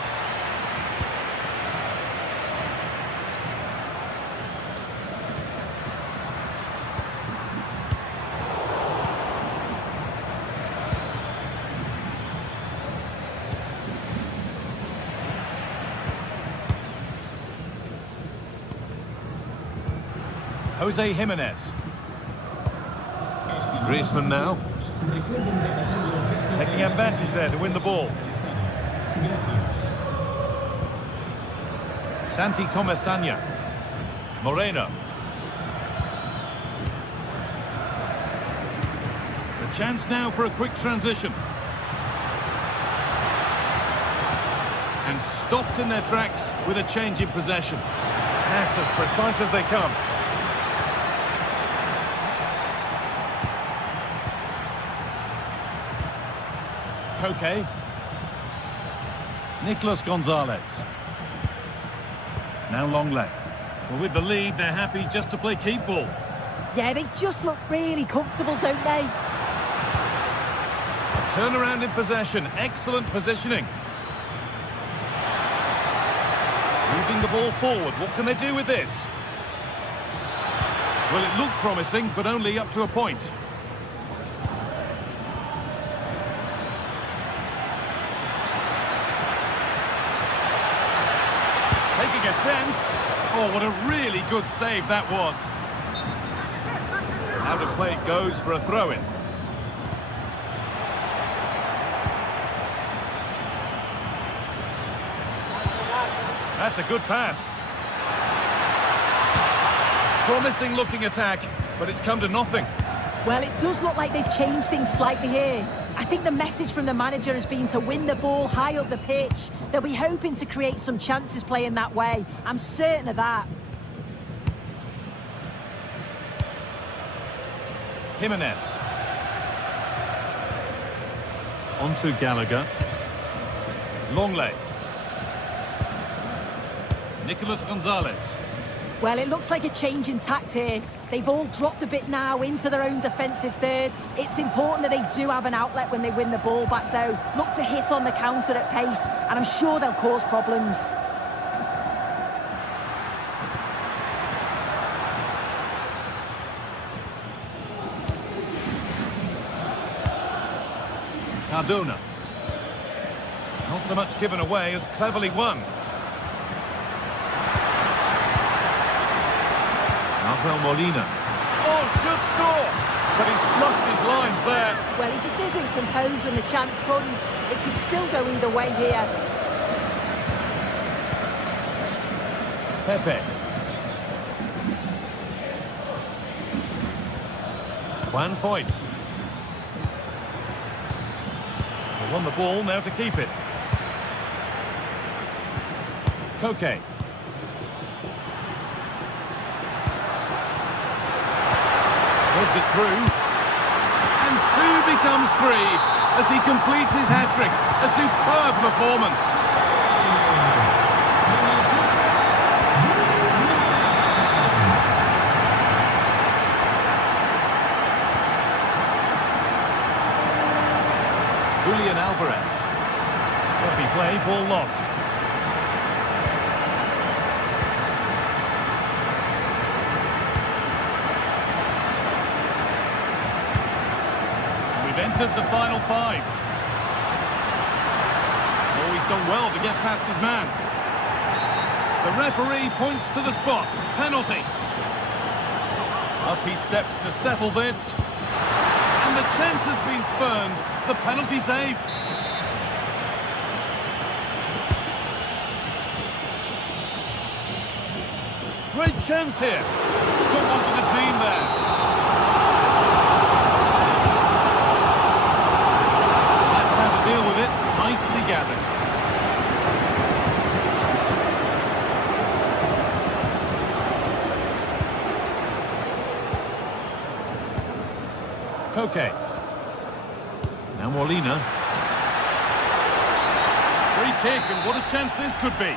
Jose Jimenez. Griezmann now. Taking advantage there to win the ball. Santi Comesanya. Moreno. The chance now for a quick transition. And stopped in their tracks with a change in possession. Pass as precise as they come. Koke. Nicolas Gonzalez. Now Longley. Well, with the lead, they're happy just to play keep ball. Yeah, they just look really comfortable, don't they? A turnaround in possession. Excellent positioning. Moving the ball forward. What can they do with this? Well, it looked promising, but only up to a point. Taking a chance. Oh, what a really good save that was. Out of play goes for a throw-in. That's a good pass. Promising looking attack, but it's come to nothing. Well, it does look like they've changed things slightly here. I think the message from the manager has been to win the ball high up the pitch. They'll be hoping to create some chances playing that way. I'm certain of that. Jimenez. On to Gallagher. Longley. Nicolas Gonzalez. Well, it looks like a change in tact here. They've all dropped a bit now into their own defensive third. It's important that they do have an outlet when they win the ball back, though. Look to hit on the counter at pace, and I'm sure they'll cause problems. Cardona. Not so much given away as cleverly won. Rafael Molina. Oh, should score! But he's fluffed his lines there. Well, he just isn't composed when the chance comes. It could still go either way here. Pepe. Juan Foyt. They won the ball, now to keep it. Koke. Heads it through. And 2 becomes 3 as he completes his hat-trick. A superb performance. Julian Alvarez. Scruffy play, ball lost. We've entered the final 5. Oh, he's done well to get past his man. The referee points to the spot. Penalty. Up he steps to settle this. And the chance has been spurned. The penalty saved. Great chance here. Someone for the team there. That's how to deal with it. Nicely gathered. Koke. Now Molina. Free kick, and what a chance this could be.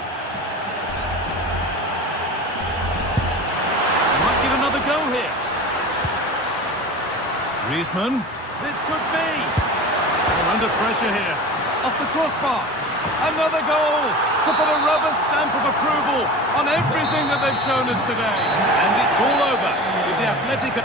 Might get another go here. Griezmann. This could be. They're under pressure here. Off the crossbar. Another goal to put a rubber stamp of approval on everything that they've shown us today. And it's all over with the Atletico.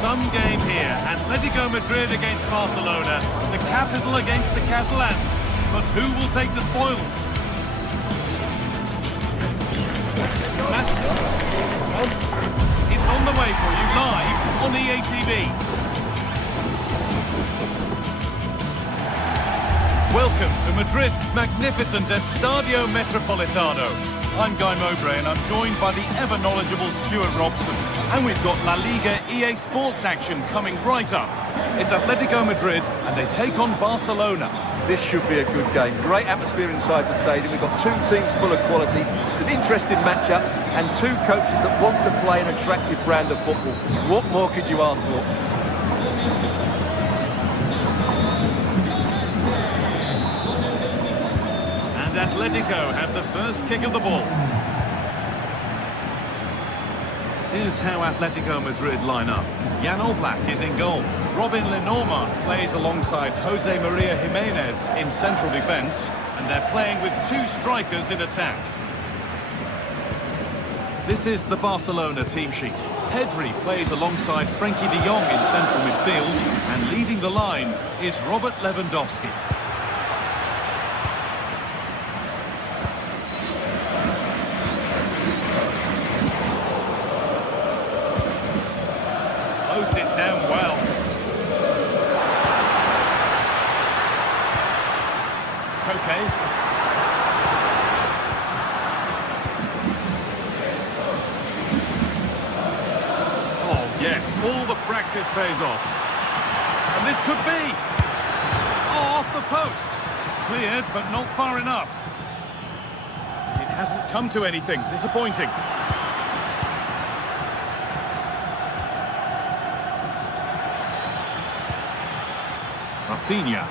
Some game here. Atletico Madrid against Barcelona. The capital against the Catalans. But who will take the spoils? It's on the way for you live on EATV. Welcome to Madrid's magnificent Estadio Metropolitano. I'm Guy Mowbray and I'm joined by the ever-knowledgeable Stuart Robson. And we've got La Liga EA Sports action coming right up. It's Atletico Madrid and they take on Barcelona. This should be a good game. Great atmosphere inside the stadium. We've got 2 teams full of quality, some interesting matchups, and 2 coaches that want to play an attractive brand of football. What more could you ask for? And Atletico have the first kick of the ball. Here's how Atletico Madrid line up. Jan Oblak is in goal. Robin Lenormand plays alongside Jose Maria Jimenez in central defence. And they're playing with two strikers in attack. This is the Barcelona team sheet. Pedri plays alongside Frenkie de Jong in central midfield, and leading the line is Robert Lewandowski. Closed it down well. Koke. Yes, all the practice pays off. And this could be... Oh, off the post. Cleared, but not far enough. It hasn't come to anything. Disappointing. Rafinha.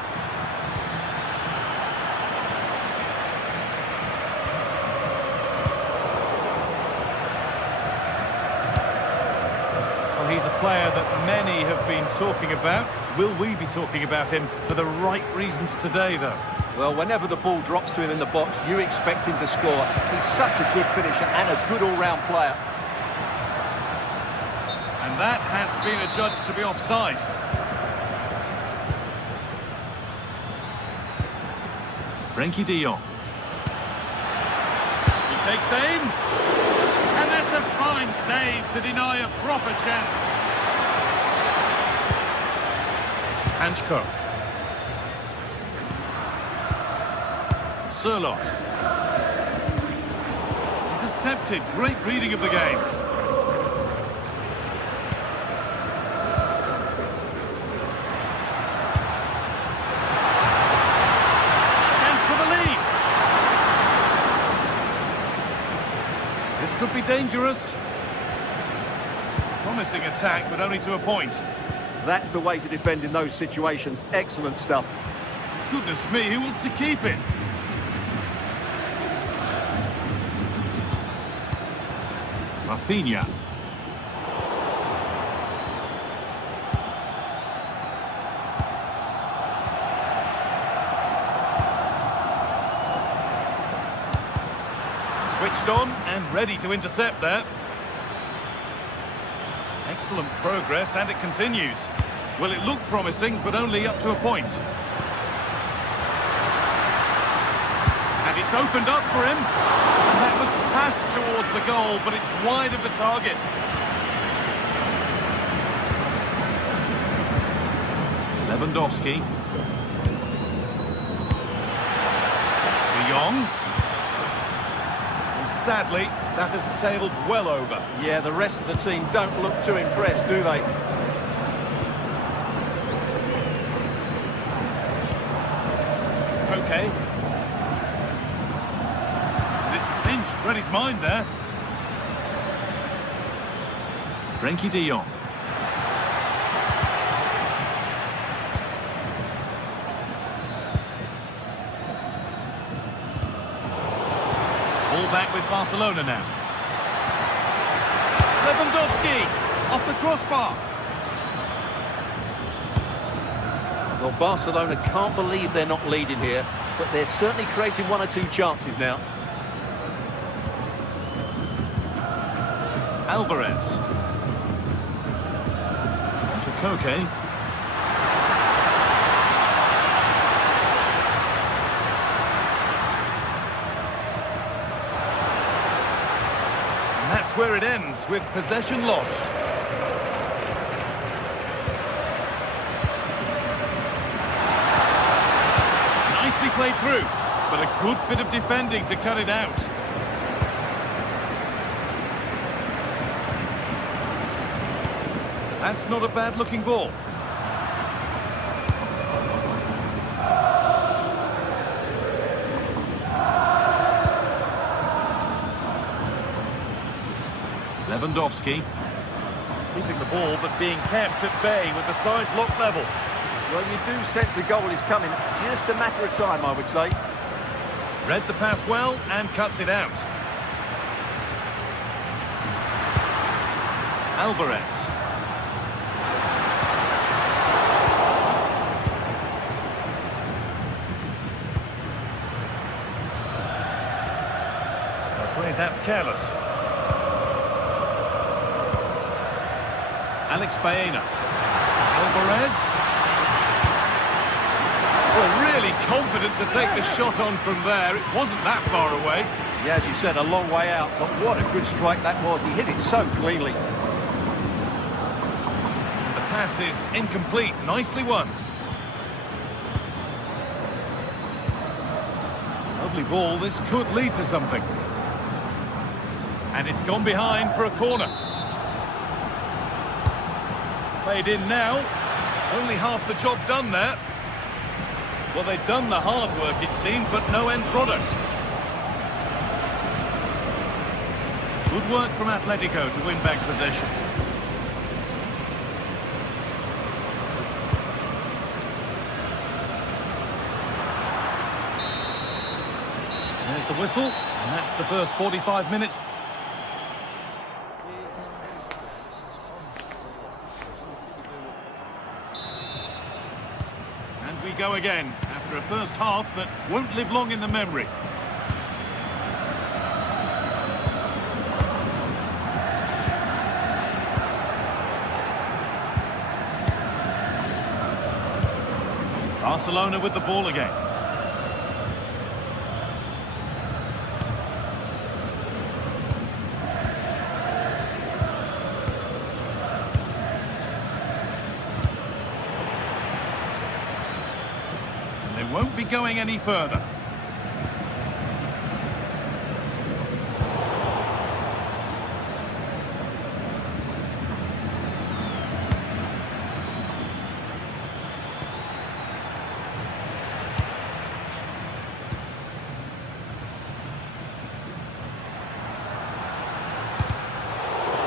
He's a player that many have been talking about. Will we be talking about him for the right reasons today, though? Well, whenever the ball drops to him in the box, you expect him to score. He's such a good finisher and a good all-round player. And that has been adjudged to be offside. Frenkie de Jong. He takes aim. And that's a fine save to deny a proper chance. Hanchko. Sirlot. Intercepted. Great reading of the game. Chance for the lead. This could be dangerous. Promising attack, but only to a point. That's the way to defend in those situations. Excellent stuff. Goodness me, who wants to keep it? Rafinha. Switched on and ready to intercept there. Excellent progress, and it continues. Well, it looked promising, but only up to a point. And it's opened up for him. And that was passed towards the goal, but it's wide of the target. Lewandowski. De Jong. And sadly, that has sailed well over. Yeah, the rest of the team don't look too impressed, do they? Okay. It's pinched, read his mind there. Frenkie de Jong. Ball back with Barcelona now. Lewandowski off the crossbar. Well, Barcelona can't believe they're not leading here, but they're certainly creating one or two chances now. Alvarez. To Koke. And that's where it ends, with possession lost. Nicely played through, but a good bit of defending to cut it out. That's not a bad-looking ball. Lewandowski. Keeping the ball, but being kept at bay with the sides locked level. Well, you do sense a goal is coming. Just a matter of time, I would say. Read the pass well and cuts it out. Alvarez. careless. Alex Baena. Alvarez. Well, really confident to take the shot on from there. It wasn't that far away. Yeah, as you said, a long way out, but what a good strike that was. He hit it so cleanly. The pass is incomplete. Nicely won. Lovely ball. This could lead to something. And it's gone behind for a corner. It's played in now. Only half the job done there. Well, they've done the hard work, it seemed, but no end product. Good work from Atletico to win back possession. There's the whistle, and that's the first 45 minutes. And we go again, after a first half that won't live long in the memory. Barcelona with the ball again. And they won't be going any further.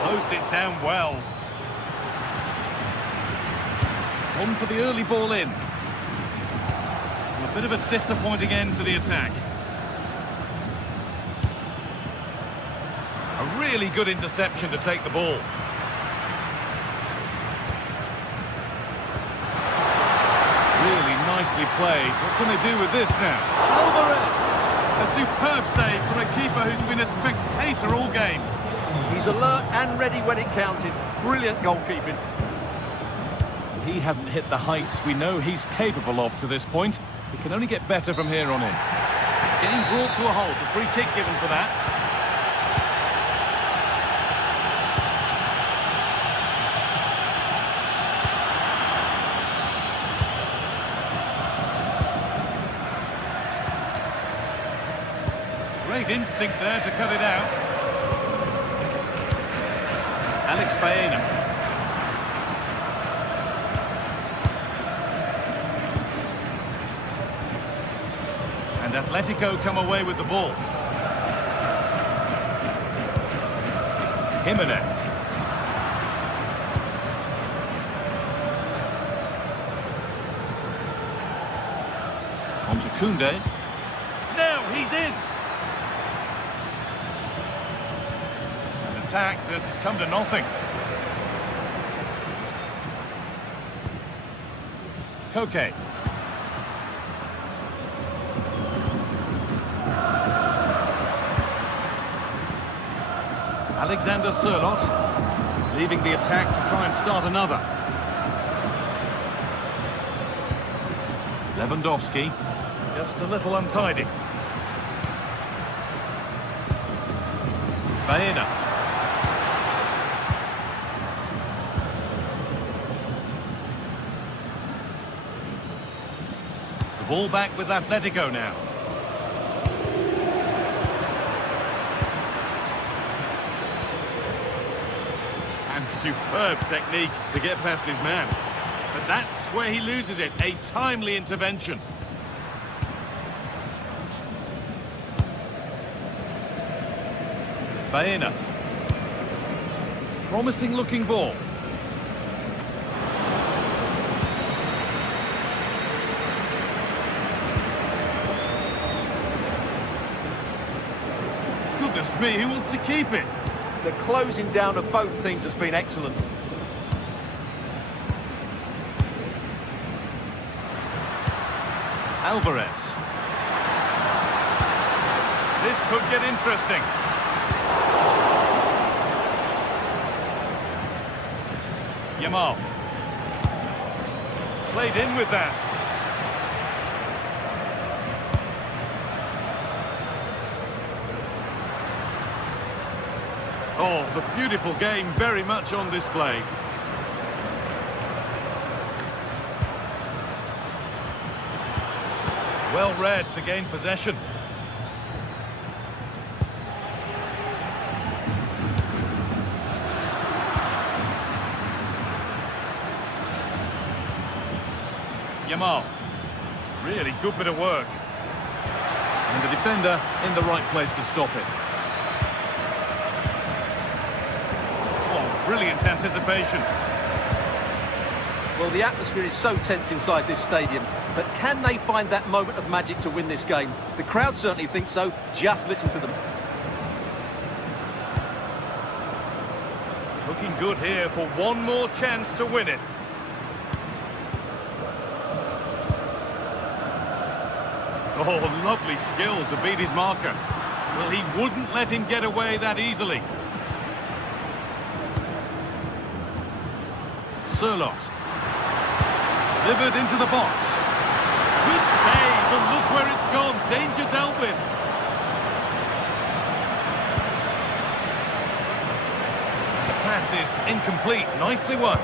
Closed it down well. One for the early ball in. A bit of a disappointing end to the attack. A really good interception to take the ball. Really nicely played. What can they do with this now? Alvarez! A superb save from a keeper who's been a spectator all game. He's alert and ready when it counted. Brilliant goalkeeping. He hasn't hit the heights we know he's capable of to this point. He can only get better from here on in. Getting brought to a halt, a free kick given for that. Great instinct there to cut it out. Alex Baena. And Atletico come away with the ball. Jimenez. On to Koundé. Now he's in. An attack that's come to nothing. Koke. Alexander Sørloth leaving the attack to try and start another. Lewandowski just a little untidy. Baena. The ball back with Atletico now. And superb technique to get past his man. But that's where he loses it. A timely intervention. Baena. Promising looking ball. Goodness me, who wants to keep it? The closing down of both teams has been excellent. Alvarez. This could get interesting. Yamal. Played in with that. Oh, the beautiful game very much on display. Well read to gain possession. Yamal. Really good bit of work. And the defender in the right place to stop it. Oh, brilliant anticipation. Well, the atmosphere is so tense inside this stadium, but can they find that moment of magic to win this game? The crowd certainly think so. Just listen to them. Looking good here for one more chance to win it. Oh, lovely skill to beat his marker. Well, he wouldn't let him get away that easily. Surlot. Delivered into the box. Good save, and look where it's gone. Danger dealt with. The pass is incomplete. Nicely won.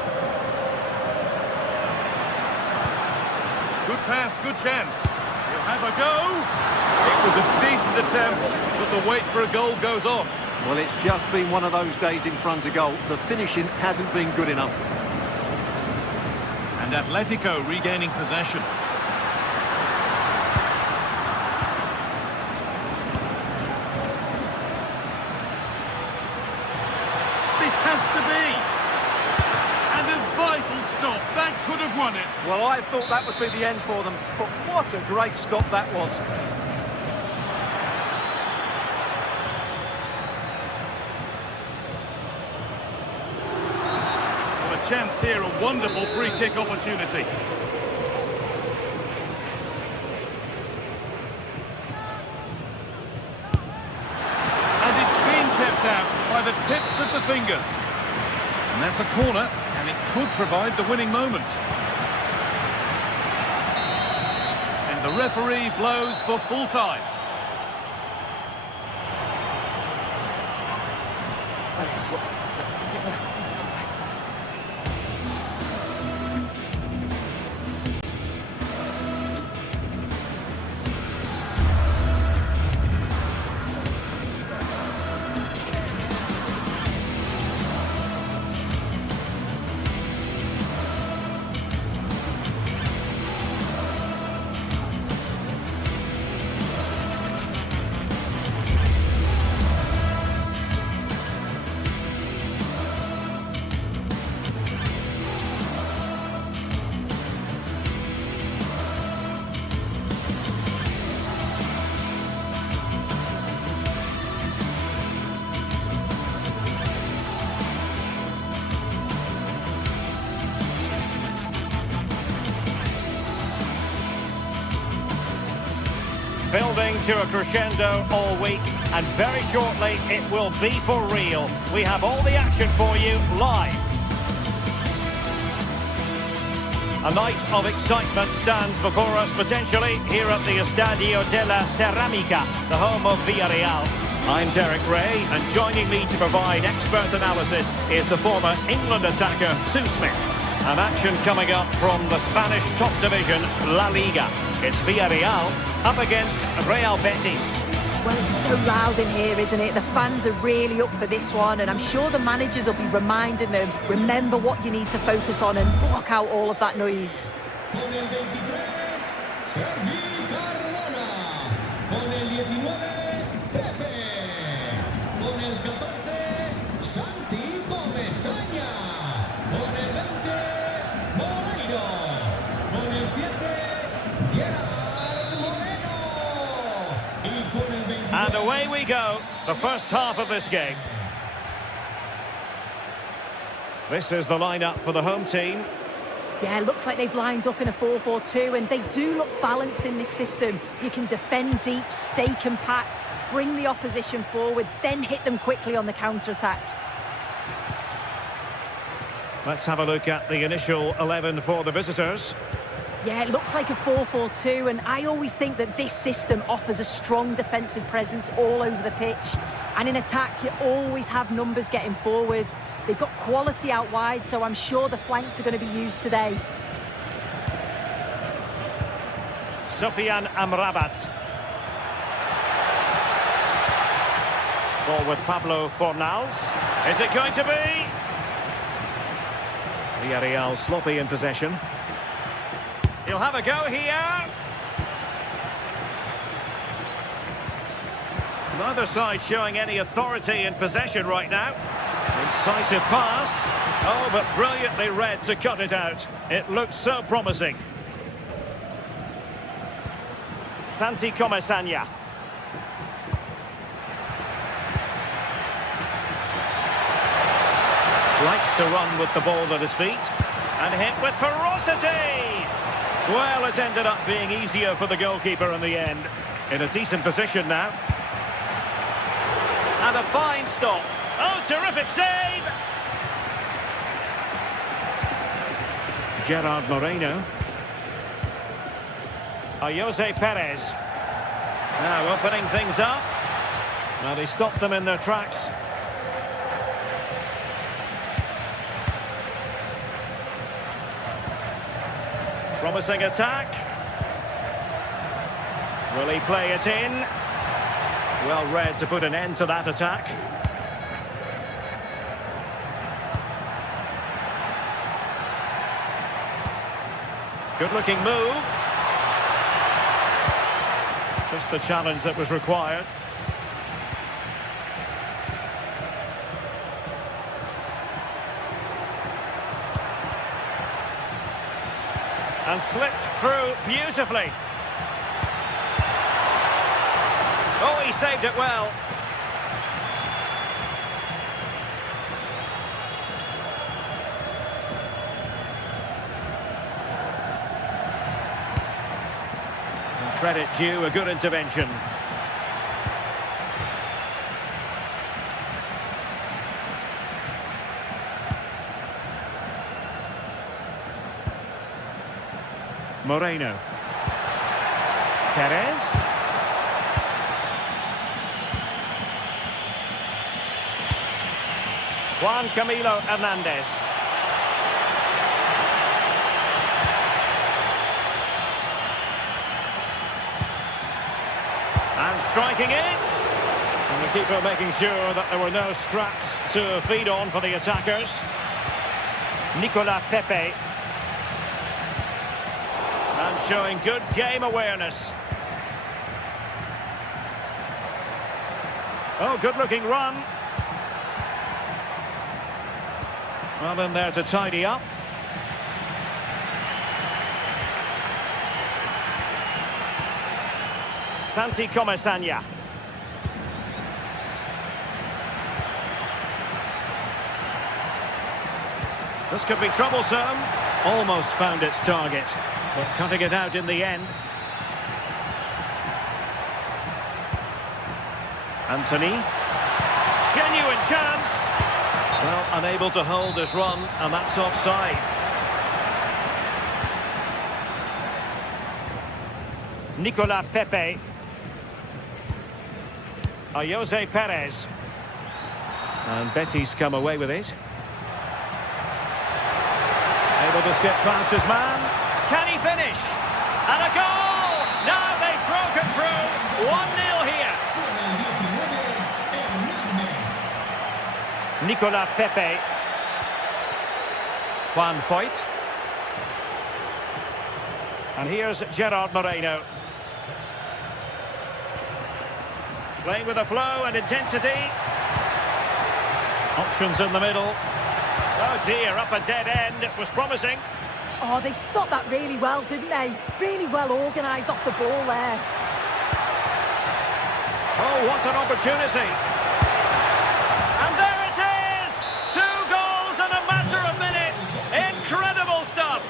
Good pass, good chance. He'll have a go. It was a decent attempt, but the wait for a goal goes on. Well, it's just been one of those days in front of goal. The finishing hasn't been good enough. And Atletico regaining possession. This has to be. And a vital stop. That could have won it. Well, I thought that would be the end for them, but what a great stop that was. Well, a chance here, a wonderful free kick opportunity. And it's been kept out by the tips of the fingers. And that's a corner, and it could provide the winning moment. And the referee blows for full time. Building to a crescendo all week, and very shortly it will be for real. We have all the action for you live. A night of excitement stands before us potentially here at the Estadio de la Ceramica, the home of Villarreal. I'm Derek Ray, and joining me to provide expert analysis is the former England attacker Sue Smith. And action coming up from the Spanish top division, La Liga. It's Villarreal up against Real Betis. Well, it's so loud in here, isn't it? The fans are really up for this one, and I'm sure the managers will be reminding them, remember what you need to focus on and block out all of that noise. Con el 23, Sergi Cardona. Con el 19, Pepe. Con el 14, Santi Comesaña. Con el 20, Moreiro. Con el 7, Gerard Moreno. Y con el 22... And away we go, the first half of this game. This is the lineup for the home team. Yeah, looks like they've lined up in a 4-4-2, and they do look balanced in this system. You can defend deep, stay compact, bring the opposition forward, then hit them quickly on the counter-attack. Let's have a look at the initial 11 for the visitors. Yeah, it looks like a 4-4-2, and I always think that this system offers a strong defensive presence all over the pitch. And in attack, you always have numbers getting forward. They've got quality out wide, so I'm sure the flanks are going to be used today. Sofian Amrabat. Ball with Pablo Fornals. Is it going to be? Villarreal sloppy in possession. He'll have a go here. Neither side showing any authority in possession right now. Incisive pass. Oh, but brilliantly read to cut it out. It looked so promising. Santi Comesanya. Likes to run with the ball at his feet. And hit with ferocity. Well, it ended up being easier for the goalkeeper in the end. In a decent position now. And a fine stop. Oh, terrific save. Gerard Moreno. Jose Perez. Now opening things up. Well, he stopped them in their tracks. Promising attack. Will he play it in? Well read to put an end to that attack. Good looking move. Just the challenge that was required. And slipped through beautifully. Oh, he saved it well. And credit due, a good intervention. Moreno. Perez. Juan Camilo Hernandez. And striking it. And the keeper making sure that there were no scraps to feed on for the attackers. Nicolas Pepe. And showing good game awareness. Oh, good-looking run. Well, in there to tidy up. Santi Comesanya. This could be troublesome. Almost found its target, but cutting it out in the end. Anthony. Genuine chance. Well, unable to hold his run, and that's offside. Nicolas Pepe. Jose Perez. And Betis come away with it. Able to skip past his man. Can he finish? And a goal! Now they've broken through. 1-0 here. Nicolas Pepe. Juan Foyt. And here's Gerard Moreno. Playing with a flow and intensity. Options in the middle. Oh dear, up a dead end. It was promising. Oh, they stopped that really well, didn't they? Really well organised off the ball there. Oh, what an opportunity. And there it is! 2 goals in a matter of minutes. Incredible stuff.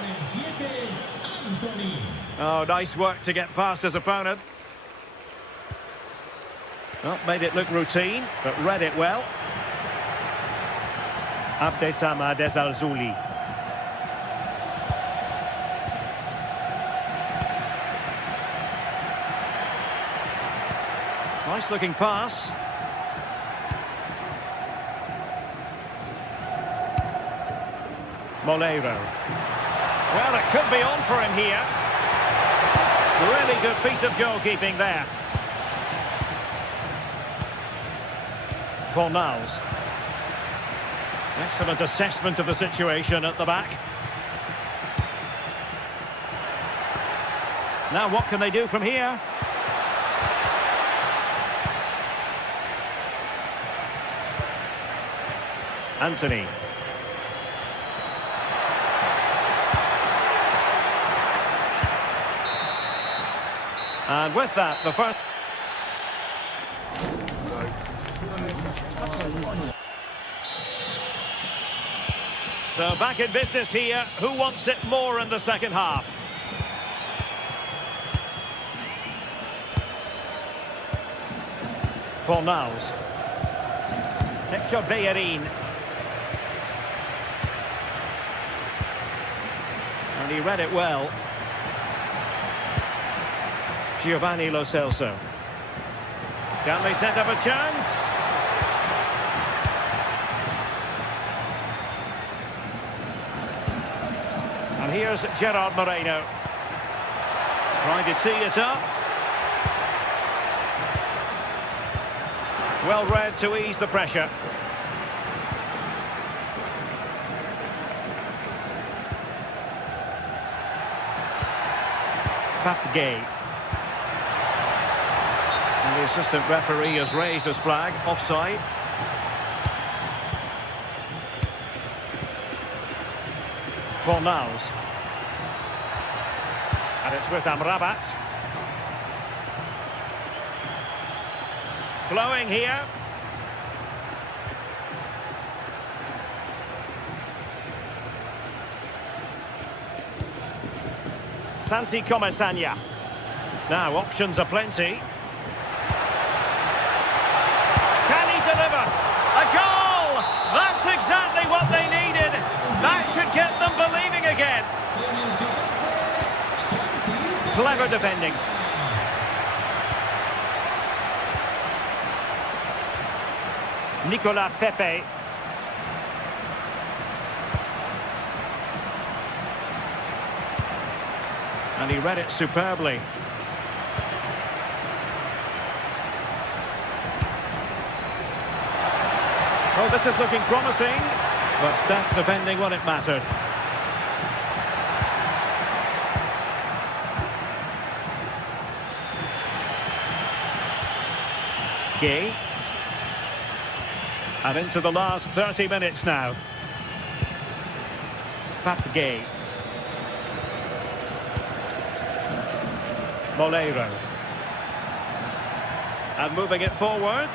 Oh, nice work to get past his opponent. Well, made it look routine, but read it well. Abdesama Desalzuli. Nice looking pass. Moleiro. Well, it could be on for him here. Really good piece of goalkeeping there. Fornals. Excellent assessment of the situation at the back. Now what can they do from here? Anthony. And with that, the first... So back in business here. Who wants it more in the second half? Fornals. Hector Bellerin. And he read it well. Giovanni Lo Celso. Can they set up a chance? And here's Gerard Moreno. Trying to tee it up. Well read to ease the pressure. Papgay. And the assistant referee has raised his flag, offside. Fornals. And it's with Amrabat. Flowing here. Santi Comesaña. Now options are plenty. Can he deliver? A goal! That's exactly what they needed. That should get them believing again. Clever defending. Nicolas Pepe. And he read it superbly. Oh, this is looking promising, but staff defending when it mattered. Gay. And into the last 30 minutes now. Papgay. Moleiro. And moving it forward.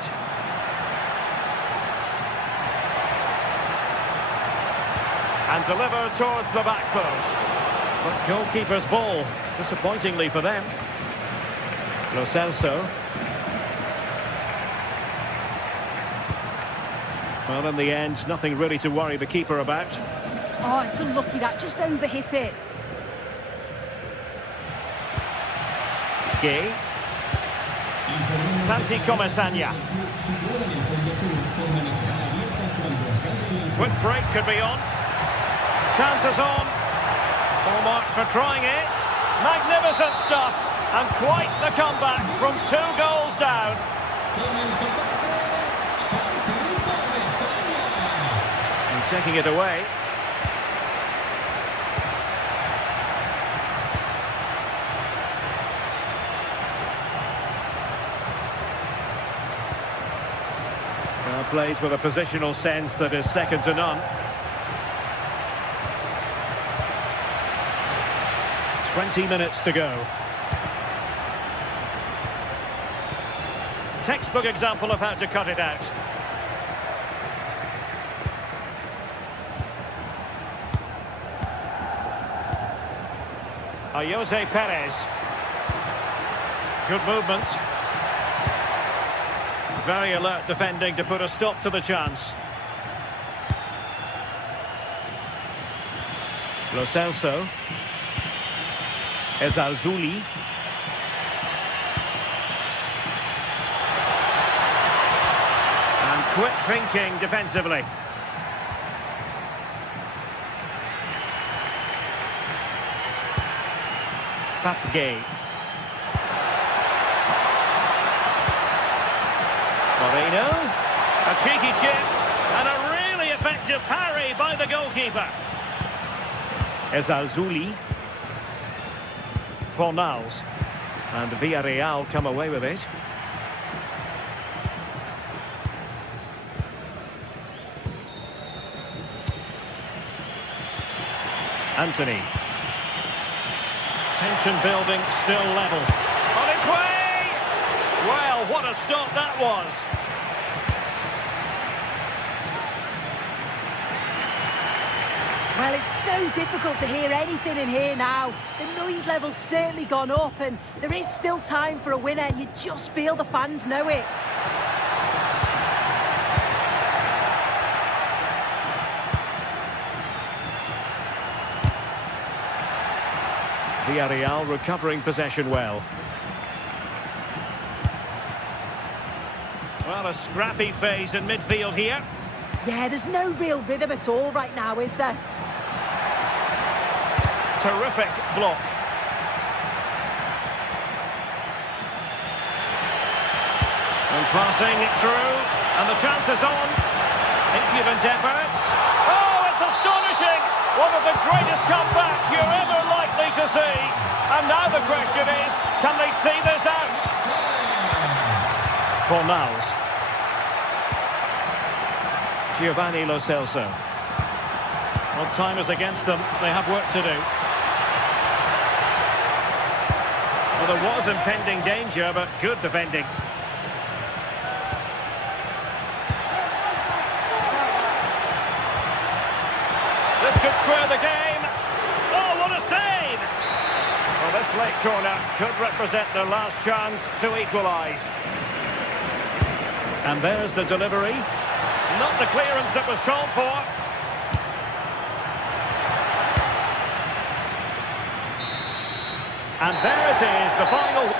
And delivered towards the back post. But goalkeeper's ball, disappointingly for them. Lo Celso. Well, in the end, nothing really to worry the keeper about. Oh, it's unlucky that just overhit it. Gay. Santi Comesaña. Quick break could be on. Chances on. Full marks for trying it. Magnificent stuff. And quite the comeback from 2 goals down. And taking it away. Well, plays with a positional sense that is second to none. 20 minutes to go. Textbook example of how to cut it out. Jose Perez. Good movement. Very alert defending to put a stop to the chance. Lo Celso. Ezalzouli. And quick thinking defensively. Papgay. Moreno. A cheeky chip. And a really effective parry by the goalkeeper. Ezalzouli. Fornals. And Villarreal come away with it. Anthony. Tension building, still level. On its way! Well, what a stop that was. Well, it's so difficult to hear anything in here now. The noise level's certainly gone up, and there is still time for a winner, and you just feel the fans know it. Villarreal recovering possession well. Well, a scrappy phase in midfield here. Yeah, there's no real rhythm at all right now, is there? Terrific block. And passing it through, and the chance is on. Impudent efforts. Oh, it's astonishing! One of the greatest comebacks you're ever likely to see. And now the question is, can they see this out? Fornals. Giovanni Lo Celso. Well, time is against them. They have work to do. Well, there was impending danger, but good defending. This could square the game. Oh, what a save! Well, this late corner could represent their last chance to equalise. And there's the delivery. Not the clearance that was called for. And there it is, the final.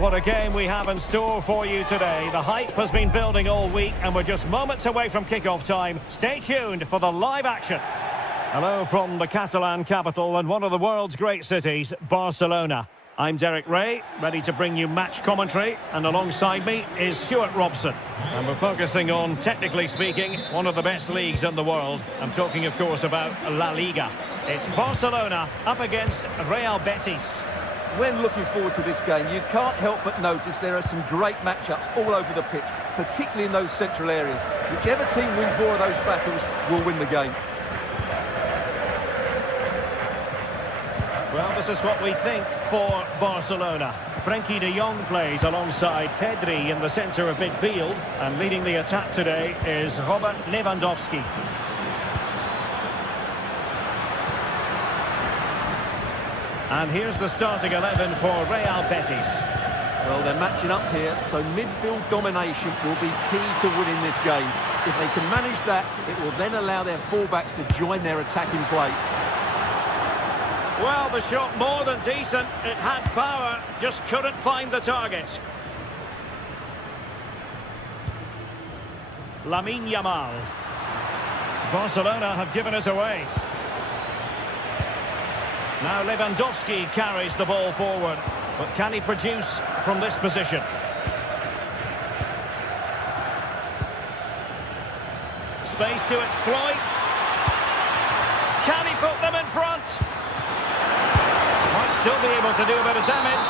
What a game we have in store for you today. The hype has been building all week and we're just moments away from kickoff time. Stay tuned for the live action. Hello from the Catalan capital and one of the world's great cities, Barcelona. I'm Derek Ray, ready to bring you match commentary, and alongside me is Stuart Robson. And we're focusing on, technically speaking, one of the best leagues in the world. I'm talking, of course, about La Liga. It's Barcelona up against Real Betis. When looking forward to this game, you can't help but notice there are some great matchups all over the pitch, particularly in those central areas. Whichever team wins more of those battles will win the game. Well, this is what we think for Barcelona. Frenkie de Jong plays alongside Pedri in the centre of midfield. And leading the attack today is Robert Lewandowski. And here's the starting 11 for Real Betis. Well, they're matching up here, so midfield domination will be key to winning this game. If they can manage that, it will then allow their fullbacks to join their attacking play. Well, the shot more than decent. It had power, just couldn't find the target. Lamine Yamal. Barcelona have given us away. Now Lewandowski carries the ball forward. But can he produce from this position? Space to exploit. Can he put them in front? Might still be able to do a bit of damage.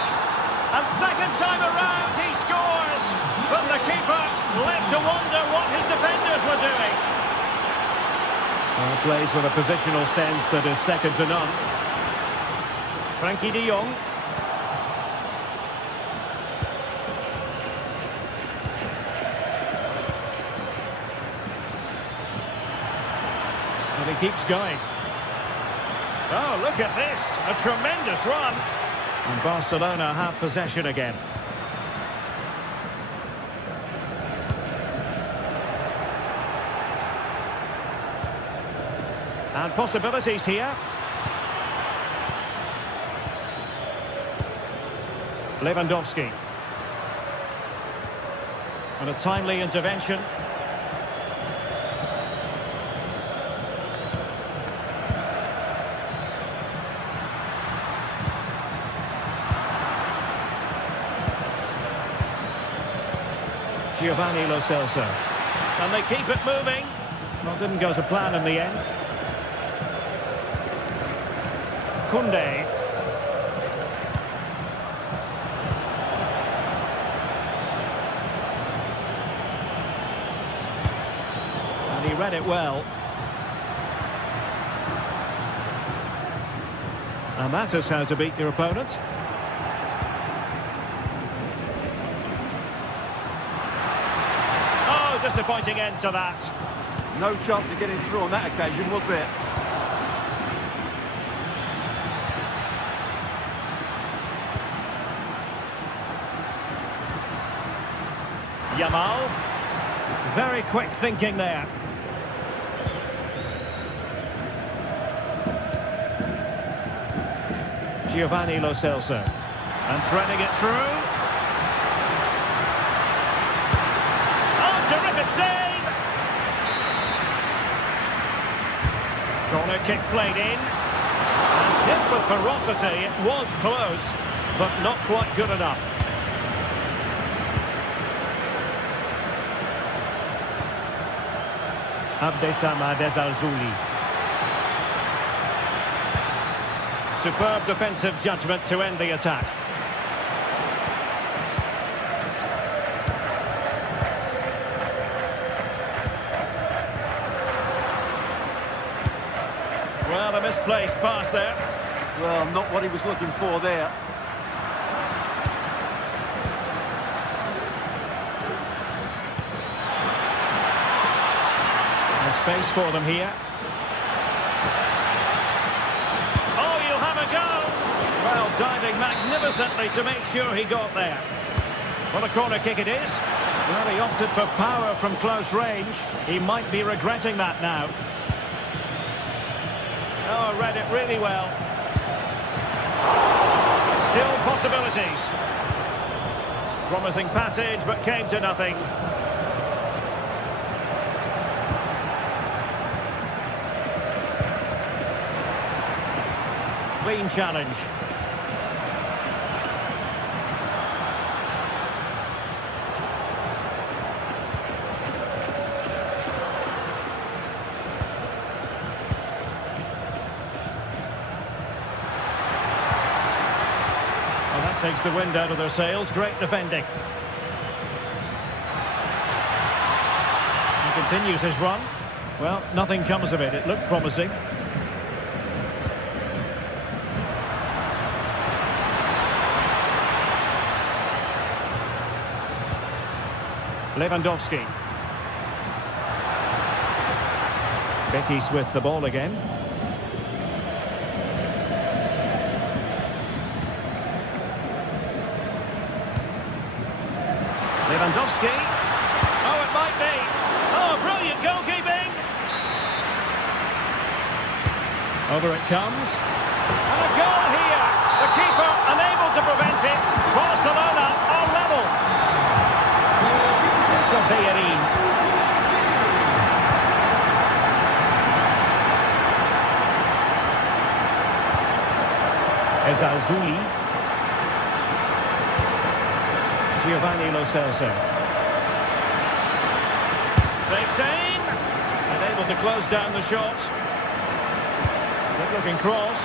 And second time around he scores. But the keeper left to wonder what his defenders were doing. Well, plays with a positional sense that is second to none. Frenkie de Jong. And he keeps going. Oh, look at this. A tremendous run. And Barcelona have possession again. And possibilities here. Lewandowski. And a timely intervention. Giovanni Lo Celso. And they keep it moving. Well, didn't go to plan in the end. Koundé. And he read it well. And that is how to beat your opponent. Oh, disappointing end to that. No chance of getting through on that occasion, was there? Yamal. Very quick thinking there. Giovanni Lo Celso. And threading it through. Oh, terrific save! Corner kick played in. And hit with ferocity. It was close, but not quite good enough. Abdesama Desalzouli. Superb defensive judgment to end the attack. Well, a misplaced pass there. Well, not what he was looking for there. There's space for them here. Oh, you'll have a go. Well, diving magnificently to make sure he got there. Well, a corner kick it is. Well, he opted for power from close range. He might be regretting that now. Oh, read it really well. Still possibilities. Promising passage, but came to nothing. Clean challenge. Well, that takes the wind out of their sails. Great defending. He continues his run. Well, nothing comes of it. It looked promising. Lewandowski. Betis with the ball again. Lewandowski. Oh, it might be. Oh, brilliant goalkeeping. Over it comes. And a goal here. The keeper unable to prevent it. Barcelona are level. Bellerin. Ezalzouli. Giovanni Lo Celso. Takes aim. And able to close down the shot. Good looking cross.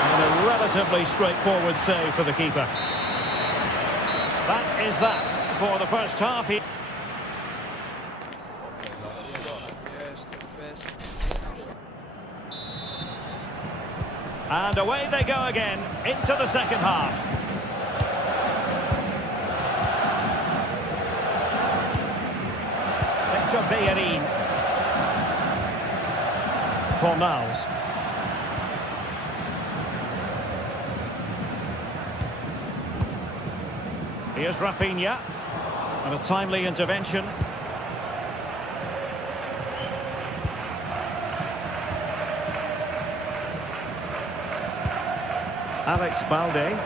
And a relatively straightforward save for the keeper. That is that for the first half here. And away they go again into the second half. Victor Bellerin. Fornals. Here's Rafinha. And a timely intervention. Alex Balde.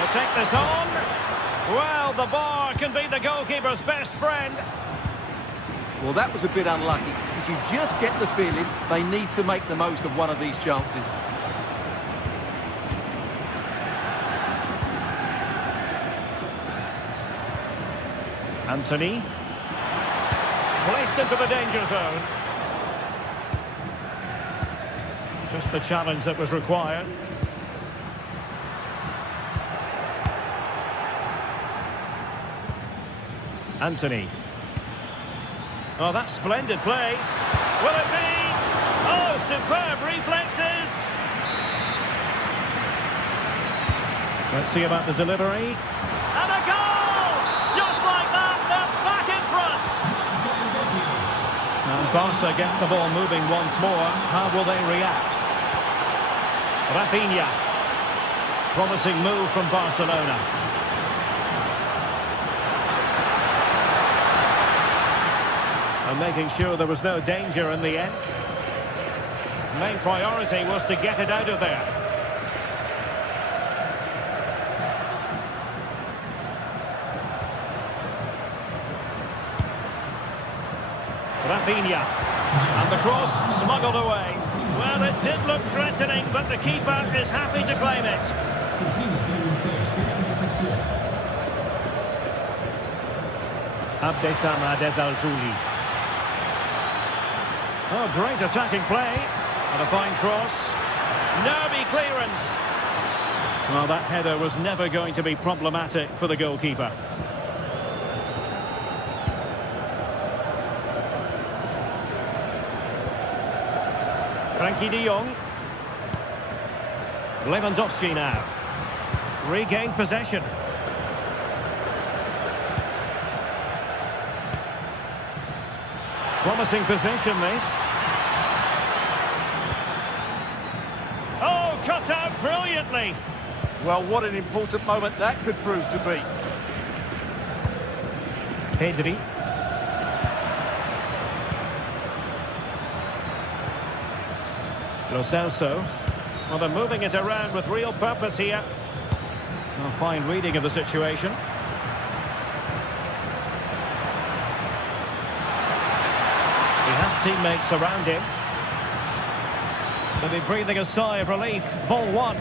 Will take this on. Well, the bar can be the goalkeeper's best friend. Well, that was a bit unlucky, because you just get the feeling they need to make the most of one of these chances. Anthony. Placed into the danger zone. Just the challenge that was required. Anthony. Oh, that's splendid play. Will it be? Oh, superb reflexes. Let's see about the delivery. And a goal! Just like that, they're back in front. And Barca get the ball moving once more. How will they react? Rafinha. Promising move from Barcelona. And making sure there was no danger in the end. Main priority was to get it out of there. Rafinha. And the cross smuggled away. Well, it did look threatening, but the keeper is happy to claim it. Abdessamad Ezalzouli. Oh, great attacking play. And a fine cross. Nervy clearance. Well, that header was never going to be problematic for the goalkeeper. Frankie de Jong. Lewandowski now. Regained possession. Promising position, this. Oh, cut out brilliantly. Well, what an important moment that could prove to be. Pedri. Lo Celso. Well, they're moving it around with real purpose here. A fine reading of the situation. He has teammates around him. They'll be breathing a sigh of relief. Ball one.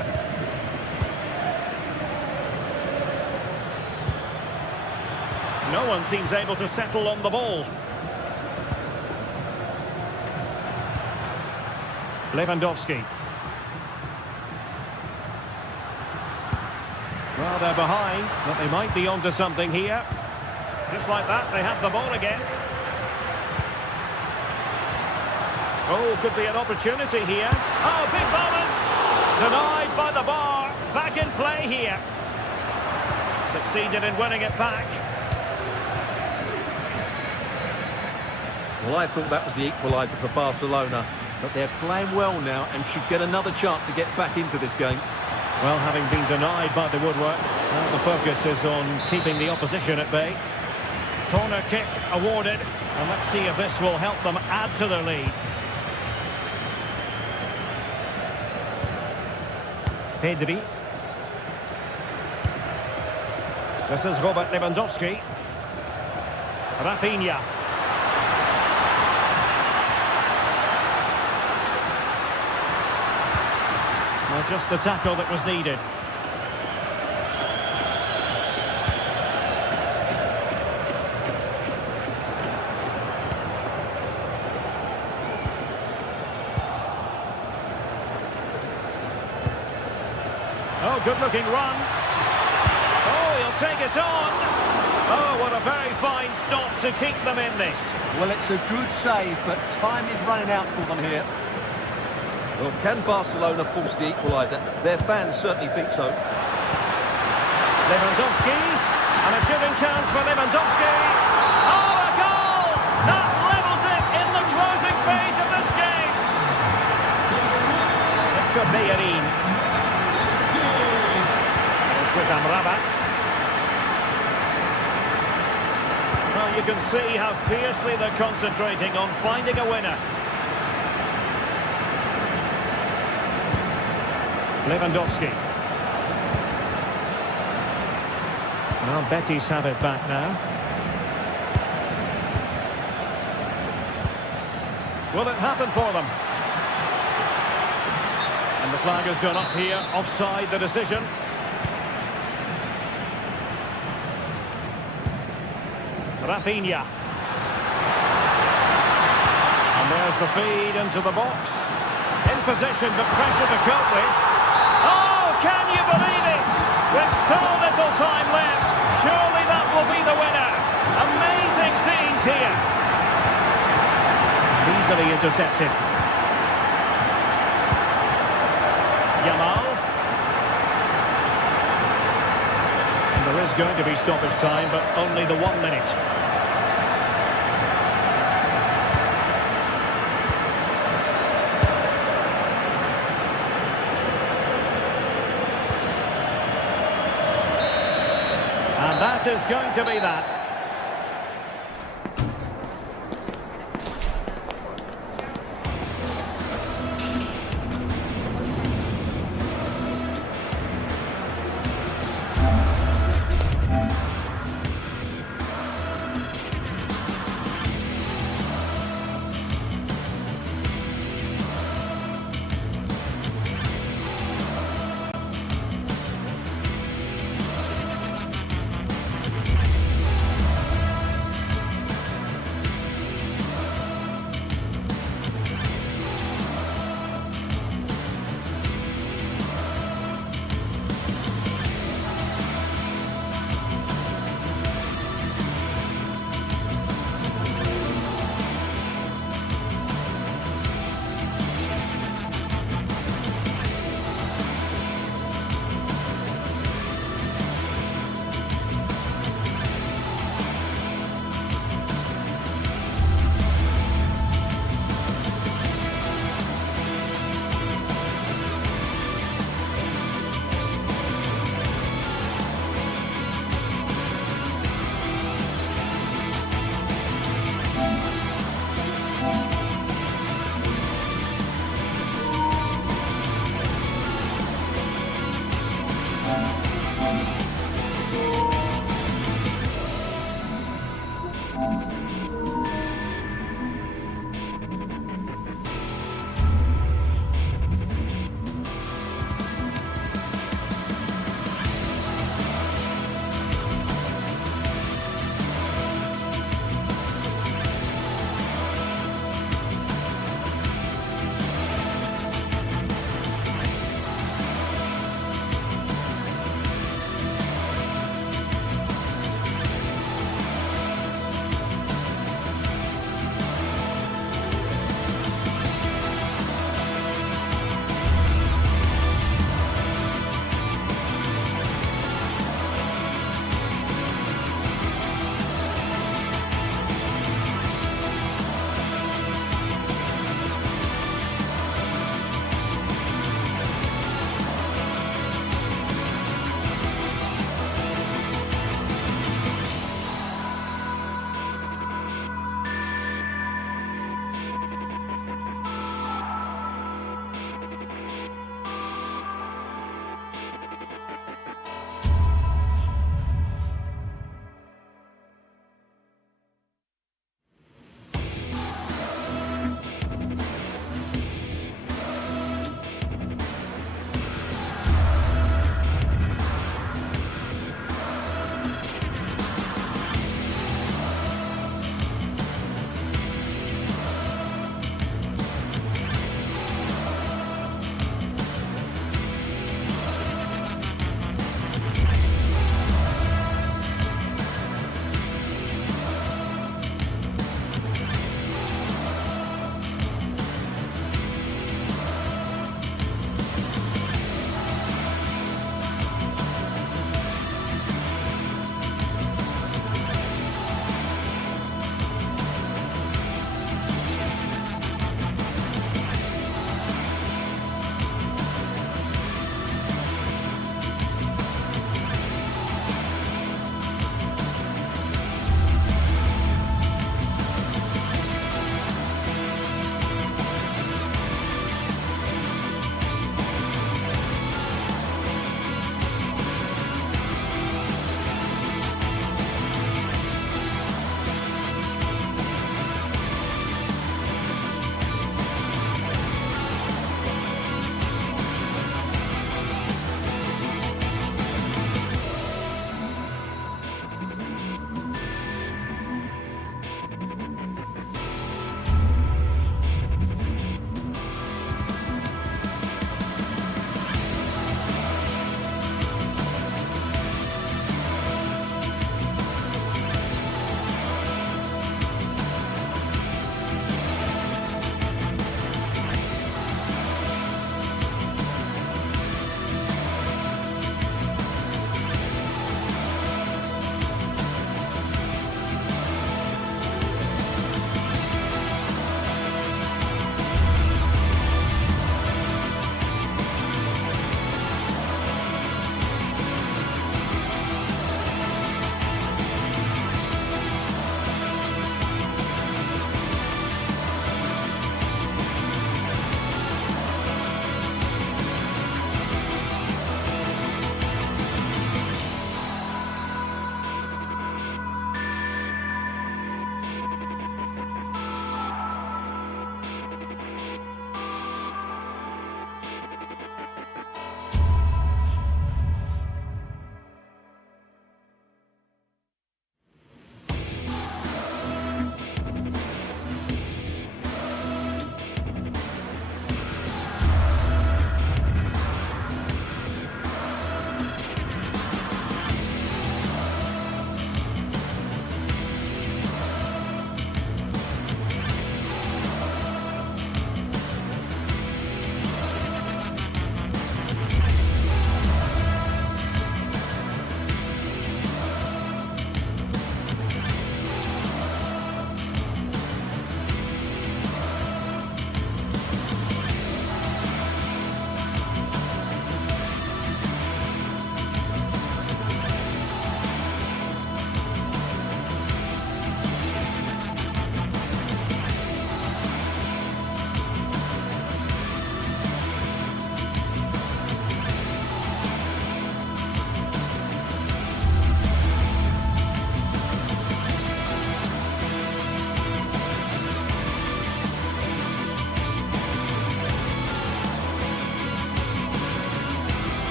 No one seems able to settle on the ball. Lewandowski. Well, they're behind, but they might be onto something here. Just like that, they have the ball again. Oh, could be an opportunity here. Oh, big moment! Denied by the bar. Back in play here. Succeeded in winning it back. Well, I thought that was the equaliser for Barcelona, but they're playing well now and should get another chance to get back into this game. Well, having been denied by the woodwork, now the focus is on keeping the opposition at bay. Corner kick awarded, and let's see if this will help them add to their lead. Pedri. This is Robert Lewandowski. Rafinha. Well, just the tackle that was needed. Oh, good-looking run. Oh, he'll take it on. Oh, what a very fine stop to keep them in this. Well, it's a good save, but time is running out for them here. Well, can Barcelona force the equaliser? Their fans certainly think so. Lewandowski, and a shooting chance for Lewandowski. Oh, a goal! That levels it in the closing phase of this game. Victor Bellerin. It's with Amrabat. Well, you can see how fiercely they're concentrating on finding a winner. Lewandowski. Well, Betis have it back now. Will it happen for them? And the flag has gone up here, offside the decision. Rafinha. And there's the feed into the box. In position, but pressure to cope with. Oh, can you believe it? With so little time left, surely that will be the winner. Amazing scenes here. Easily intercepted. Yamal. And there is going to be stoppage time, but only the 1 minute. And that is going to be that.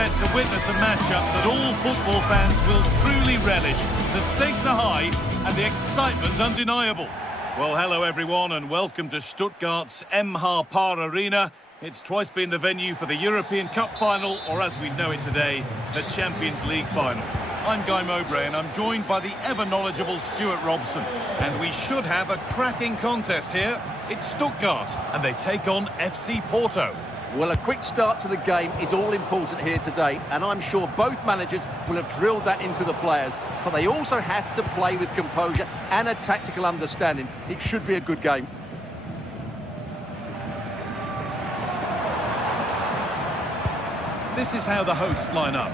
set to witness a matchup that all football fans will truly relish. The stakes are high and the excitement undeniable. Well, hello everyone and welcome to Stuttgart's Par Arena. It's twice been the venue for the European Cup final, or as we know it today, the Champions League final. I'm Guy Mowbray and I'm joined by the ever-knowledgeable Stuart Robson. And we should have a cracking contest here. It's Stuttgart and they take on FC Porto. Well, a quick start to the game is all important here today, and I'm sure both managers will have drilled that into the players. But they also have to play with composure and a tactical understanding. It should be a good game. This is how the hosts line up.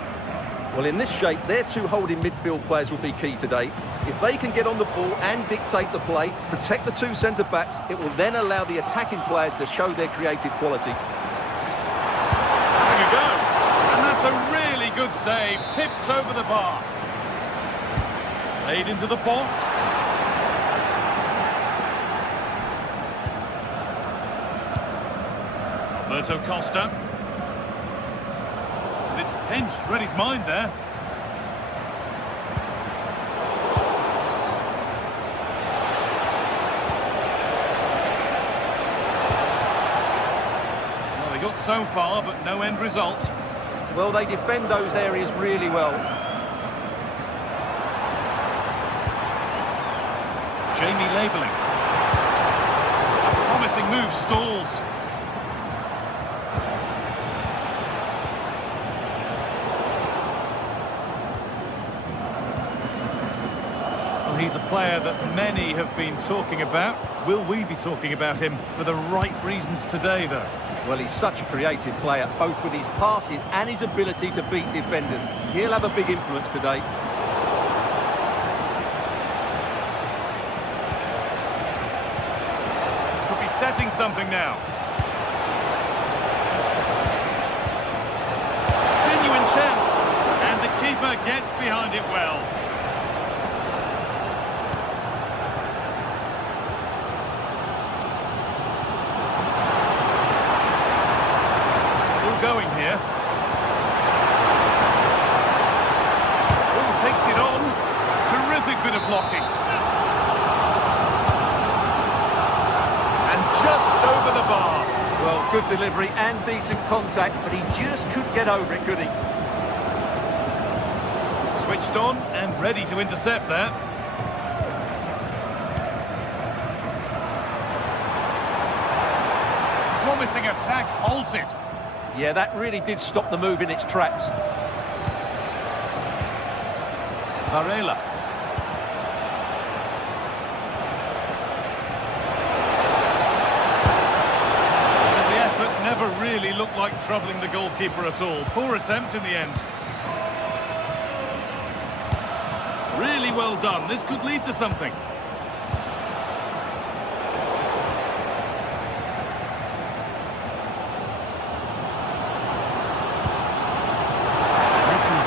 Well, in this shape, their two holding midfield players will be key today. If they can get on the ball and dictate the play, protect the two centre-backs, it will then allow the attacking players to show their creative quality. Having a go. And that's a really good save. Tipped over the bar. Played into the box. Alberto Costa. It's pinched, read his mind there. Well, they got so far, but no end result. Well, they defend those areas really well. Jamie labelling. A promising move stalls. He's a player that many have been talking about. Will we be talking about him for the right reasons today, though? Well, he's such a creative player, both with his passing and his ability to beat defenders. He'll have a big influence today. Could be setting something now. Genuine chance. And the keeper gets behind it well. Going here. Oh, takes it on. Terrific bit of blocking. And just over the bar. Well, good delivery and decent contact, but he just couldn't get over it, could he? Switched on and ready to intercept that. Promising attack halted. Yeah, that really did stop the move in its tracks. Varela. The effort never really looked like troubling the goalkeeper at all. Poor attempt in the end. Really well done. This could lead to something.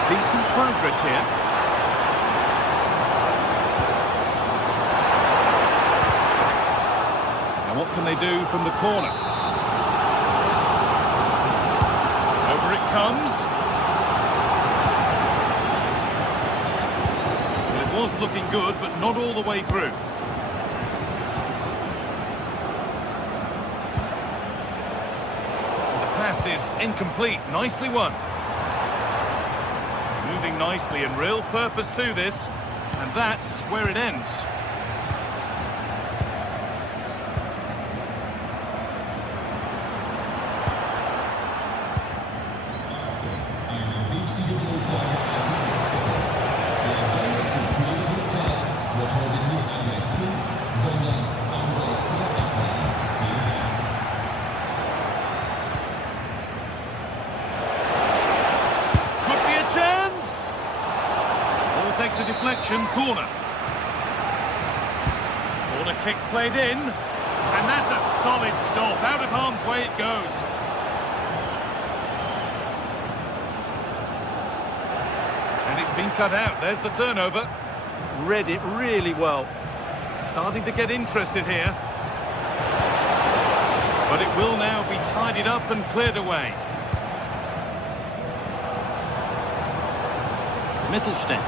Decent progress here. And what can they do from the corner? Over it comes. Well, it was looking good, but not all the way through. The pass is incomplete. Nicely won. Moving nicely and real purpose to this, and that's where it ends. Takes a deflection, corner. Corner kick played in, and that's a solid stop. Out of harm's way it goes. And it's been cut out. There's the turnover. Read it really well. Starting to get interested here. But it will now be tidied up and cleared away. Mittelstädt.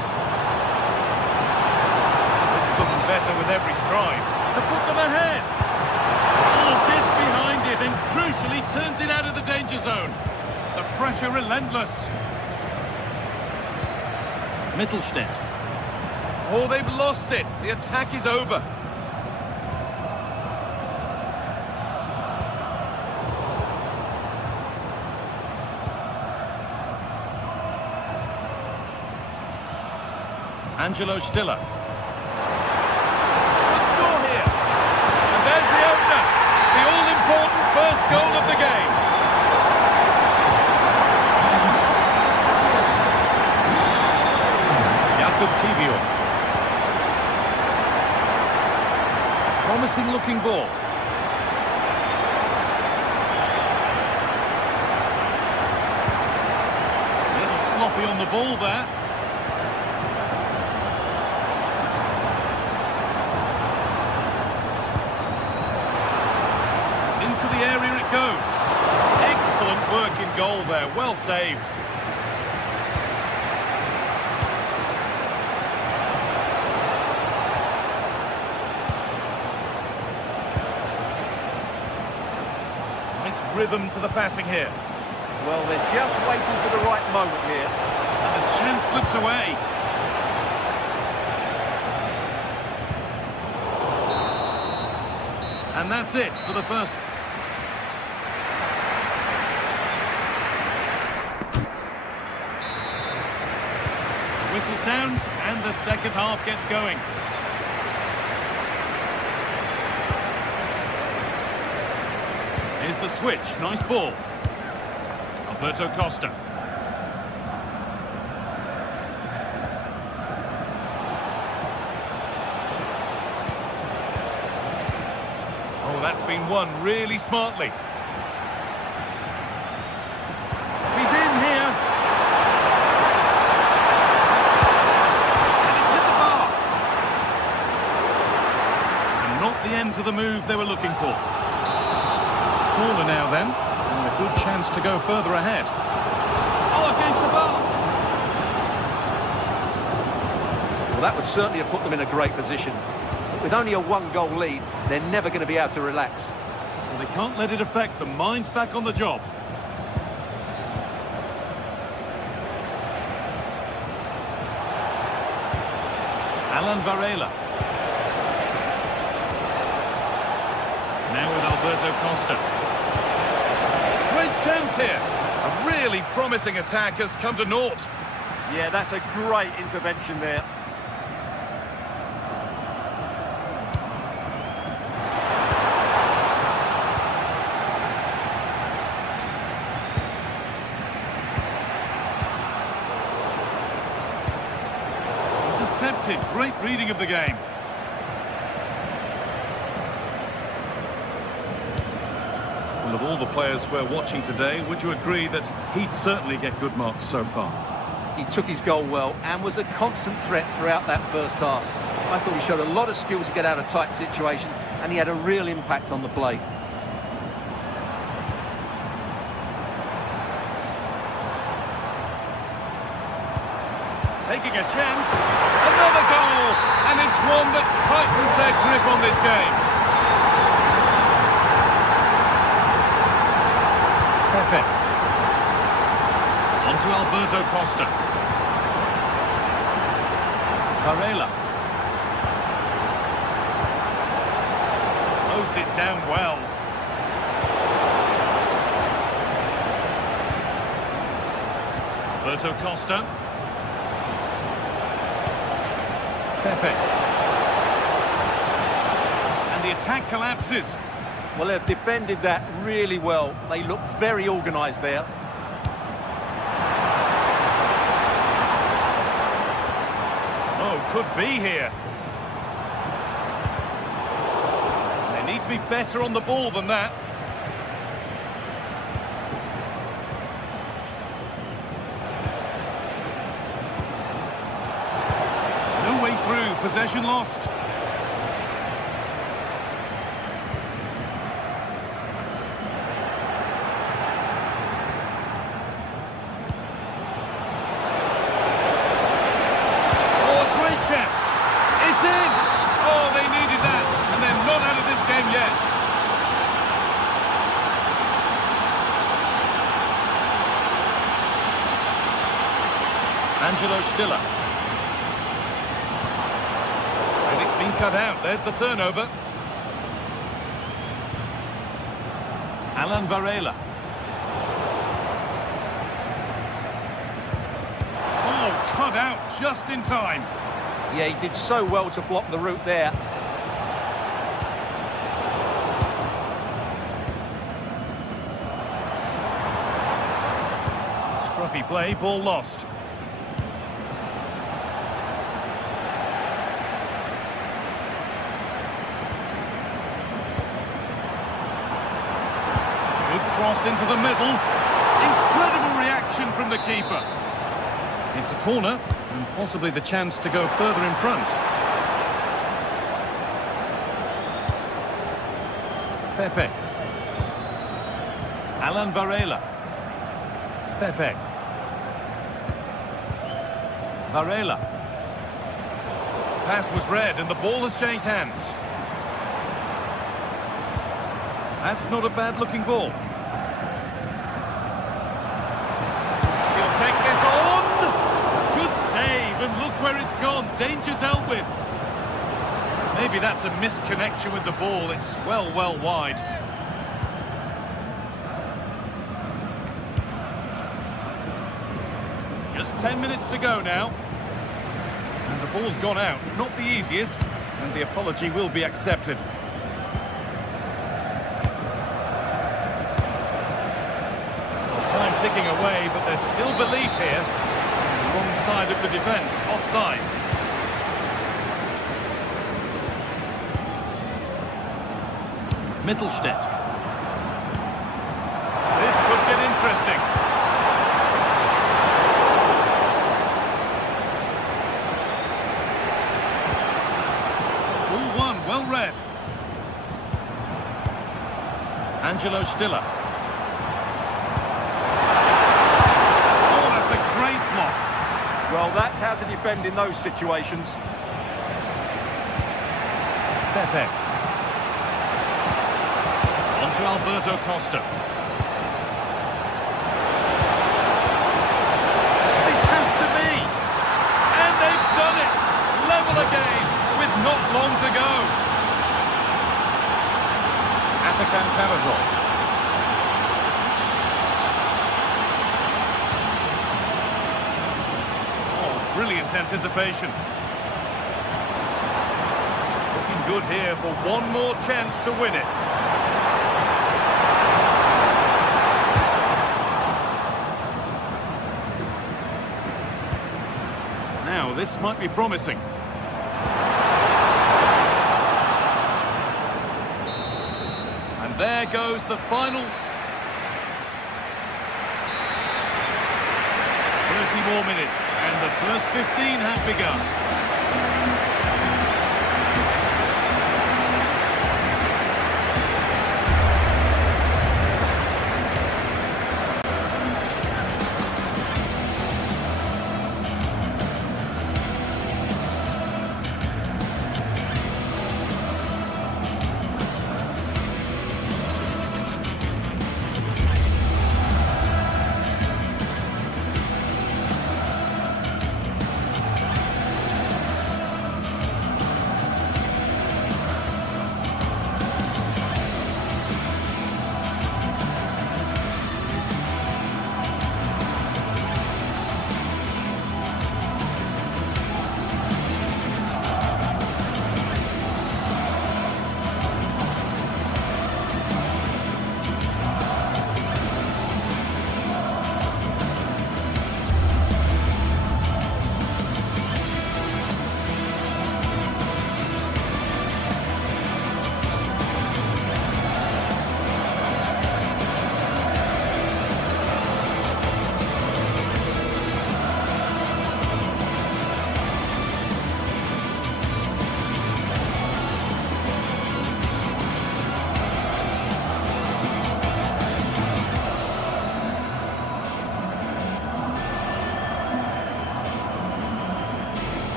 This is looking better with every stride. To put them ahead. Oh, this behind it and crucially turns it out of the danger zone. The pressure relentless. Mittelstädt. Oh, they've lost it. The attack is over. Angelo Stiller. Should score here. And there's the opener. The all-important first goal of the game. Jakub Kiwior. Promising looking ball. A little sloppy on the ball there. Into the area it goes. Excellent work in goal there, well saved. Nice rhythm to the passing here. Well, they're just waiting for the right moment here. And the chance slips away. And that's it for the first. Whistle sounds and the second half gets going. Here's the switch, nice ball. Alberto Costa. Oh, that's been won really smartly. He's in here. And it's hit the bar. And not the end to the move they were looking for. Corner now then, and a good chance to go further ahead. Oh, against the bar. Well, that would certainly have put them in a great position. But with only a one-goal lead, they're never going to be able to relax. Well, they can't let it affect them. Mind's back on the job. Alan Varela. Now with Alberto Costa. Great chance here. A really promising attack has come to naught. Yeah, that's a great intervention there. Intercepted. Great reading of the game. Well, of all the players we're watching today, would you agree that he'd certainly get good marks so far? He took his goal well and was a constant threat throughout that first half. I thought he showed a lot of skill to get out of tight situations, and he had a real impact on the play. Taking a chance. Another goal! And it's one that tightens their grip on this game. Pepe. On to Alberto Costa. Varela. Closed it down well. Alberto Costa. Pepe. And the attack collapses. Well, they've defended that really well. They look very organised there. Oh, could be here. They need to be better on the ball than that. No way through, possession lost. Angelo Stiller. And it's been cut out. There's the turnover. Alan Varela. Oh, cut out just in time. Yeah, he did so well to block the route there. Scruffy play, ball lost. Good cross into the middle. Incredible reaction from the keeper. It's a corner, and possibly the chance to go further in front. Pepe. Alan Varela. Pepe. Varela. Pass was read, and the ball has changed hands. That's not a bad-looking ball. He'll take this on! Good save, and look where it's gone. Danger dealt with. Maybe that's a misconnection with the ball. It's well wide. Just 10 minutes to go now. And the ball's gone out. Not the easiest, and the apology will be accepted. Time ticking away, but there's still belief here. The wrong side of the defence, offside. Mittelstädt. This could get interesting. 2-1, well read. Angelo Stiller. Oh, that's a great block. Well, that's how to defend in those situations. Pepe. On to Alberto Costa. This has to be. And they've done it. Level again with not long to go. Atakan Karazor. Oh, brilliant anticipation. Looking good here for one more chance to win it. Now, this might be promising. And there goes the final 30 more minutes, and the first 15 have begun.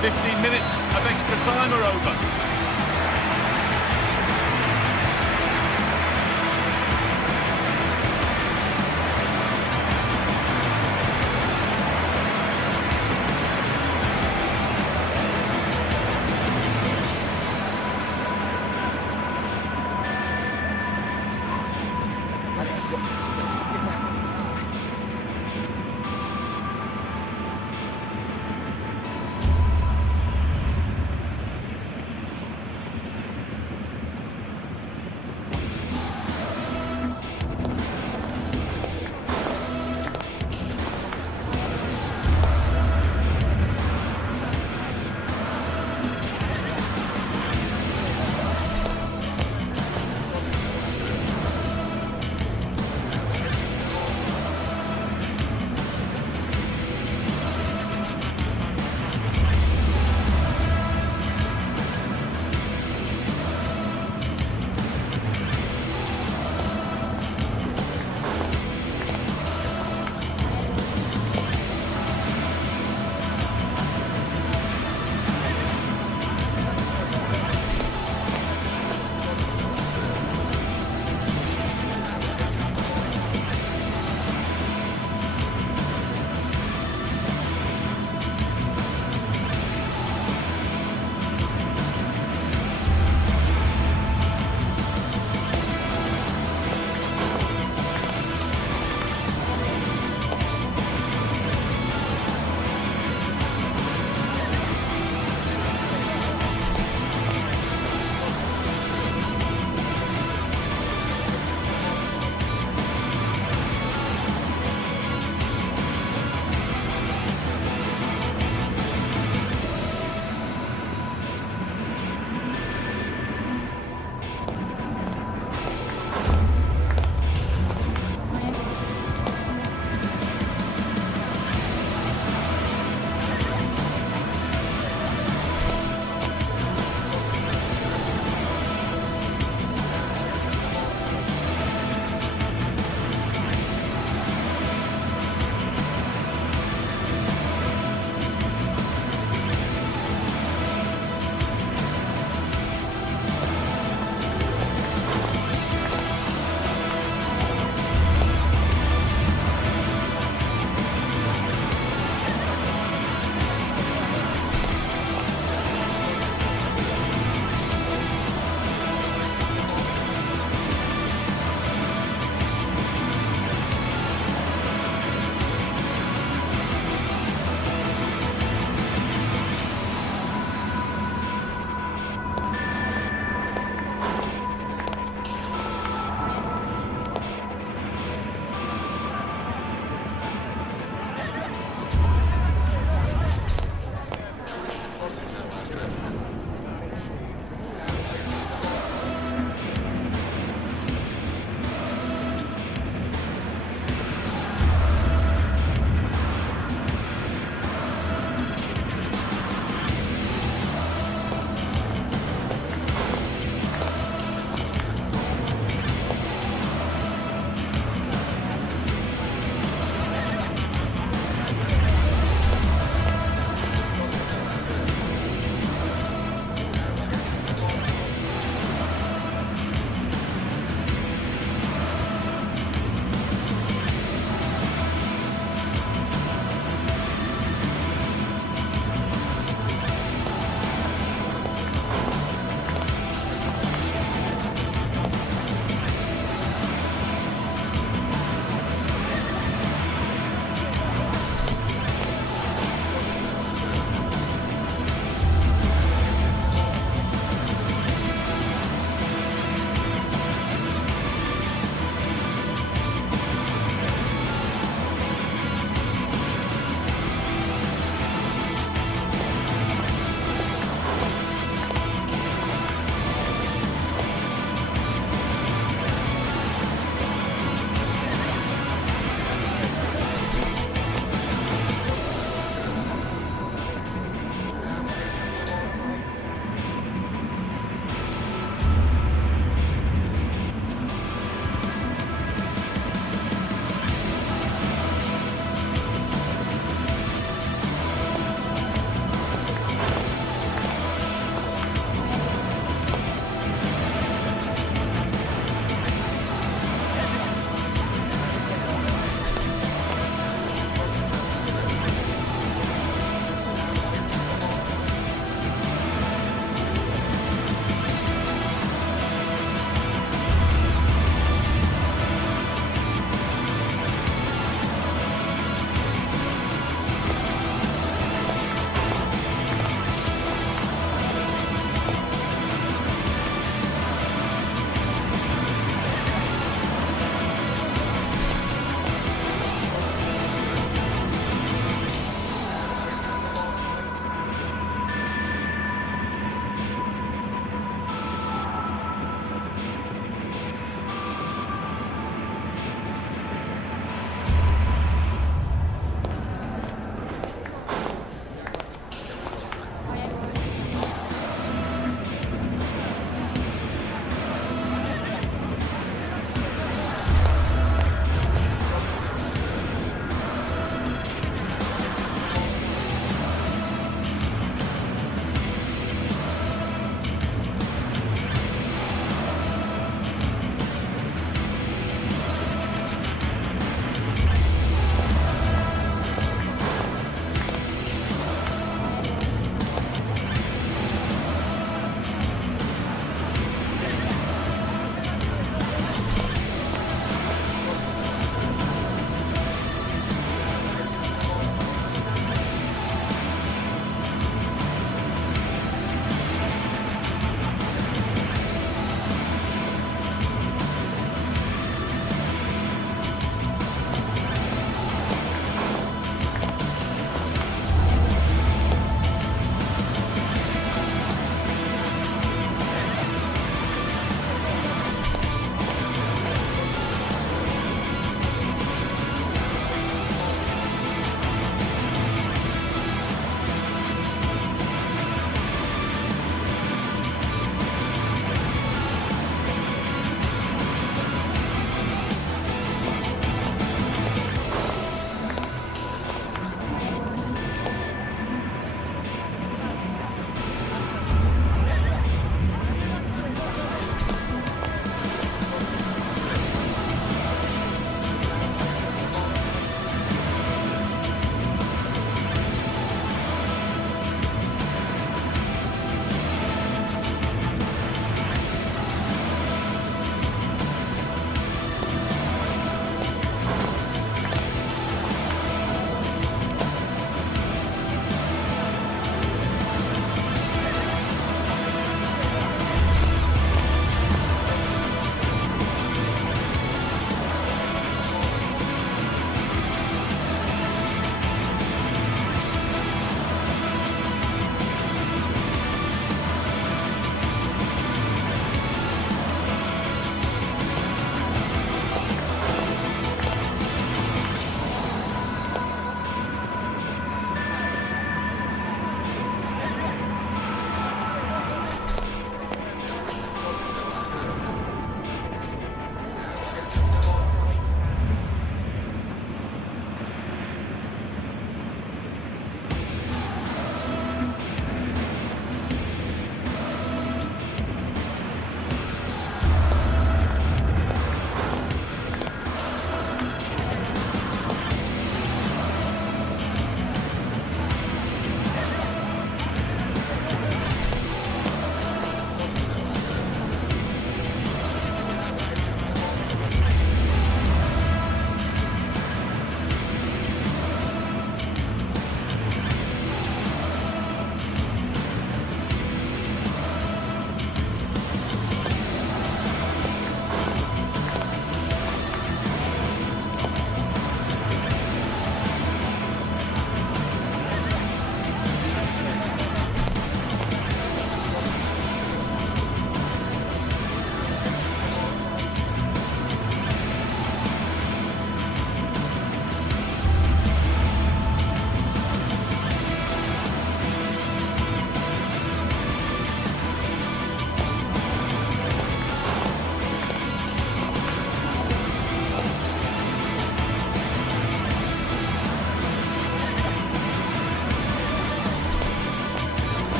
15 minutes of extra time are over.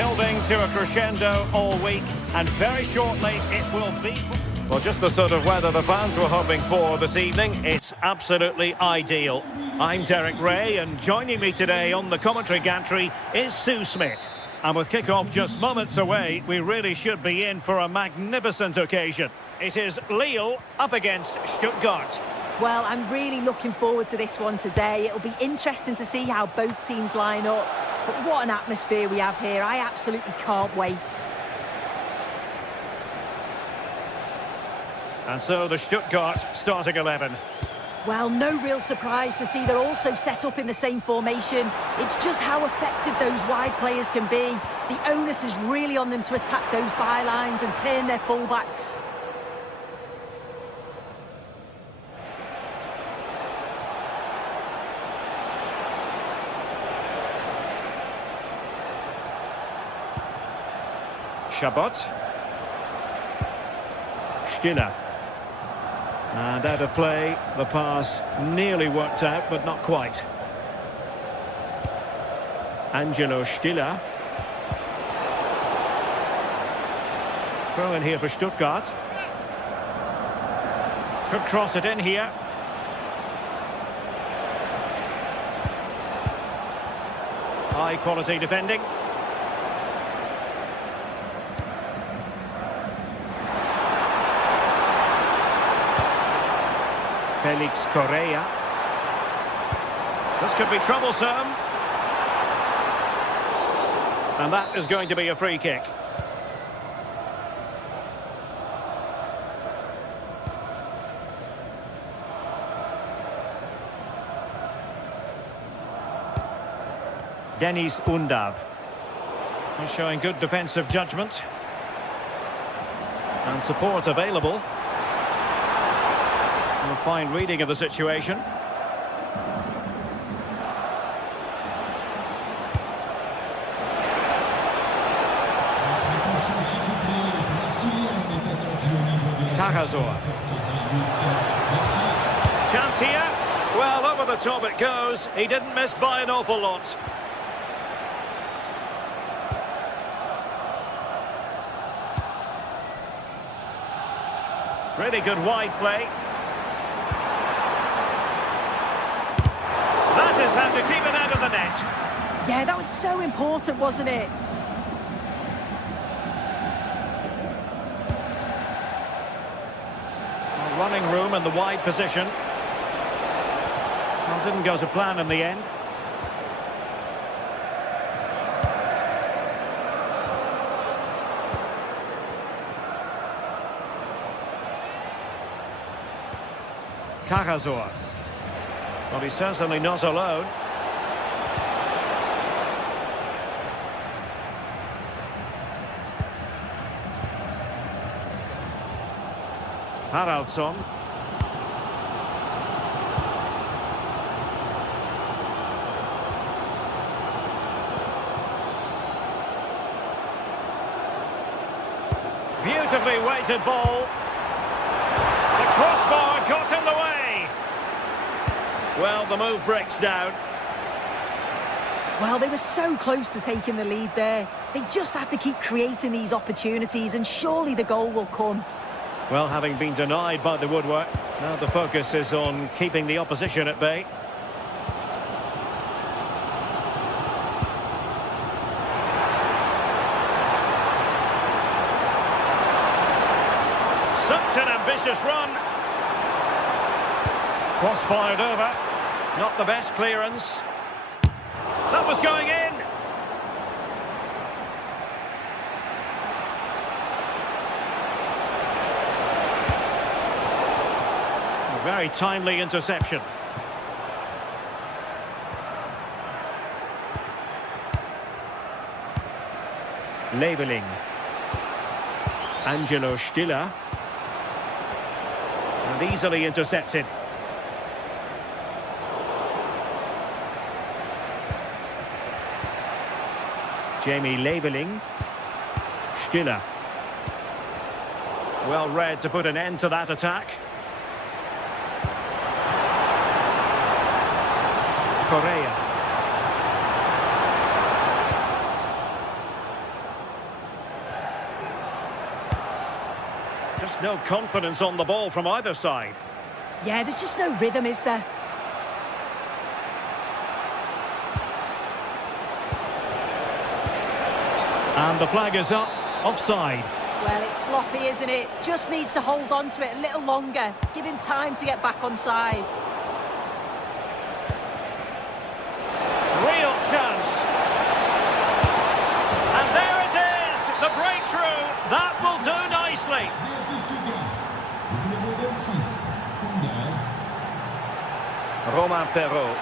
Building to a crescendo all week, and very shortly it will be... Well, just the sort of weather the fans were hoping for this evening. It's absolutely ideal. I'm Derek Ray, and joining me today on the commentary gantry is Sue Smith. And with kickoff just moments away, we really should be in for a magnificent occasion. It is Lille up against Stuttgart. Well, I'm really looking forward to this one today. It'll be interesting to see how both teams line up. But what an atmosphere we have here. I absolutely can't wait. And so the Stuttgart starting 11. Well, no real surprise to see they're also set up in the same formation. It's just how effective those wide players can be. The onus is really on them to attack those bylines and turn their fullbacks. Chabot. Stiller. And out of play, the pass nearly worked out, but not quite. Angelo Stiller. Throw in here for Stuttgart. Could cross it in here. High quality defending. Felix Correa. This could be troublesome. And that is going to be a free kick. Denis Undav. He's showing good defensive judgment. And support available. A fine reading of the situation. Cagazor. Chance here. Well, over the top it goes. He didn't miss by an awful lot. Really good wide play. How to keep it out of the net. Yeah, that was so important, wasn't it? Running room in the wide position. Well, didn't go to plan in the end. Cagazor. Well, he's certainly not alone. Haraldsson. Beautifully weighted ball. The crossbar got in the way. Well, the move breaks down. Well, they were so close to taking the lead there. They just have to keep creating these opportunities, and surely the goal will come. Well, having been denied by the woodwork, now the focus is on keeping the opposition at bay. Such an ambitious run. Cross fired over. Not the best clearance. That was going in. A very timely interception. Leveling. Angelo Stiller. And easily intercepted. Jamie Leveling. Stiller. Well read to put an end to that attack. Correa. no confidence on the ball from either side. Yeah, there's just no rhythm, is there? And the flag is up, offside. Well, it's sloppy, isn't it? Just needs to hold on to it a little longer. Give him time to get back on side. Real chance. And there it is, the breakthrough. That will do nicely. Numéro 26, Koundal. Romain Perrault.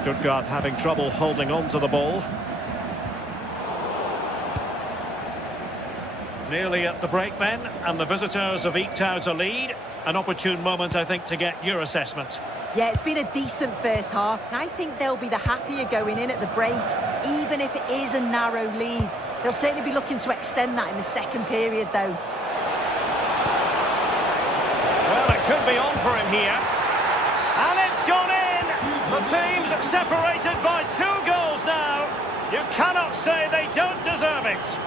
Stuttgart having trouble holding on to the ball. Nearly at the break then, and the visitors have eked out a lead. An opportune moment, I think, to get your assessment. Yeah, it's been a decent first half, and I think they'll be the happier going in at the break, even if it is a narrow lead. They'll certainly be looking to extend that in the second period, though. Well, it could be on for him here. And it's gone in! The team's separated by 2 goals now. You cannot say they don't deserve it.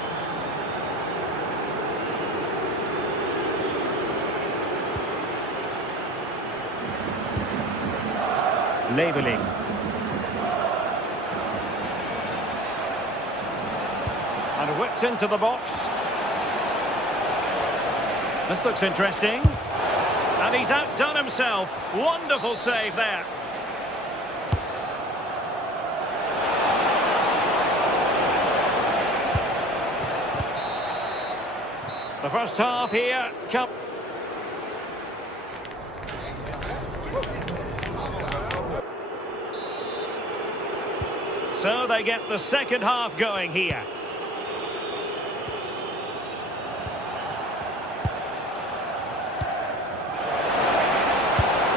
Leveling. And whipped into the box. This looks interesting. And he's outdone himself. Wonderful save there. The first half here. So they get the second half going here.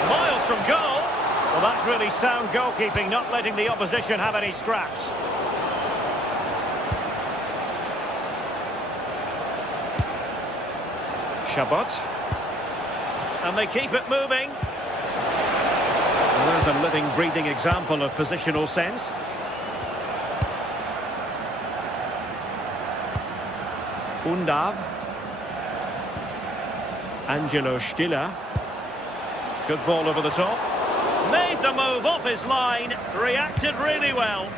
Miles from goal. Well, that's really sound goalkeeping, not letting the opposition have any scraps. Chabot. And they keep it moving. Well, there's a living, breathing example of positional sense. Undav. Angelo Stiller. Good ball over the top. Made the move off his line. Reacted really well.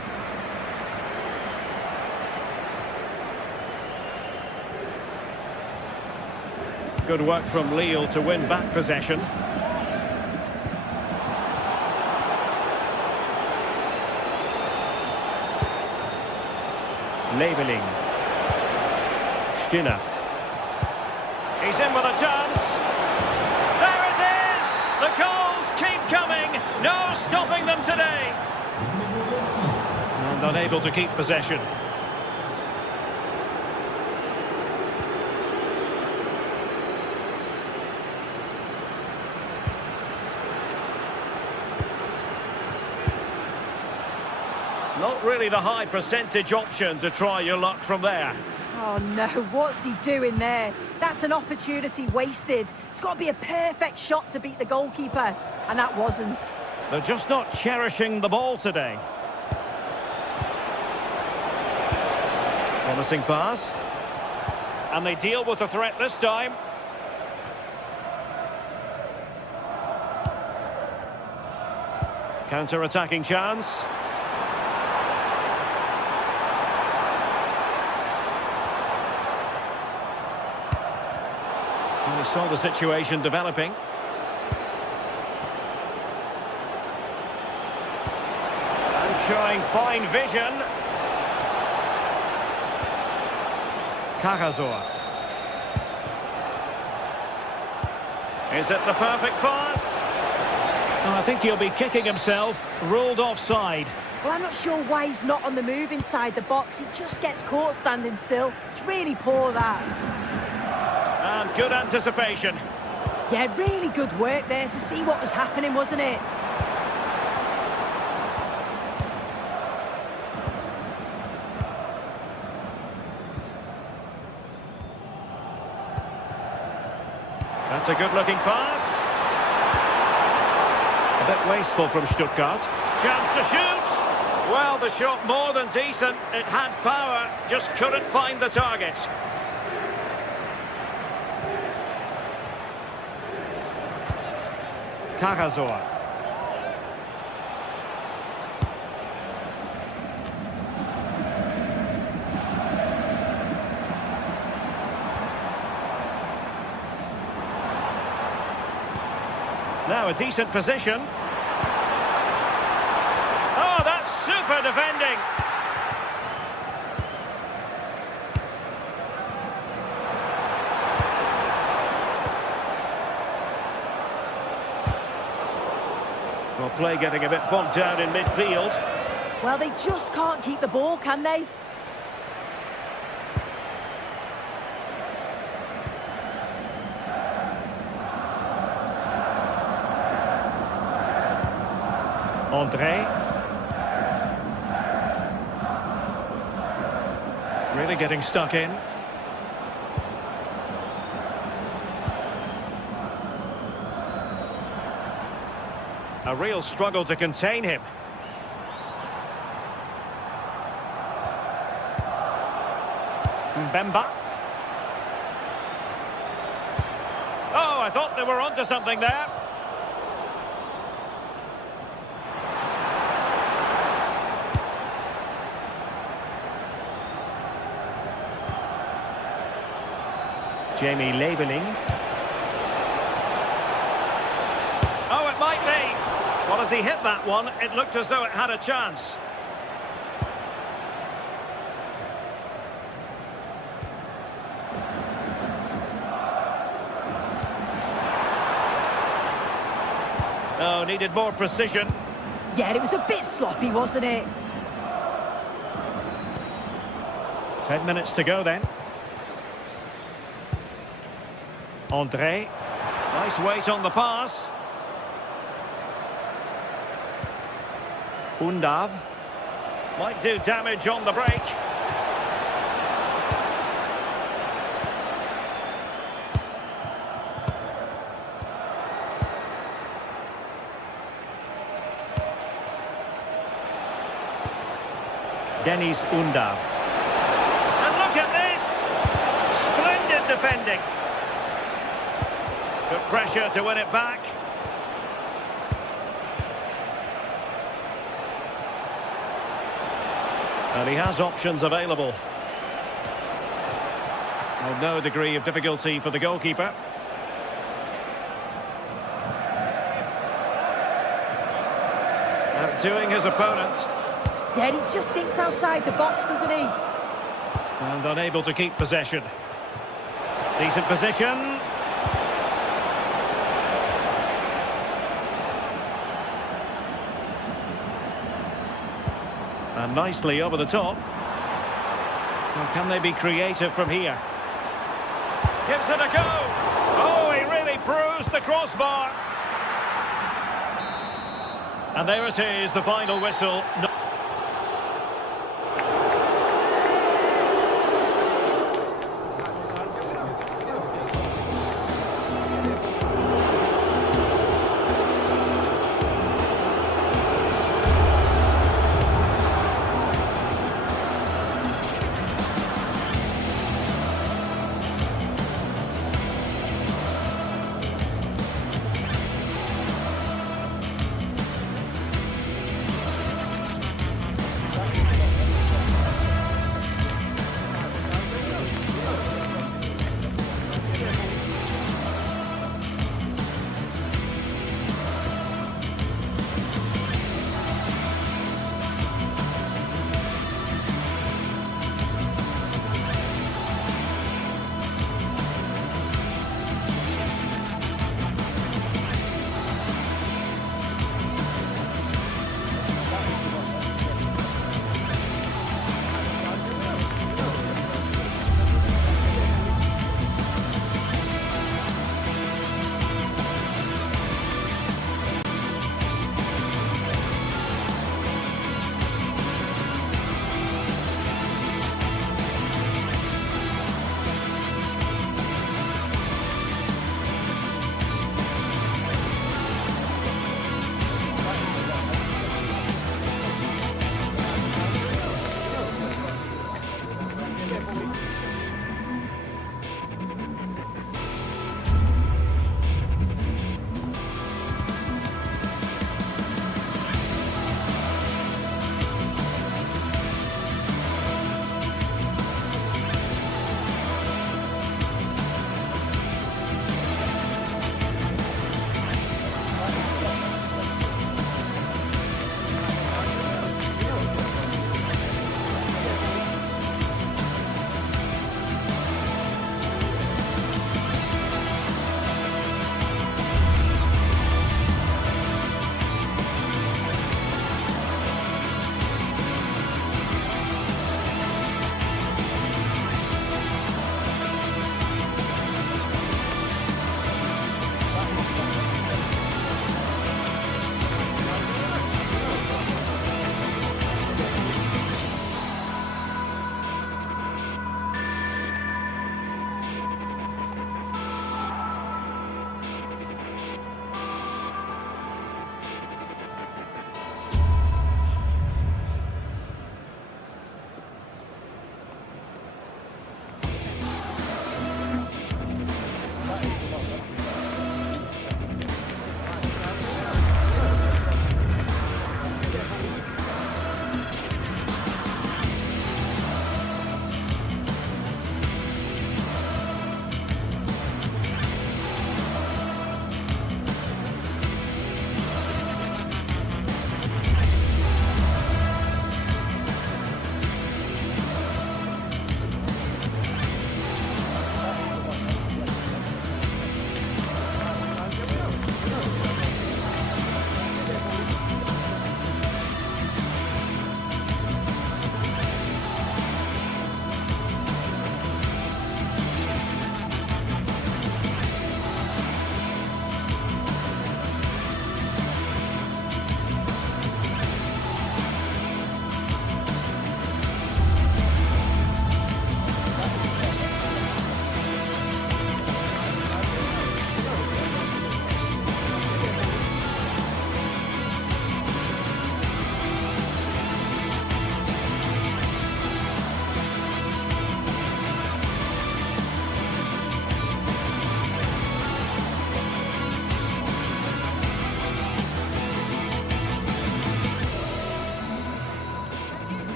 Good work from Lille to win back possession. Leveling. Stiller. He's in with a chance. There it is! The goals keep coming. No stopping them today. Numéro 26. And unable to keep possession. Not really the high percentage option to try your luck from there. Oh no, what's he doing there? That's an opportunity wasted. It's got to be a perfect shot to beat the goalkeeper, and that wasn't. They're just not cherishing the ball today. Promising pass. And they deal with the threat this time. Counter-attacking chance. And we saw the situation developing. And showing fine vision. Cagazor. Is it the perfect pass? And I think he'll be kicking himself. Ruled offside. Well, I'm not sure why he's not on the move inside the box. He just gets caught standing still. It's really poor, that. And good anticipation. Yeah, really good work there to see what was happening, wasn't it? That's a good-looking pass. A bit wasteful from Stuttgart. Chance to shoot. Well, the shot more than decent. It had power, just couldn't find the target. Cagazor. Now a decent position. Oh, that's super defending. Well, play getting a bit bogged down in midfield. Well, they just can't keep the ball, can they? André. Really getting stuck in. A real struggle to contain him. Mbemba. Oh, I thought they were onto something there. Jamie Leveling. Oh, it might be. Well, as he hit that one, it looked as though it had a chance. Oh, needed more precision. Yeah, it was a bit sloppy, wasn't it? 10 minutes to go then. André. Nice weight on the pass. Undav. Might do damage on the break. Dennis Undav. And look at this! Splendid defending. Good pressure to win it back. And he has options available. Well, no degree of difficulty for the goalkeeper. Outdoing his opponent. Yeah, he just thinks outside the box, doesn't he? And unable to keep possession. Decent position. And nicely over the top. Well, can they be creative from here? Gives it a go. Oh, he really bruised the crossbar. And there it is, the final whistle.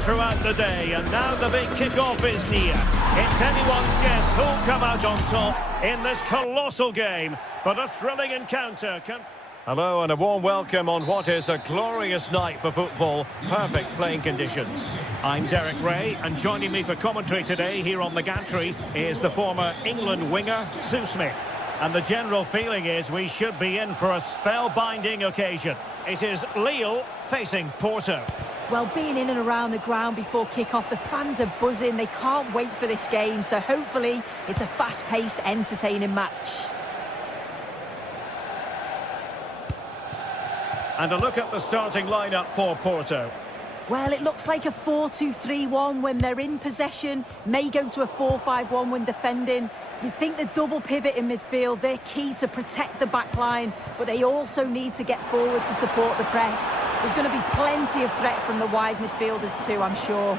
throughout the day, and now the big kickoff is near. It's anyone's guess who'll come out on top in this colossal game, but a thrilling encounter can... Hello and a warm welcome on what is a glorious night for football. Perfect playing conditions. I'm Derek Ray, and joining me for commentary today here on the gantry is the former England winger, Sue Smith. And the general feeling is we should be in for a spellbinding occasion. It is Lille facing Porto. Well, being in and around the ground before kick-off, the fans are buzzing. They can't wait for this game, so hopefully it's a fast-paced, entertaining match. And a look at the starting lineup for Porto. Well, it looks like a 4-2-3-1 when they're in possession. May go to a 4-5-1 when defending. You'd think the double pivot in midfield, they're key to protect the back line, but they also need to get forward to support the press. There's going to be plenty of threat from the wide midfielders too, I'm sure.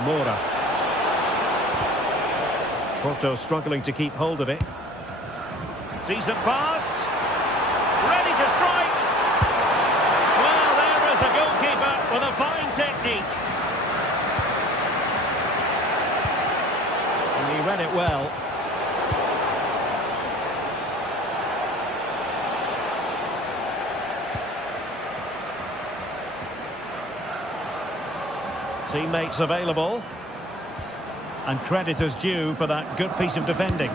Moura. Porto struggling to keep hold of it. Decent pass. Ready to strike. Well, there is a goalkeeper with a fine technique. And he read it well. Teammates available. And credit is due for that good piece of defending.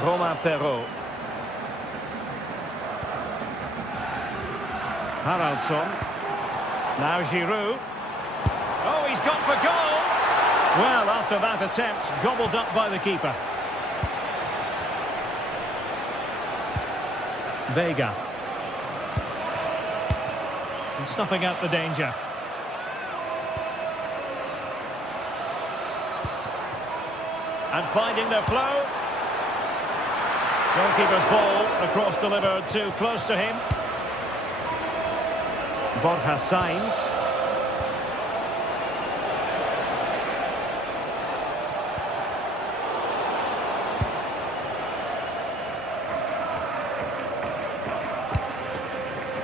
Romain Perrault. Haraldsson. Now Giroud. Oh, he's gone for goal! Well, after that attempt, gobbled up by the keeper. Vega. And snuffing out the danger. And finding the flow. Goalkeeper's ball across delivered too close to him. Borja Sainz.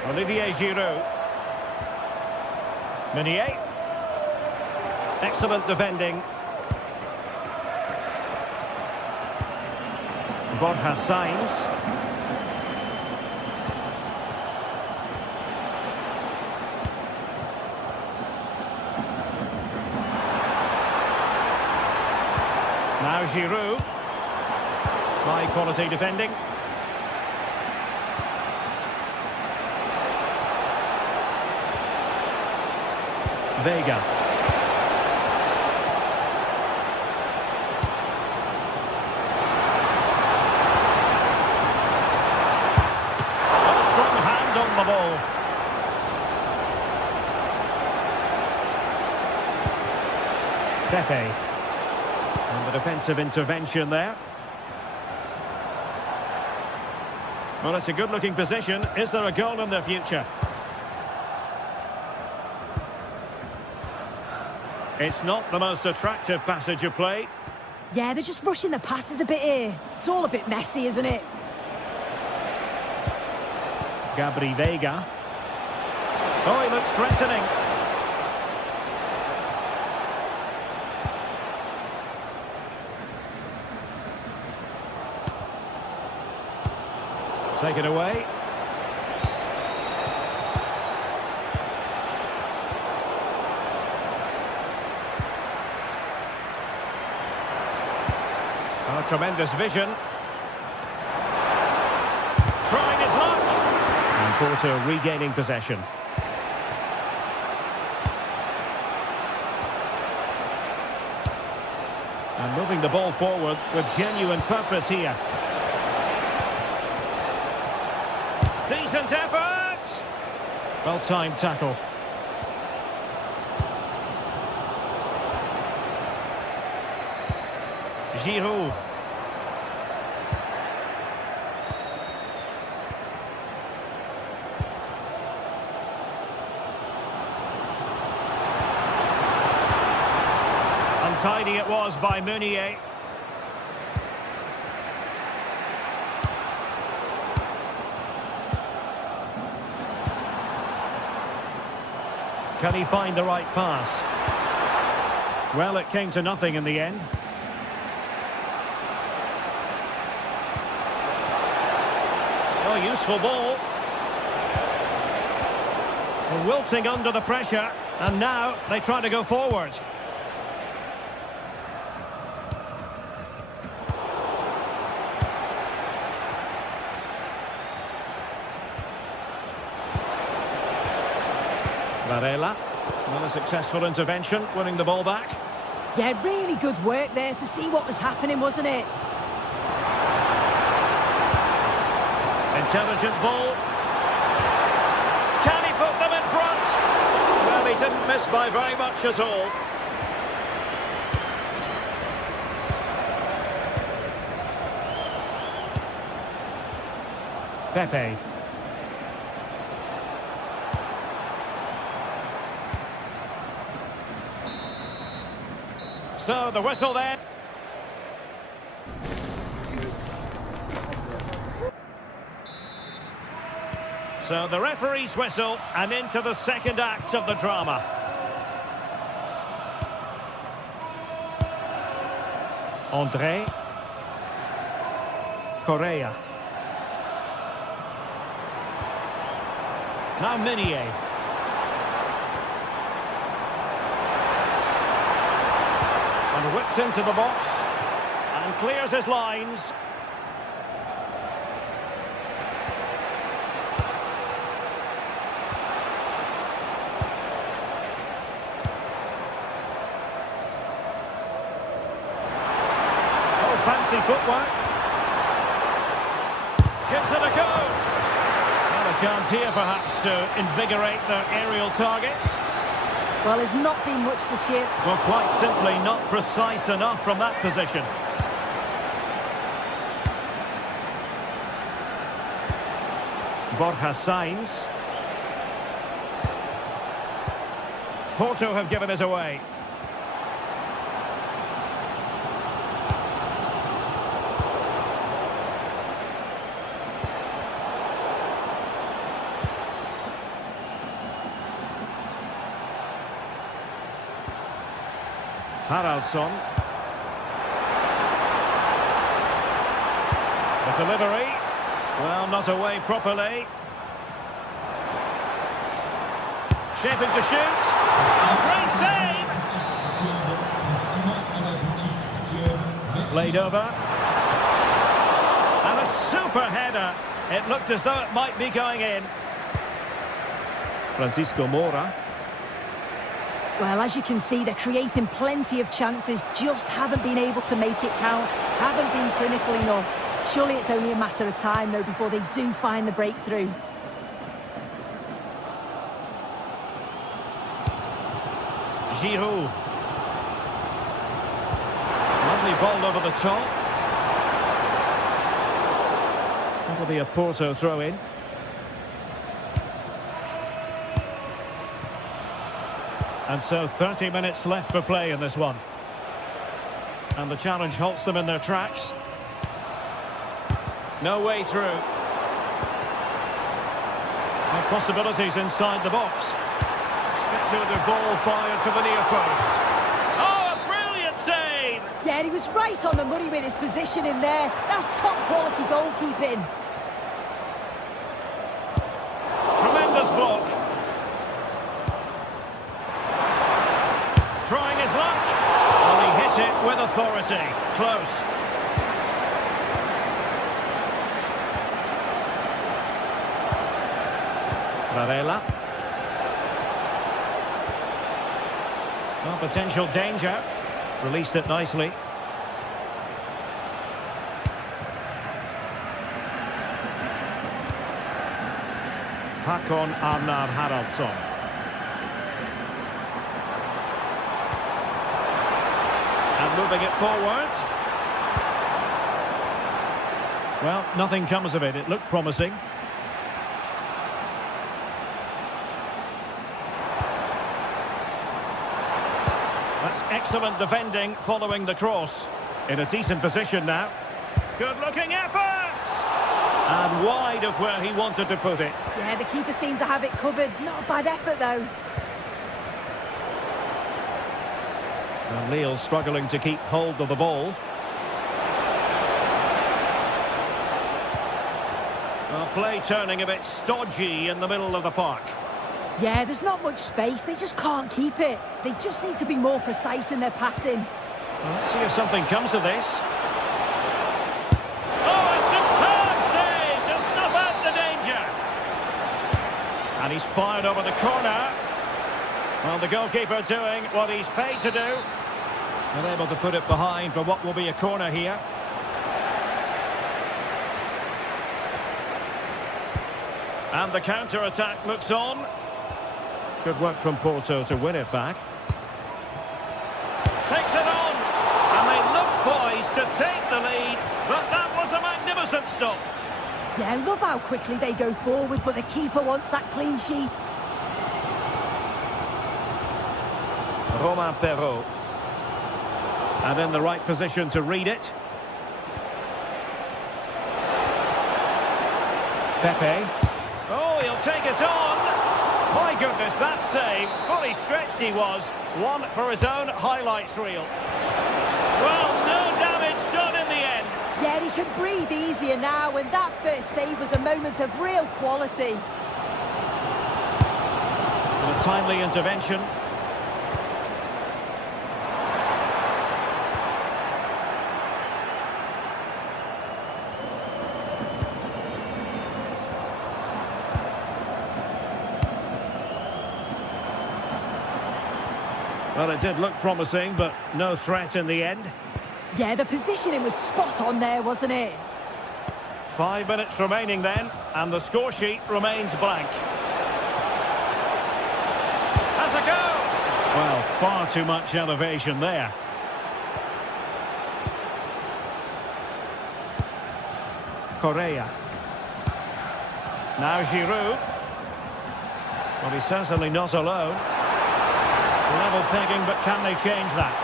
Olivier Giroud. Meunier. Excellent defending. Borja Sainz. Now Giroud. High quality defending. Vega. A strong hand on the ball. Pepe. And the defensive intervention there. Well, it's a good-looking position. Is there a goal in the future? It's not the most attractive passage of play. Yeah, they're just rushing the passes a bit here. It's all a bit messy, isn't it? Gabri Vega. Oh, he looks threatening. Taken away. Oh, tremendous vision. Trying his luck. And Porto regaining possession. And moving the ball forward with genuine purpose here. Decent effort! Well-timed tackle. Giroud. untidy it was by Meunier. Can he find the right pass? Well, it came to nothing in the end. Oh, useful ball. Well, wilting under the pressure, and now they try to go forward. Varela, well, a successful intervention, winning the ball back. Yeah, really good work there to see what was happening, wasn't it? Intelligent ball. Can he put them in front? Well, he didn't miss by very much at all. Pepe. So the whistle then. So the referee's whistle, and into the second act of the drama. André. Correa. Now Meunier. And whipped into the box. And clears his lines. Fancy footwork. Gives it a go. And a chance here perhaps to invigorate their aerial targets. Well, there's not been much to chip. Well, quite simply not precise enough from that position. Borja Sainz. Porto have given us away. Haraldsson. The delivery. Well, not away properly. Shaping to shoot. Great save! Played over. And a super header. It looked as though it might be going in. Francisco Moura. Well, as you can see, they're creating plenty of chances, just haven't been able to make it count, haven't been clinical enough. Surely it's only a matter of time, though, before they do find the breakthrough. Giroud. Lovely ball over the top. That'll be a Porto throw-in. And so 30 minutes left for play in this one. And the challenge halts them in their tracks. No way through. No possibilities inside the box. Speculative ball fired to the near post. Oh, a brilliant save! Yeah, and he was right on the money with his position in there. That's top quality goalkeeping. Tremendous block. Trying his luck. Well, he hit it with authority. Close. Varela. Well, potential danger. Released it nicely. Hakon Arnar Haraldsson. And moving it forward. Well, nothing comes of it. It looked promising. That's Excellent defending following the cross. In a decent position now. Good-looking effort! And wide of where he wanted to put it. Yeah, the keeper seemed to have it covered. Not a bad effort, though. And Lille struggling to keep hold of the ball. Well, play turning a bit stodgy in the middle of the park. Yeah, there's not much space. They just can't keep it. They just need to be more precise in their passing. Well, let's see if something comes of this. Oh, a superb save to snuff out the danger. And he's fired over the corner. Well, the goalkeeper doing what he's paid to do. Unable to put it behind for what will be a corner here. And the counter-attack looks on. Good work from Porto to win it back. Takes it on. And they looked poised to take the lead, but that was a magnificent stop. Yeah, I love how quickly they go forward, but the keeper wants that clean sheet. Romain Perrault. And in the right position to read it. Pepe. Oh, he'll take it on. My goodness, that save. Fully stretched he was. One for his own highlights reel. Well, no damage done in the end. Yeah, he can breathe easier now, and that first save was a moment of real quality. And a timely intervention. Well, it did look promising, but no threat in the end. Yeah, the positioning was spot on there, wasn't it? 5 minutes remaining then, and the score sheet remains blank. Has a go! Well, far too much elevation there. Correa. Now Giroud. Well, he's certainly not alone. Level pegging, but can they change that?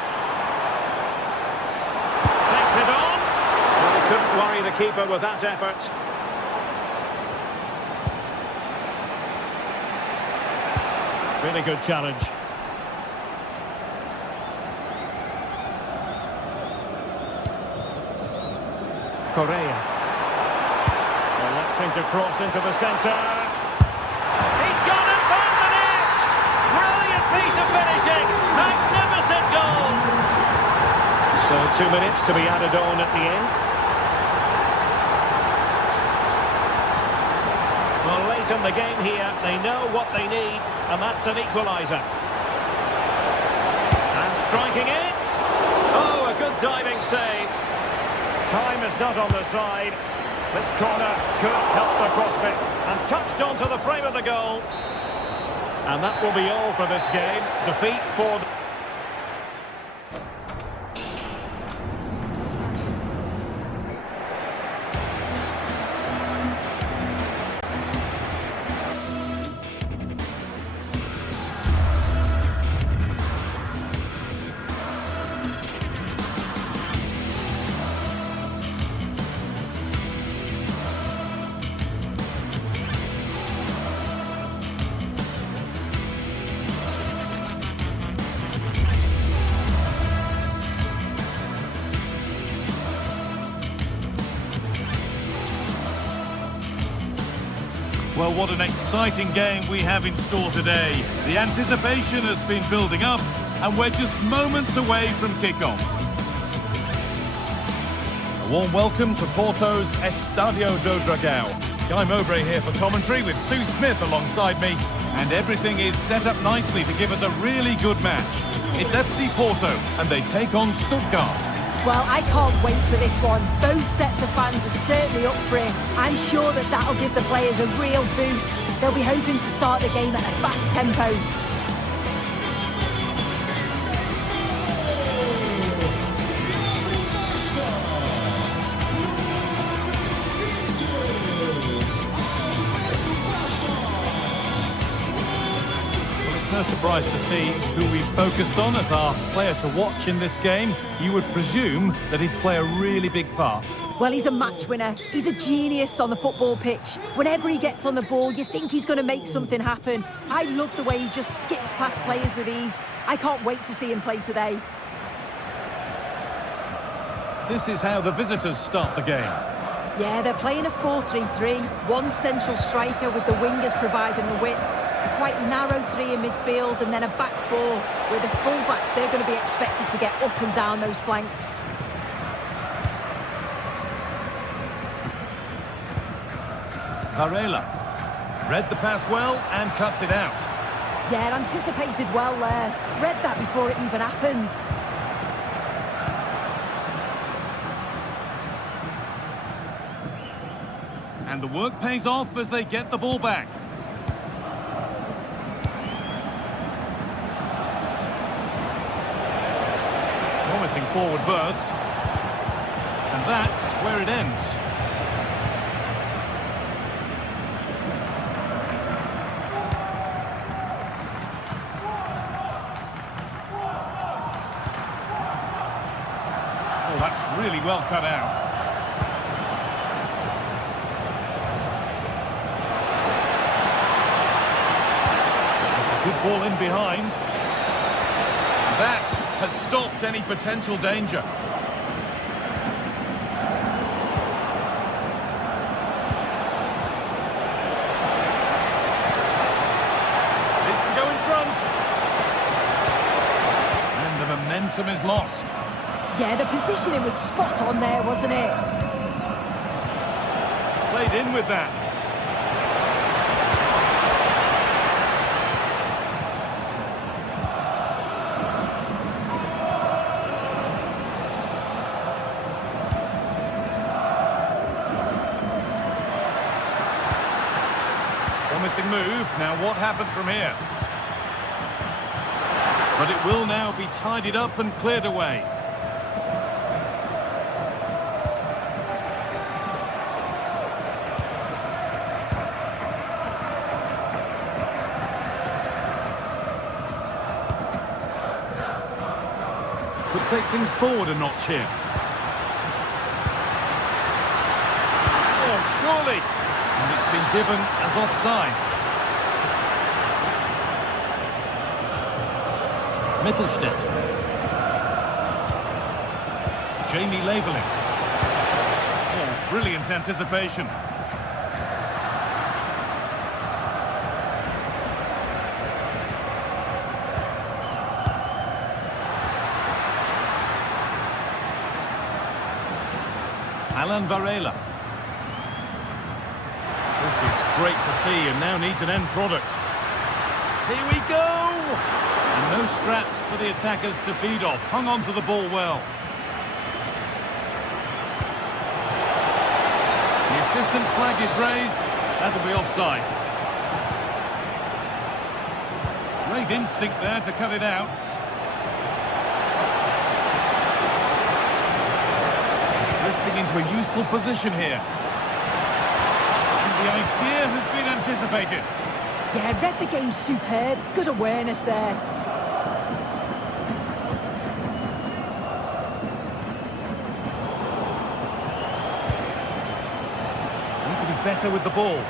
Takes it on. Well, he couldn't worry the keeper with that effort. Really good challenge. Correa. Electing to cross into the centre. He's got it, found the net! Brilliant piece of finishing! Magnificent goal! So 2 minutes to be added on at the end. Well, late in the game here, they know what they need, and that's an equaliser. And striking it! Oh, a good diving save. Time is not on the side. This corner could help the prospect, and touched onto the frame of the goal. And that will be all for this game. Defeat for... Well, what an exciting game we have in store today. The anticipation has been building up, and we're just moments away from kickoff. A warm welcome to Porto's Estadio do Dragão. Guy Mowbray here for commentary with Sue Smith alongside me, and everything is set up nicely to give us a really good match. It's FC Porto, and they take on Stuttgart. Well, I can't wait for this one. Both sets of fans are certainly up for it. I'm sure that that'll give the players a real boost. They'll be hoping to start the game at a fast tempo. Well, it's no surprised to see who we focused on as our player to watch in this game. You would presume that he'd play a really big part. Well, he's a match winner. He's a genius on the football pitch. Whenever he gets on the ball, you think he's going to make something happen. I love the way he just skips past players with ease. I can't wait to see him play today. This is how the visitors start the game. Yeah, they're playing a 4-3-3. One central striker with the wingers providing the width. A quite narrow three in midfield and then a back four where the full-backs, they're going to be expected to get up and down those flanks. Varela read the pass well and cuts it out. Yeah, anticipated well there. Read that before it even happened. And the work pays off as they get the ball back. Promising forward burst. And that's where it ends. Oh, that's really well cut out. Good ball in behind. That has stopped any potential danger. It's to go in front. And the momentum is lost. Yeah, the positioning was spot on there, wasn't it? Played in with that. Promising move. Now what happens from here? But it will now be tidied up and cleared away. Could take things forward a notch here. Oh, surely! And it's been given as offside. Mittelstädt. Jamie Laveling. Oh, brilliant anticipation. Alan Varela. This is great to see and now needs an end product. Here we go! And no scraps for the attackers to feed off. Hung on to the ball well. The assistant's flag is raised. That'll be offside. Great instinct there to cut it out. Drifting into a useful position here. The idea has been anticipated. Yeah, read the game superb. Good awareness there. Need to be better with the ball.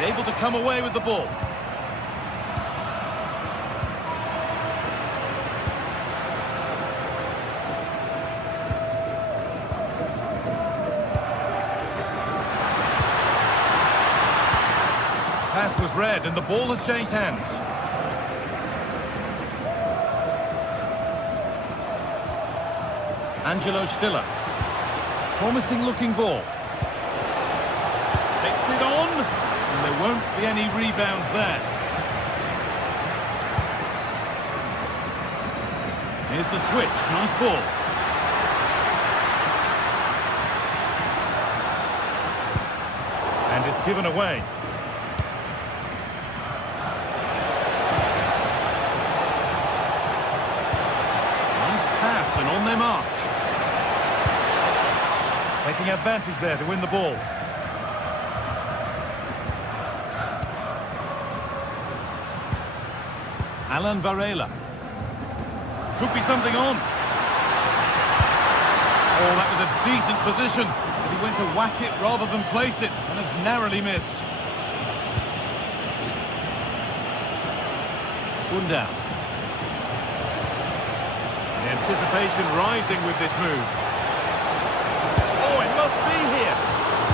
Able to come away with the ball. Pass was read and the ball has changed hands. Angelo Stiller. Promising looking ball. Takes it on. And there won't be any rebounds there. Here's the switch. Nice ball. And it's given away. march. Taking advantage there to win the ball. Alan Varela. Could be something on. Oh, that was a decent position. But he went to whack it rather than place it, and has narrowly missed. Buildup. The anticipation rising with this move. Oh, it must be here.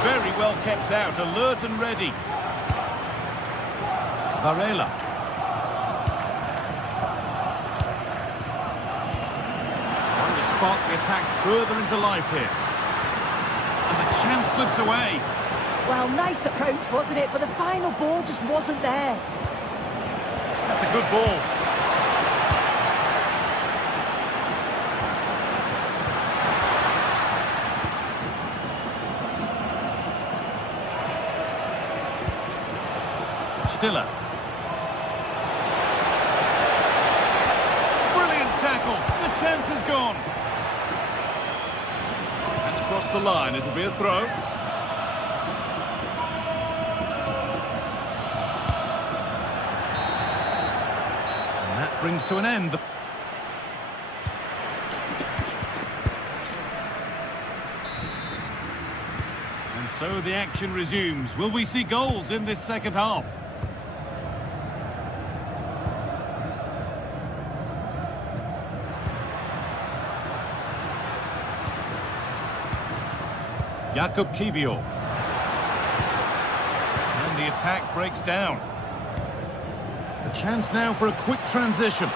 Very well kept out, alert and ready. Varela. Trying to spark the attack further into life here. And the chance slips away. Well, nice approach, wasn't it? But the final ball just wasn't there. That's a good ball. Stiller. Brilliant tackle. The chance is gone. That's crossed the line. It'll be a throw. And that brings to an end. And so the action resumes. Will we see goals in this second half? Jakub Kiwior. And the attack breaks down. A chance now for a quick transition.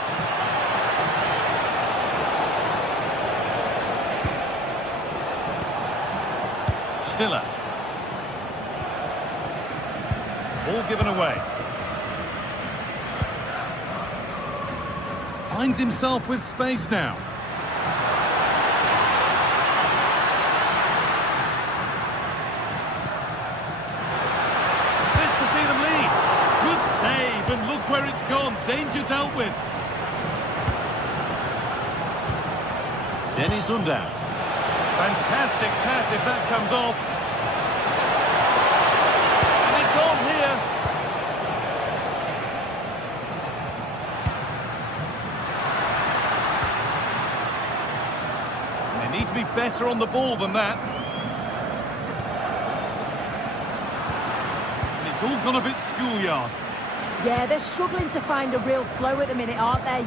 Stiller. Ball given away. Finds himself with space now. And look where it's gone. Danger dealt with. Dennis Undav. Fantastic pass if that comes off. And it's on here. They need to be better on the ball than that. And it's all gone a bit schoolyard. Yeah, they're struggling to find a real flow at the minute, aren't they?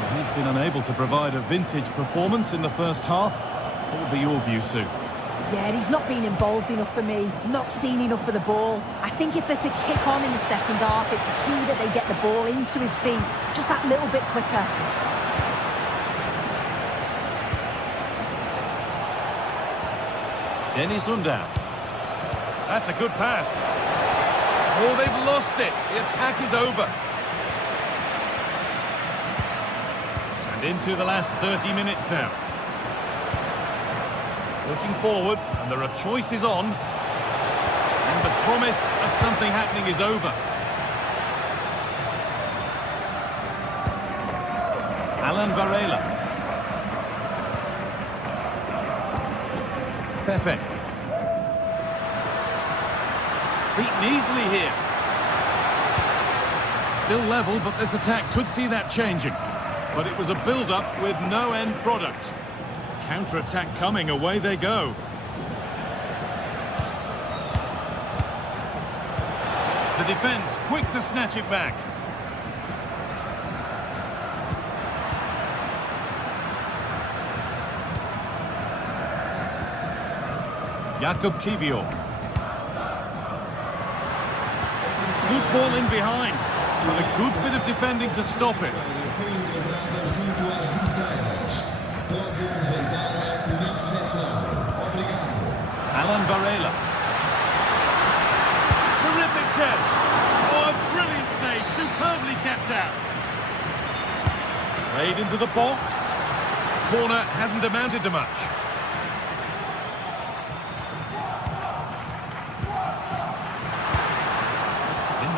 Well, he's been unable to provide a vintage performance in the first half. What would be your view, Sue? Yeah, he's not been involved enough for me, not seen enough for the ball. I think if they're to kick on in the second half, it's key that they get the ball into his feet just that little bit quicker. Dennis Undav. That's a good pass. Oh, they've lost it. The attack is over. And into the last 30 minutes now. Pushing forward, and there are choices on. And the promise of something happening is over. Alan Varela. Pepe. Beaten easily here. Still level, but this attack could see that changing. But it was a build-up with no end product. Counter-attack coming, away they go. The defence quick to snatch it back. Jakub Kiwior. Good ball in behind. And a good bit of defending to stop it. Alan Varela. Terrific chance. Oh, a brilliant save. Superbly kept out. Played into the box. Corner hasn't amounted to much.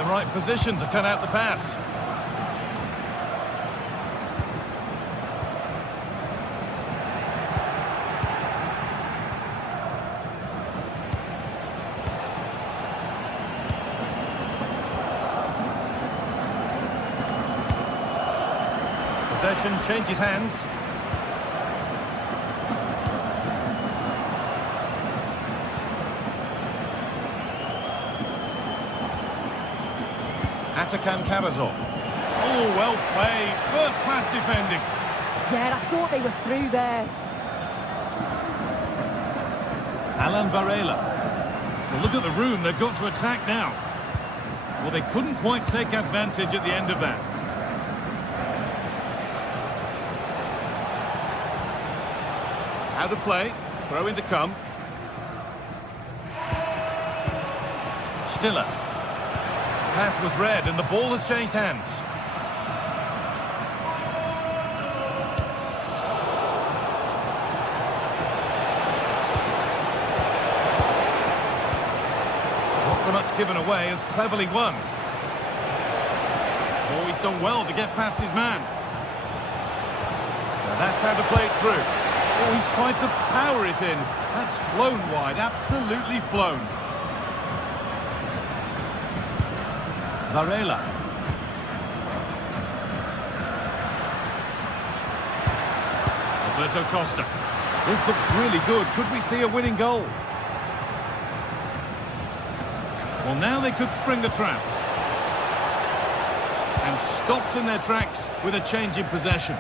right position to cut out the pass. Possession changes hands. Atakan Cabazon. Oh, well played. First-class defending. Yeah, I thought they were through there. Alan Varela. Well, look at the room. They've got to attack now. Well, they couldn't quite take advantage at the end of that. Out of play. Throw in to come. Stiller. Pass was read and the ball has changed hands. Not so much given away as cleverly won. Oh, he's done well to get past his man. Now that's how to play it through. Oh, he tried to power it in. That's flown wide, absolutely flown. Varela. Alberto Costa. This looks really good. Could we see a winning goal? Well, now they could spring the trap. And stopped in their tracks with a change in possession.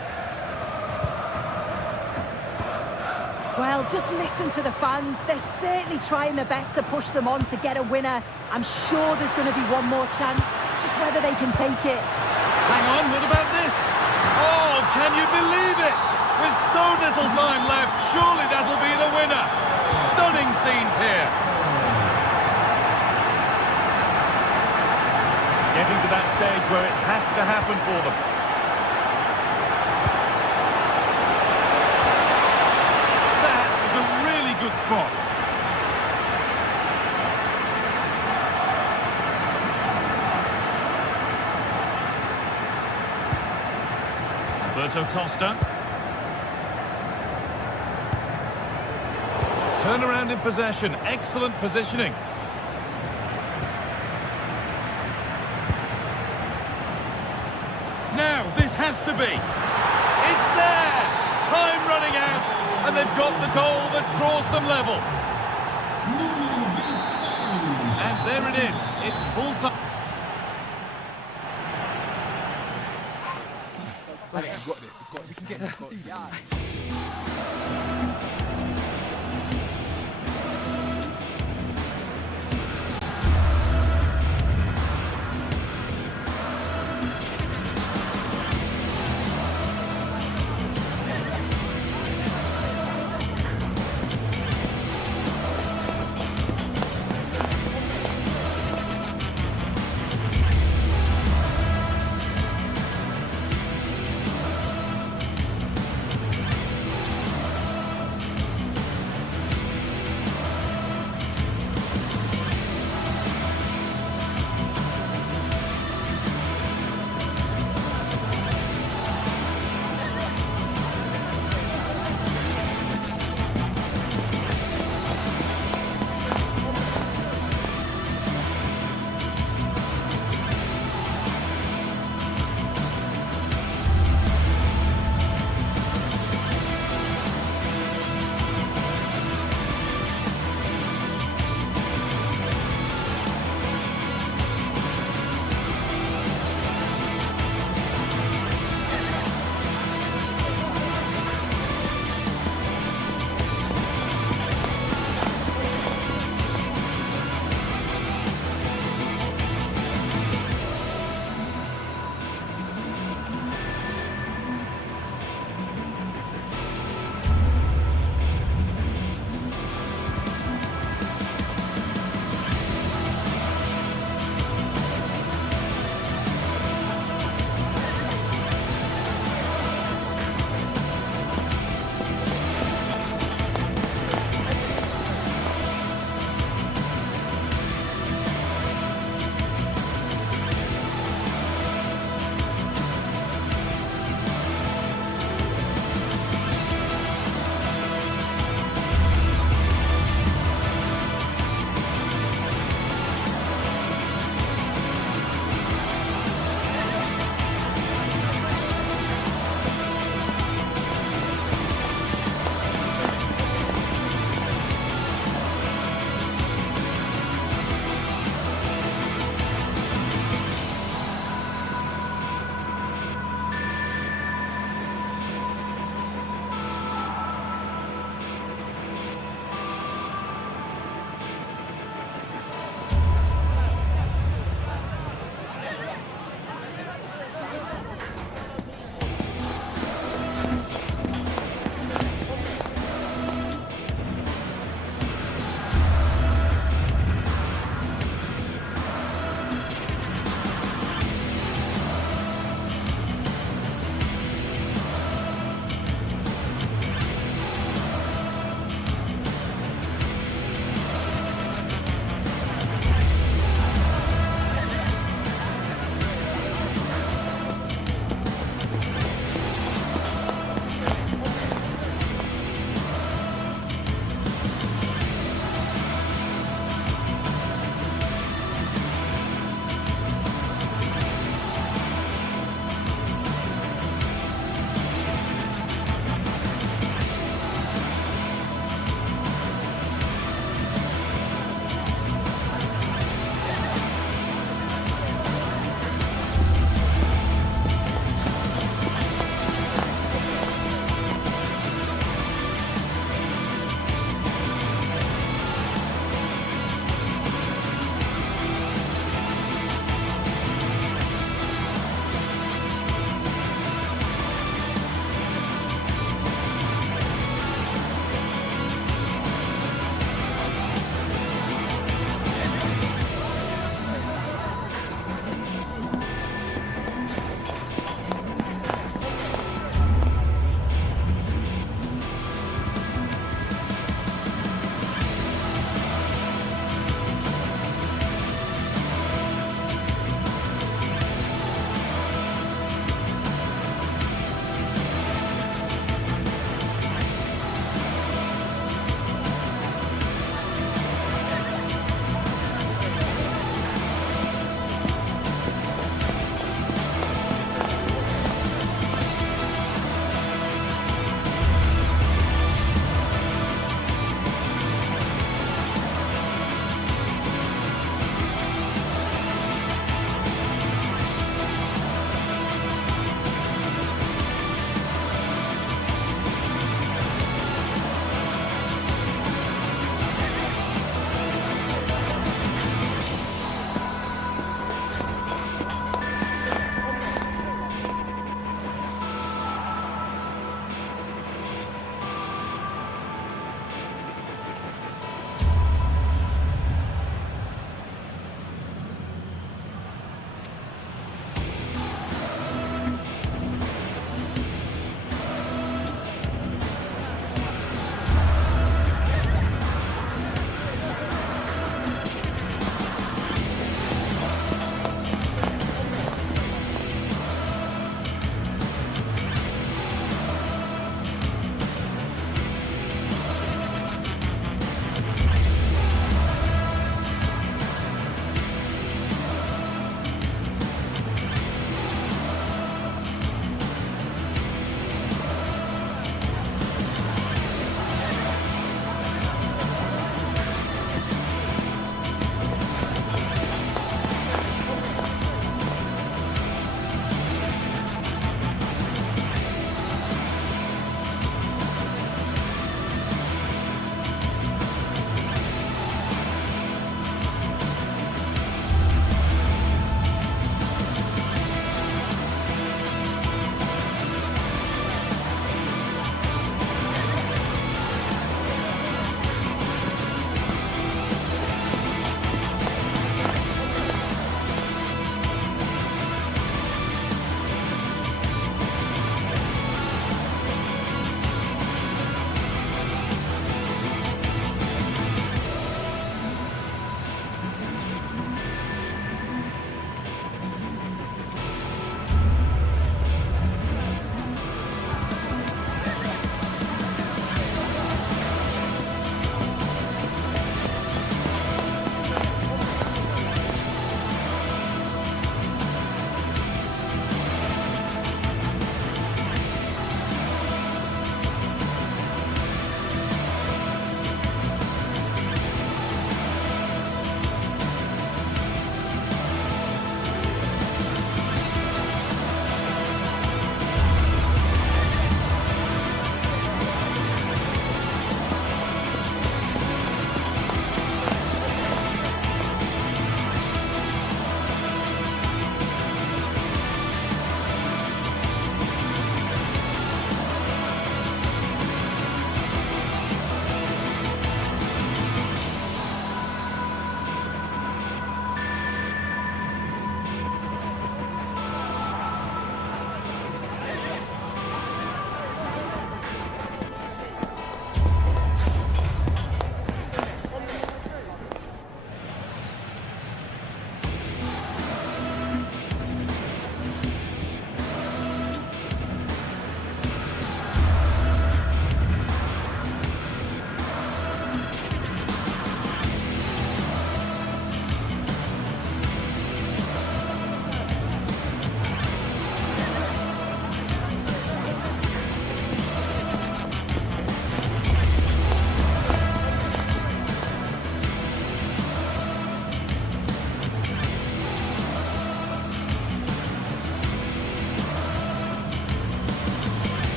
Well, just listen to the fans. They're certainly trying their best to push them on to get a winner. I'm sure there's going to be one more chance. It's just whether they can take it. Hang on, what about this? Oh, can you believe it? With so little time left, surely that'll be the winner. Stunning scenes here. Getting to that stage where it has to happen for them. Good spot. Alberto Costa. Turn around in possession. Excellent positioning. Now, this has to be. It's there! Time running out. And they've got the goal that draws them level. And there it is. It's full time. I've got this. We can get this.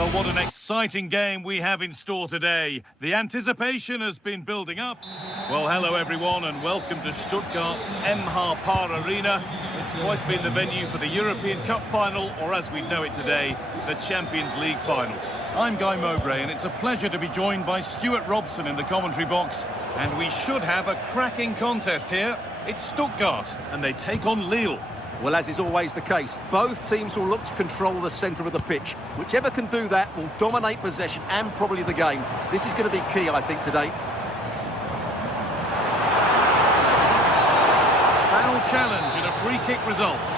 Well, what an exciting game we have in store today. The anticipation has been building up. Well, hello everyone and welcome to Stuttgart's Par Arena. It's twice been the venue for the European Cup final, or as we know it today, the Champions League final. I'm Guy Mowbray and it's a pleasure to be joined by Stuart Robson in the commentary box. And we should have a cracking contest here. It's Stuttgart and they take on Lille. Well, as is always the case, both teams will look to control the centre of the pitch. Whichever can do that will dominate possession and probably the game. This is going to be key, I think, today. Foul challenge and a free kick results.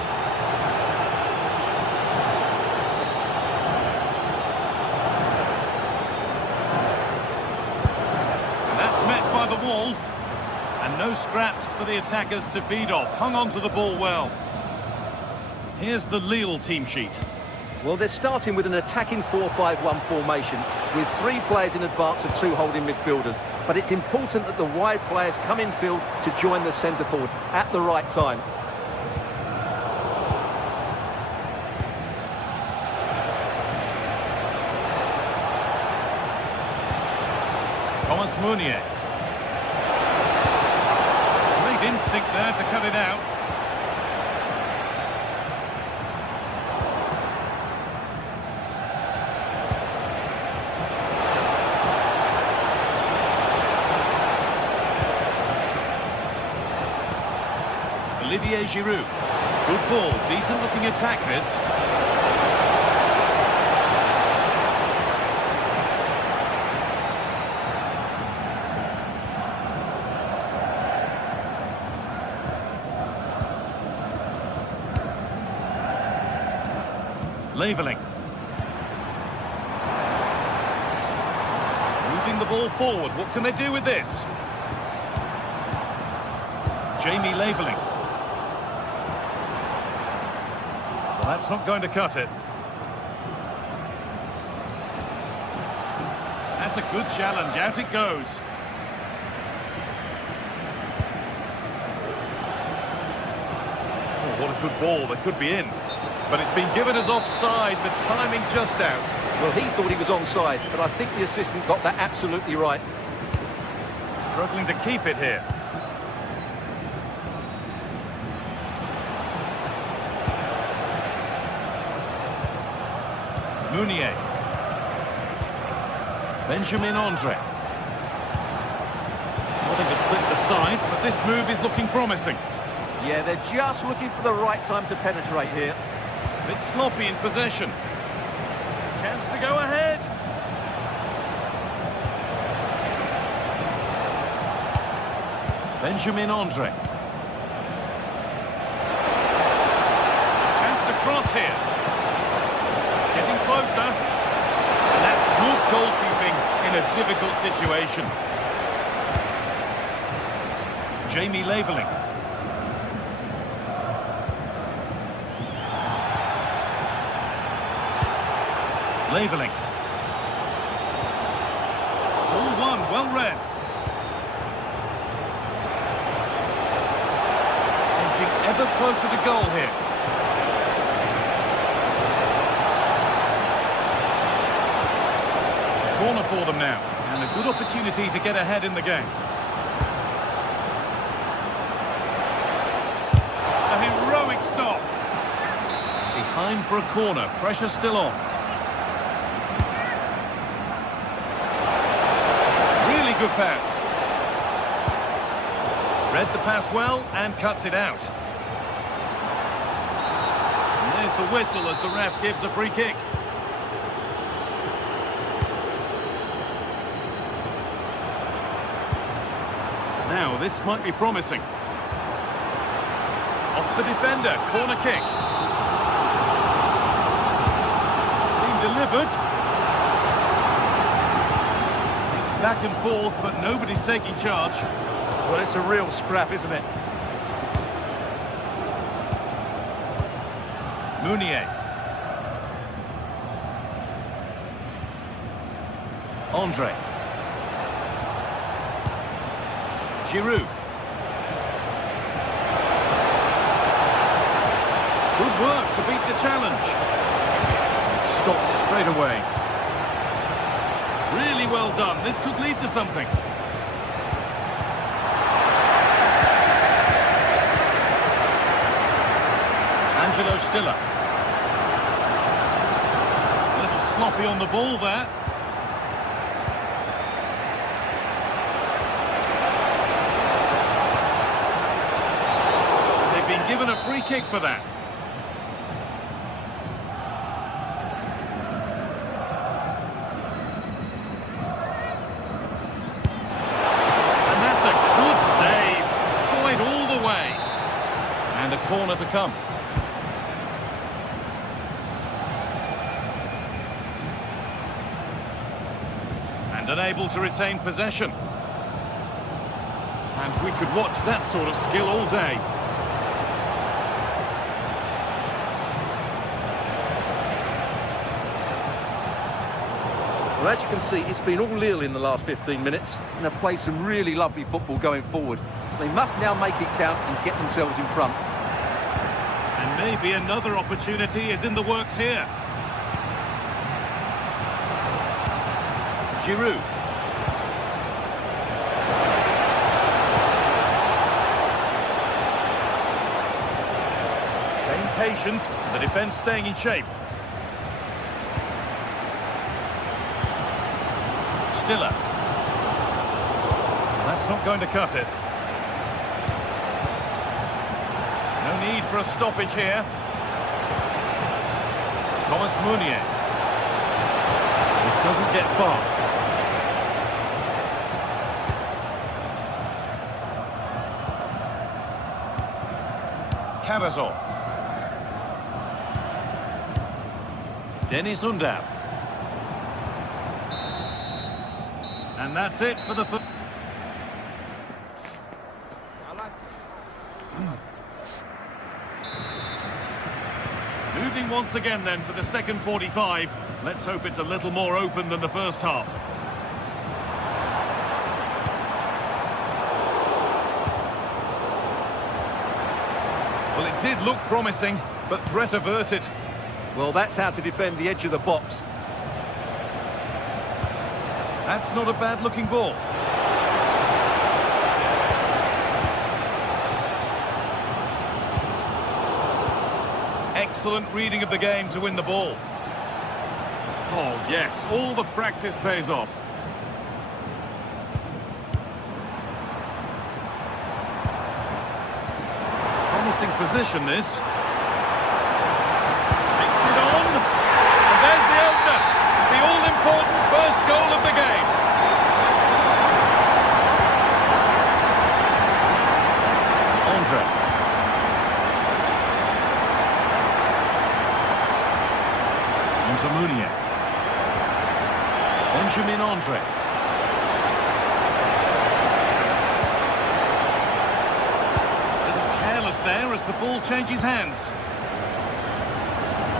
And that's met by the wall. And no scraps for the attackers to feed off. Hung on to the ball well. Here's the Lille team sheet. Well, they're starting with an attacking 4-5-1 formation with 3 players in advance of 2 holding midfielders. But it's important that the wide players come in field to join the centre forward at the right time. Thomas Meunier. Great instinct there to cut it out. Olivier Giroud. Good ball, decent looking attack this. Leveling. Moving the ball forward, what can they do with this? Jamie Leveling. Well, that's not going to cut it. That's a good challenge. Out it goes. Oh, what a good ball. They could be in. But it's been given as offside. The timing just out. Well, he thought he was onside, but I think the assistant got that absolutely right. Struggling to keep it here. Meunier. Benjamin Andre. Wanting to split the sides, but this move is looking promising. Yeah, they're just looking for the right time to penetrate here. A bit sloppy in possession. Chance to go ahead. Benjamin Andre. Chance to cross here. Getting closer. And that's good goalkeeping in a difficult situation. Jamie Leveling. Leveling. All one, well read. Edging ever closer to goal here. Corner for them now, and a good opportunity to get ahead in the game. A heroic stop. Behind for a corner, pressure still on. Really good pass. Read the pass well and cuts it out. And there's the whistle as the ref gives a free kick. Now, this might be promising. Off the defender, corner kick. It's been delivered. It's back and forth, but nobody's taking charge. Well, it's a real scrap, isn't it? Meunier. Andre. Giroud. Good work to beat the challenge. Stopped straight away. Really well done. This could lead to something. Angelo Stiller. A little sloppy on the ball there. They've been given a free kick for that. And that's a good save. Saw it all the way. And a corner to come. And unable to retain possession. And we could watch that sort of skill all day. Well, as you can see, it's been all Lille in the last 15 minutes, and they've played some really lovely football going forward. They must now make it count and get themselves in front. And maybe another opportunity is in the works here. Giroud. Staying patient, the defence staying in shape. Stiller. That's not going to cut it. No need for a stoppage here. Thomas Meunier. It doesn't get far. Cavazor. Denis Undav. And that's it for the... Moving once again then for the second 45. Let's hope it's a little more open than the first half. Well, it did look promising, but threat averted. Well, that's how to defend the edge of the box. That's not a bad-looking ball. Excellent reading of the game to win the ball. Oh, yes, all the practice pays off. Promising position, this. Takes it on. And there's the opener. The all-important first goal of the game. Andre. Onto Meunier. Benjamin Andre. A little careless there as the ball changes hands.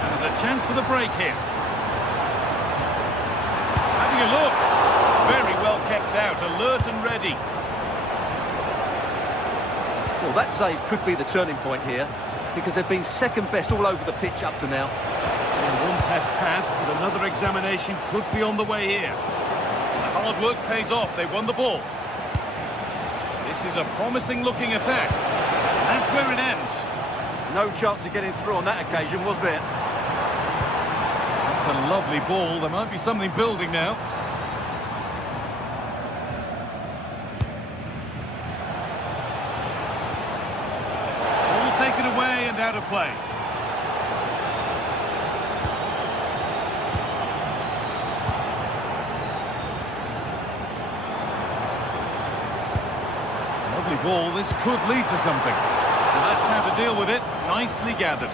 And there's a chance for the break here. Having a look. Very well kept out, alert and ready. Well, that save could be the turning point here, because they've been second best all over the pitch up to now. And one test passed, but another examination could be on the way here. The hard work pays off. They won the ball. This is a promising-looking attack. That's where it ends. No chance of getting through on that occasion, was there? That's a lovely ball. There might be something building now. Ball taken away and out of play. Lovely ball. This could lead to something. And that's how to deal with it. Nicely gathered.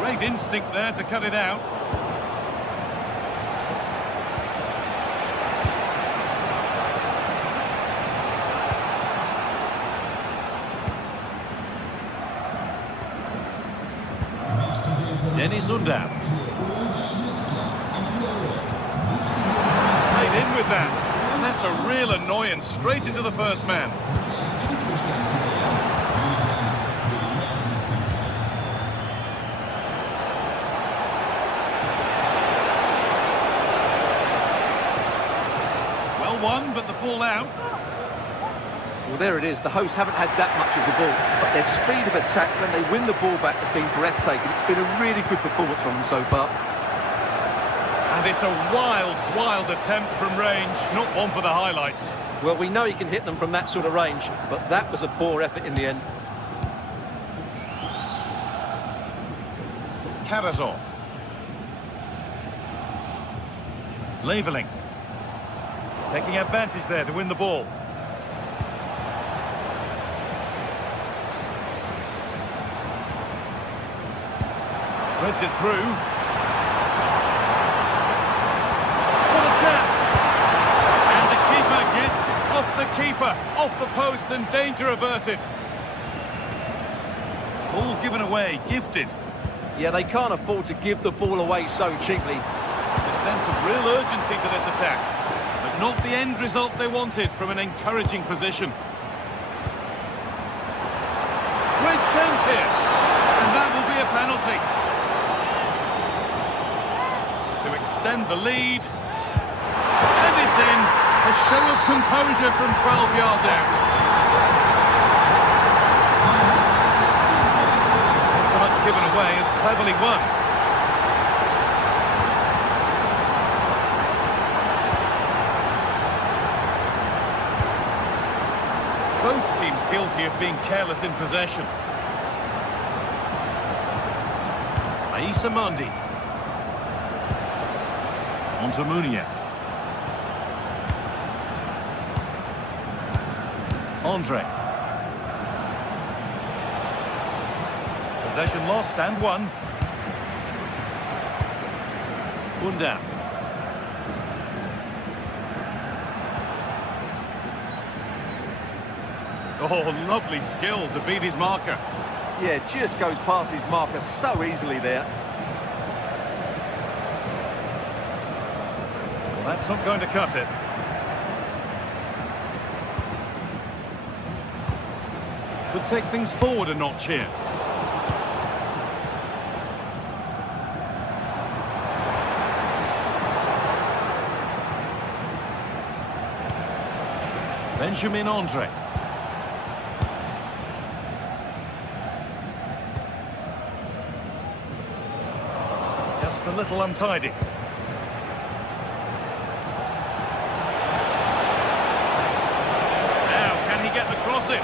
Great instinct there to cut it out. Denis Undav. Played in with that. And that's a real annoyance straight into the first man. but the ball out. Well, there it is. The hosts haven't had that much of the ball, but their speed of attack when they win the ball back has been breathtaking. It's been a really good performance from them so far. And it's a wild, wild attempt from range, not one for the highlights. Well, we know he can hit them from that sort of range, but that was a poor effort in the end. Carrazor. Leveling. Taking advantage there to win the ball. Threads it through. What a chance! And the keeper gets off the keeper, off the post, and danger averted. Ball given away, gifted. Yeah, they can't afford to give the ball away so cheaply. There's a sense of real urgency to this attack, but not the end result they wanted from an encouraging position. Great chance here, and that will be a penalty. To extend the lead, and it's in. A show of composure from 12 yards out. Not so much given away as cleverly won. Both teams guilty of being careless in possession. Aissa Mandi. Onto Munier. Andre. Possession lost and won. Buildup. Oh, lovely skill to beat his marker. Yeah, just goes past his marker so easily there. Well, that's not going to cut it. Could take things forward a notch here. Benjamin Andre. Just a little untidy. Now, can he get the cross in?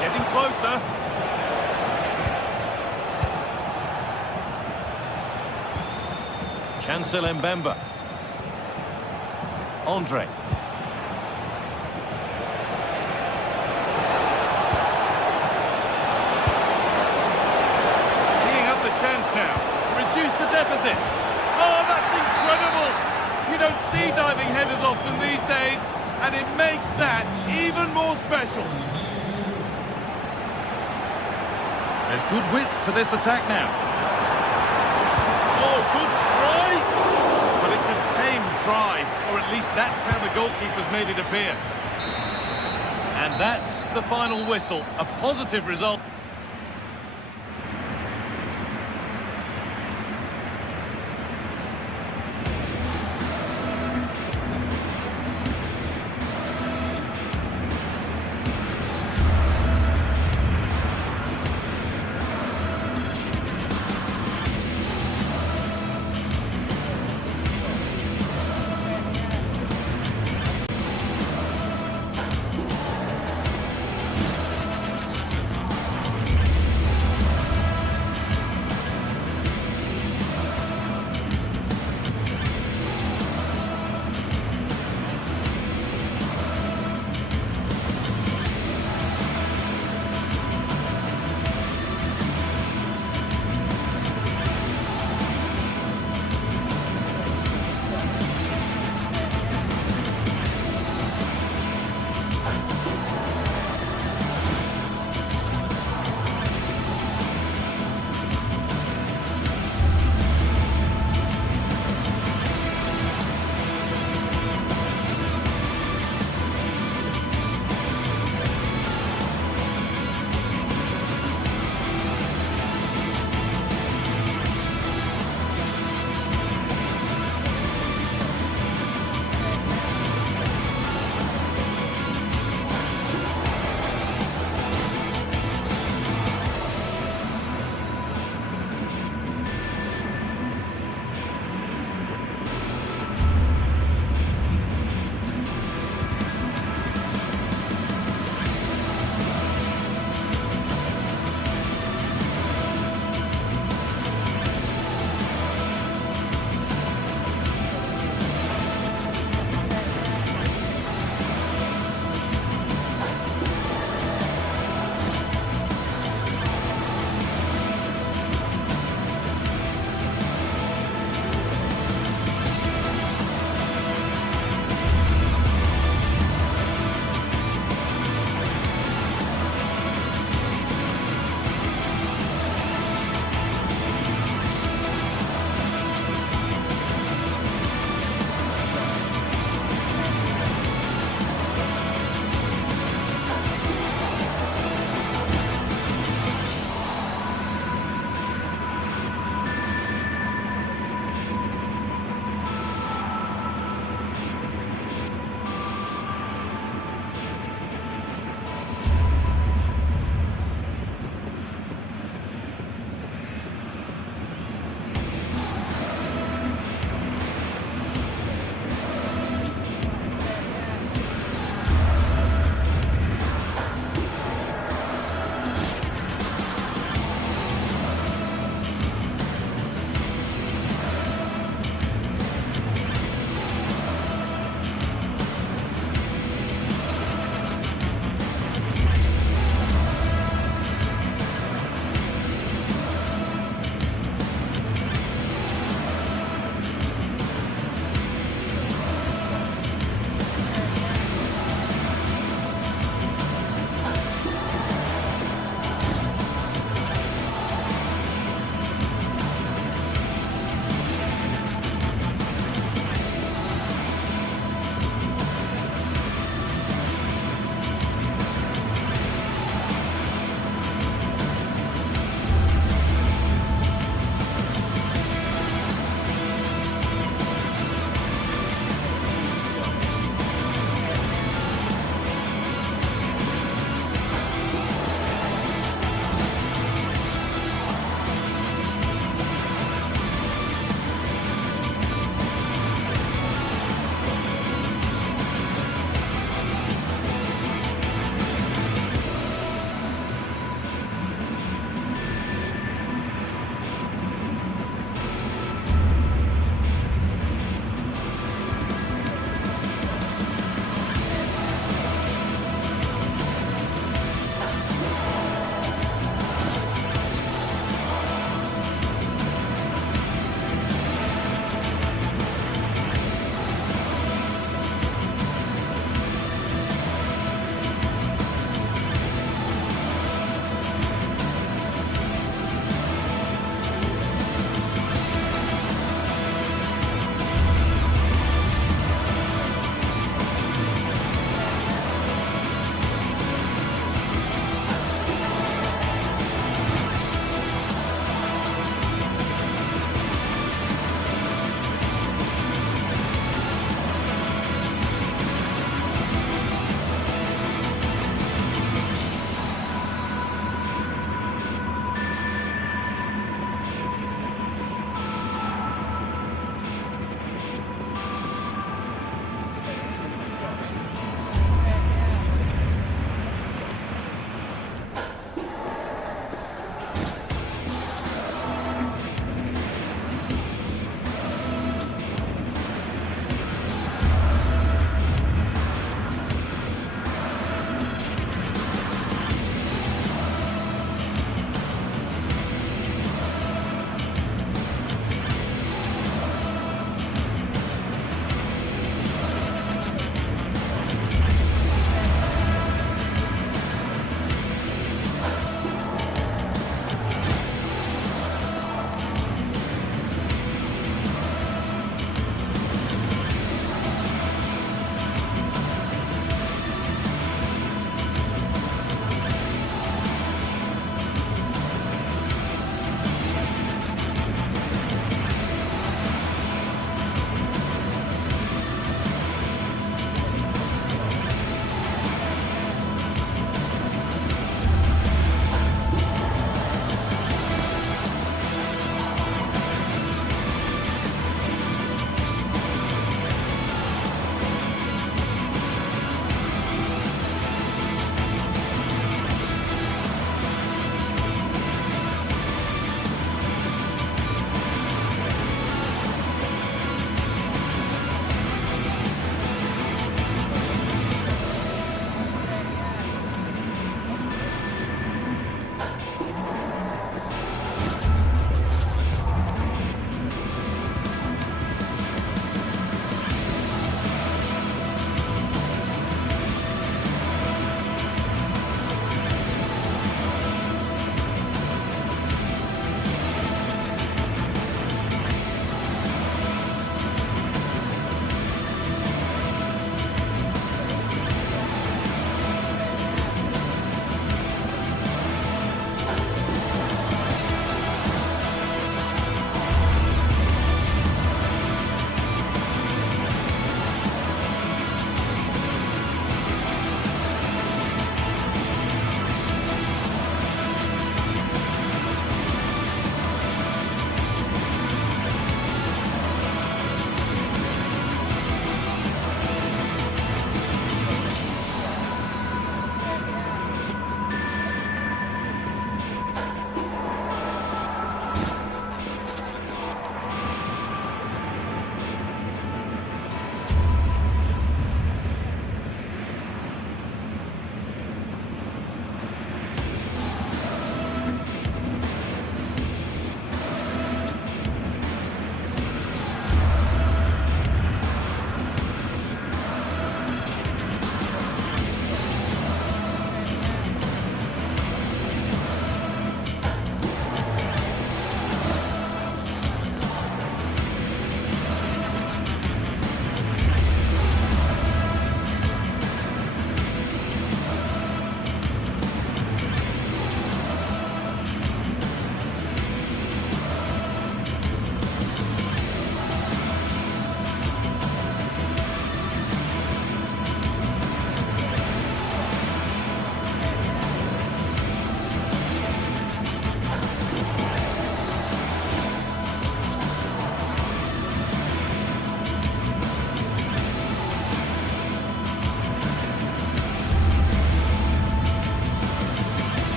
Getting closer. Chancel Mbemba. Andre. Teeing up the chance now. Reduce the deficit. Oh, that's incredible! You don't see diving headers often these days, and it makes that even more special. There's good width to this attack now. Oh, good strike! But it's a tame try, or at least that's how the goalkeeper's made it appear. And that's the final whistle. A positive result.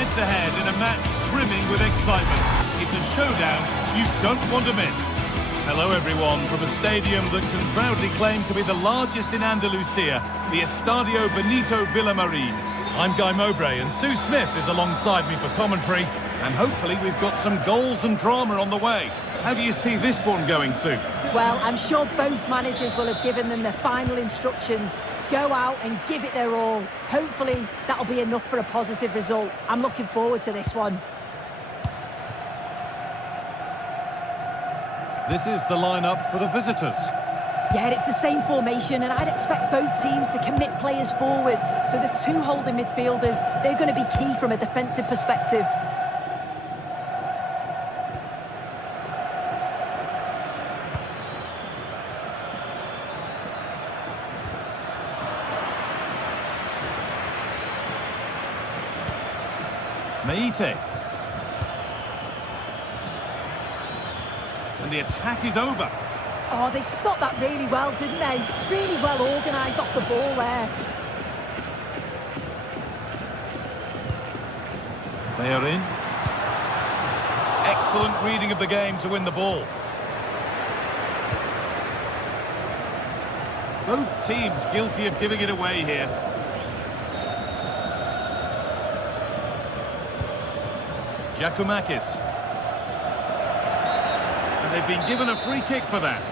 head-to-head in a match brimming with excitement. It's a showdown you don't want to miss. Hello everyone from a stadium that can proudly claim to be the largest in Andalusia, the Estadio Benito Villamarín. I'm Guy Mowbray and Sue Smith is alongside me for commentary, and hopefully we've got some goals and drama on the way. How do you see this one going, Sue? Well, I'm sure both managers will have given them their final instructions. Go out and give it their all. Hopefully that'll be enough for a positive result. I'm looking forward to this one. This is the lineup for the visitors. Yeah, it's the same formation, and I'd expect both teams to commit players forward. So the two holding midfielders, they're going to be key from a defensive perspective. Meite. And the attack is over. Oh, they stopped that really well, didn't they? Really well organised off the ball there. They are in. Excellent reading of the game to win the ball. Both teams guilty of giving it away here. Giacomakis. And they've been given a free kick for that.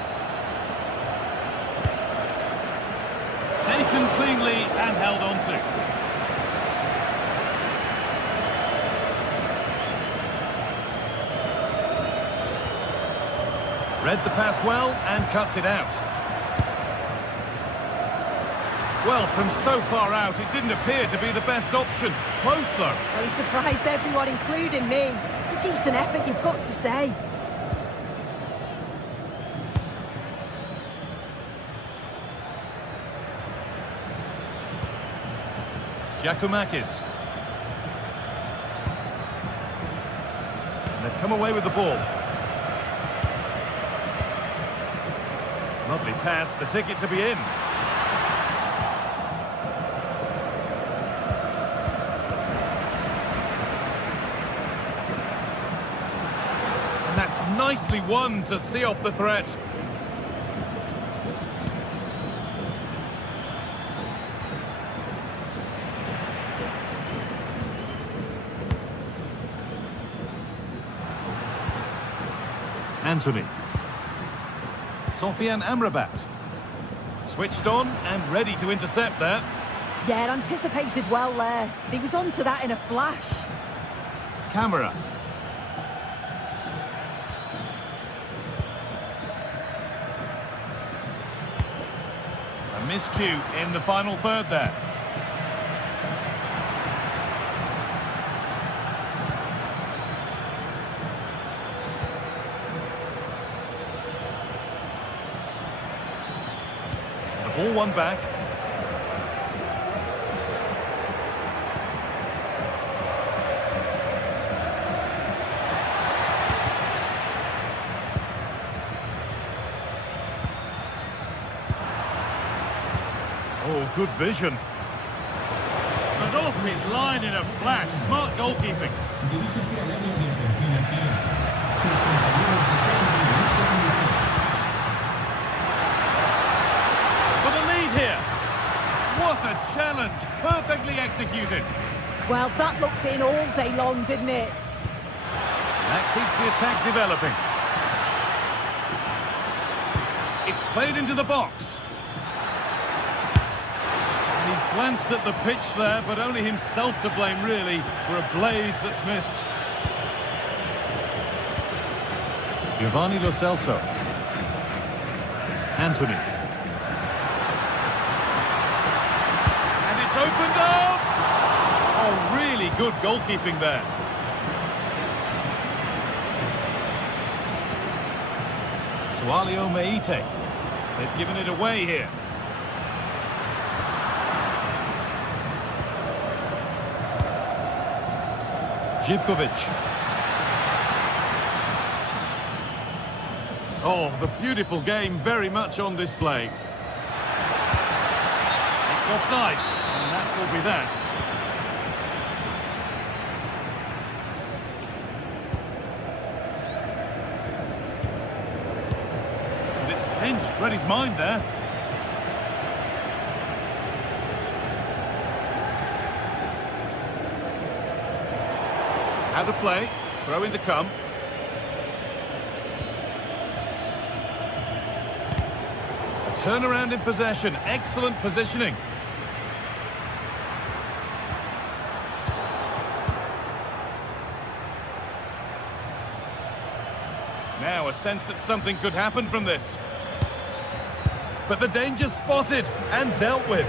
Taken cleanly and held on to. Read the pass well and cuts it out. Well, from so far out, it didn't appear to be the best option. Close, though. Well, he surprised everyone, including me. It's a decent effort, you've got to say. Giacomakis. And they've come away with the ball. Lovely pass, the ticket to be in. And that's nicely won to see off the threat. Anthony. Sofian Amrabat. Switched on and ready to intercept there. Yeah, anticipated well there. He was onto that in a flash. Camera. A miscue in the final third there. Ball one back. Oh, good vision. And off his line in a flash. Smart goalkeeping. Diríjase al área de perfil antiguo. Sus compañeros de frente no se han visto. For the lead here. What a challenge. Perfectly executed. Well, that looked in all day long, didn't it? That keeps the attack developing. It's played into the box. And he's glanced at the pitch there, but only himself to blame, really, for a blaze that's missed. Giovanni Lo Celso. Anthony. And it's opened up! Oh, really good goalkeeping there. Sualio Meite. They've given it away here. Živković. Oh, the beautiful game very much on display. It's offside, and that will be that. Changed, read his mind there. Out of play, throw in to come. A turnaround in possession, excellent positioning. Now a sense that something could happen from this. But the danger spotted and dealt with.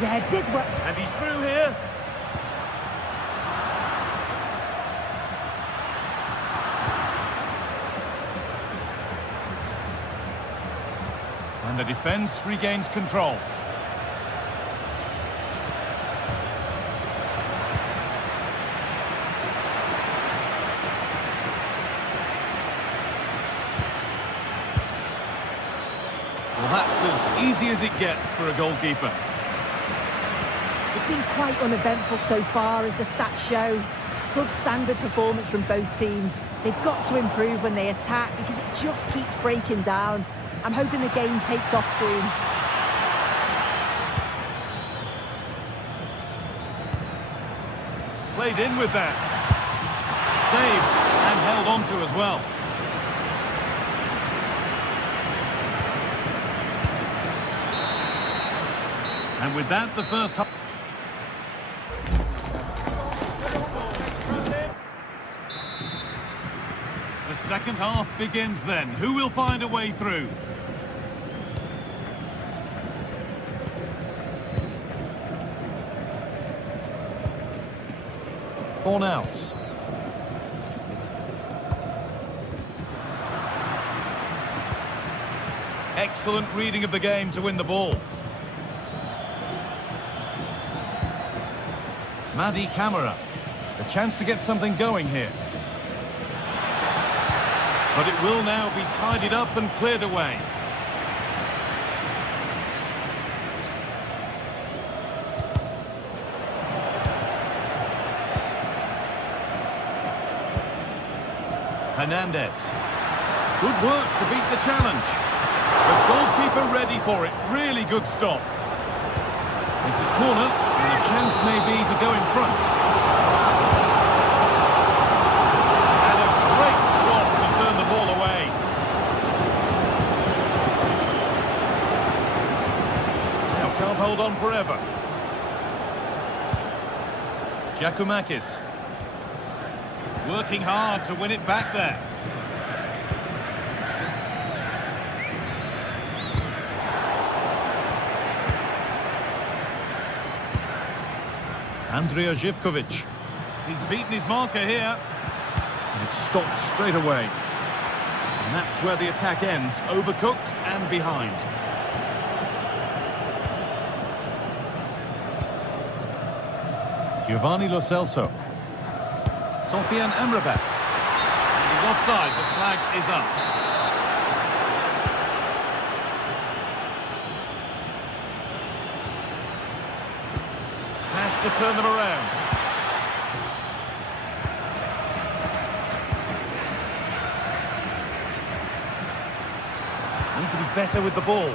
Yeah, it did work. And he's through here. And the defence regains control. Well, that's as easy as it gets for a goalkeeper. It's been quite uneventful so far, as the stats show. Substandard performance from both teams. They've got to improve when they attack because it just keeps breaking down. I'm hoping the game takes off soon. Played in with that. Saved and held on to as well. And with that, the first half. The second half begins then. Who will find a way through? Fornals. Excellent reading of the game to win the ball. Madi Camara. A chance to get something going here. But it will now be tidied up and cleared away. Hernandez. Good work to beat the challenge. The goalkeeper ready for it. Really good stop. It's a corner, and the chance may be to go in front. And a great stop to turn the ball away. Now can't hold on forever. Giacomakis. Working hard to win it back there. Andrija Živković. He's beaten his marker here. And it's stopped straight away. And that's where the attack ends. Overcooked and behind. Giovanni Lo Celso. Sofian Amrabat. And he's offside. The flag is up. Has to turn them around. Need to be better with the ball.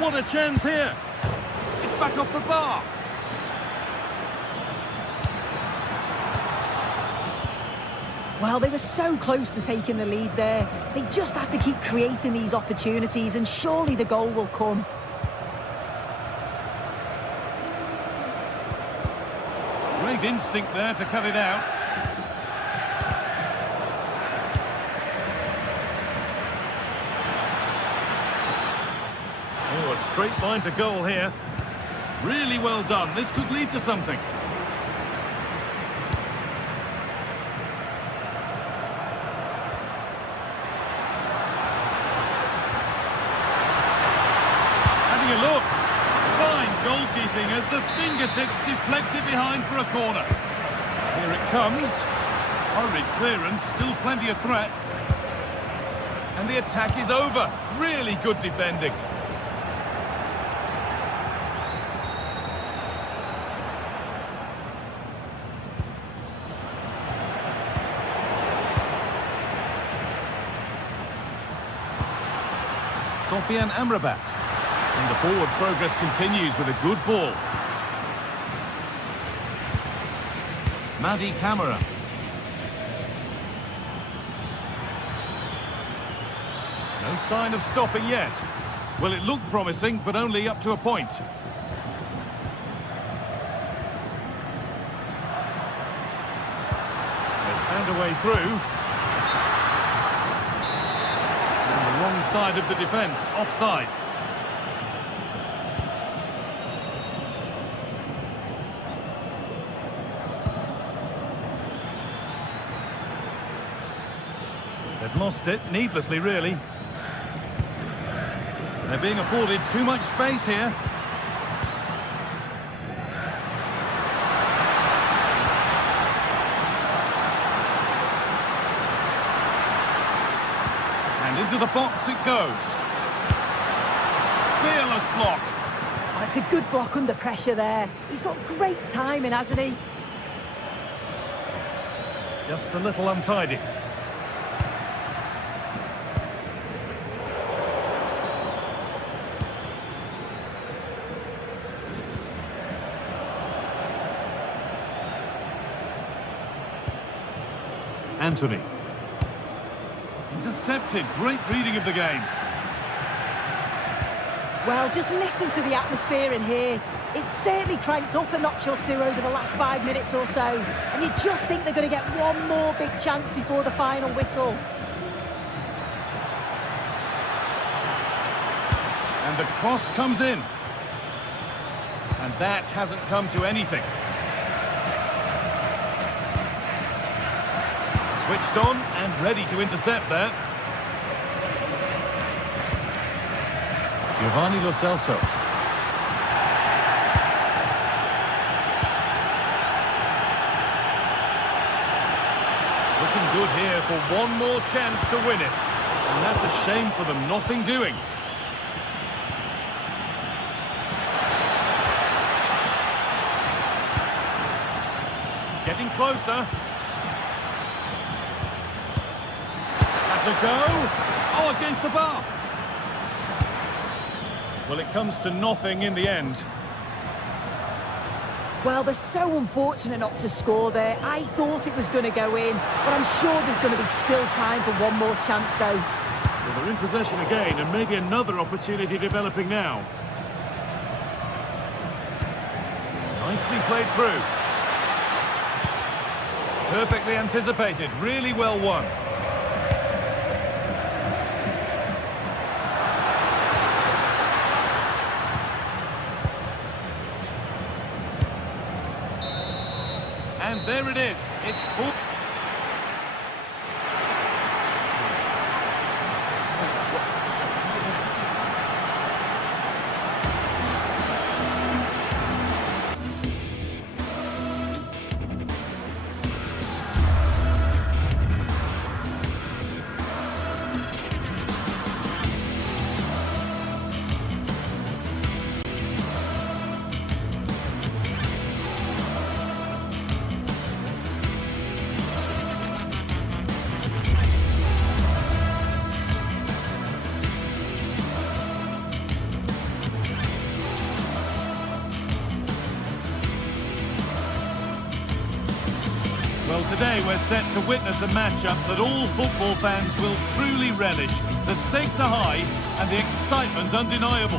What a chance here. It's back off the bar. Well, they were so close to taking the lead there. They just have to keep creating these opportunities and surely the goal will come. Great instinct there to cut it out. Oh, a straight line to goal here. Really well done. This could lead to something. Having a look. Fine goalkeeping as the fingertips deflect it behind for a corner. Here it comes. Hurried clearance, still plenty of threat. And the attack is over. Really good defending. Sofian Amrabat. And the forward progress continues with a good ball. Madi Camara. No sign of stopping yet. Well, it looked promising, but only up to a point. They've found a way through. And the wrong side of the defence, offside. They've lost it, needlessly, really. They're being afforded too much space here. And into the box it goes. Fearless block. Oh, it's a good block under pressure there. He's got great timing, hasn't he? Just a little untidy. Anthony. Intercepted. Great reading of the game. Well, just listen to the atmosphere in here. It's certainly cranked up a notch or two over the last 5 minutes or so. And you just think they're going to get one more big chance before the final whistle. And the cross comes in. And that hasn't come to anything. Switched on and ready to intercept there. Giovanni Lo Celso. Looking good here for one more chance to win it. And that's a shame for them, nothing doing. Getting closer. To go. Oh, against the bar. Well, it comes to nothing in the end. Well, they're so unfortunate not to score there. I thought it was going to go in, but I'm sure there's going to be still time for one more chance, though. Well, they're in possession again, and maybe another opportunity developing now. Nicely played through. Perfectly anticipated. Really well won. And there it is. It's full. Well, today we're set to witness a matchup that all football fans will truly relish. The stakes are high and the excitement undeniable.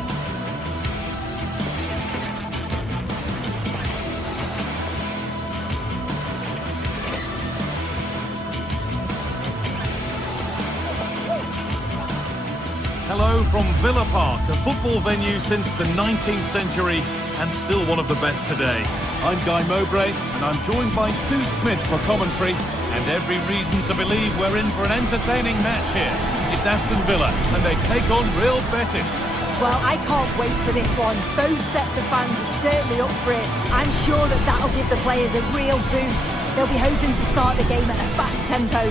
Hello from Villa Park, a football venue since the 19th century and still one of the best today. I'm Guy Mowbray and I'm joined by Sue Smith for commentary, and every reason to believe we're in for an entertaining match here. It's Aston Villa and they take on Real Betis. Well, I can't wait for this one. Both sets of fans are certainly up for it. I'm sure that that'll give the players a real boost. They'll be hoping to start the game at a fast tempo.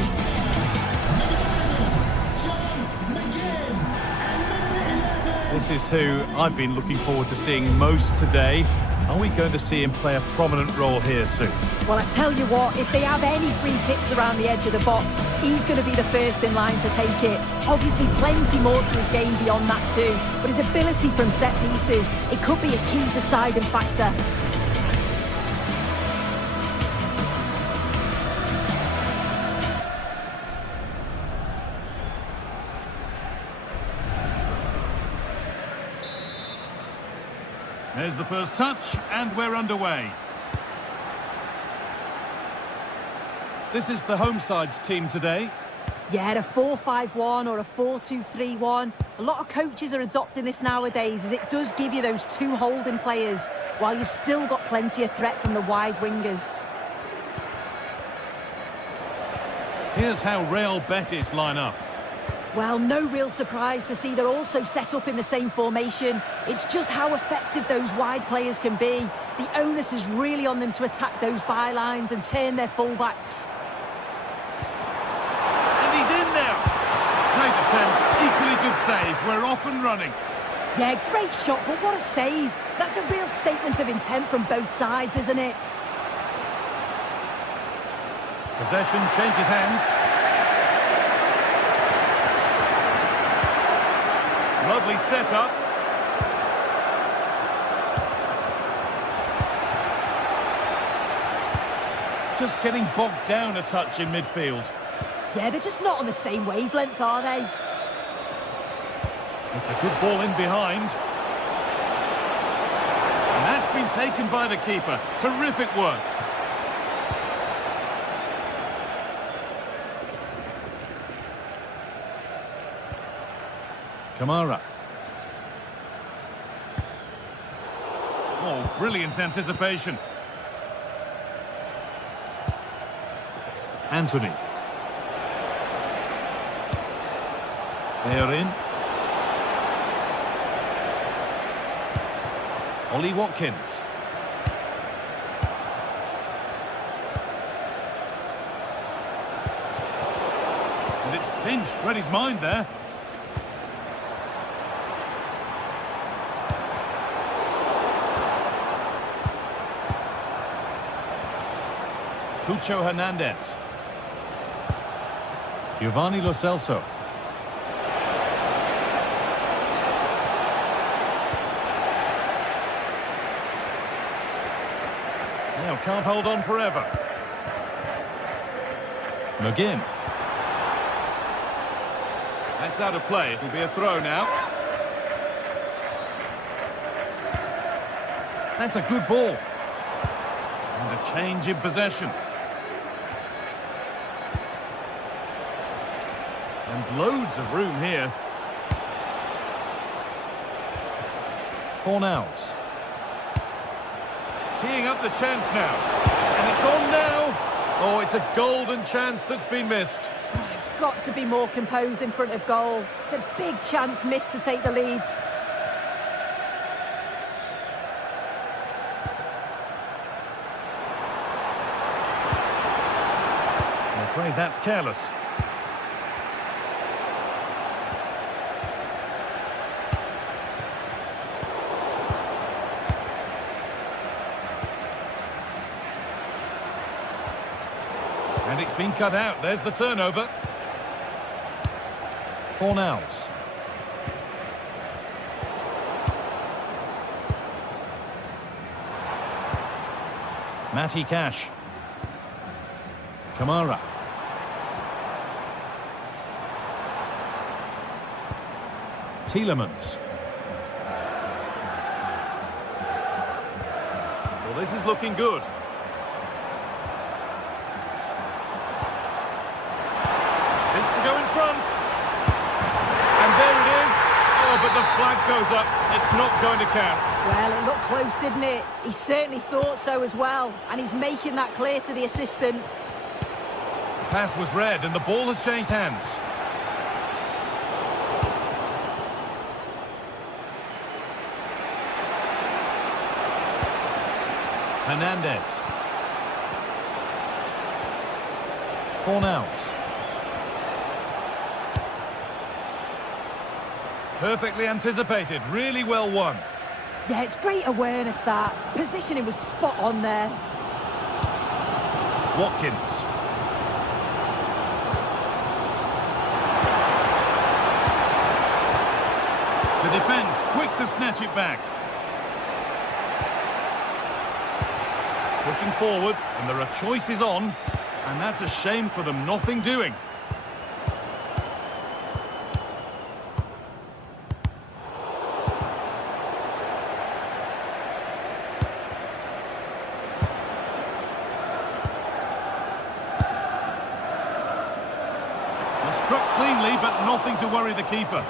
This This is who I've been looking forward to seeing most today. Are we going to see him play a prominent role here soon? Well, I tell you what, if they have any free kicks around the edge of the box, he's going to be the first in line to take it. Obviously, plenty more to his game beyond that too, but his ability from set pieces, it could be a key deciding factor. There's the first touch, and we're underway. This is the home side's team today. Yeah, a 4-5-1 or a 4-2-3-1. A lot of coaches are adopting this nowadays, as it does give you those two holding players, while you've still got plenty of threat from the wide wingers. Here's how Real Betis line up. Well, no real surprise to see they're also set up in the same formation. It's just how effective those wide players can be. The onus is really on them to attack those bylines and turn their fullbacks. And he's in there! Great attempt, equally good save. We're off and running. Yeah, great shot, but what a save. That's a real statement of intent from both sides, isn't it? Possession changes hands. Lovely setup. Just getting bogged down a touch in midfield. Yeah, they're just not on the same wavelength, are they? It's a good ball in behind. And that's been taken by the keeper. Terrific work. Kamara. Oh, brilliant anticipation. Anthony. They're in. Ollie Watkins. And it's pinched. Read his mind there. Cucho Hernandez. Giovanni Lo Celso. Now can't hold on forever. McGinn. That's out of play. It'll be a throw now. That's a good ball. And a change in possession. And loads of room here. Fornals. Teeing up the chance now. And it's on now. Oh, it's a golden chance that's been missed. He's got to be more composed in front of goal. It's a big chance missed to take the lead. I'm afraid that's careless. And it's been cut out. There's the turnover. Fornals. Matty Cash. Kamara. Tielemans. Well, this is looking good. Go in front, and there it is. Oh, but the flag goes up. It's not going to count. Well, it looked close, didn't it? He certainly thought so as well, and he's making that clear to the assistant. The pass was read, and the ball has changed hands. Hernandez. Fornals. Perfectly anticipated, really well won. Yeah, it's great awareness, that. Positioning was spot on there. Watkins. The defence quick to snatch it back. Pushing forward, and there are choices on, and that's a shame for them, nothing doing. Struck cleanly, but nothing to worry the keeper.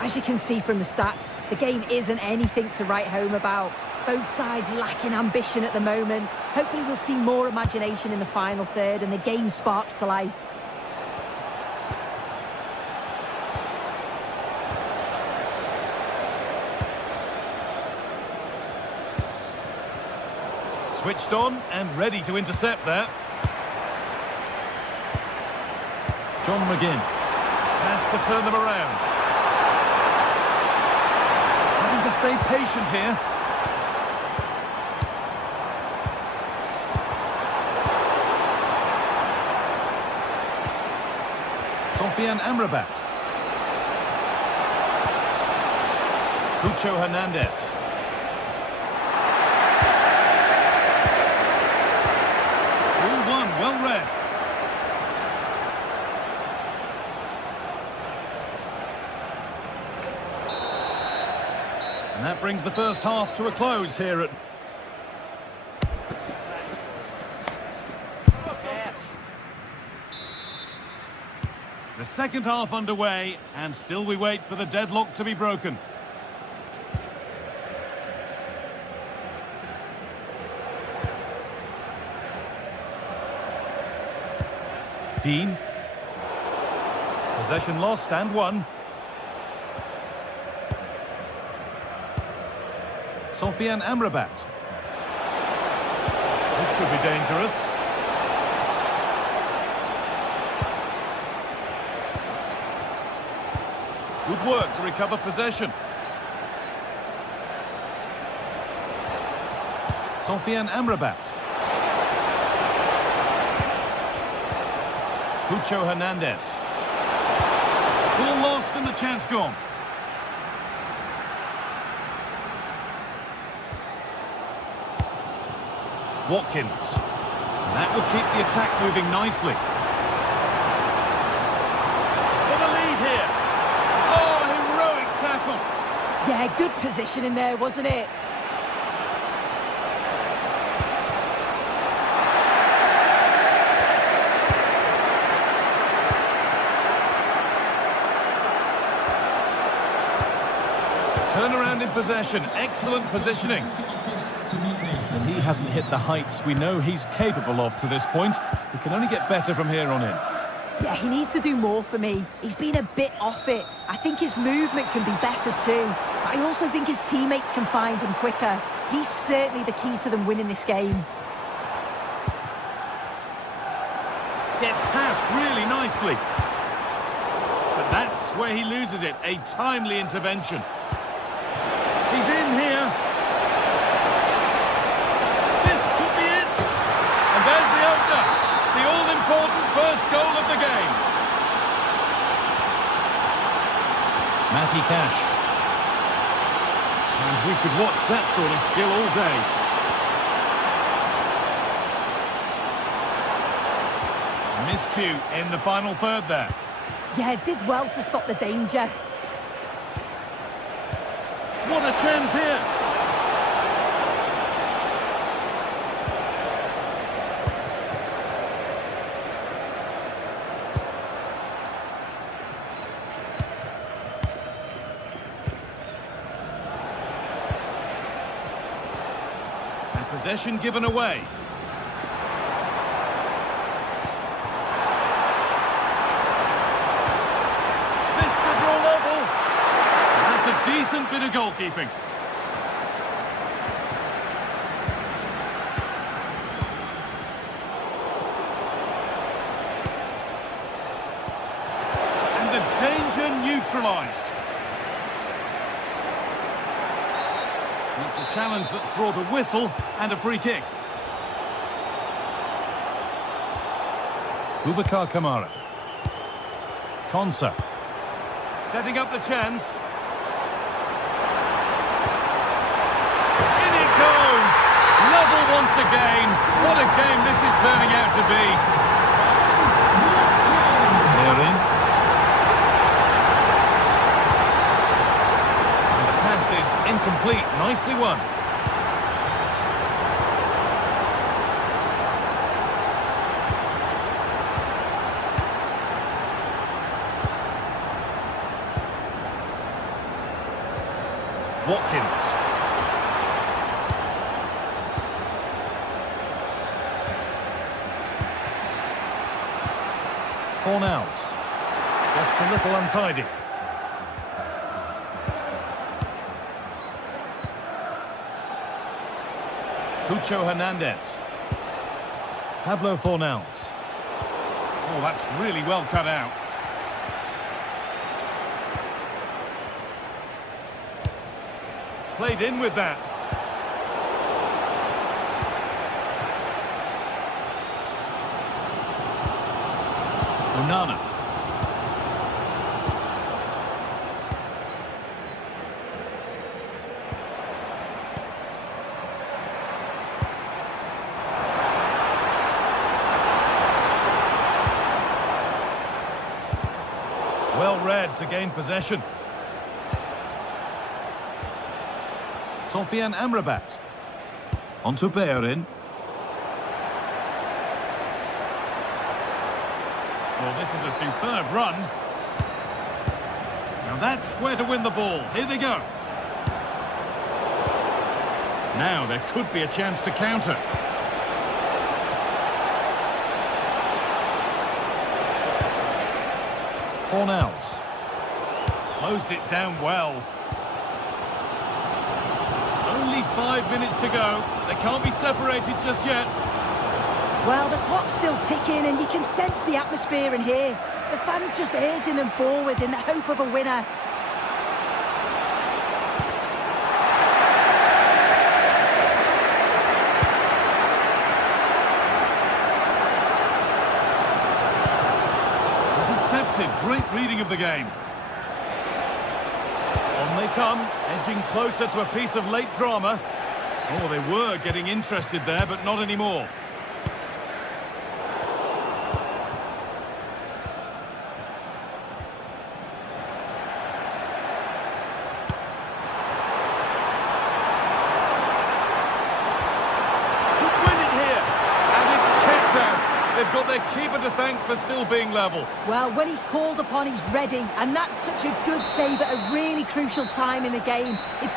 As you can see from the stats, the game isn't anything to write home about. Both sides lacking ambition at the moment. Hopefully we'll see more imagination in the final third and the game sparks to life. Switched on and ready to intercept there. John McGinn has to turn them around. Having to stay patient here. Sofian Amrabat. Pucho Hernandez. All one, well read. And that brings the first half to a close here at... The second half underway, and still we wait for the deadlock to be broken. Dean. Possession lost and won. Sofian Amrabat. This could be dangerous. Good work to recover possession. Sofian Amrabat. Pucho Hernandez. Ball lost and the chance gone. Watkins. And that will keep the attack moving nicely. For the lead here. Oh, heroic tackle. Yeah, good positioning there, wasn't it? Turnaround in possession. Excellent positioning. And he hasn't hit the heights we know he's capable of to this point. He can only get better from here on in. Yeah, he needs to do more for me. He's been a bit off it. I think his movement can be better too. But I also think his teammates can find him quicker. He's certainly the key to them winning this game. Gets past really nicely. But that's where he loses it. A timely intervention. He's in here. This could be it. And there's the opener. The all-important first goal of the game. Matty Cash. And we could watch that sort of skill all day. Miscue in the final third there. Yeah, did well to stop the danger. What a chance here. And possession given away. Decent bit of goalkeeping. And the danger neutralised. It's a challenge that's brought a whistle and a free kick. Boubacar Kamara. Konsa. Setting up the chance. In it goes! Level once again. What a game this is turning out to be. They're in. The pass is incomplete. Nicely won. Watkins. Fornals. Just a little untidy. Cucho Hernandez. Pablo Fornals. Oh, that's really well cut out. Played in with that. Onana. Well read to gain possession. Sofiane Amrabat. Onto Bellerin. Well, this is a superb run. Now that's where to win the ball. Here they go. Now there could be a chance to counter. Fornals. Closed it down well. Only 5 minutes to go. They can't be separated just yet. Well, the clock's still ticking and you can sense the atmosphere in here. The fans just urging them forward in the hope of a winner. Intercepted. Great reading of the game. On they come, edging closer to a piece of late drama. Oh, they were getting interested there, but not anymore. Could win it here, and it's kept out. They've got their keeper to thank for still being level. Well, when he's called upon, he's ready, and that's such a good save at a really crucial time in the game. It's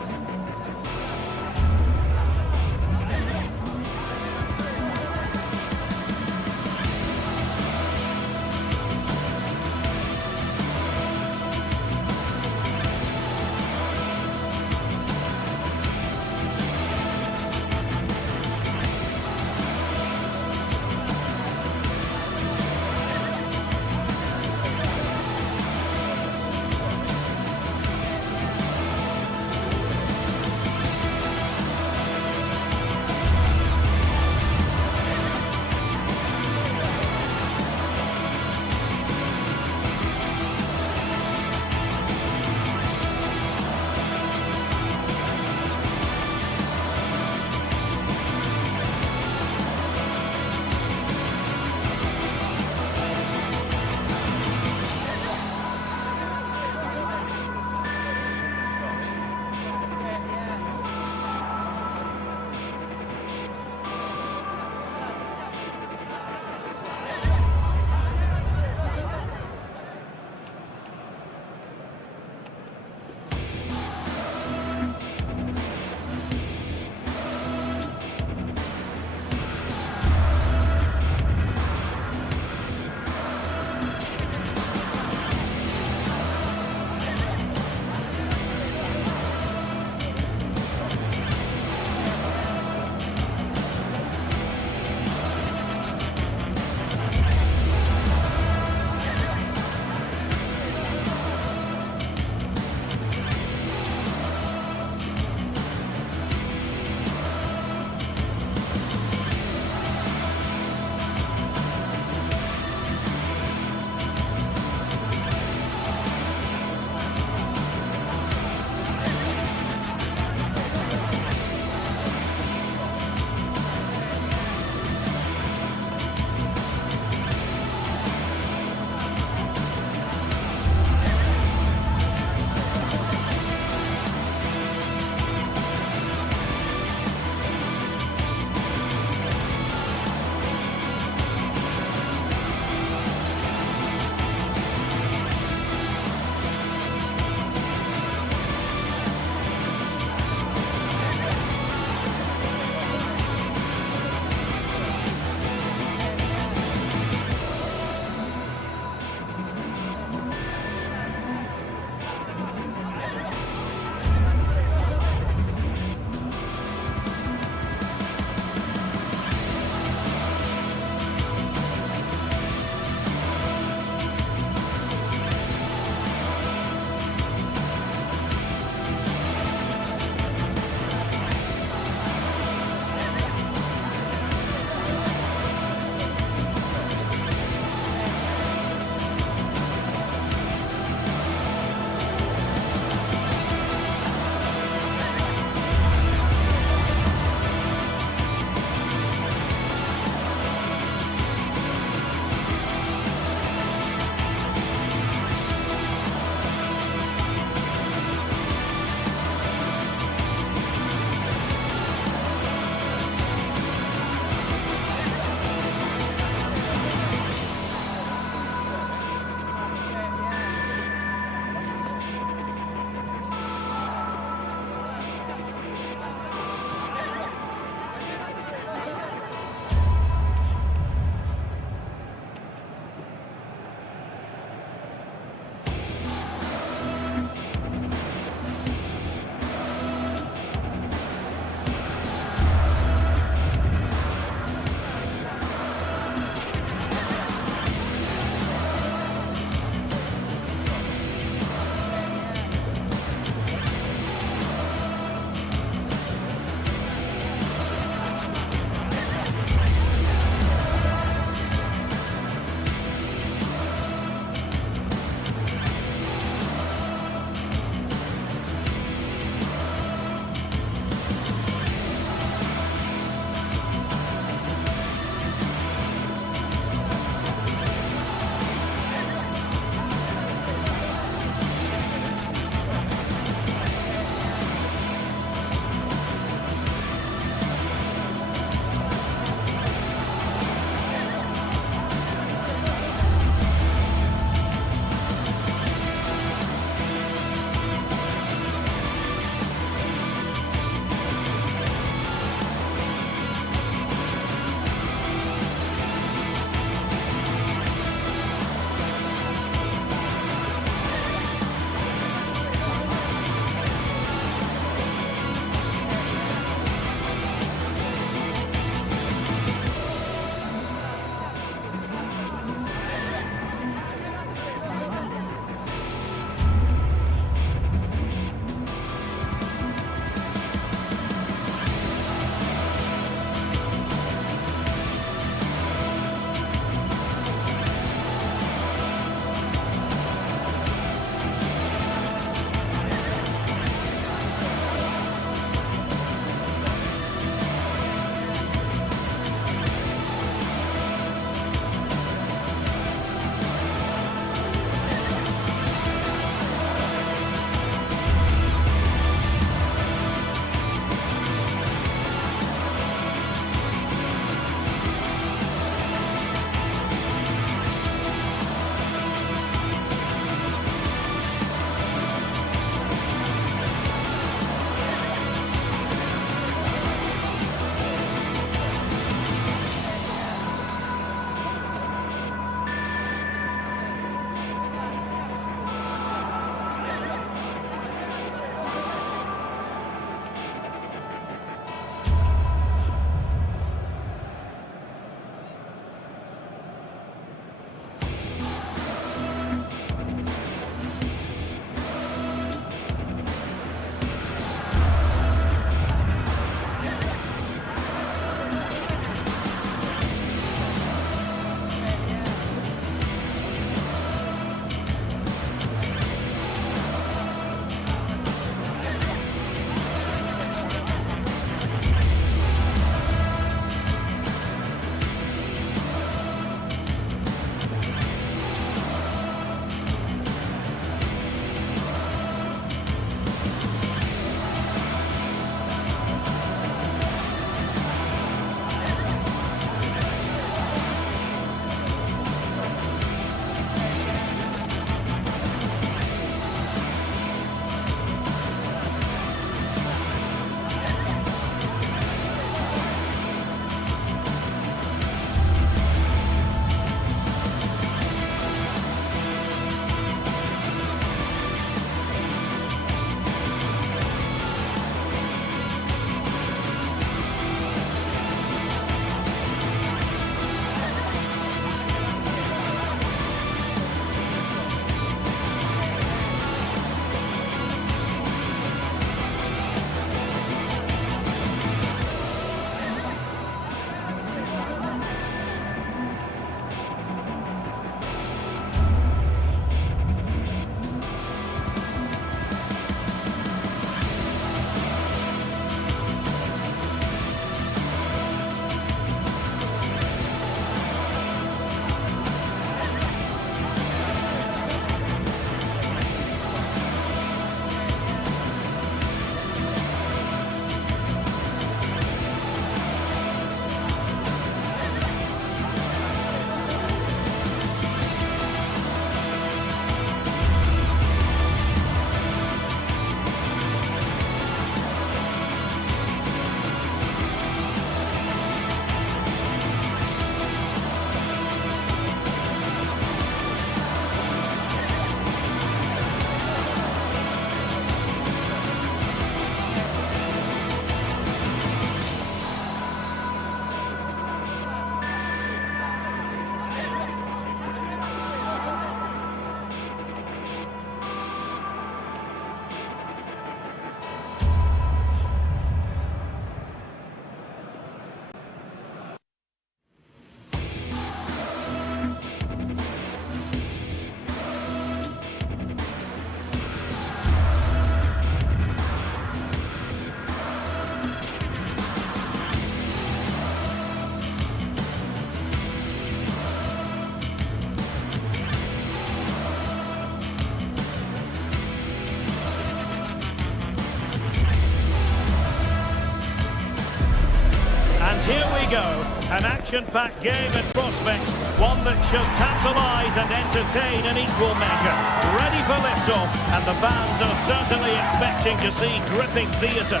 go. An action-packed game in prospect. One that should tantalise and entertain in equal measure. Ready for liftoff, and the fans are certainly expecting to see gripping theatre.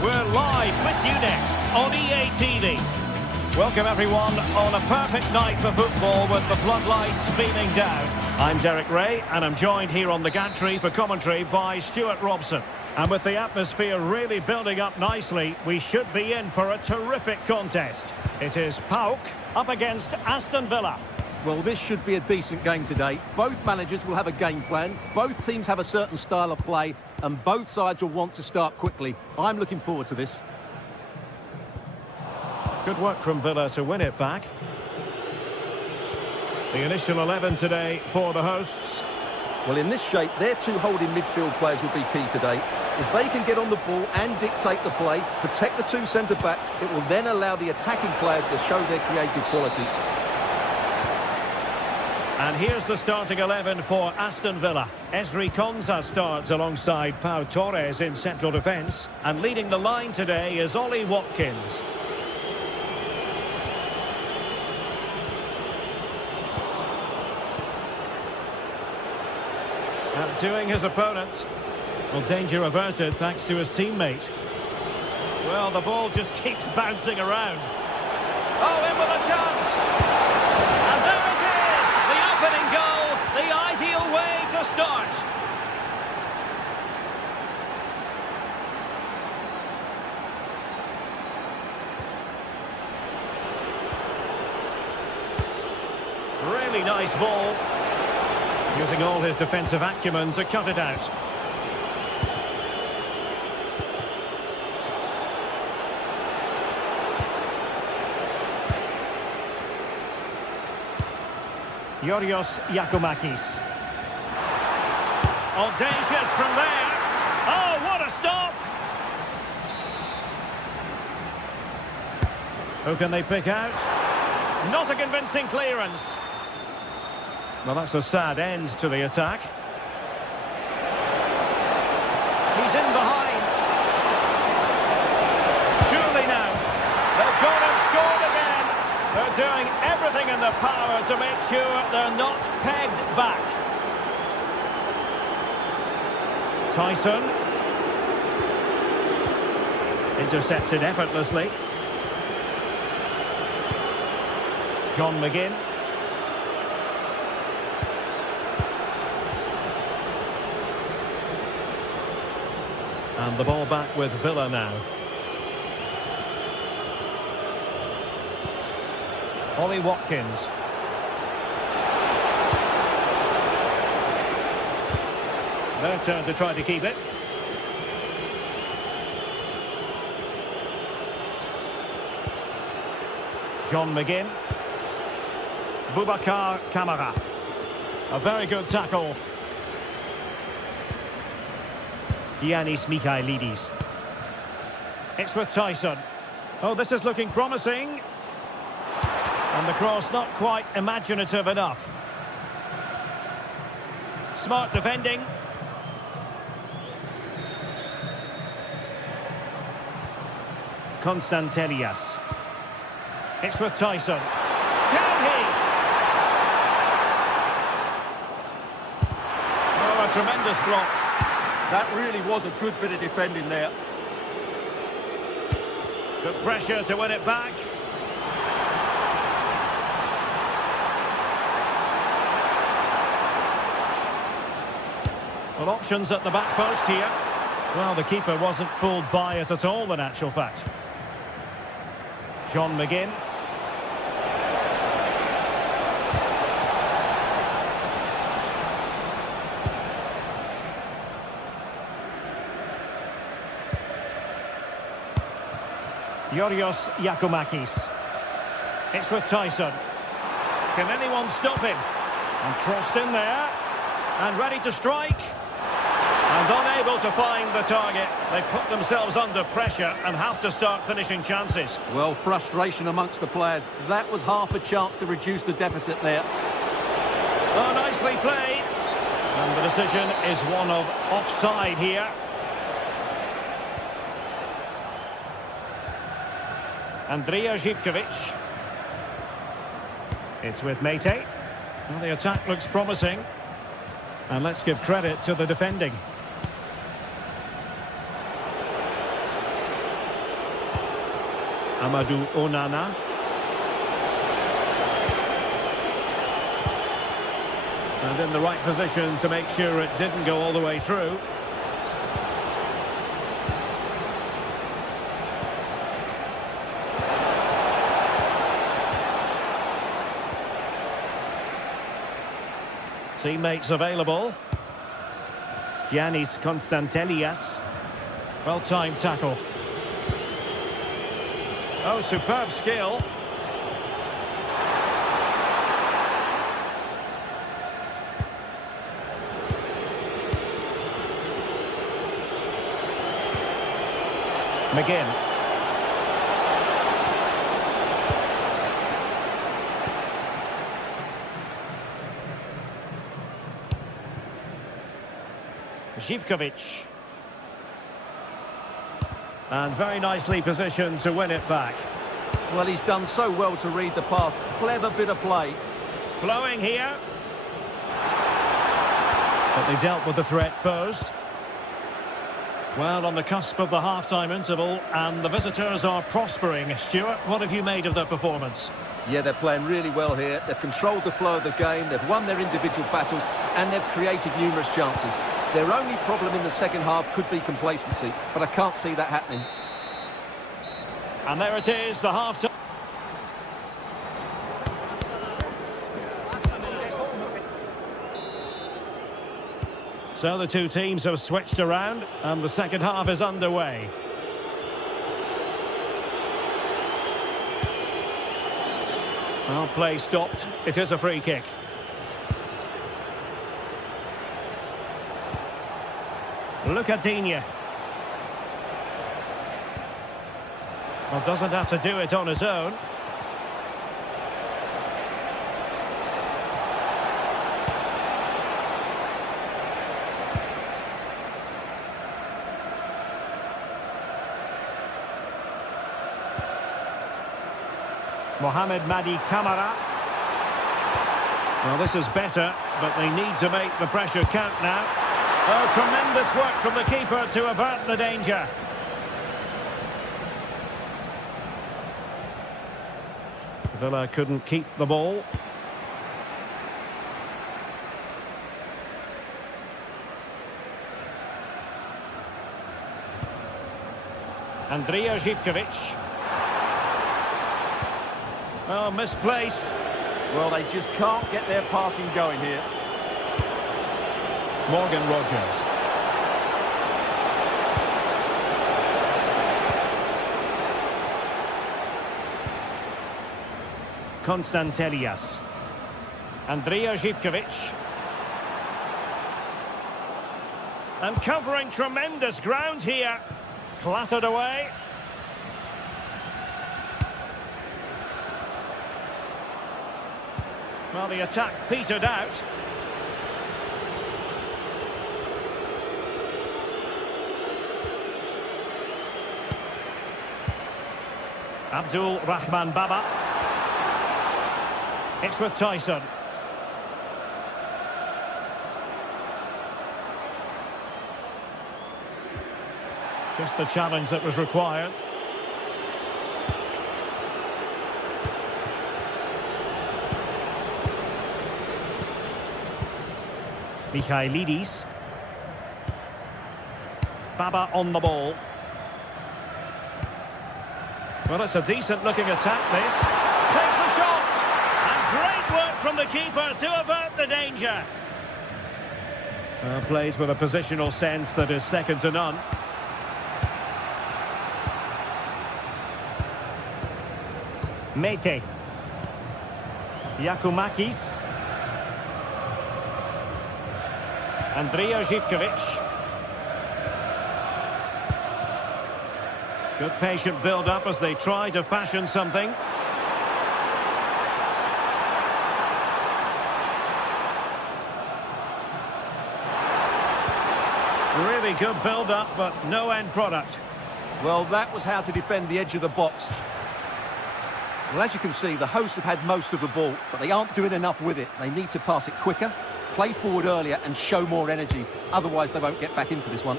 We're live with you next on EA TV. Welcome everyone on a perfect night for football with the floodlights beaming down. I'm Derek Ray and I'm joined here on the gantry for commentary by Stuart Robson. And with the atmosphere really building up nicely, we should be in for a terrific contest. It is PAOK up against Aston Villa. Well, this should be a decent game today. Both managers will have a game plan. Both teams have a certain style of play and both sides will want to start quickly. I'm looking forward to this. Good work from Villa to win it back. The initial 11 today for the hosts. Well, in this shape, their two holding midfield players will be key today. If they can get on the ball and dictate the play, protect the two centre-backs, it will then allow the attacking players to show their creative quality. And here's the starting 11 for Aston Villa. Ezri Konsa starts alongside Pau Torres in central defence. And leading the line today is Ollie Watkins. Outdoing his opponent. Well, danger averted thanks to his teammate. Well, the ball just keeps bouncing around. Oh, in with a chance! And there it is! The opening goal, the ideal way to start. Really nice ball. Using all his defensive acumen to cut it out. Yorios Yakumakis. Audacious from there. Oh, what a stop! Who can they pick out? Not a convincing clearance. Well, that's a sad end to the attack. He's in behind. Surely now. They've gone and scored again. They're doing everything in their power to make sure they're not pegged back. Tyson. Intercepted effortlessly. John McGinn. And the ball back with Villa now. Ollie Watkins. Their turn to try to keep it. John McGinn. Boubacar Kamara. A very good tackle. Yanis Michailidis. It's with Tyson. Oh, this is looking promising. And the cross not quite imaginative enough. Smart defending. Konstantelias. It's with Tyson. Can he? Oh, a tremendous block. That really was a good bit of defending there. Good pressure to win it back. Well, options at the back post here. Well, the keeper wasn't fooled by it at all, in actual fact. John McGinn. Yorios Yakumakis. It's with Tyson. Can anyone stop him? And crossed in there. And ready to strike. And unable to find the target. They put themselves under pressure and have to start finishing chances. Well, frustration amongst the players. That was half a chance to reduce the deficit there. Oh, nicely played. And the decision is one of offside here. Andrija Zivkovic. It's with Mate. Well, the attack looks promising. And let's give credit to the defending. Amadou Onana. And in the right position to make sure it didn't go all the way through. Teammates available. Giannis Konstantelias. Well-timed tackle. Oh, superb skill. McGinn. Zivkovic. And very nicely positioned to win it back. Well, he's done so well to read the pass. Clever bit of play. Flowing here. But they dealt with the threat posed. Well, on the cusp of the half-time interval, and the visitors are prospering. Stuart, what have you made of their performance? Yeah, they're playing really well here. They've controlled the flow of the game, they've won their individual battles, and they've created numerous chances. Their only problem in the second half could be complacency, but I can't see that happening. And there it is, the half-time. So the two teams have switched around, and the second half is underway. Well, play stopped. It is a free kick. Lucadinha. Well, doesn't have to do it on his own. Mohamed Madi Camara. Well, this is better, but they need to make the pressure count now. Oh, tremendous work from the keeper to avert the danger. Villa couldn't keep the ball. Andrija Zivkovic. Oh, misplaced. Well, they just can't get their passing going here. Morgan Rogers. Konstantelias. Andrija Zivkovic. And covering tremendous ground here. Clattered away. Well, the attack petered out. Abdul Rahman Baba. It's with Tyson. Just the challenge that was required. Michailidis. Baba on the ball. Well, it's a decent-looking attack, this. Takes the shot! And great work from the keeper to avert the danger. Plays with a positional sense that is second to none. Mete. Yakumakis. Andrija Zivkovic. Good patient build-up as they try to fashion something. Really good build-up, but no end product. Well, that was how to defend the edge of the box. Well, as you can see, the hosts have had most of the ball, but they aren't doing enough with it. They need to pass it quicker, play forward earlier and show more energy. Otherwise, they won't get back into this one.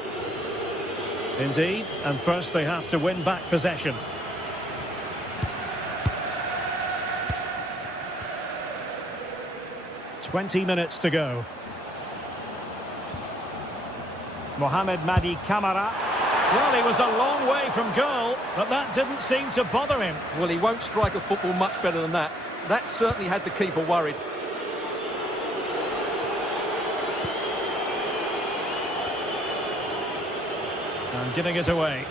Indeed, and first they have to win back possession. "20 minutes to go. Mohamed Madi Camara. Well, he was a long way from goal, but that didn't seem to bother him. Well, he won't strike a football much better than that. That certainly had the keeper worried. And giving it away.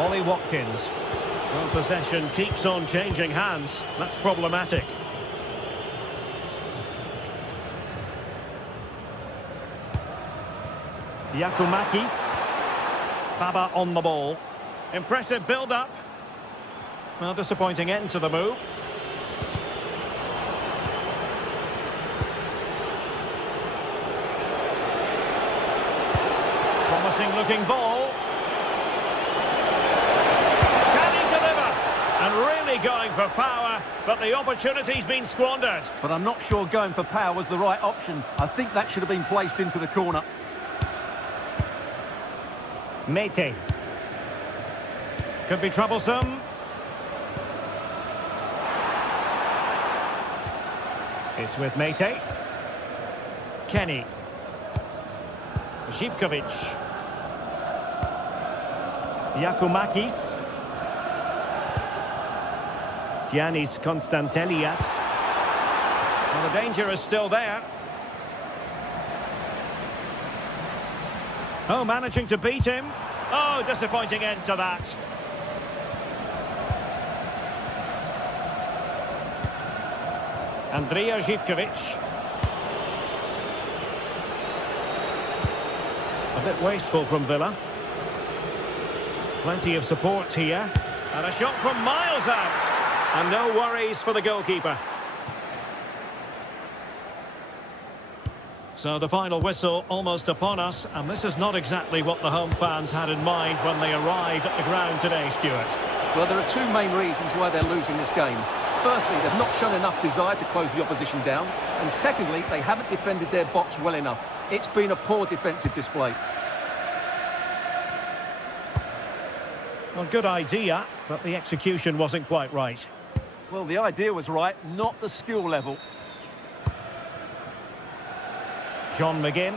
Ollie Watkins. Well, possession keeps on changing hands. That's problematic. Yakumakis. Baba on the ball. Impressive build-up. Well, disappointing end to the move. Promising looking ball. Can he deliver? And really going for power, but the opportunity's been squandered. But I'm not sure going for power was the right option. I think that should have been placed into the corner. Mete. Could be troublesome. It's with Mete. Kenny. Zivkovic. Yakumakis. Giannis Konstantelias. Well, the danger is still there. Oh, managing to beat him. Oh, disappointing end to that. Andrija Zivkovic. A bit wasteful from Villa. Plenty of support here. And a shot from miles out. And no worries for the goalkeeper. So the final whistle almost upon us, and this is not exactly what the home fans had in mind when they arrived at the ground today, Stuart. Well, there are two main reasons why they're losing this game. Firstly, they've not shown enough desire to close the opposition down. And secondly, they haven't defended their box well enough. It's been a poor defensive display. Well, good idea, but the execution wasn't quite right. Well, the idea was right, not the skill level. John McGinn.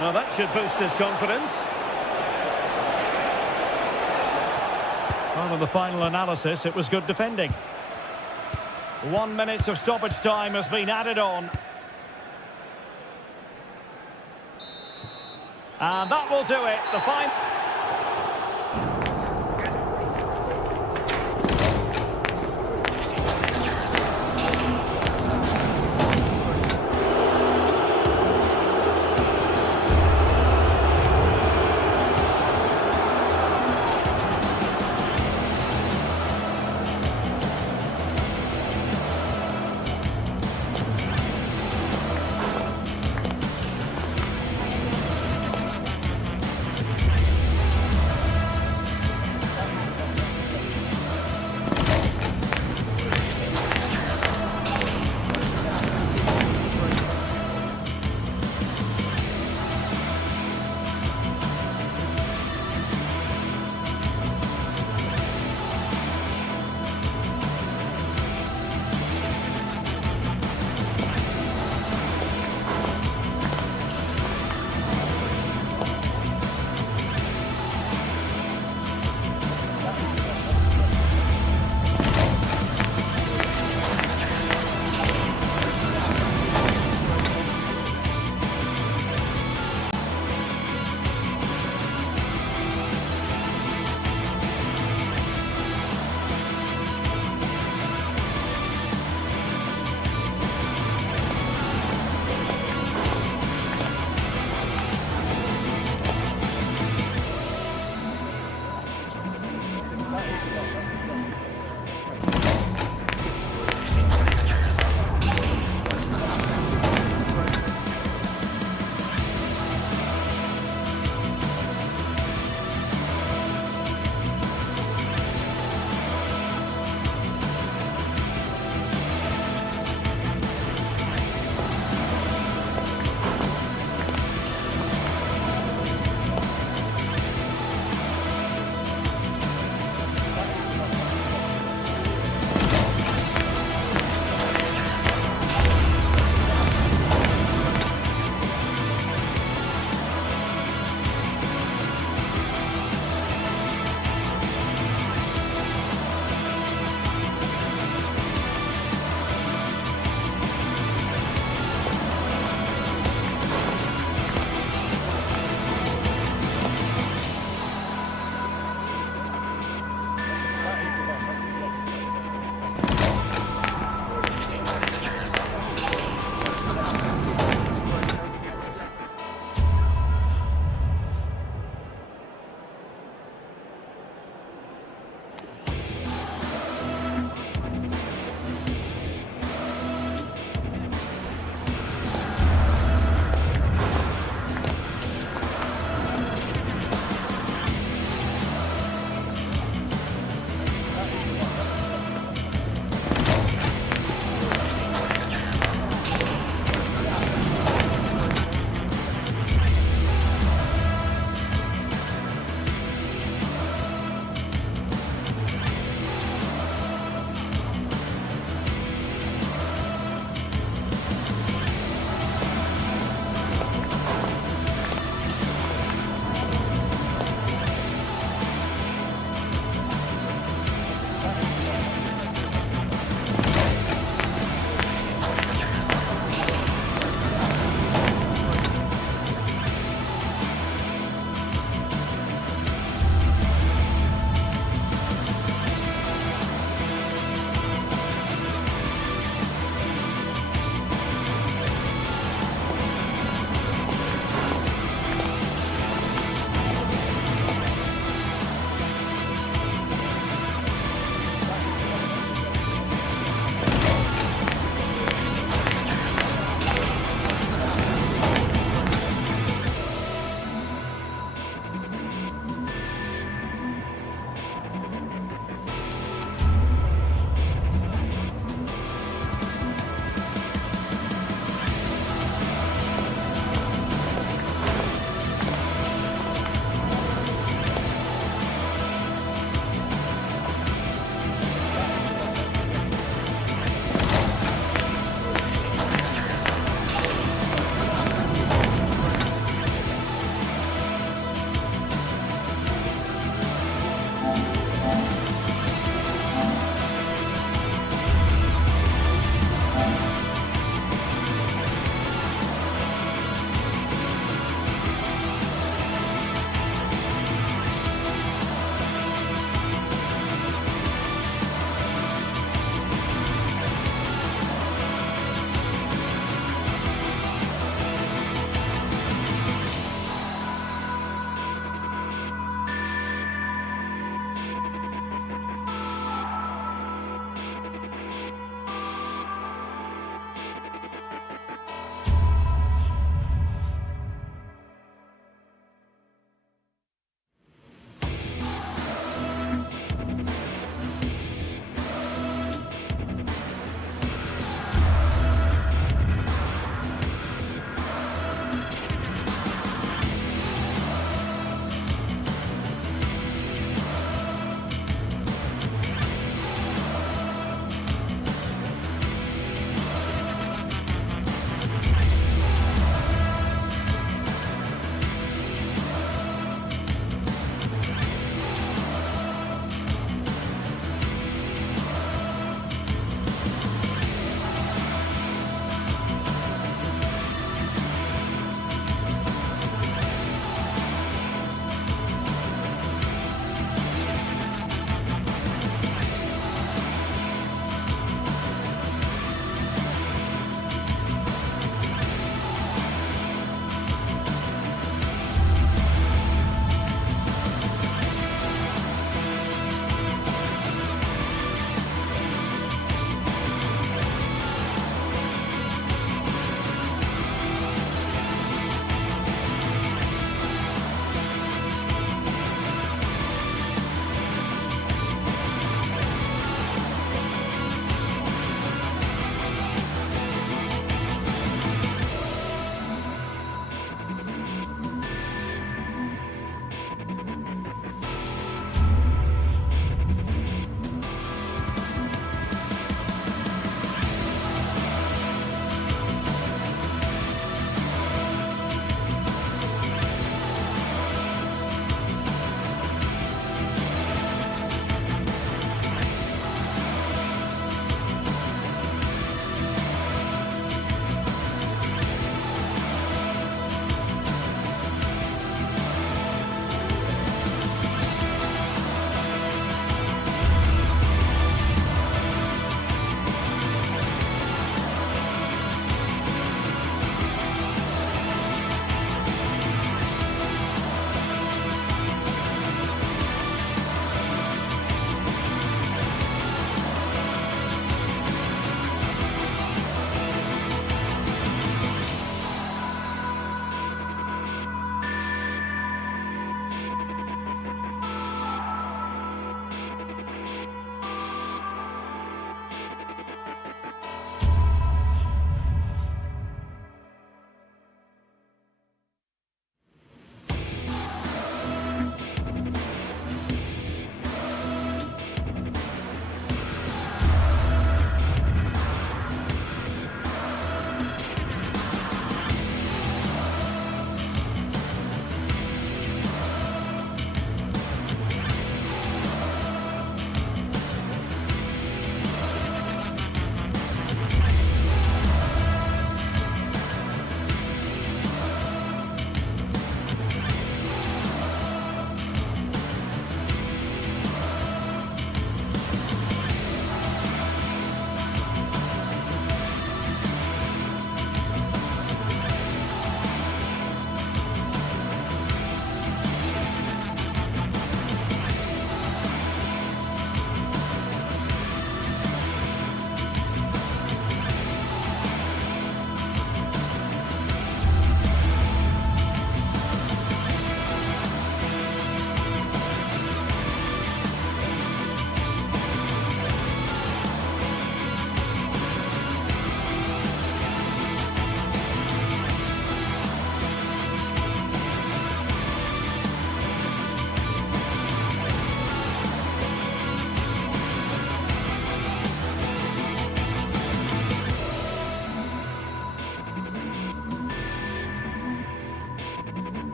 Now that should boost his confidence. Well, in the final analysis, it was good defending. 1 minute of stoppage time has been added on. And that will do it. The final...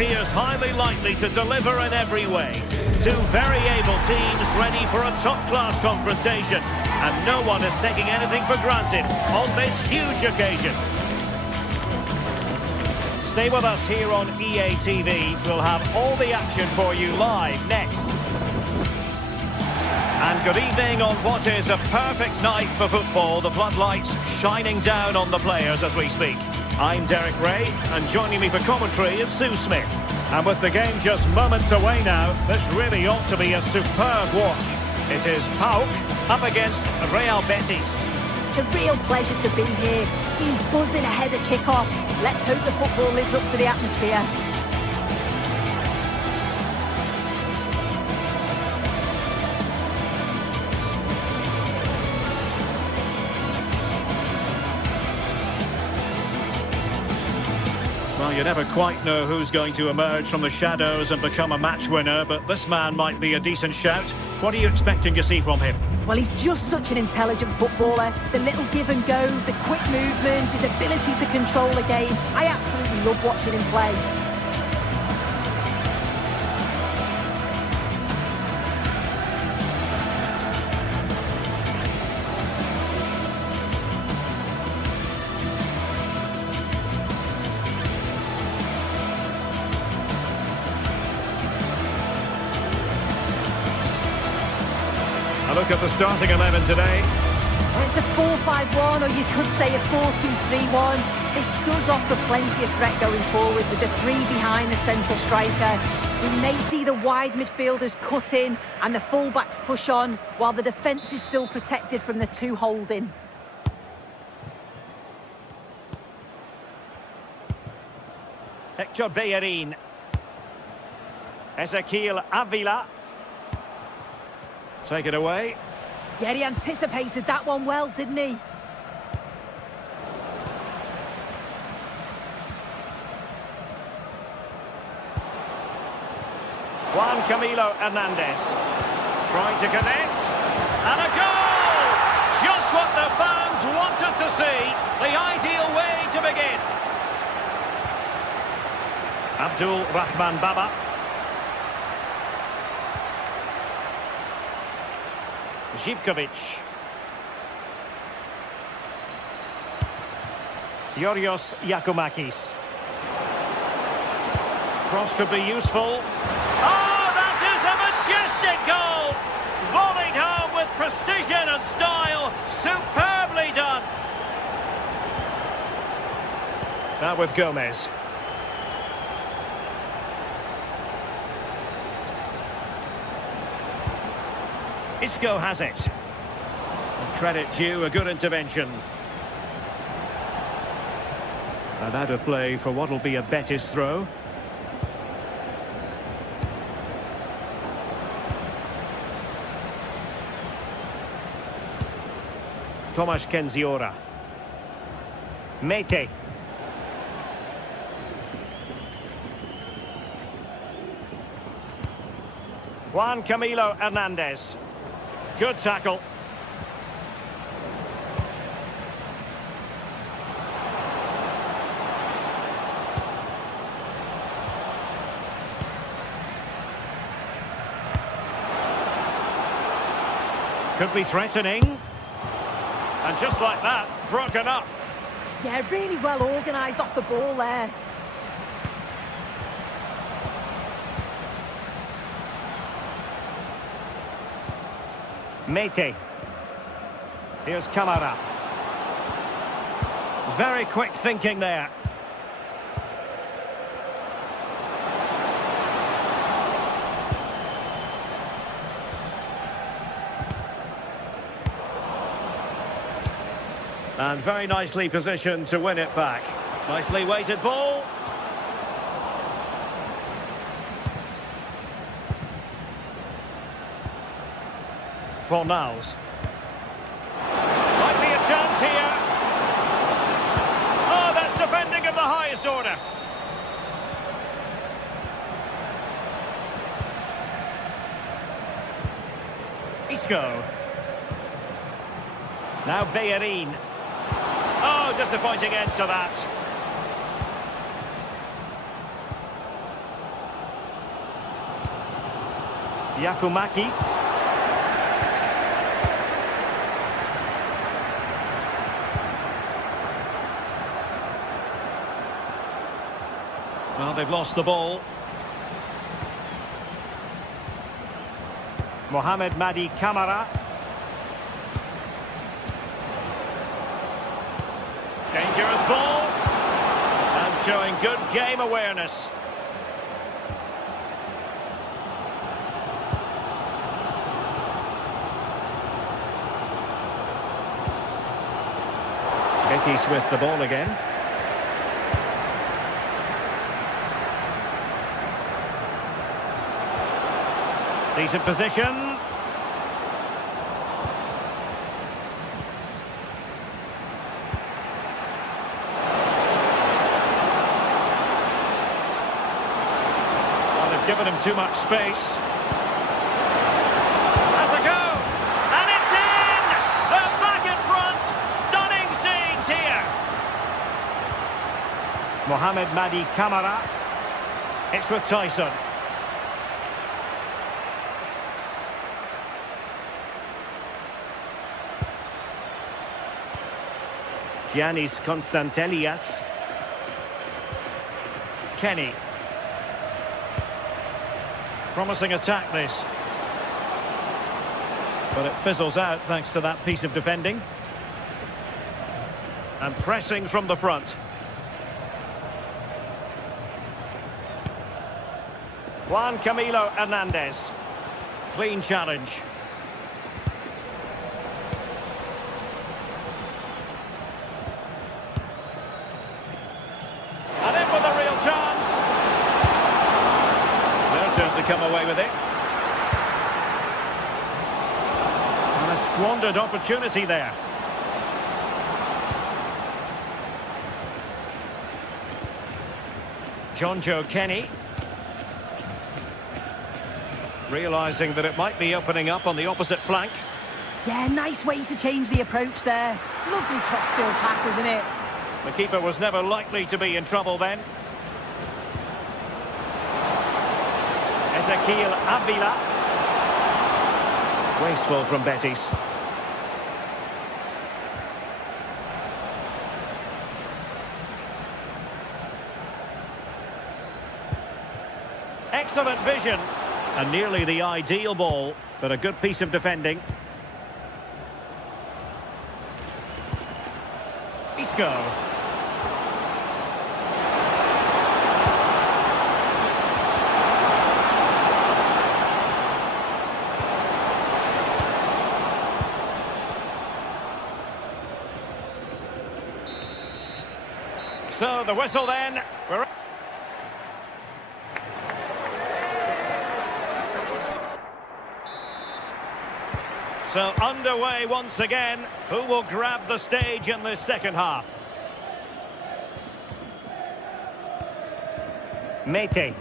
appears highly likely to deliver in every way. Two very able teams ready for a top-class confrontation. And no one is taking anything for granted on this huge occasion. Stay with us here on EA TV. We'll have all the action for you live next. And good evening on what is a perfect night for football. The floodlights shining down on the players as we speak. I'm Derek Ray, and joining me for commentary is Sue Smith. And with the game just moments away now, this really ought to be a superb watch. It is PAOK up against Real Betis. It's a real pleasure to be here. It's been buzzing ahead of kickoff. Let's hope the football lives up to the atmosphere. Well, you never quite know who's going to emerge from the shadows and become a match winner, but this man might be a decent shout. What are you expecting to see from him? Well, he's just such an intelligent footballer. The little give and goes, the quick movements, his ability to control a game. I absolutely love watching him play. A look at the starting 11 today. Well, it's a 4-5-1, or you could say a 4-2-3-1. This does offer plenty of threat going forward with the three behind the central striker. We may see the wide midfielders cut in and the fullbacks push on, while the defence is still protected from the two holding. Hector Bellerin. Ezequiel Avila. Take it away. Yeah, he anticipated that one well, didn't he? Juan Camilo Hernandez. Trying to connect. And a goal! Just what the fans wanted to see. The ideal way to begin. Abdul Rahman Baba. Zivkovic. Yorios Yakumakis. Cross could be useful. Oh, that is a majestic goal! Volleyed home with precision and style. Superbly done. Now with Gomez. Isco has it. Credit due, a good intervention. And out of play for what will be a Betis throw. Tomasz Kenziora. Mete. Juan Camilo Hernandez. Good tackle. Could be threatening. And just like that, broken up. Yeah, really well organised off the ball there. Mete. Here's Camara. Very quick thinking there. And very nicely positioned to win it back. Nicely weighted ball. Fornals. Might be a chance here. Oh, that's defending of the highest order. Isco. Now Bellerin. Oh, disappointing end to that. Giacomakis. Well, they've lost the ball. Mohamed Madi Camara. Dangerous ball. And showing good game awareness. Betis with the ball again. Decent position. Well, they've given him too much space. Has a go! And it's in! They're back in front! Stunning scenes here! Mohamed Madi Camara. It's with Tyson. Giannis Constantelias. Kenny. Promising attack, this. But it fizzles out thanks to that piece of defending. And pressing from the front. Juan Camilo Hernandez. Clean challenge. To come away with it. And a squandered opportunity there. Jonjo Kenny. Realising that it might be opening up on the opposite flank. Yeah, nice way to change the approach there. Lovely crossfield pass, isn't it? The keeper was never likely to be in trouble then. Ezequiel Avila. Wasteful from Betis. Excellent vision. And nearly the ideal ball, but a good piece of defending. Isco. So the whistle then. So underway once again. Who will grab the stage in this second half? Mete.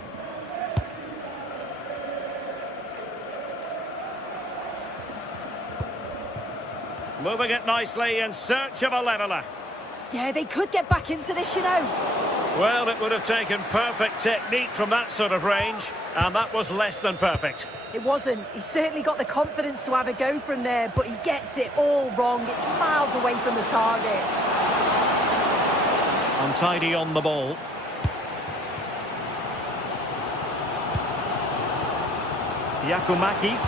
Moving it nicely in search of a leveller. Yeah, they could get back into this, you know. Well, it would have taken perfect technique from that sort of range, and that was less than perfect. It wasn't. He's certainly got the confidence to have a go from there, but he gets it all wrong. It's miles away from the target. Untidy on the ball. Giacomakis.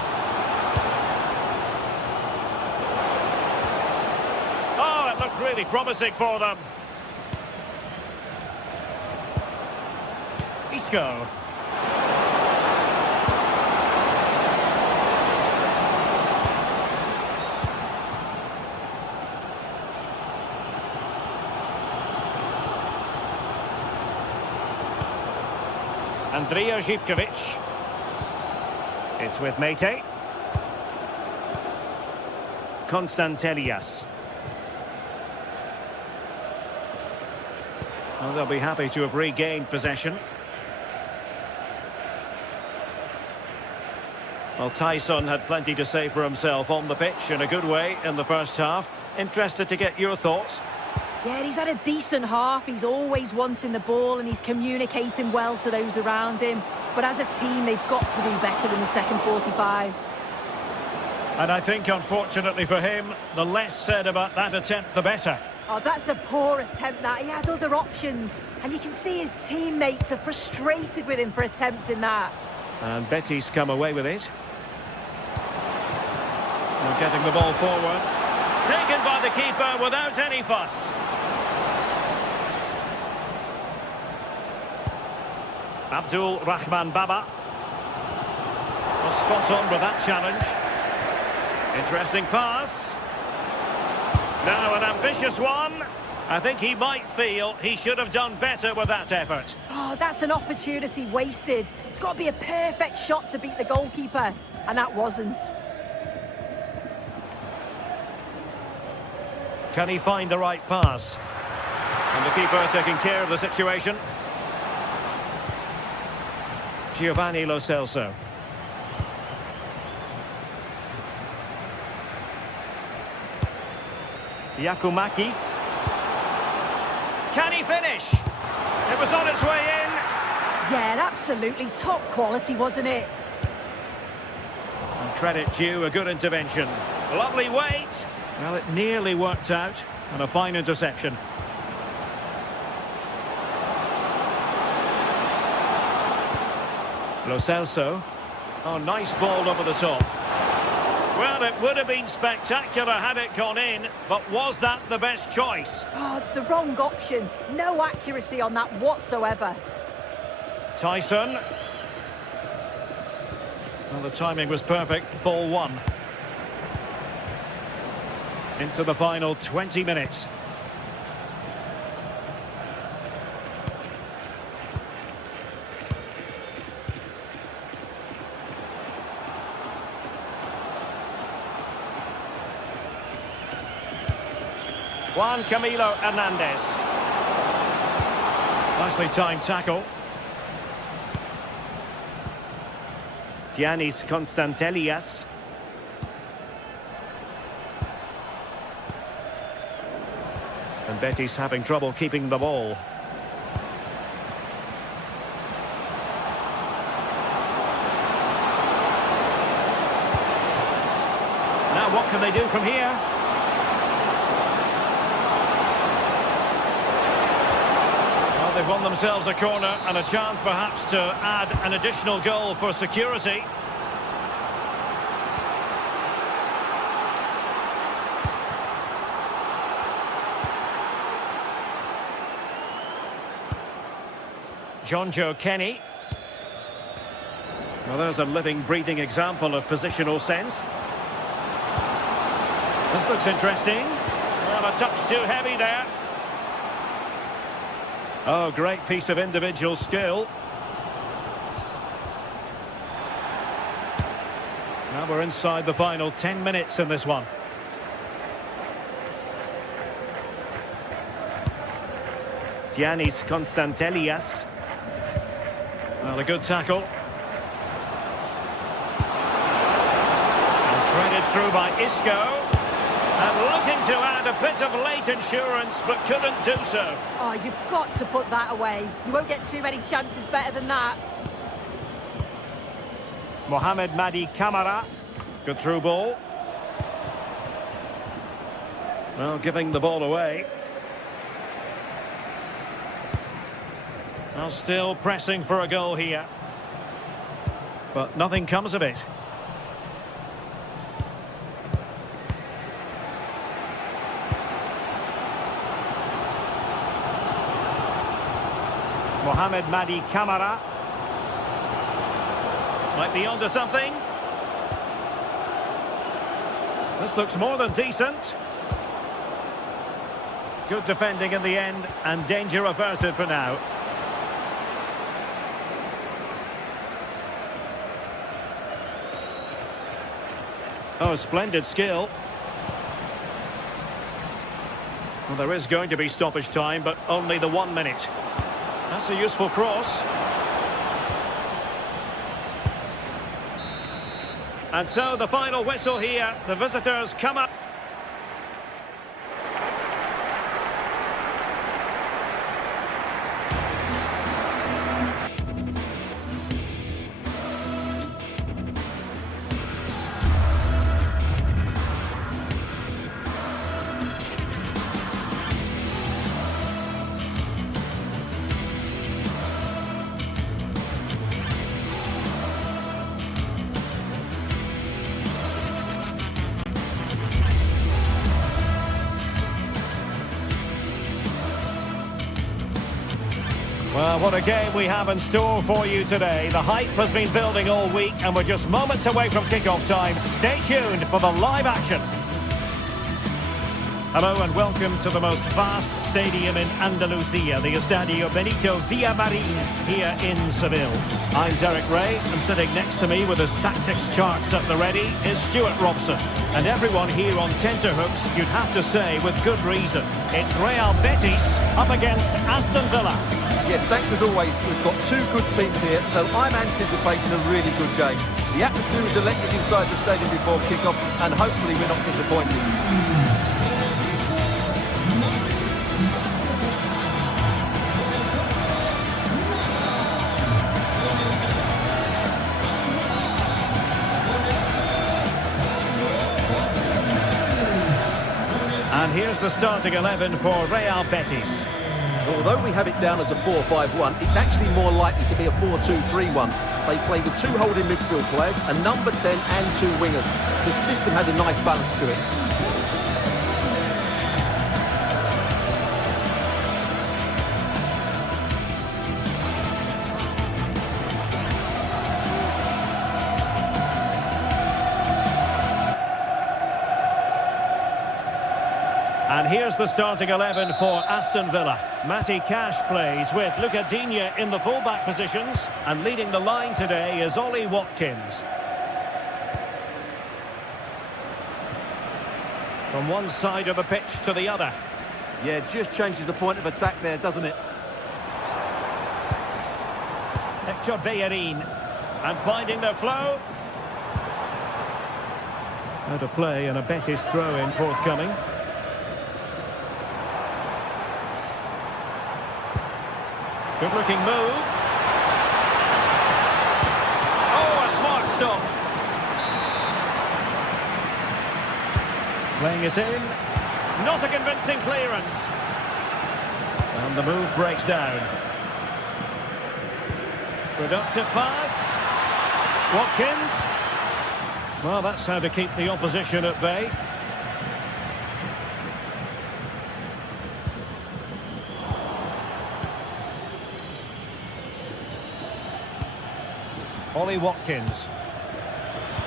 Oh, it looked really promising for them. Isco. Andrija Živković. It's with Mete. Constantelias. Well, they'll be happy to have regained possession. Well, Tyson had plenty to say for himself on the pitch in a good way in the first half. Interested to get your thoughts. Yeah, he's had a decent half. He's always wanting the ball and he's communicating well to those around him. but as a team, they've got to do better in the second 45. And I think, unfortunately for him, the less said about that attempt, the better. Oh, that's a poor attempt, that. He had other options. And you can see his teammates are frustrated with him for attempting that. And Betis come away with it. And getting the ball forward. Taken by the keeper without any fuss. Abdul Rahman Baba. Was spot on with that challenge. Interesting pass. Now an ambitious one. I think he might feel he should have done better with that effort. Oh, that's an opportunity wasted. It's got to be a perfect shot to beat the goalkeeper, and that wasn't. Can he find the right pass? And the keeper taking care of the situation. Giovanni Lo Celso. Yakumakis. Can he finish? It was on its way in. Yeah, absolutely top quality, wasn't it? And credit due, a good intervention. Lovely weight. Well, it nearly worked out. And a fine interception. Lo Celso. Oh, nice ball over the top. Well, it would have been spectacular had it gone in, but was that the best choice? Oh, it's the wrong option. No accuracy on that whatsoever. Tyson. Well, the timing was perfect. Ball one. Into the final 20 minutes. Juan Camilo Hernandez. Nicely timed tackle. Giannis Constantelias. And Betis having trouble keeping the ball. Now what can they do from here? Well, they've won themselves a corner and a chance perhaps to add an additional goal for security. Jonjo Kenny. Well, there's a living, breathing example of positional sense. This looks interesting. Well, a touch too heavy there. Oh, great piece of individual skill. Now we're inside the final 10 minutes in this one. Giannis Constantelias. Well, a good tackle. And threaded through by Isco. And looking to add a bit of late insurance, but couldn't do so. Oh, you've got to put that away. You won't get too many chances better than that. Mohamed Madi Camara. Good through ball. Well, giving the ball away. Well, still pressing for a goal here. But nothing comes of it. Mohamed Madi Camara. Might be onto something. This looks more than decent. Good defending in the end, and danger averted for now. Oh, splendid skill. Well, there is going to be stoppage time, but only the 1 minute. That's a useful cross. And so the final whistle here. The visitors come up. What a game we have in store for you today. The hype has been building all week and we're just moments away from kickoff time. Stay tuned for the live action. Hello and welcome to the most vast stadium in Andalusia, the Estadio Benito Villamarin here in Seville. I'm Derek Ray, and sitting next to me with his tactics charts at the ready is Stuart Robson. And everyone here on tenterhooks, you'd have to say with good reason. It's Real Betis up against Aston Villa. Yes, thanks as always. We've got two good teams here, so I'm anticipating a really good game. The atmosphere is electric inside the stadium before kickoff, and hopefully we're not disappointed. And here's the starting 11 for Real Betis. Although we have it down as a 4-5-1, it's actually more likely to be a 4-2-3-1. They play with two holding midfield players, a number 10 and two wingers. The system has a nice balance to it. And here's the starting 11 for Aston Villa. Matty Cash plays with Luca Digne in the fullback positions. And leading the line today is Ollie Watkins. From one side of the pitch to the other. Yeah, just changes the point of attack there, doesn't it? Hector Bellerin. And finding their flow. Out of play and a Betis throw-in forthcoming. Good-looking move. Oh, a smart stop. Playing it in. Not a convincing clearance. And the move breaks down. Productive pass. Watkins. Well, that's how to keep the opposition at bay. Ollie Watkins.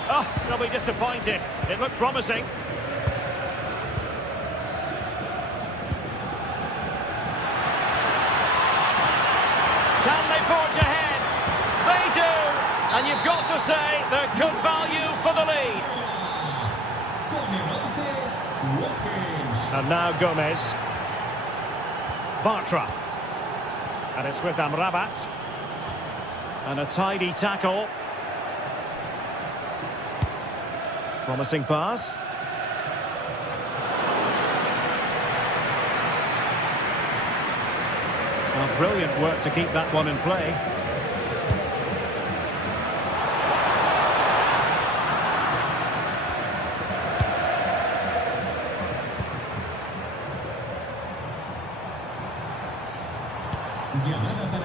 Oh, they'll be disappointed. It looked promising. Can they forge ahead? They do! And you've got to say they're good value for the lead. And now Gomez. Bartra. And it's with Amrabat. And a tidy tackle. Promising pass. Well, brilliant work to keep that one in play.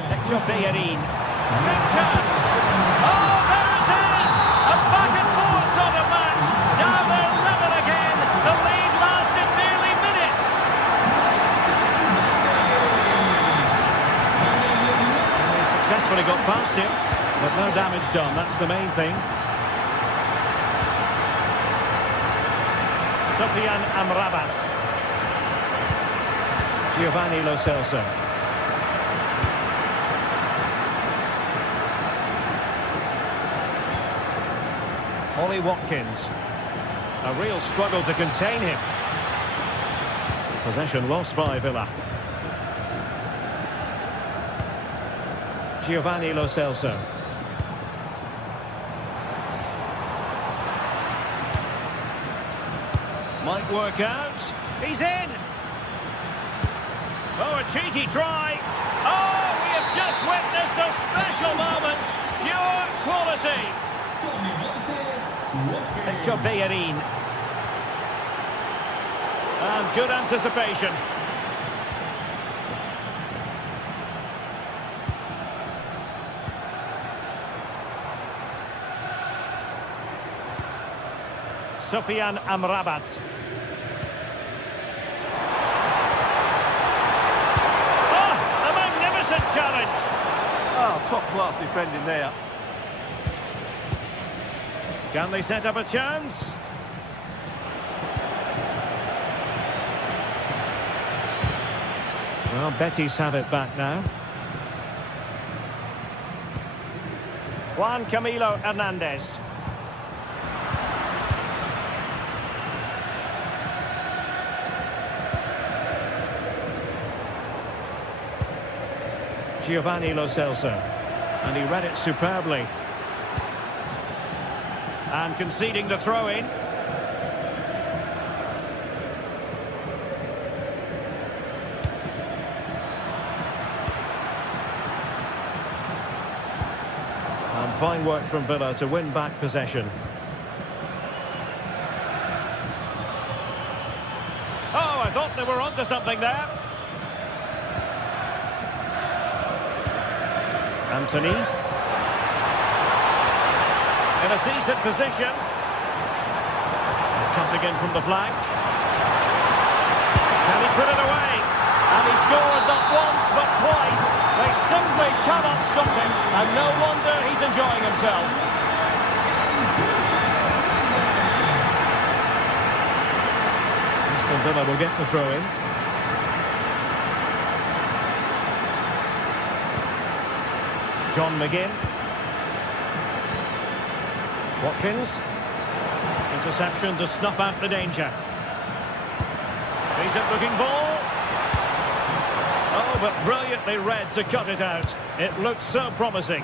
Hector Bellerin. Big chance! Oh, there it is! A back and forth sort of match! Now they're level again! The lead lasted nearly minutes! They successfully got past him, but no damage done, that's the main thing. Sofiane Amrabat. Giovanni Lo Celso. Ollie Watkins. A real struggle to contain him. Possession lost by Villa. Giovanni Lo Celso. Might work out. He's in! Oh, a cheeky try. Oh, we have just witnessed a special moment. Pure quality. Hector Bellerin. And good anticipation. Sofiane Amrabat. Oh, a magnificent challenge. Oh, top-class defending there. Can they set up a chance? Well, Betis have it back now. Juan Camilo Hernandez. Giovanni Lo Celso. And he read it superbly. And conceding the throw-in. And fine work from Villa to win back possession. Oh, I thought they were onto something there. Anthony. In a decent position. Cutting in from the flank. Can he put it away? And he scored not once but twice. They simply cannot stop him. And no wonder he's enjoying himself. Aston Villa will get the throw-in. John McGinn. Watkins. Interception to snuff out the danger. Decent looking ball. Oh, but brilliantly read to cut it out. It looked so promising.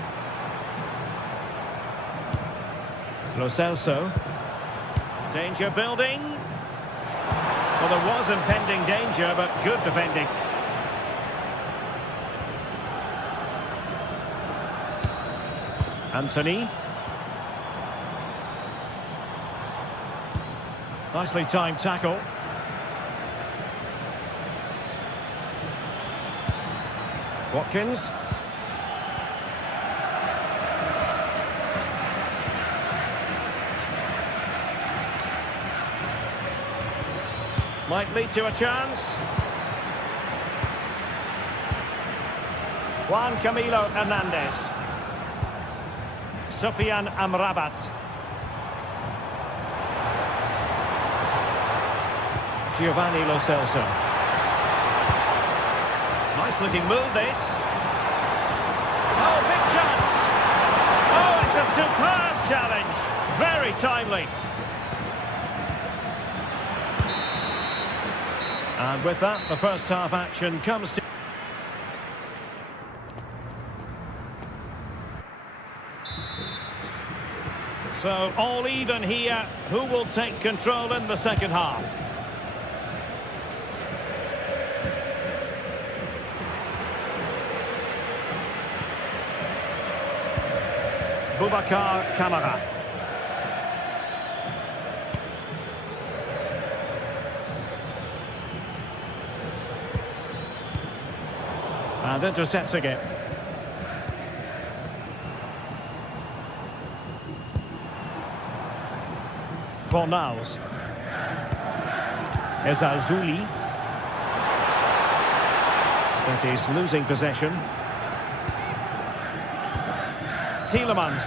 Lo Celso. Danger building. Well, there was impending danger, but good defending. Anthony. Nicely timed tackle. Watkins. Might lead to a chance. Juan Camilo Hernandez. Sofian Amrabat. Giovanni Lo Celso. Nice looking move this. Oh, big chance. Oh, it's a superb challenge. Very timely. And with that, the first half action comes to... So, all even here. Who will take control in the second half? Boubacar Kamara. And intercepting it. Fornals. Ezalzouli. That is losing possession. Tielemans.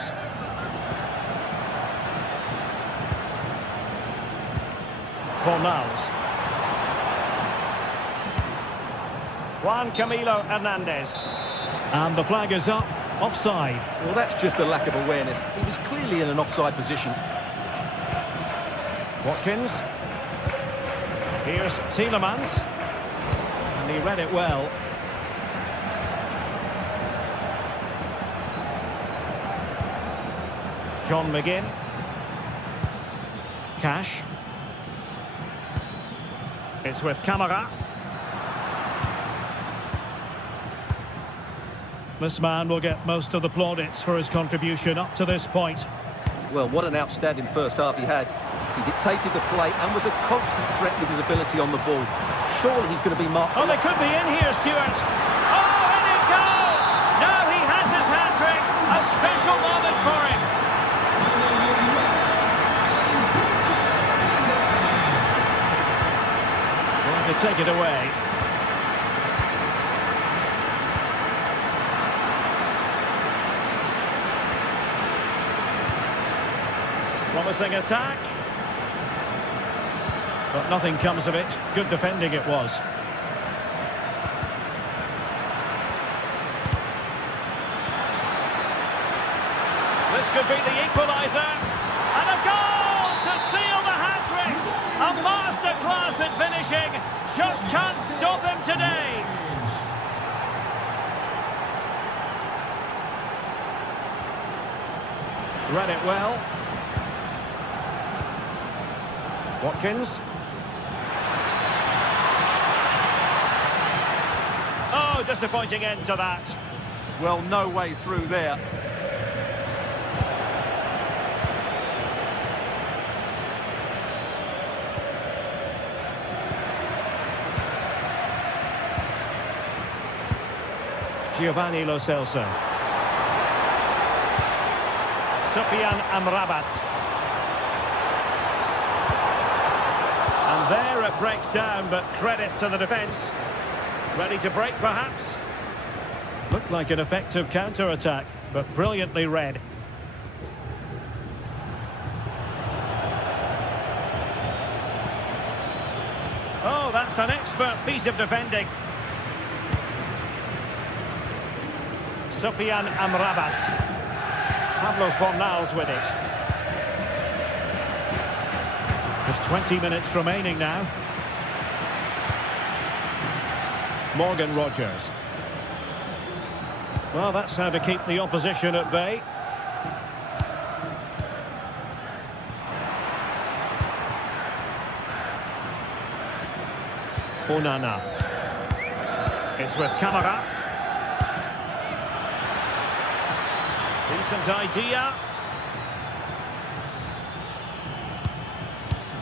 Fornals. Juan Camilo Hernandez. And the flag is up. Offside. Well, that's just a lack of awareness. He was clearly in an offside position. Watkins. Here's Tielemans. And he read it well. John McGinn. Cash. It's with Kamara. This man will get most of the plaudits for his contribution up to this point. Well, what an outstanding first half he had. He dictated the play and was a constant threat with his ability on the ball. Surely he's going to be marked. Oh, they could be in here, Stuart. Oh, and it goes! Now he has his hat-trick. A special moment for him. Going to take it away. Promising attack. But nothing comes of it. Good defending it was. This could be the equaliser. And a goal to seal the hat-trick. A masterclass at finishing. Just can't stop him today. Read it well. Watkins. Oh, disappointing end to that. Well, no way through there. Giovanni Lo Celso. Sufyan Amrabat. And there it breaks down, but credit to the defence. Ready to break, perhaps? Looked like an effective counter-attack, but brilliantly read. Oh, that's an expert piece of defending. Sufyan Amrabat. Pablo Fornals with it. There's 20 minutes remaining now. Morgan Rogers. Well, that's how to keep the opposition at bay. Onana. It's with Camara. Decent idea.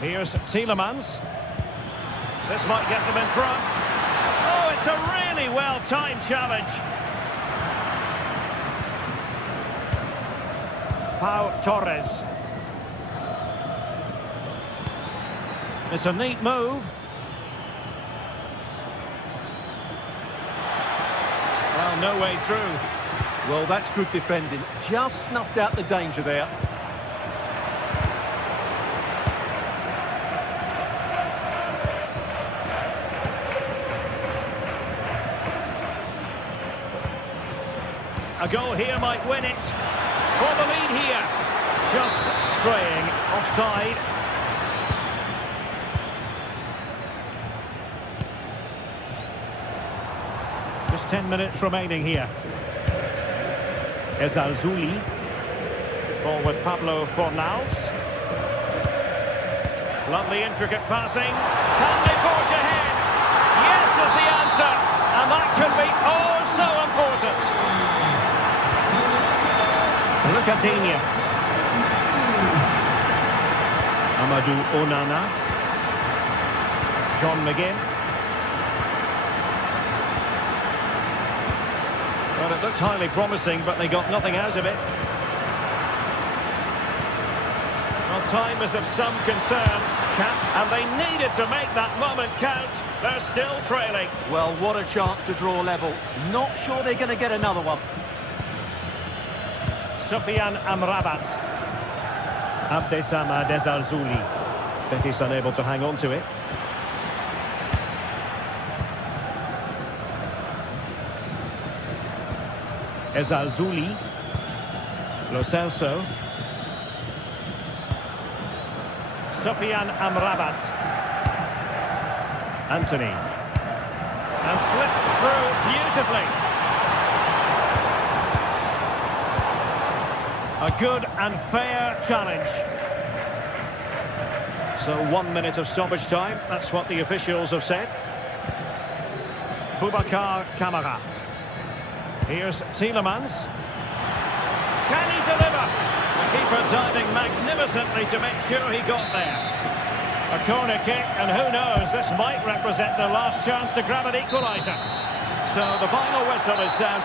Here's Tielemans. This might get them in front. Oh, it's a really well-timed challenge. Pau Torres. It's a neat move. Well, no way through. Well, that's good defending. Just snuffed out the danger there. A goal here might win it. For the lead here. Just straying offside. Just 10 minutes remaining here. Ezalzouli. Ball with Pablo Fornals. Lovely intricate passing. Can they forge ahead? Yes is the answer. And that could be oh so important. Look at Dania. Amadou Onana. John McGinn. Well, it looked highly promising, but they got nothing out of it. Well, time is of some concern, and they needed to make that moment count. They're still trailing. Well, what a chance to draw level. Not sure they're going to get another one. Sufyan Amrabat. Abdesamad Ezalzouli. Betis unable to hang on to it. Ezalzouli. Lo Celso. Sufyan Amrabat. Anthony. And slipped through beautifully. A good and fair challenge. So 1 minute of stoppage time. That's what the officials have said. Boubacar Kamara. Here's Tielemans. Can he deliver? The keeper diving magnificently to make sure he got there. A corner kick, and who knows, this might represent the last chance to grab an equaliser. So the final whistle is sound.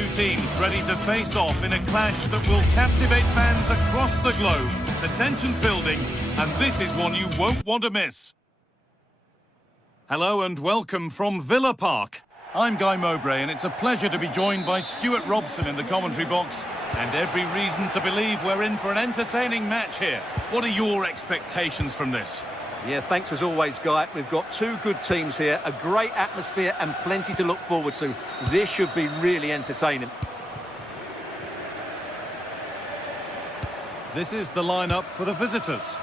Two teams ready to face off in a clash that will captivate fans across the globe. The tension's building, and this is one you won't want to miss. Hello and welcome from Villa Park. I'm Guy Mowbray, and it's a pleasure to be joined by Stuart Robson in the commentary box. And every reason to believe we're in for an entertaining match here. What are your expectations from this? Yeah, thanks as always, Guy. We've got two good teams here, a great atmosphere and plenty to look forward to. This should be really entertaining. This is the lineup for the visitors.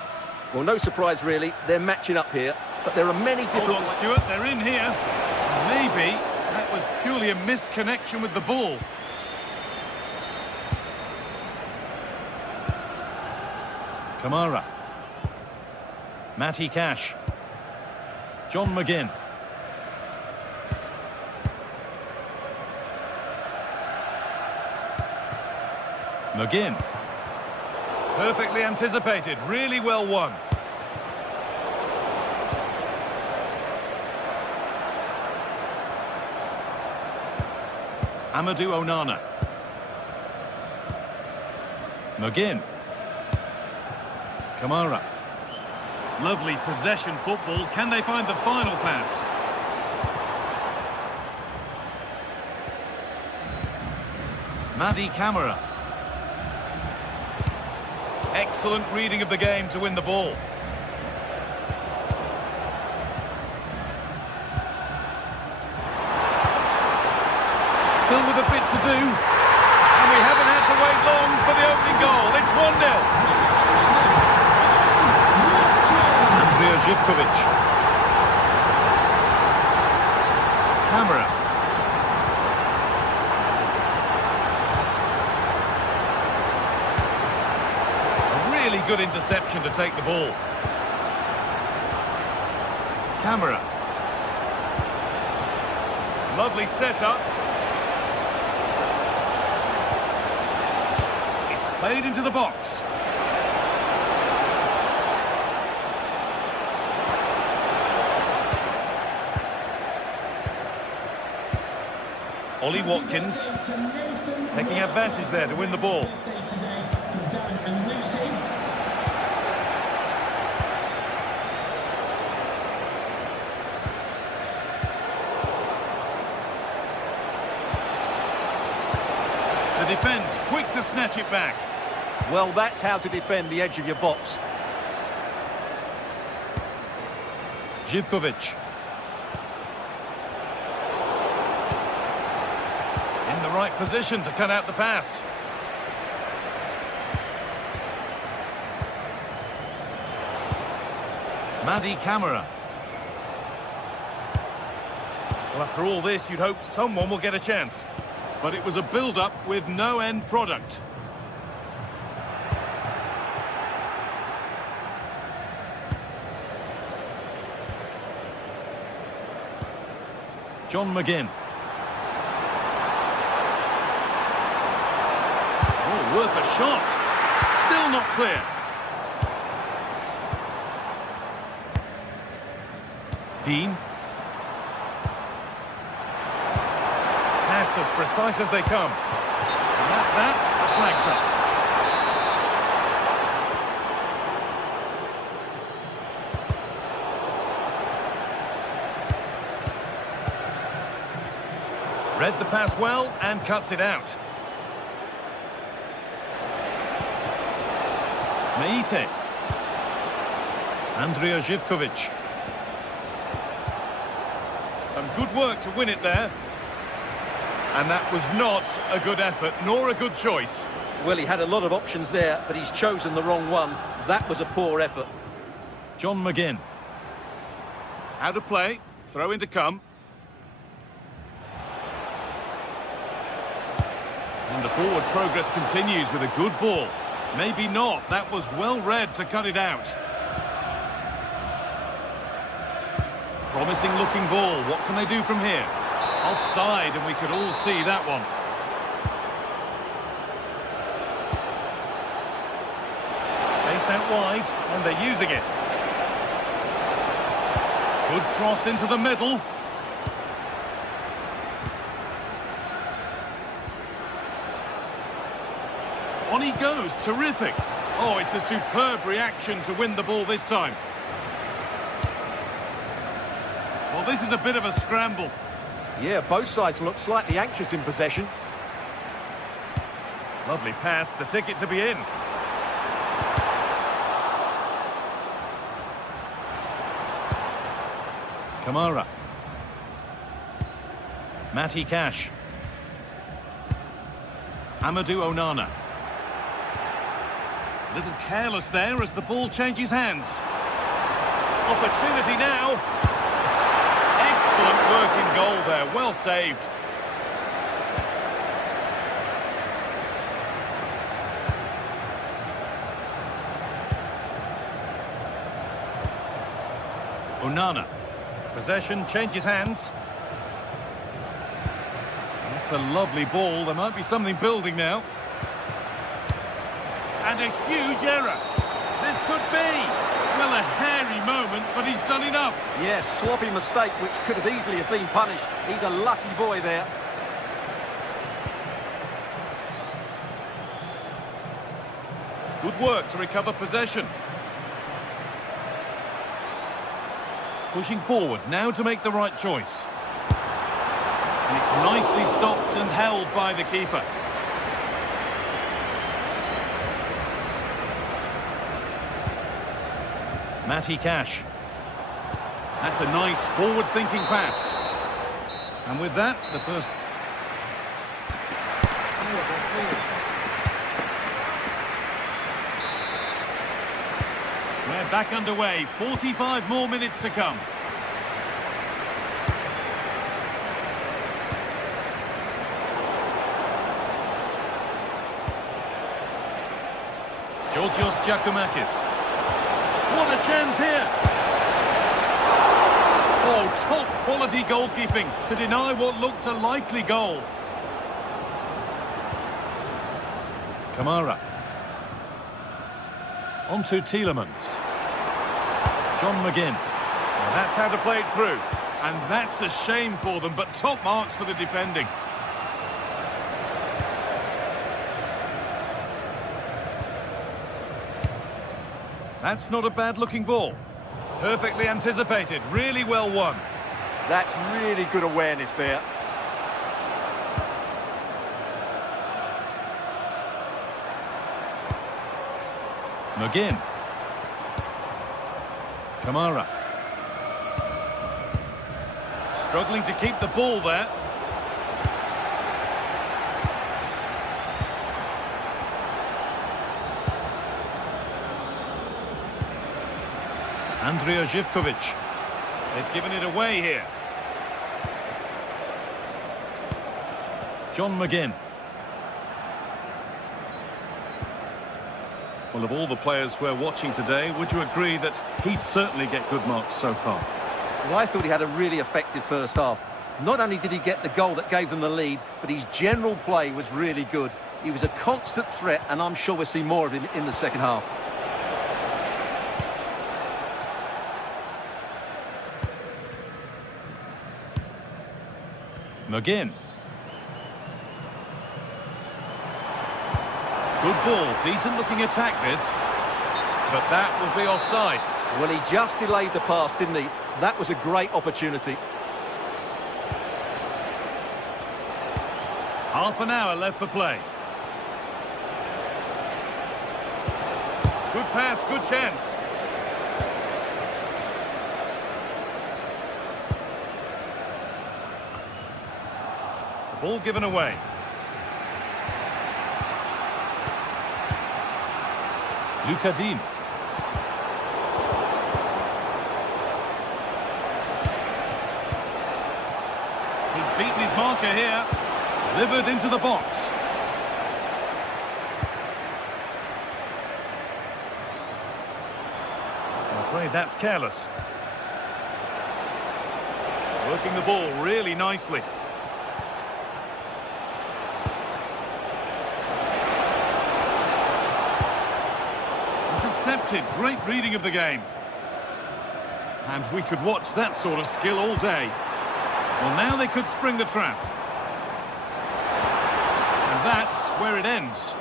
Well, no surprise really, they're matching up here, but there are many different... Hold on, Stuart, they're in here. Maybe that was purely a misconnection with the ball. Kamara. Matty Cash. John McGinn. McGinn. Perfectly anticipated, really well won. Amadou Onana. McGinn. Kamara. Lovely possession football. Can they find the final pass? Mady Kamara. Excellent reading of the game to win the ball. Still with a bit to do. And we haven't had to wait long for the opening goal. It's 1-0. Živković. Kamara. A really good interception to take the ball. Kamara. Lovely setup. It's played into the box. Ollie Watkins taking advantage there to win the ball. The defence quick to snatch it back. Well, that's how to defend the edge of your box. Živković. In the right position to cut out the pass. Mady Kamara. Well, after all this, you'd hope someone will get a chance. But it was a build-up with no end product. John McGinn. Oh, worth a shot. Still not clear. Dean. Pass as precise as they come. And that's that. The flag's up. Read the pass well and cuts it out. Meite. Andrija Živković. Some good work to win it there. And that was not a good effort, nor a good choice. Well, he had a lot of options there, but he's chosen the wrong one. That was a poor effort. John McGinn. Out of play. Throw in to come. And the forward progress continues with a good ball. Maybe not. That was well read to cut it out. Promising looking ball. What can they do from here? Offside, and we could all see that one. Space out wide, and they're using it. Good cross into the middle. On he goes, terrific. Oh, it's a superb reaction to win the ball this time. Well, this is a bit of a scramble. Yeah, both sides look slightly anxious in possession. Lovely pass, the ticket to be in. Kamara. Matty Cash. Amadou Onana. Little careless there as the ball changes hands. Opportunity now. Excellent work in goal there, well saved. Onana. Possession changes hands. That's a lovely ball. There might be something building now. And a huge error. This could be. Well, a hairy moment, but he's done enough. Yes, sloppy mistake, which could have easily have been punished. He's a lucky boy there. Good work to recover possession. Pushing forward, now to make the right choice. And it's nicely stopped and held by the keeper. Matty Cash. That's a nice forward-thinking pass. And with that, the first... We're back underway. 45 more minutes to come. Georgios Giacomakis. What a chance here! Oh, top quality goalkeeping to deny what looked a likely goal. Kamara. On to Tielemans. John McGinn. Well, that's how to play it through. And that's a shame for them, but top marks for the defending. That's not a bad-looking ball. Perfectly anticipated, really well won. That's really good awareness there. McGinn. Kamara. Struggling to keep the ball there. Andrija Živković. They've given it away here. John McGinn. Well, of all the players we're watching today, would you agree that he'd certainly get good marks so far? Well, I thought he had a really effective first half. Not only did he get the goal that gave them the lead, but his general play was really good. He was a constant threat, and I'm sure we'll see more of him in the second half. McGinn. Good ball, decent looking attack this. But that will be offside. Well, he just delayed the pass, didn't he? That was a great opportunity. Half an hour left for play. Good pass, good chance. The ball given away. Luka Dean. He's beaten his marker here. Delivered into the box. I'm afraid that's careless. Working the ball really nicely. Intercepted. Great reading of the game. And we could watch that sort of skill all day. Well, now they could spring the trap. And that's where it ends.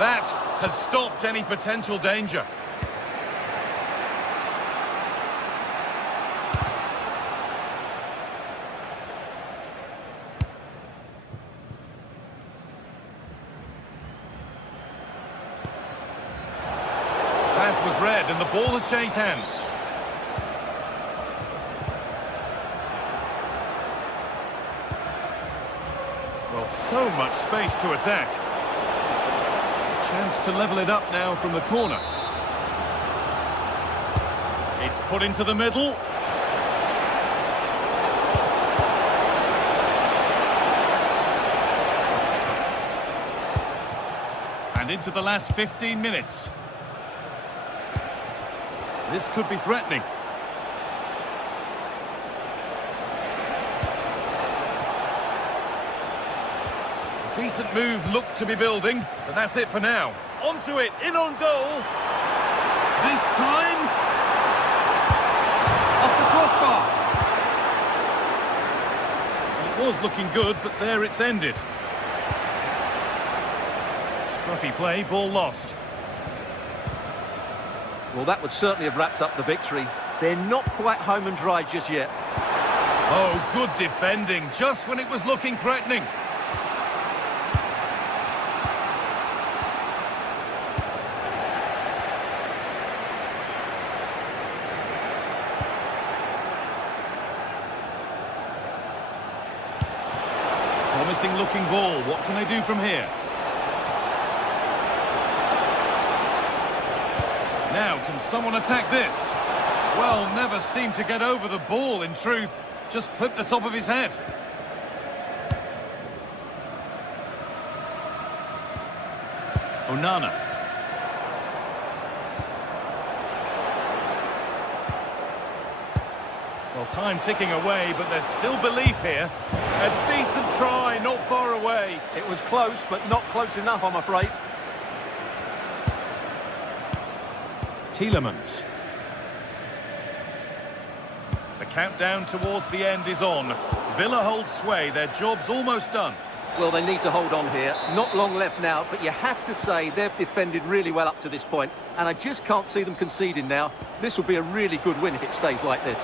That has stopped any potential danger. Pass was read and the ball has changed hands. Well, so much space to attack. Chance to level it up now from the corner. It's put into the middle. And into the last 15 minutes. This could be threatening. Decent move looked to be building, but that's it for now. Onto it, in on goal. This time, off the crossbar. It was looking good, but there it's ended. Scruffy play, ball lost. Well, that would certainly have wrapped up the victory. They're not quite home and dry just yet. Oh, good defending, just when it was looking threatening. Promising looking ball. What can they do from here? Now, can someone attack this? Well, never seemed to get over the ball, in truth. Just clipped the top of his head. Onana. Well, time ticking away, but there's still belief here. A decent try, not far away. It was close, but not close enough, I'm afraid. Tielemans. The countdown towards the end is on. Villa hold sway, their job's almost done. Well, they need to hold on here. Not long left now, but you have to say they've defended really well up to this point, and I just can't see them conceding now. This will be a really good win if it stays like this.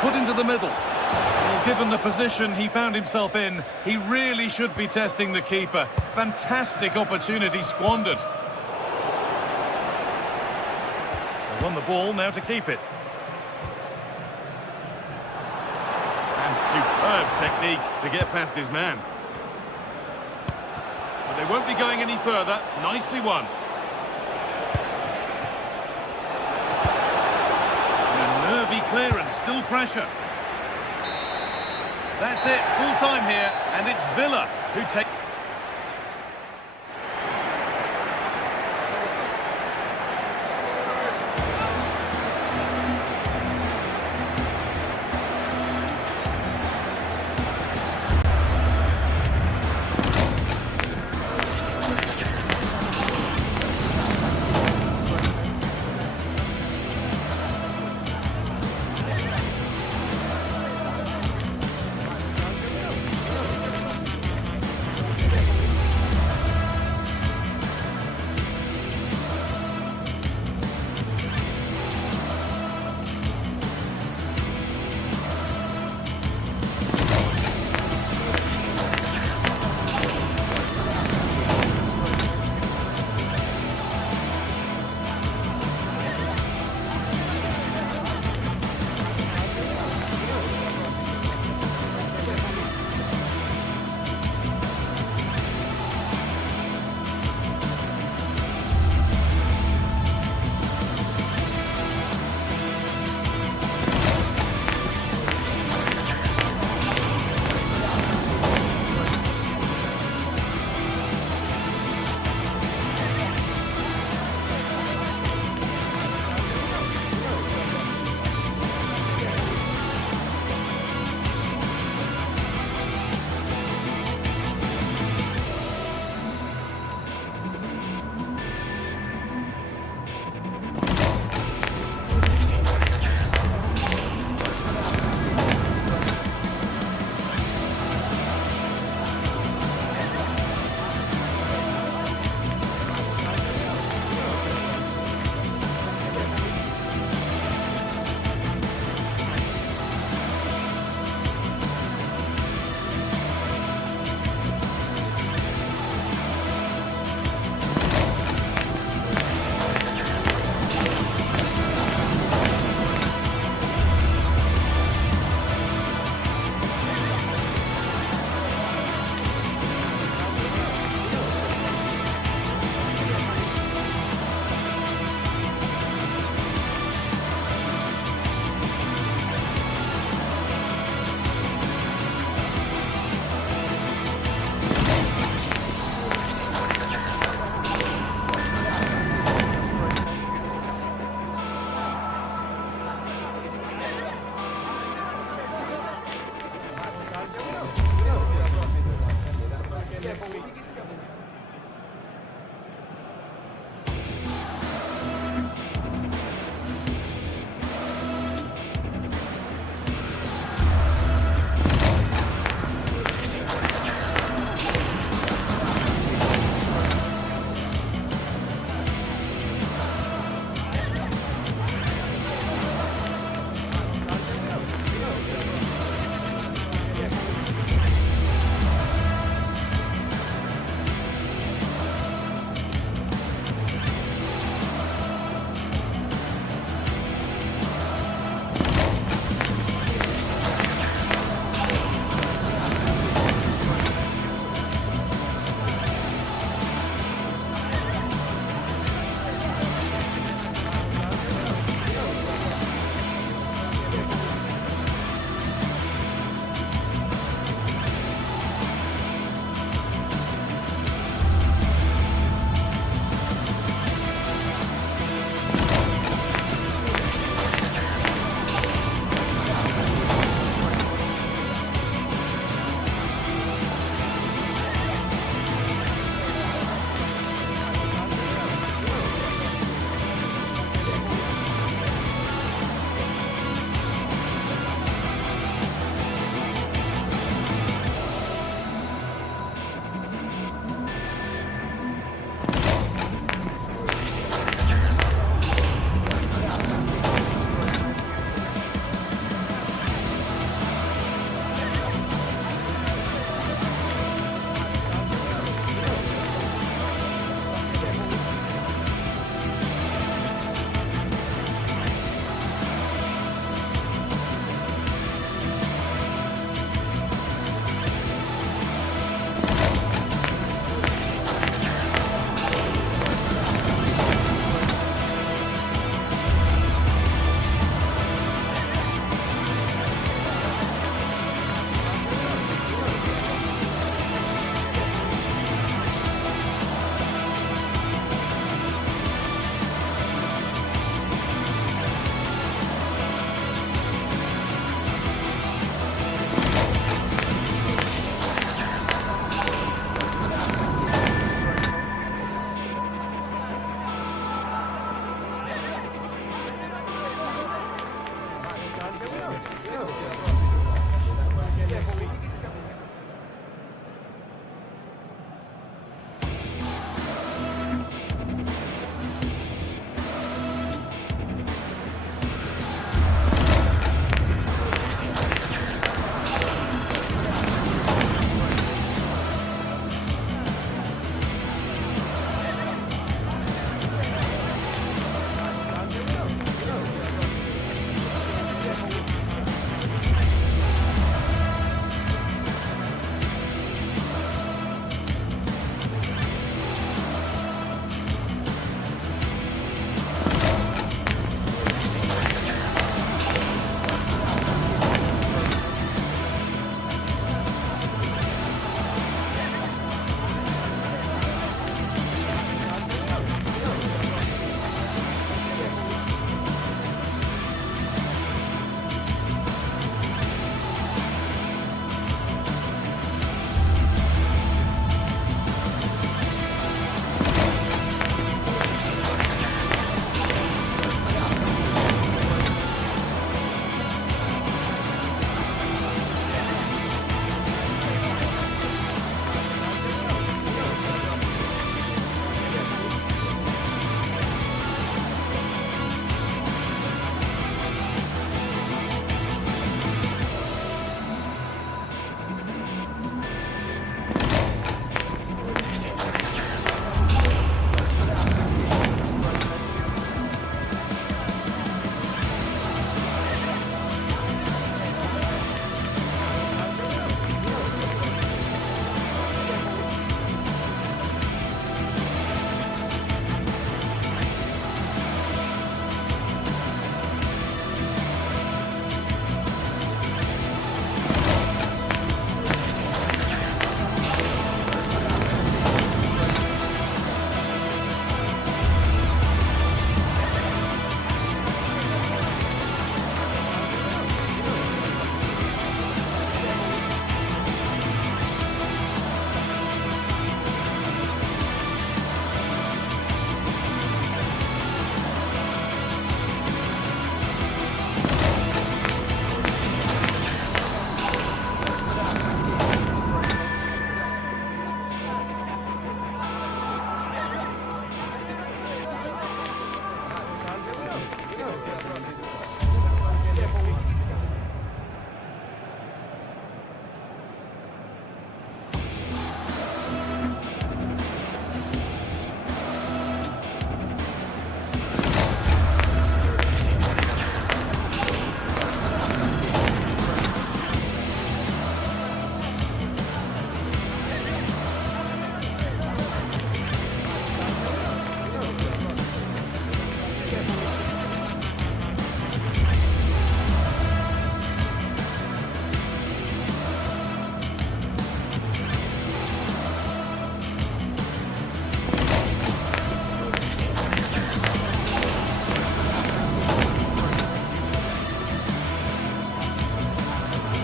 Put into the middle. Well, given the position he found himself in, he really should be testing the keeper. Fantastic opportunity squandered. They won the ball, now to keep it. And superb technique to get past his man. But they won't be going any further. Nicely won. Nervy clearance, still pressure. That's it, full time here, and it's Villa who take...